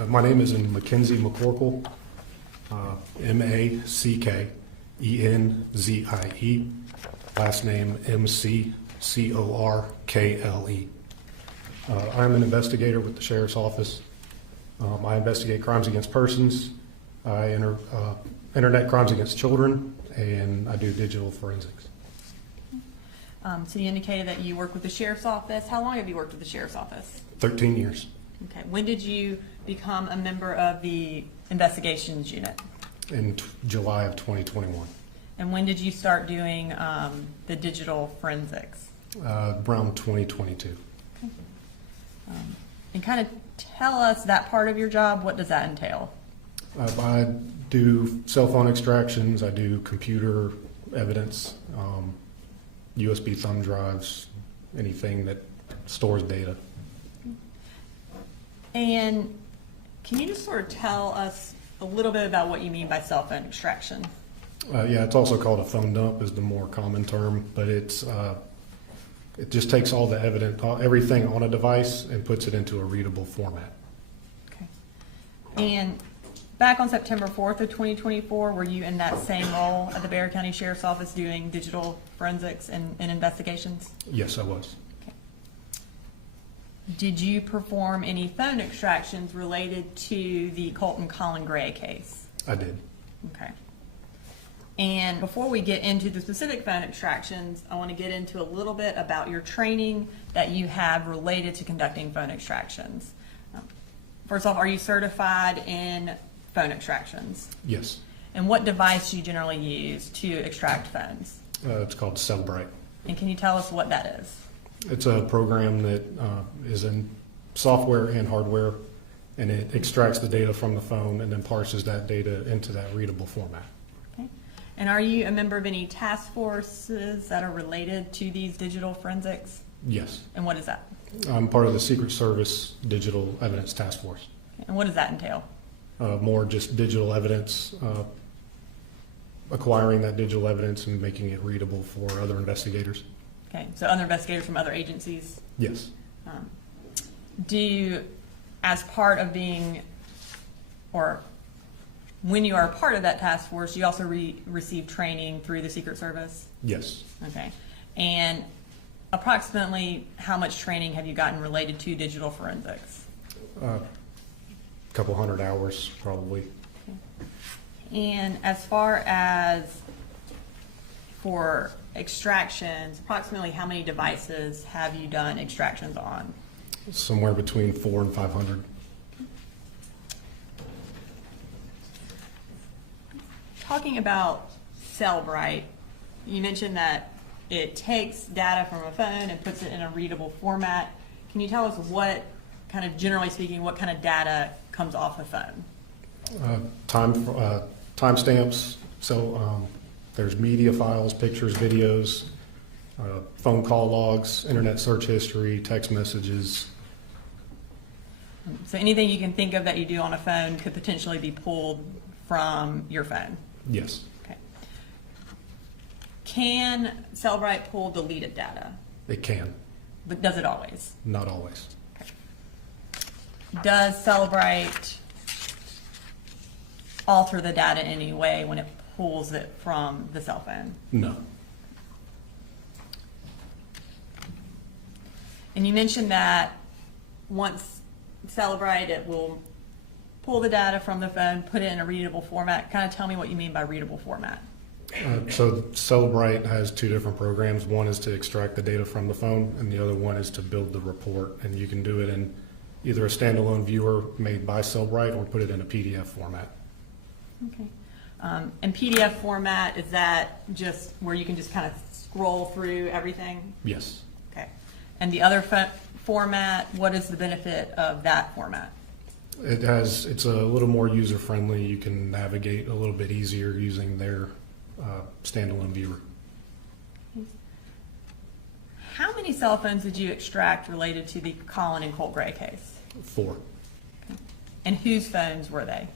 My name is Mackenzie McCorkle, M-A-C-K-E-N-Z-I-E. Last name M-C-C-O-R-K-L-E. I'm an investigator with the Sheriff's Office. I investigate crimes against persons. I internet crimes against children, and I do digital forensics. So you indicated that you work with the Sheriff's Office. How long have you worked with the Sheriff's Office? 13 years. Okay. When did you become a member of the investigations unit? In July of 2021. And when did you start doing the digital forensics? Around 2022. And kind of tell us that part of your job. What does that entail? I do cell phone extractions, I do computer evidence, USB thumb drives, anything that stores data. And can you just sort of tell us a little bit about what you mean by cell phone extraction? Yeah, it's also called a phone dump is the more common term, but it just takes all the evidence, everything on a device and puts it into a readable format. Okay. And back on September 4th of 2024, were you in that same role at the Bexar County Sheriff's Office doing digital forensics and investigations? Yes, I was. Did you perform any phone extractions related to the Colin Gray case? I did. Okay. And before we get into the specific phone extractions, I want to get into a little bit about your training that you have related to conducting phone extractions. First off, are you certified in phone extractions? Yes. And what device do you generally use to extract phones? It's called Cellbrite. And can you tell us what that is? It's a program that is in software and hardware, and it extracts the data from the phone and then parses that data into that readable format. Okay. And are you a member of any task forces that are related to these digital forensics? Yes. And what is that? I'm part of the Secret Service Digital Evidence Task Force. Okay. And what does that entail? More just digital evidence, acquiring that digital evidence and making it readable for other investigators. Okay, so other investigators from other agencies? Yes. Do you, as part of being, or when you are a part of that task force, you also receive training through the Secret Service? Yes. Okay. And approximately how much training have you gotten related to digital forensics? A couple hundred hours, probably. Okay. And as far as for extractions, approximately how many devices have you done extractions on? Somewhere between 400 and 500. Talking about Cellbrite, you mentioned that it takes data from a phone and puts it in a readable format. Can you tell us what kind of, generally speaking, what kind of data comes off a phone? Timestamps. So there's media files, pictures, videos, phone call logs, internet search history, text messages. So anything you can think of that you do on a phone could potentially be pulled from your phone? Yes. Okay. Can Cellbrite pull deleted data? It can. But does it always? Not always. Okay. Does Cellbrite alter the data in any way when it pulls it from the cell phone? No. And you mentioned that once Cellbrite, it will pull the data from the phone, put it in a readable format. Kind of tell me what you mean by readable format. So Cellbrite has two different programs. One is to extract the data from the phone, and the other one is to build the report. And you can do it in either a standalone viewer made by Cellbrite or put it in a PDF format. Okay. And PDF format, is that just where you can just kind of scroll through everything? Yes. Okay. And the other format, what is the benefit of that format? It's a little more user friendly. You can navigate a little bit easier using their standalone viewer. How many cell phones did you extract related to the Colin and Colt Gray case? 4. Okay. And whose phones were they?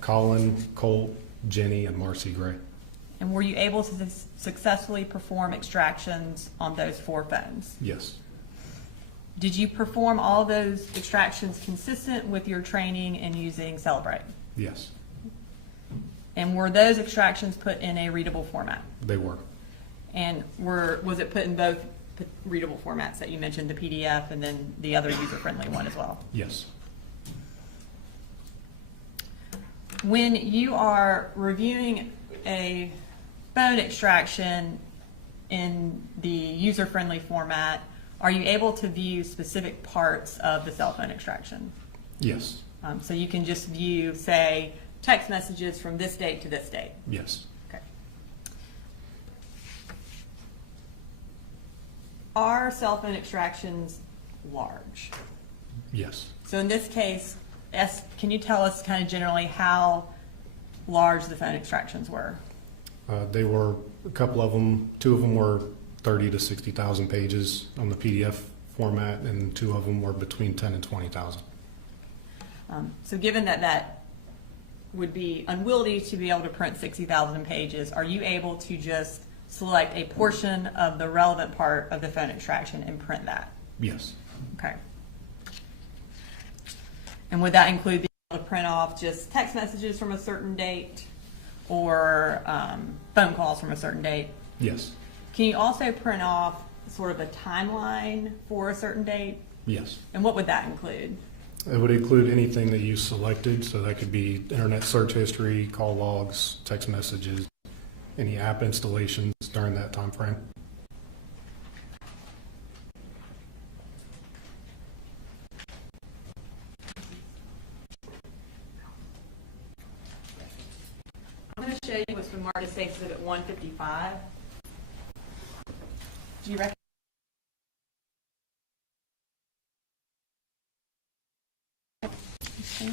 Colin, Colt, Jenny, and Marcy Gray. And were you able to successfully perform extractions on those 4 phones? Yes. Did you perform all those extractions consistent with your training and using Cellbrite? Yes. And were those extractions put in a readable format? They were. And was it put in both readable formats that you mentioned, the PDF and then the other user-friendly one as well? Yes. When you are reviewing a phone extraction in the user-friendly format, are you able to view specific parts of the cell phone extraction? Yes. So you can just view, say, text messages from this date to this date? Yes. Okay. Are cell phone extractions large? Yes. So in this case, can you tell us kind of generally how large the phone extractions were? They were, a couple of them, 2 of them were 30 to 60,000 pages on the PDF format, and 2 of them were between 10 and 20,000. So given that that would be unwieldy to be able to print 60,000 pages, are you able to just select a portion of the relevant part of the phone extraction and print that? Yes. Okay. And would that include being able to print off just text messages from a certain date or phone calls from a certain date? Yes. Can you also print off sort of a timeline for a certain date? Yes. And what would that include? It would include anything that you selected, so that could be internet search history, call logs, text messages, any app installations during that time frame. I'm going to show you what's been marked as Safe Exhibit 155. Do you recognize? Okay.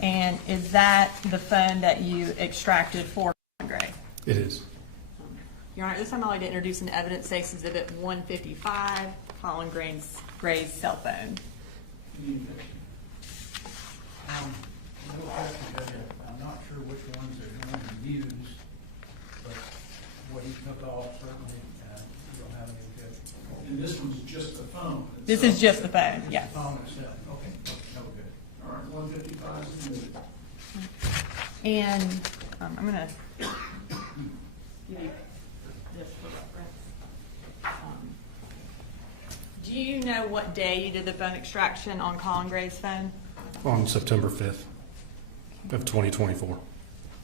And is that the phone that you extracted for Colin Gray? It is. Your Honor, this time I'd like to introduce an evidence Safe Exhibit 155, Colin Gray's cell phone. I'm not sure which ones they're going to use, but what he took off, certainly, you don't have any objection. And this one's just the phone. This is just the phone, yes. The phone itself, okay, no good. All right, 155 is admitted. And I'm going to give you this for reference. Do you know what day you did the phone extraction on Colin Gray's phone? On September 5th of 2024.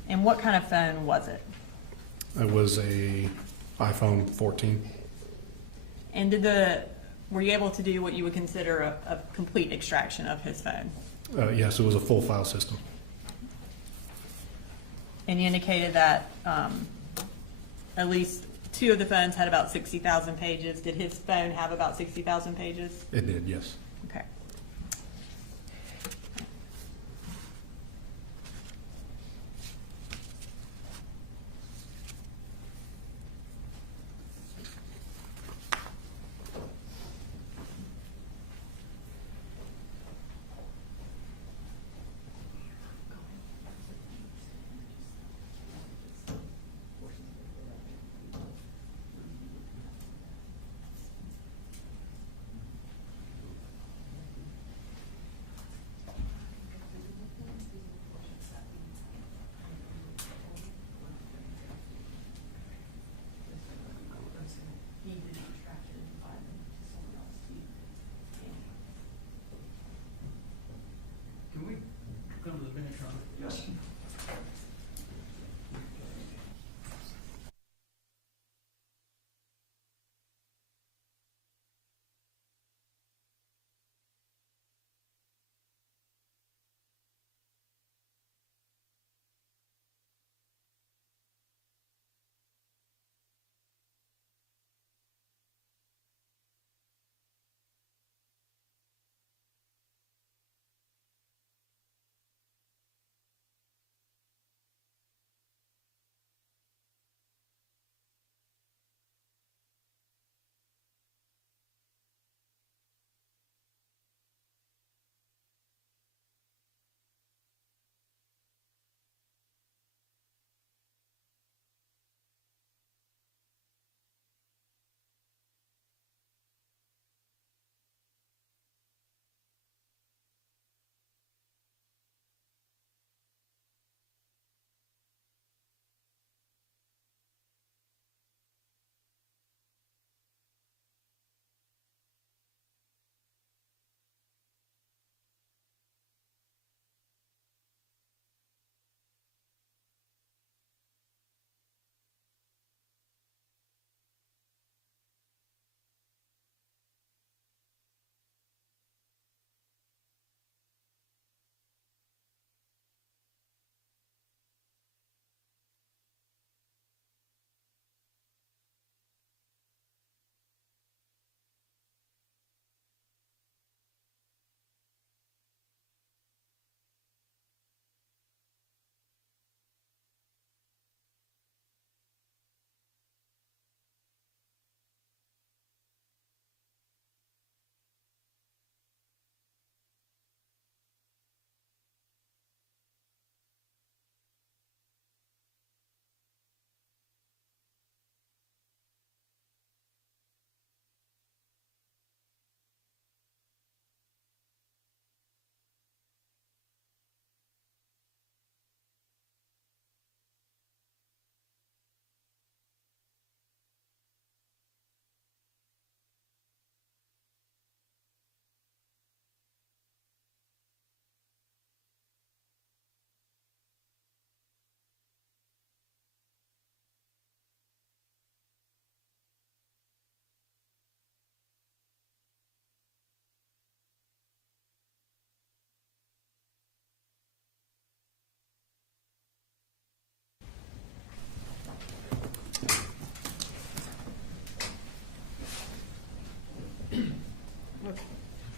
And what kind of phone was it? It was a iPhone 14. And were you able to do what you would consider a complete extraction of his phone? Yes, it was a full file system. And you indicated that at least 2 of the phones had about 60,000 pages. Did his phone have about 60,000 pages? It did, yes. Okay.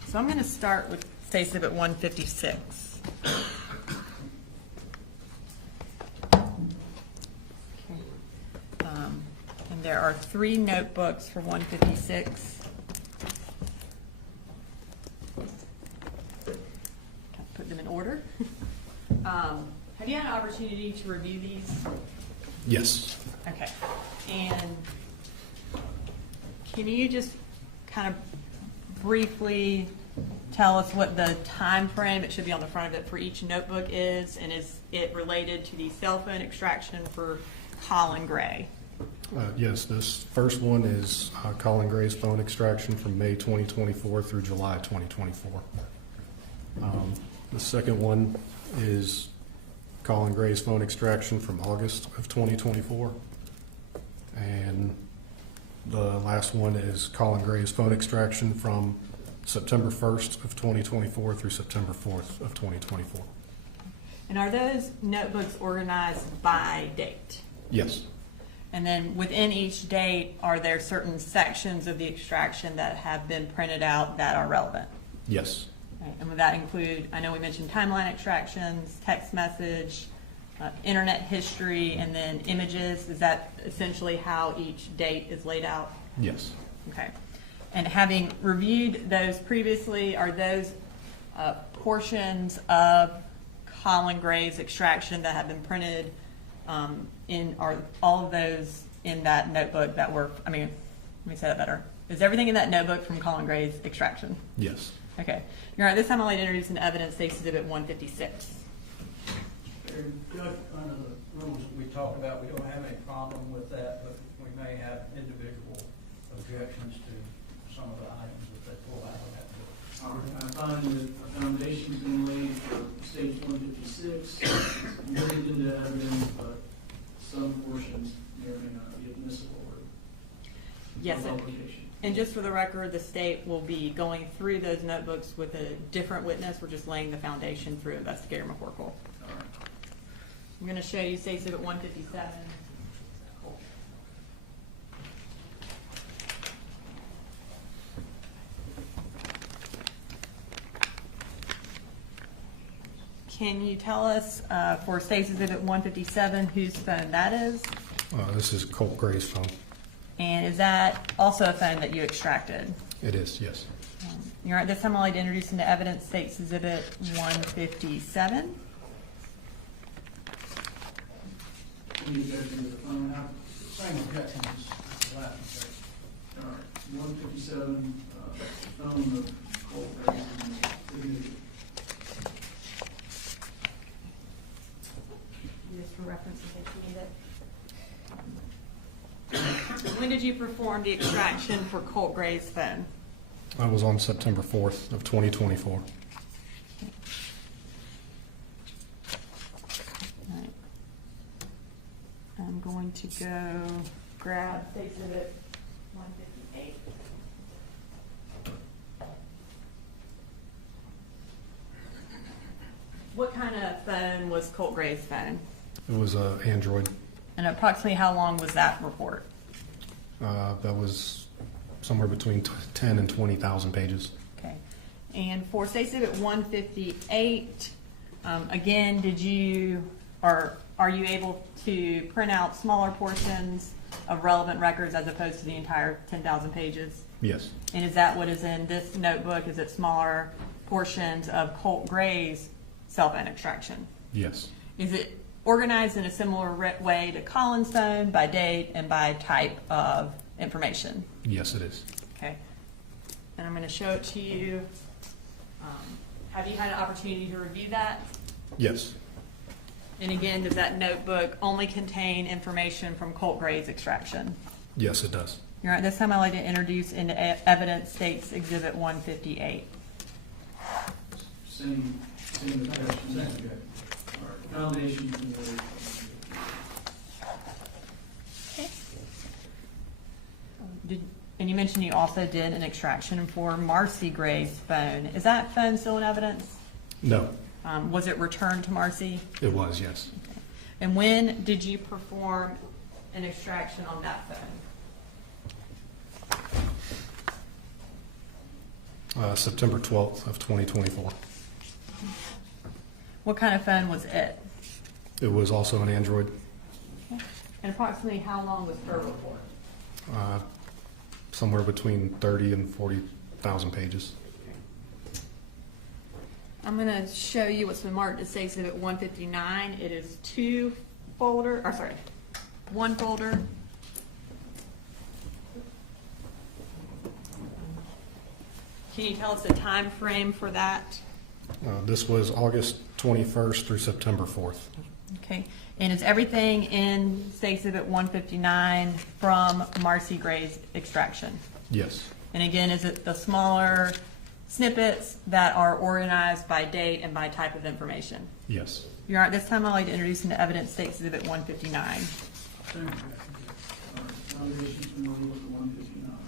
So I'm going to start with State Exhibit 156. And there are 3 notebooks for 156. Put them in order. Have you had an opportunity to review these? Yes. Okay. And can you just kind of briefly tell us what the time frame, it should be on the front of it, for each notebook is, and is it related to the cell phone extraction for Colin Gray? Yes, this first one is Colin Gray's phone extraction from May 2024 through July 2024. The second one is Colin Gray's phone extraction from August of 2024. And the last one is Colin Gray's phone extraction from September 1st of 2024 through September 4th of 2024. And are those notebooks organized by date? Yes. And then within each date, are there certain sections of the extraction that have been printed out that are relevant? Yes. Right. And would that include, I know we mentioned timeline extractions, text message, internet history, and then images? Is that essentially how each date is laid out? Yes. Okay. And having reviewed those previously, are those portions of Colin Gray's extraction that have been printed are all of those in that notebook that were, let me say that better. Is everything in that notebook from Colin Gray's extraction? Yes. Okay. You're right. This time I'd like to introduce an evidence State Exhibit 156. Judge, under the rules that we talked about, we don't have any problem with that, but we may have individual objections to some of the items that they pull out of that book. All right, I find that a foundation's been laid for stage 156, moved into evidence, but some portions may or may not be admissible or Yes, publication. and just for the record, the state will be going through those notebooks with a different witness. We're just laying the foundation through Investigator McCorkle. All right. I'm going to show you State Exhibit 157. Can you tell us for State Exhibit 157 whose phone that is? This is Colt Gray's phone. And is that also a phone that you extracted? It is, yes. You're right. This time I'd like to introduce into evidence State Exhibit 157. Any objection to the phone? Same objection as the last one. All right, 157, phone of Colt Gray. Just for reference in case you need it. When did you perform the extraction for Colt Gray's phone? I was on September 4th of 2024. All right. I'm going to go grab State Exhibit 158. What kind of phone was Colt Gray's phone? It was Android. And approximately how long was that report? That was somewhere between 10 and 20,000 pages. Okay. And for State Exhibit 158, again, did you, or are you able to print out smaller portions of relevant records as opposed to the entire 10,000 pages? Yes. And is that what is in this notebook? Is it smaller portions of Colt Gray's cell phone extraction? Yes. Is it organized in a similar way to Colin's phone by date and by type of information? Yes, it is. Okay. And I'm going to show it to you. Have you had an opportunity to review that? Yes. And again, does that notebook only contain information from Colt Gray's extraction? Yes, it does. You're right. This time I'd like to introduce into evidence States Exhibit 158. Same objection. All right, foundation's been laid. And you mentioned you also did an extraction for Marcy Gray's phone. Is that phone still in evidence? No. Was it returned to Marcy? It was, yes. Okay. And when did you perform an extraction on that September 12th of 2024. What kind of phone was it? It was also an Android. And approximately how long was her report? Somewhere between 30 and 40,000 pages. I'm going to show you what's been marked as Exhibit 159. It is one folder. Can you tell us the time frame for that? This was August 21st through September 4th. Okay. And is everything in Exhibit 159 from Marcy Gray's extraction? Yes. And again, is it the smaller snippets that are organized by date and by type of information? Yes. Your Honor, this time I'd like to introduce into evidence State Exhibit 159. Nominations been ruled at 159.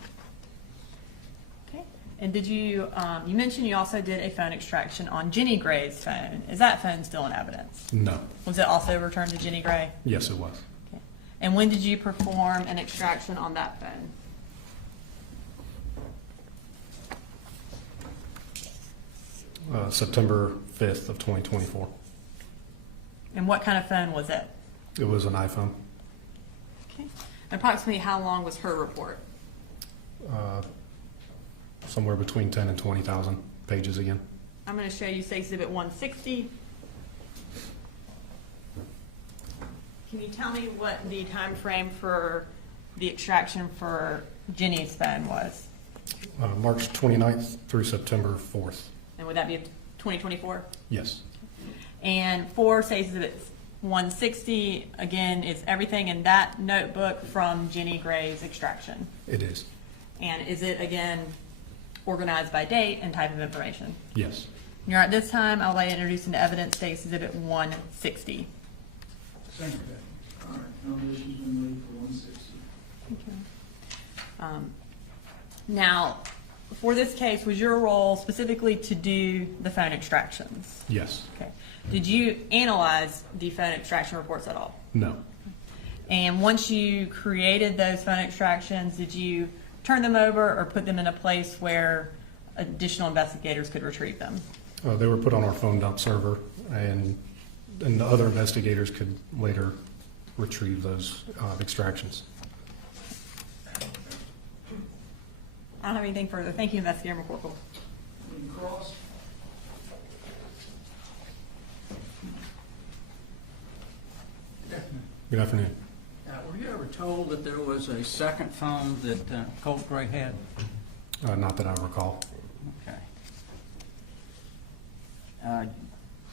Okay. And did you mentioned you also did a phone extraction on Jenny Gray's phone. Is that phone still in evidence? No. Was it also returned to Jenny Gray? Yes, it was. Okay. And when did you perform an extraction on that phone? September 5th of 2024. And what kind of phone was it? It was an iPhone. Okay. And approximately how long was her report? Somewhere between 10 and 20,000 pages again. I'm going to show you State Exhibit 160. Can you tell me what the time frame for the extraction for Jenny's phone was? March 29th through September 4th. And would that be 2024? Yes. And for State Exhibit 160, again, is everything in that notebook from Jenny Gray's extraction? It is. And is it, again, organized by date and type of information? Yes. You're at this time, I'll lay introduce into evidence State Exhibit 160. Second. All right, nominations been made for 160. Okay. Now, for this case, was your role specifically to do the phone extractions? Yes. Okay. Did you analyze the phone extraction reports at all? No. And once you created those phone extractions, did you turn them over or put them in a place where additional investigators could retrieve them? They were put on our phone dump server, and the other investigators could later retrieve those extractions. I don't have anything further. Thank you, Investigator McCorkle. Cross. Good afternoon. Were you ever told that there was a second phone that Colt Gray had? Not that I recall. Okay.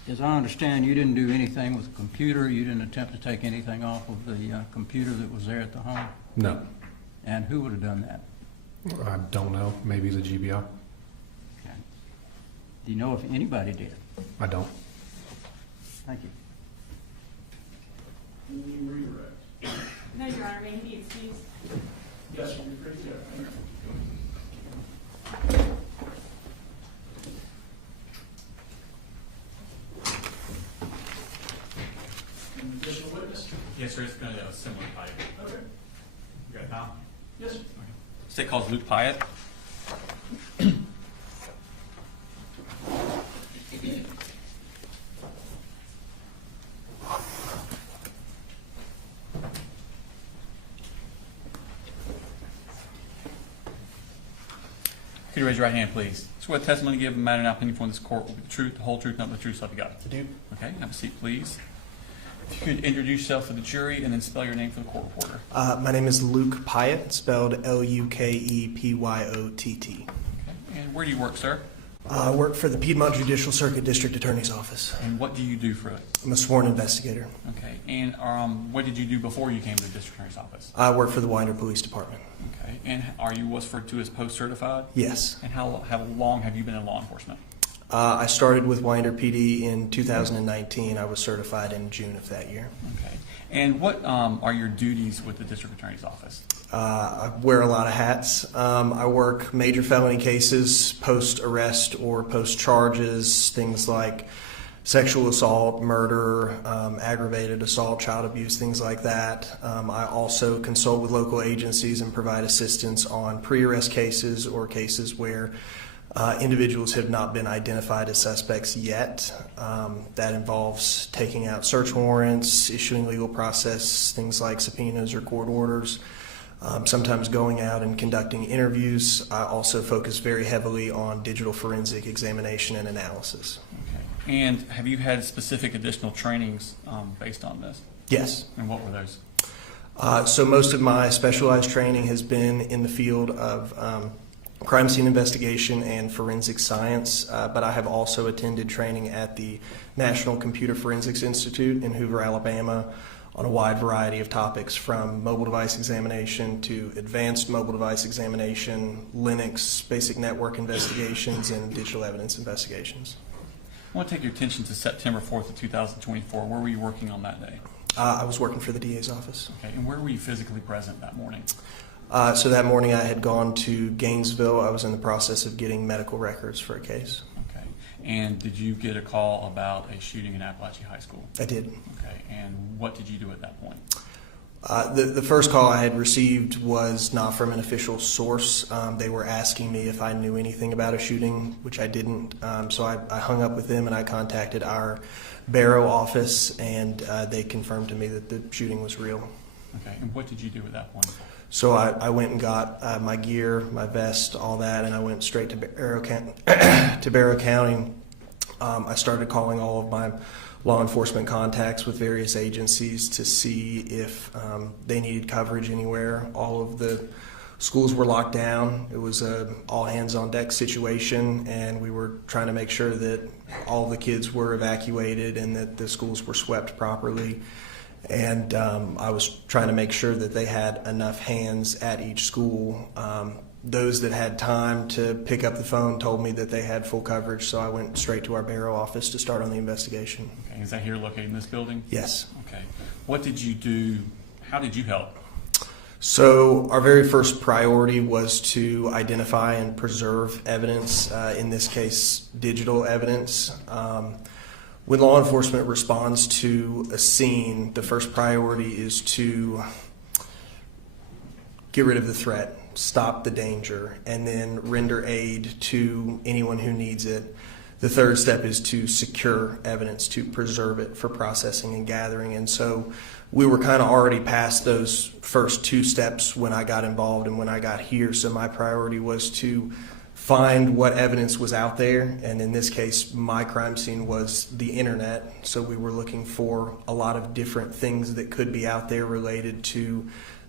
As I understand, you didn't do anything with the computer. You didn't attempt to take anything off of the computer that was there at the home? No. And who would have done that? I don't know. Maybe the GBI. Okay. Do you know if anybody did? I don't. Thank you. Any redirect? No, Your Honor, may he be excused? Yes, you're free to go. An additional witness? Yes, sir. It's going to similar type. Okay. You got Tom? Yes, sir. State calls Luke Pyatt. Could you raise your right hand, please? Swear the testimony you give in matter now pending before this court will be the truth, the whole truth, nothing but the truth, so help you God. I do. Okay, have a seat, please. If you could introduce yourself to the jury and then spell your name for the court reporter. My name is Luke Pyatt, spelled Lukepyott. Okay. And where do you work, sir? I work for the Piedmont Judicial Circuit District Attorney's Office. And what do you do for it? I'm a sworn investigator. Okay. And what did you do before you came to the district attorney's office? I work for the Winder Police Department. Okay. And are you what's referred to as post-certified? Yes. And how long have you been in law enforcement? I started with Winder PD in 2019. I was certified in June of that year. Okay. And what are your duties with the district attorney's office? I wear a lot of hats. I work major felony cases, post-arrest or post-charges, things like sexual assault, murder, aggravated assault, child abuse, things like that. I also consult with local agencies and provide assistance on pre-arrest cases or cases where Individuals have not been identified as suspects yet. That involves taking out search warrants, issuing legal process, things like subpoenas or court orders, sometimes going out and conducting interviews. I also focus very heavily on digital forensic examination and analysis. Okay. And have you had specific additional trainings based on this? Yes. And what were those? So most of my specialized training has been in the field of crime scene investigation and forensic science, but I have also attended training at the National Computer Forensics Institute in Hoover, Alabama, on a wide variety of topics from mobile device examination to advanced mobile device examination, Linux, basic network investigations, and digital evidence investigations. I want to take your attention to September 4th of 2024. Where were you working on that day? I was working for the DA's office. Okay, and where were you physically present that morning? So that morning I had gone to Gainesville. I was in the process of getting medical records for a case. Okay, and did you get a call about a shooting in Apalachee High School? I did. Okay, and what did you do at that point? The first call I had received was not from an official source. They were asking me if I knew anything about a shooting, which I didn't. So I hung up with them and I contacted our Barrow office, and they confirmed to me that the shooting was real. Okay, and what did you do at that point? So I went and got my gear, my vest, all that, and I went straight to Barrow County. I started calling all of my law enforcement contacts with various agencies to see if they needed coverage anywhere. All of the schools were locked down. It was a all hands on deck situation, and we were trying to make sure that all of the kids were evacuated and that the schools were swept properly. And I was trying to make sure that they had enough hands at each school. Those that had time to pick up the phone told me that they had full coverage, so I went straight to our Barrow office to start on the investigation. Okay, is that here located in this building? Yes. Okay. What did you do? How did you help? So our very first priority was to identify and preserve evidence, in this case, digital evidence. When law enforcement responds to a scene, the first priority is to get rid of the threat, stop the danger, and then render aid to anyone who needs it. The third step is to secure evidence, to preserve it for processing and gathering. And so we were kind of already past those first two steps when I got involved and when I got here. So my priority was to find what evidence was out there, and in this case my crime scene was the internet, so we were looking for a lot of different things that could be out there related to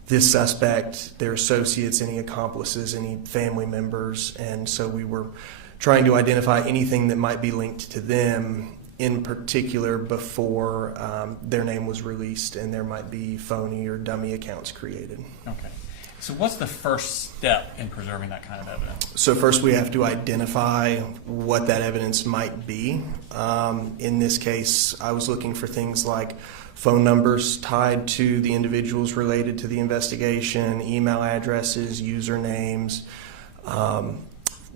this suspect, their associates, any accomplices, any family members, and so we were trying to identify anything that might be linked to them in particular before their name was released and there might be phony or dummy accounts created. Okay. So what's the first step in preserving that kind of evidence? So first we have to identify what that evidence might be. In this case, I was looking for things like phone numbers tied to the individuals related to the investigation, email addresses, usernames.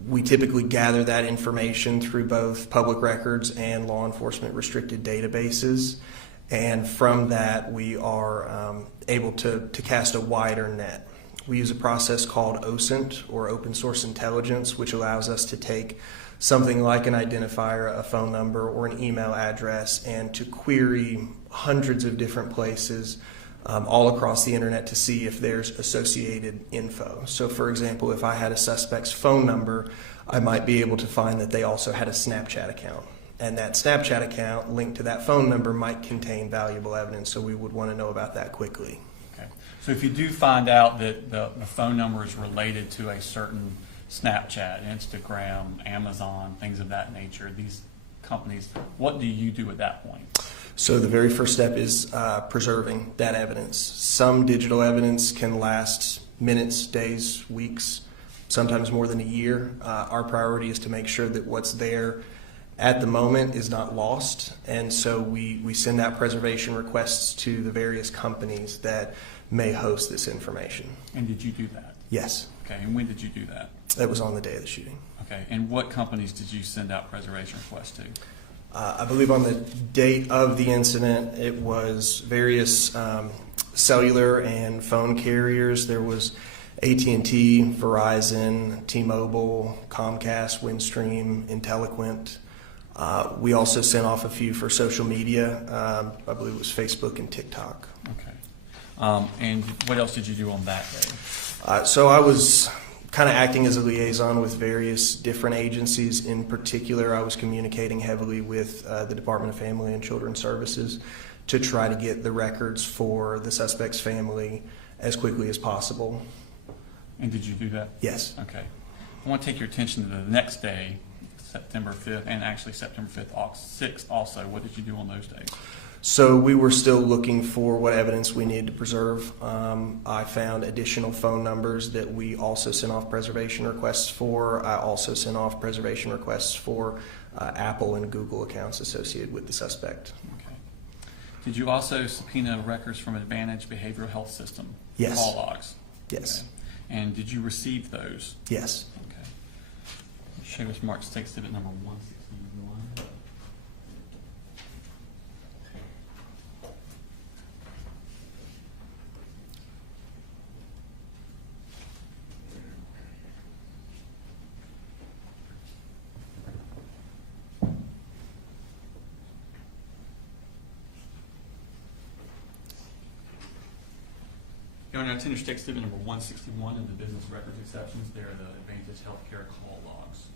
We typically gather that information through both public records and law enforcement restricted databases. And from that, we are able to cast a wider net. We use a process called OSINT, or Open Source Intelligence, which allows us to take something like an identifier, a phone number, or an email address, and to query hundreds of different places all across the internet to see if there's associated info. So for example, if I had a suspect's phone number, I might be able to find that they also had a Snapchat account. And that Snapchat account linked to that phone number might contain valuable evidence, so we would want to know about that quickly. Okay. So if you do find out that the phone number is related to a certain Snapchat, Instagram, Amazon, things of that nature, these companies, what do you do at that point? So the very first step is preserving that evidence. Some digital evidence can last minutes, days, weeks, sometimes more than a year. Our priority is to make sure that what's there at the moment is not lost, and so we send out preservation requests to the various companies that may host this information. And did you do that? Yes. Okay, and when did you do that? That was on the day of the shooting. Okay, and what companies did you send out preservation requests to? I believe on the date of the incident, it was various cellular and phone carriers. There was AT&T, Verizon, T-Mobile, Comcast, Windstream, Intelliquent. We also sent off a few for social media. I believe it was Facebook and TikTok. Okay. And what else did you do on that day? So I was kind of acting as a liaison with various different agencies. In particular, I was communicating heavily with the Department of Family and Children's Services to try to get the records for the suspect's family as quickly as possible. And did you do that? Yes. Okay. I want to take your attention to the next day, September 5th, and actually September 6th also. What did you do on those days? So we were still looking for what evidence we needed to preserve. I found additional phone numbers that we also sent off preservation requests for. I also sent off preservation requests for Apple and Google accounts associated with the suspect. Okay. Did you also subpoena records from Advantage Behavioral Health System? Yes. Call logs? Yes. Okay. And did you receive those? Yes. Okay. Show us March 6th, exhibit number 161. Your Honor, attendance to exhibit number 161 in the business records exceptions. They are the Advantage Healthcare call logs.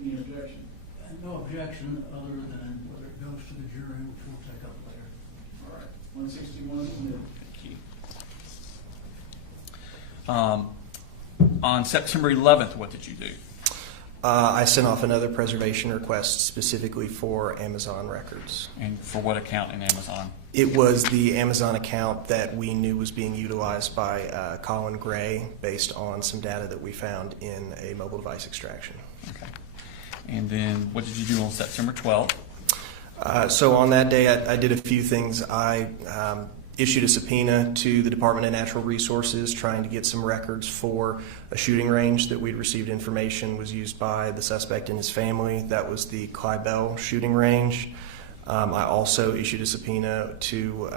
Any objection? No objection other than whether it goes to the jury, which we'll take up later. All right, 161 submitted. Thank you. On September 11th, what did you do? I sent off another preservation request specifically for Amazon records. And for what account in Amazon? It was the Amazon account that we knew was being utilized by Colin Gray based on some data that we found in a mobile device extraction. Okay. And then what did you do on September 12th? So on that day, I did a few things. I issued a subpoena to the Department of Natural Resources trying to get some records for a shooting range that we'd received information was used by the suspect and his family. That was the Clybell shooting range. I also issued a subpoena to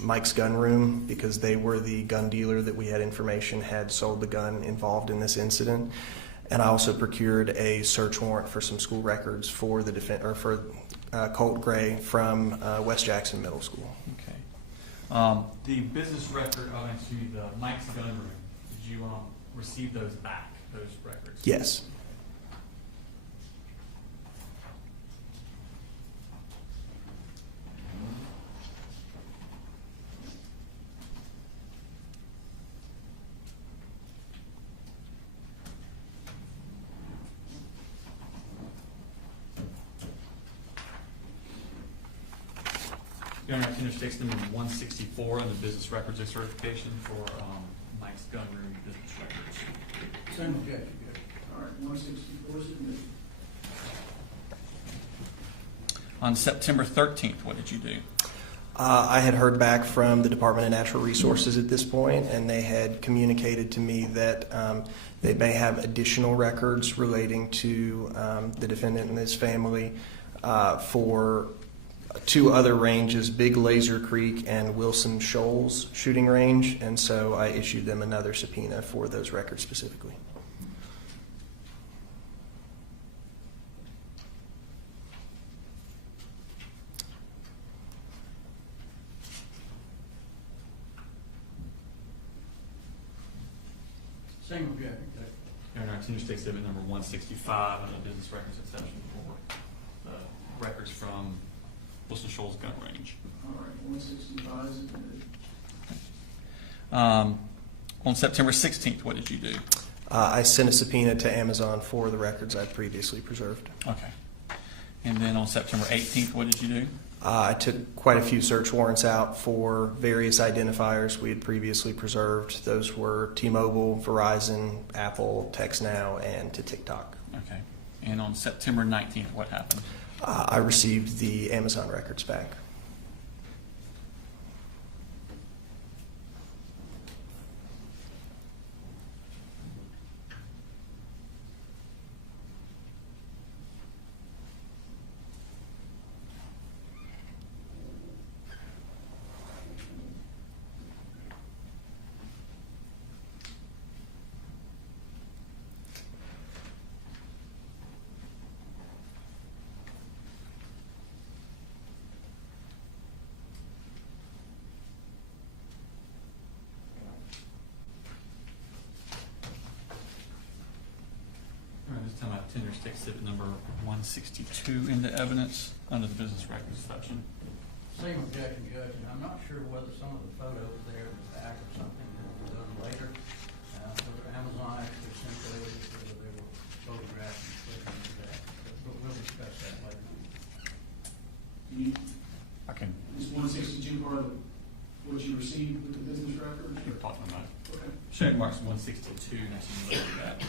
Mike's Gun Room because they were the gun dealer that we had information had sold the gun involved in this incident. And I also procured a search warrant for some school records for the Colt Gray from West Jackson Middle School. Okay. The business record, the Mike's Gun Room, did you receive those back, those records? Yes. Your Honor, attendance takes them in 164 on the business records of certification for Mike's Gun Room business records. Same objection, Judge. All right, 164 submitted. On September 13th, what did you do? I had heard back from the Department of Natural Resources at this point, and they had communicated to me that they may have additional records relating to the defendant and his family for two other ranges, Big Laser Creek and Wilson Shoals shooting range, and so I issued them another subpoena for those records specifically. Same objection, Judge. Your Honor, attendance takes exhibit number 165 on the business records exception for the records from Wilson Shoals Gun Range. All right, 165 submitted. On September 16th, what did you do? I sent a subpoena to Amazon for the records I'd previously preserved. Okay. And then on September 18th, what did you do? I took quite a few search warrants out for various identifiers we had previously preserved. Those were T-Mobile, Verizon, Apple, TextNow, and to TikTok. Okay. And on September 19th, what happened? I received the Amazon records back. this time I have tender stick exhibit number 162 into evidence under the business records section. Same objection, Judge, and I'm not sure whether some of the photos there was back or something that was done later. Whether Amazon actually sent those, whether they were photographed and put into that. But we'll discuss that later. I can. Is 162 part of what you received with the business record? You're talking about. Okay. Check marks 162. That's what you look at.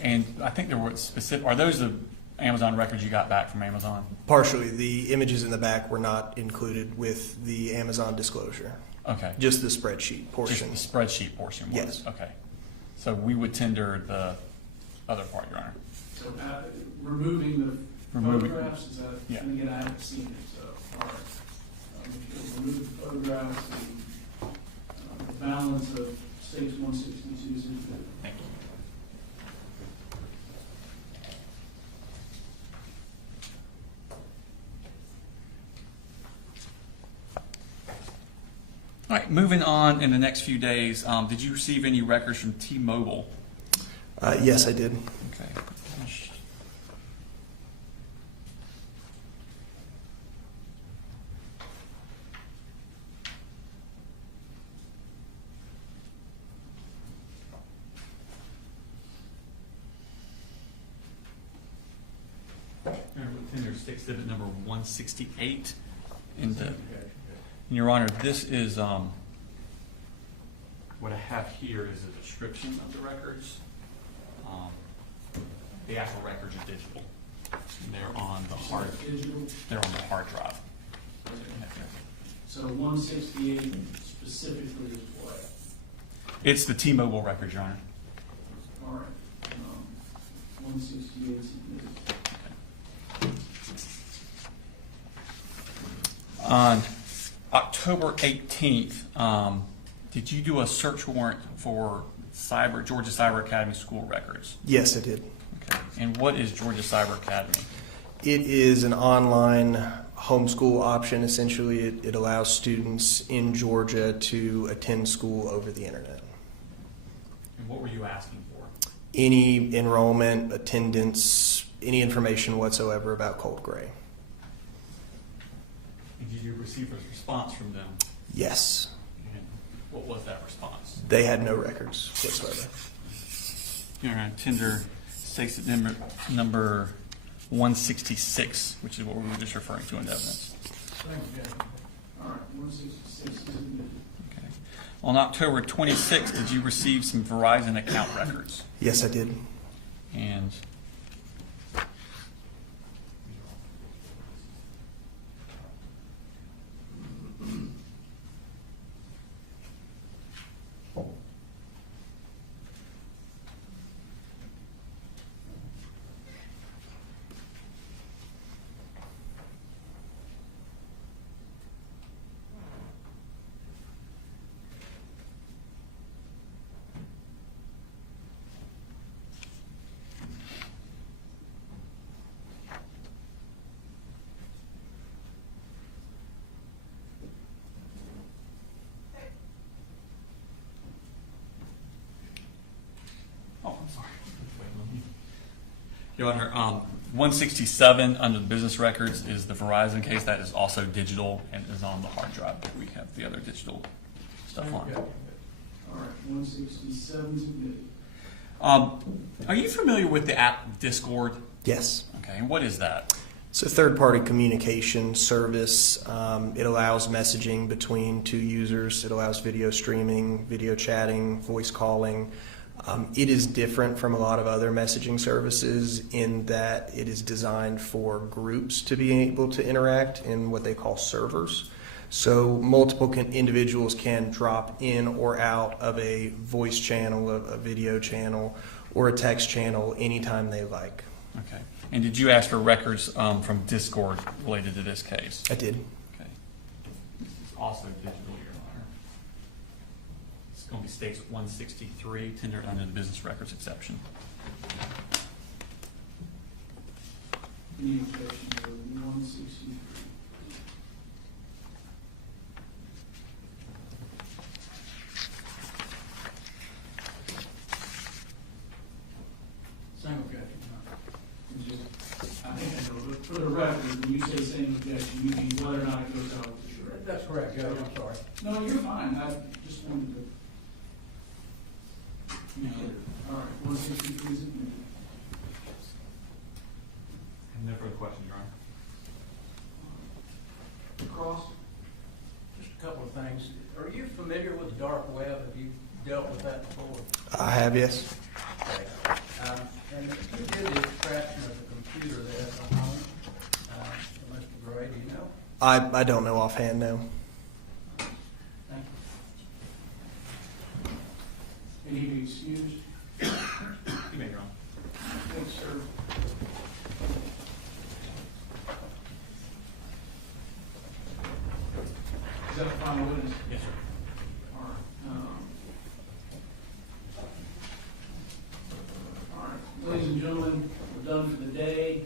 And I think there were specific, are those the Amazon records you got back from Amazon? Partially. The images in the back were not included with the Amazon disclosure. Okay. Just the spreadsheet portion. Just the spreadsheet portion was? Yes. Okay. So we would tender the other part, Your Honor. So removing the photographs, is that, Yeah. and again, I haven't seen it, so, all right. If you'll remove the photographs and the balance of stage 162 is included. Thank you. All right, moving on in the next few days, did you receive any records from T-Mobile? Yes, I did. Okay. Tender stick exhibit number 168 in the. Your Honor, this is, what I have here is a description of the records. The actual records are digital. They're on the hard. Digital? They're on the hard drive. So 168 specifically is what? It's the T-Mobile records, Your Honor. All right. 168 is On October 18th, did you do a search warrant for Georgia Cyber Academy school records? Yes, I did. Okay. And what is Georgia Cyber Academy? It is an online homeschool option. Essentially, it allows students in Georgia to attend school over the internet. And what were you asking for? Any enrollment, attendance, any information whatsoever about Colin Gray. And did you receive a response from them? Yes. And what was that response? They had no records whatsoever. Your Honor, tender stakes at number 166, which is what we were just referring to in the evidence. Thank you, Judge. All right, 166 is admitted. Okay. On October 26th, did you receive some Verizon account records? Yes, I did. And Your Honor, 167 under the business records is the Verizon case. That is also digital and is on the hard drive that we have the other digital stuff on. All right, 167 is admitted. Are you familiar with the app Discord? Yes. Okay, and what is that? It's a third-party communication service. It allows messaging between two users. It allows video streaming, video chatting, voice calling. It is different from a lot of other messaging services in that it is designed for groups to be able to interact in what they call servers. So multiple individuals can drop in or out of a voice channel, a video channel, or a text channel anytime they like. Okay. And did you ask for records from Discord related to this case? I did. Okay. This is also digital, Your Honor. It's going to be States 163, tendered under the business records exception. Any objection to 163? Same objection. I think I know, but for the record, when you say same objection, you mean whether or not it goes out with the sheriff? That's correct, Judge, I'm sorry. No, you're fine. I just wanted to. All right, 163 is admitted. No further questions, Your Honor. Cross? Just a couple of things. Are you familiar with the dark web? Have you dealt with that before? I have, yes. Okay. And you did the extraction of the computer there at the home, Mr. Gray, do you know? I don't know offhand, no. Thank you. Can he be excused? You may, Your Honor. Thanks, sir. Is that the final witness? Yes, sir. All right. Ladies and gentlemen, we're done for the day.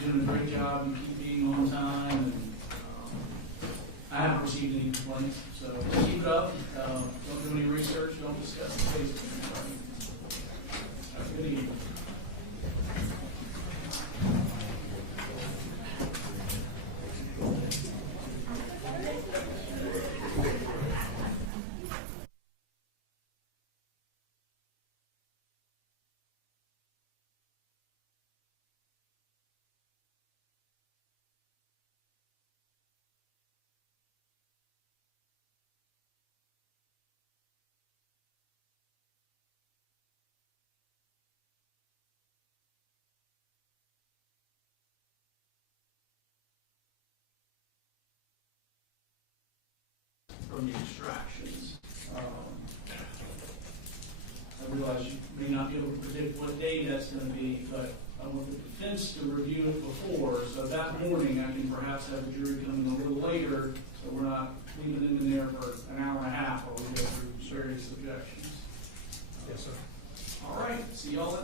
You're doing a great job. You keep being on time. And I haven't received any complaints, so keep it up. Don't do any research. Don't discuss the case with anybody. Have a good evening. From the distractions. I realize you may not be able to predict what day that's going to be, but I want the defense to review it before, so that morning I can perhaps have the jury come in a little later, so we're not leaving them in there for an hour and a half while we go through various objections. Yes, sir. All right, see y'all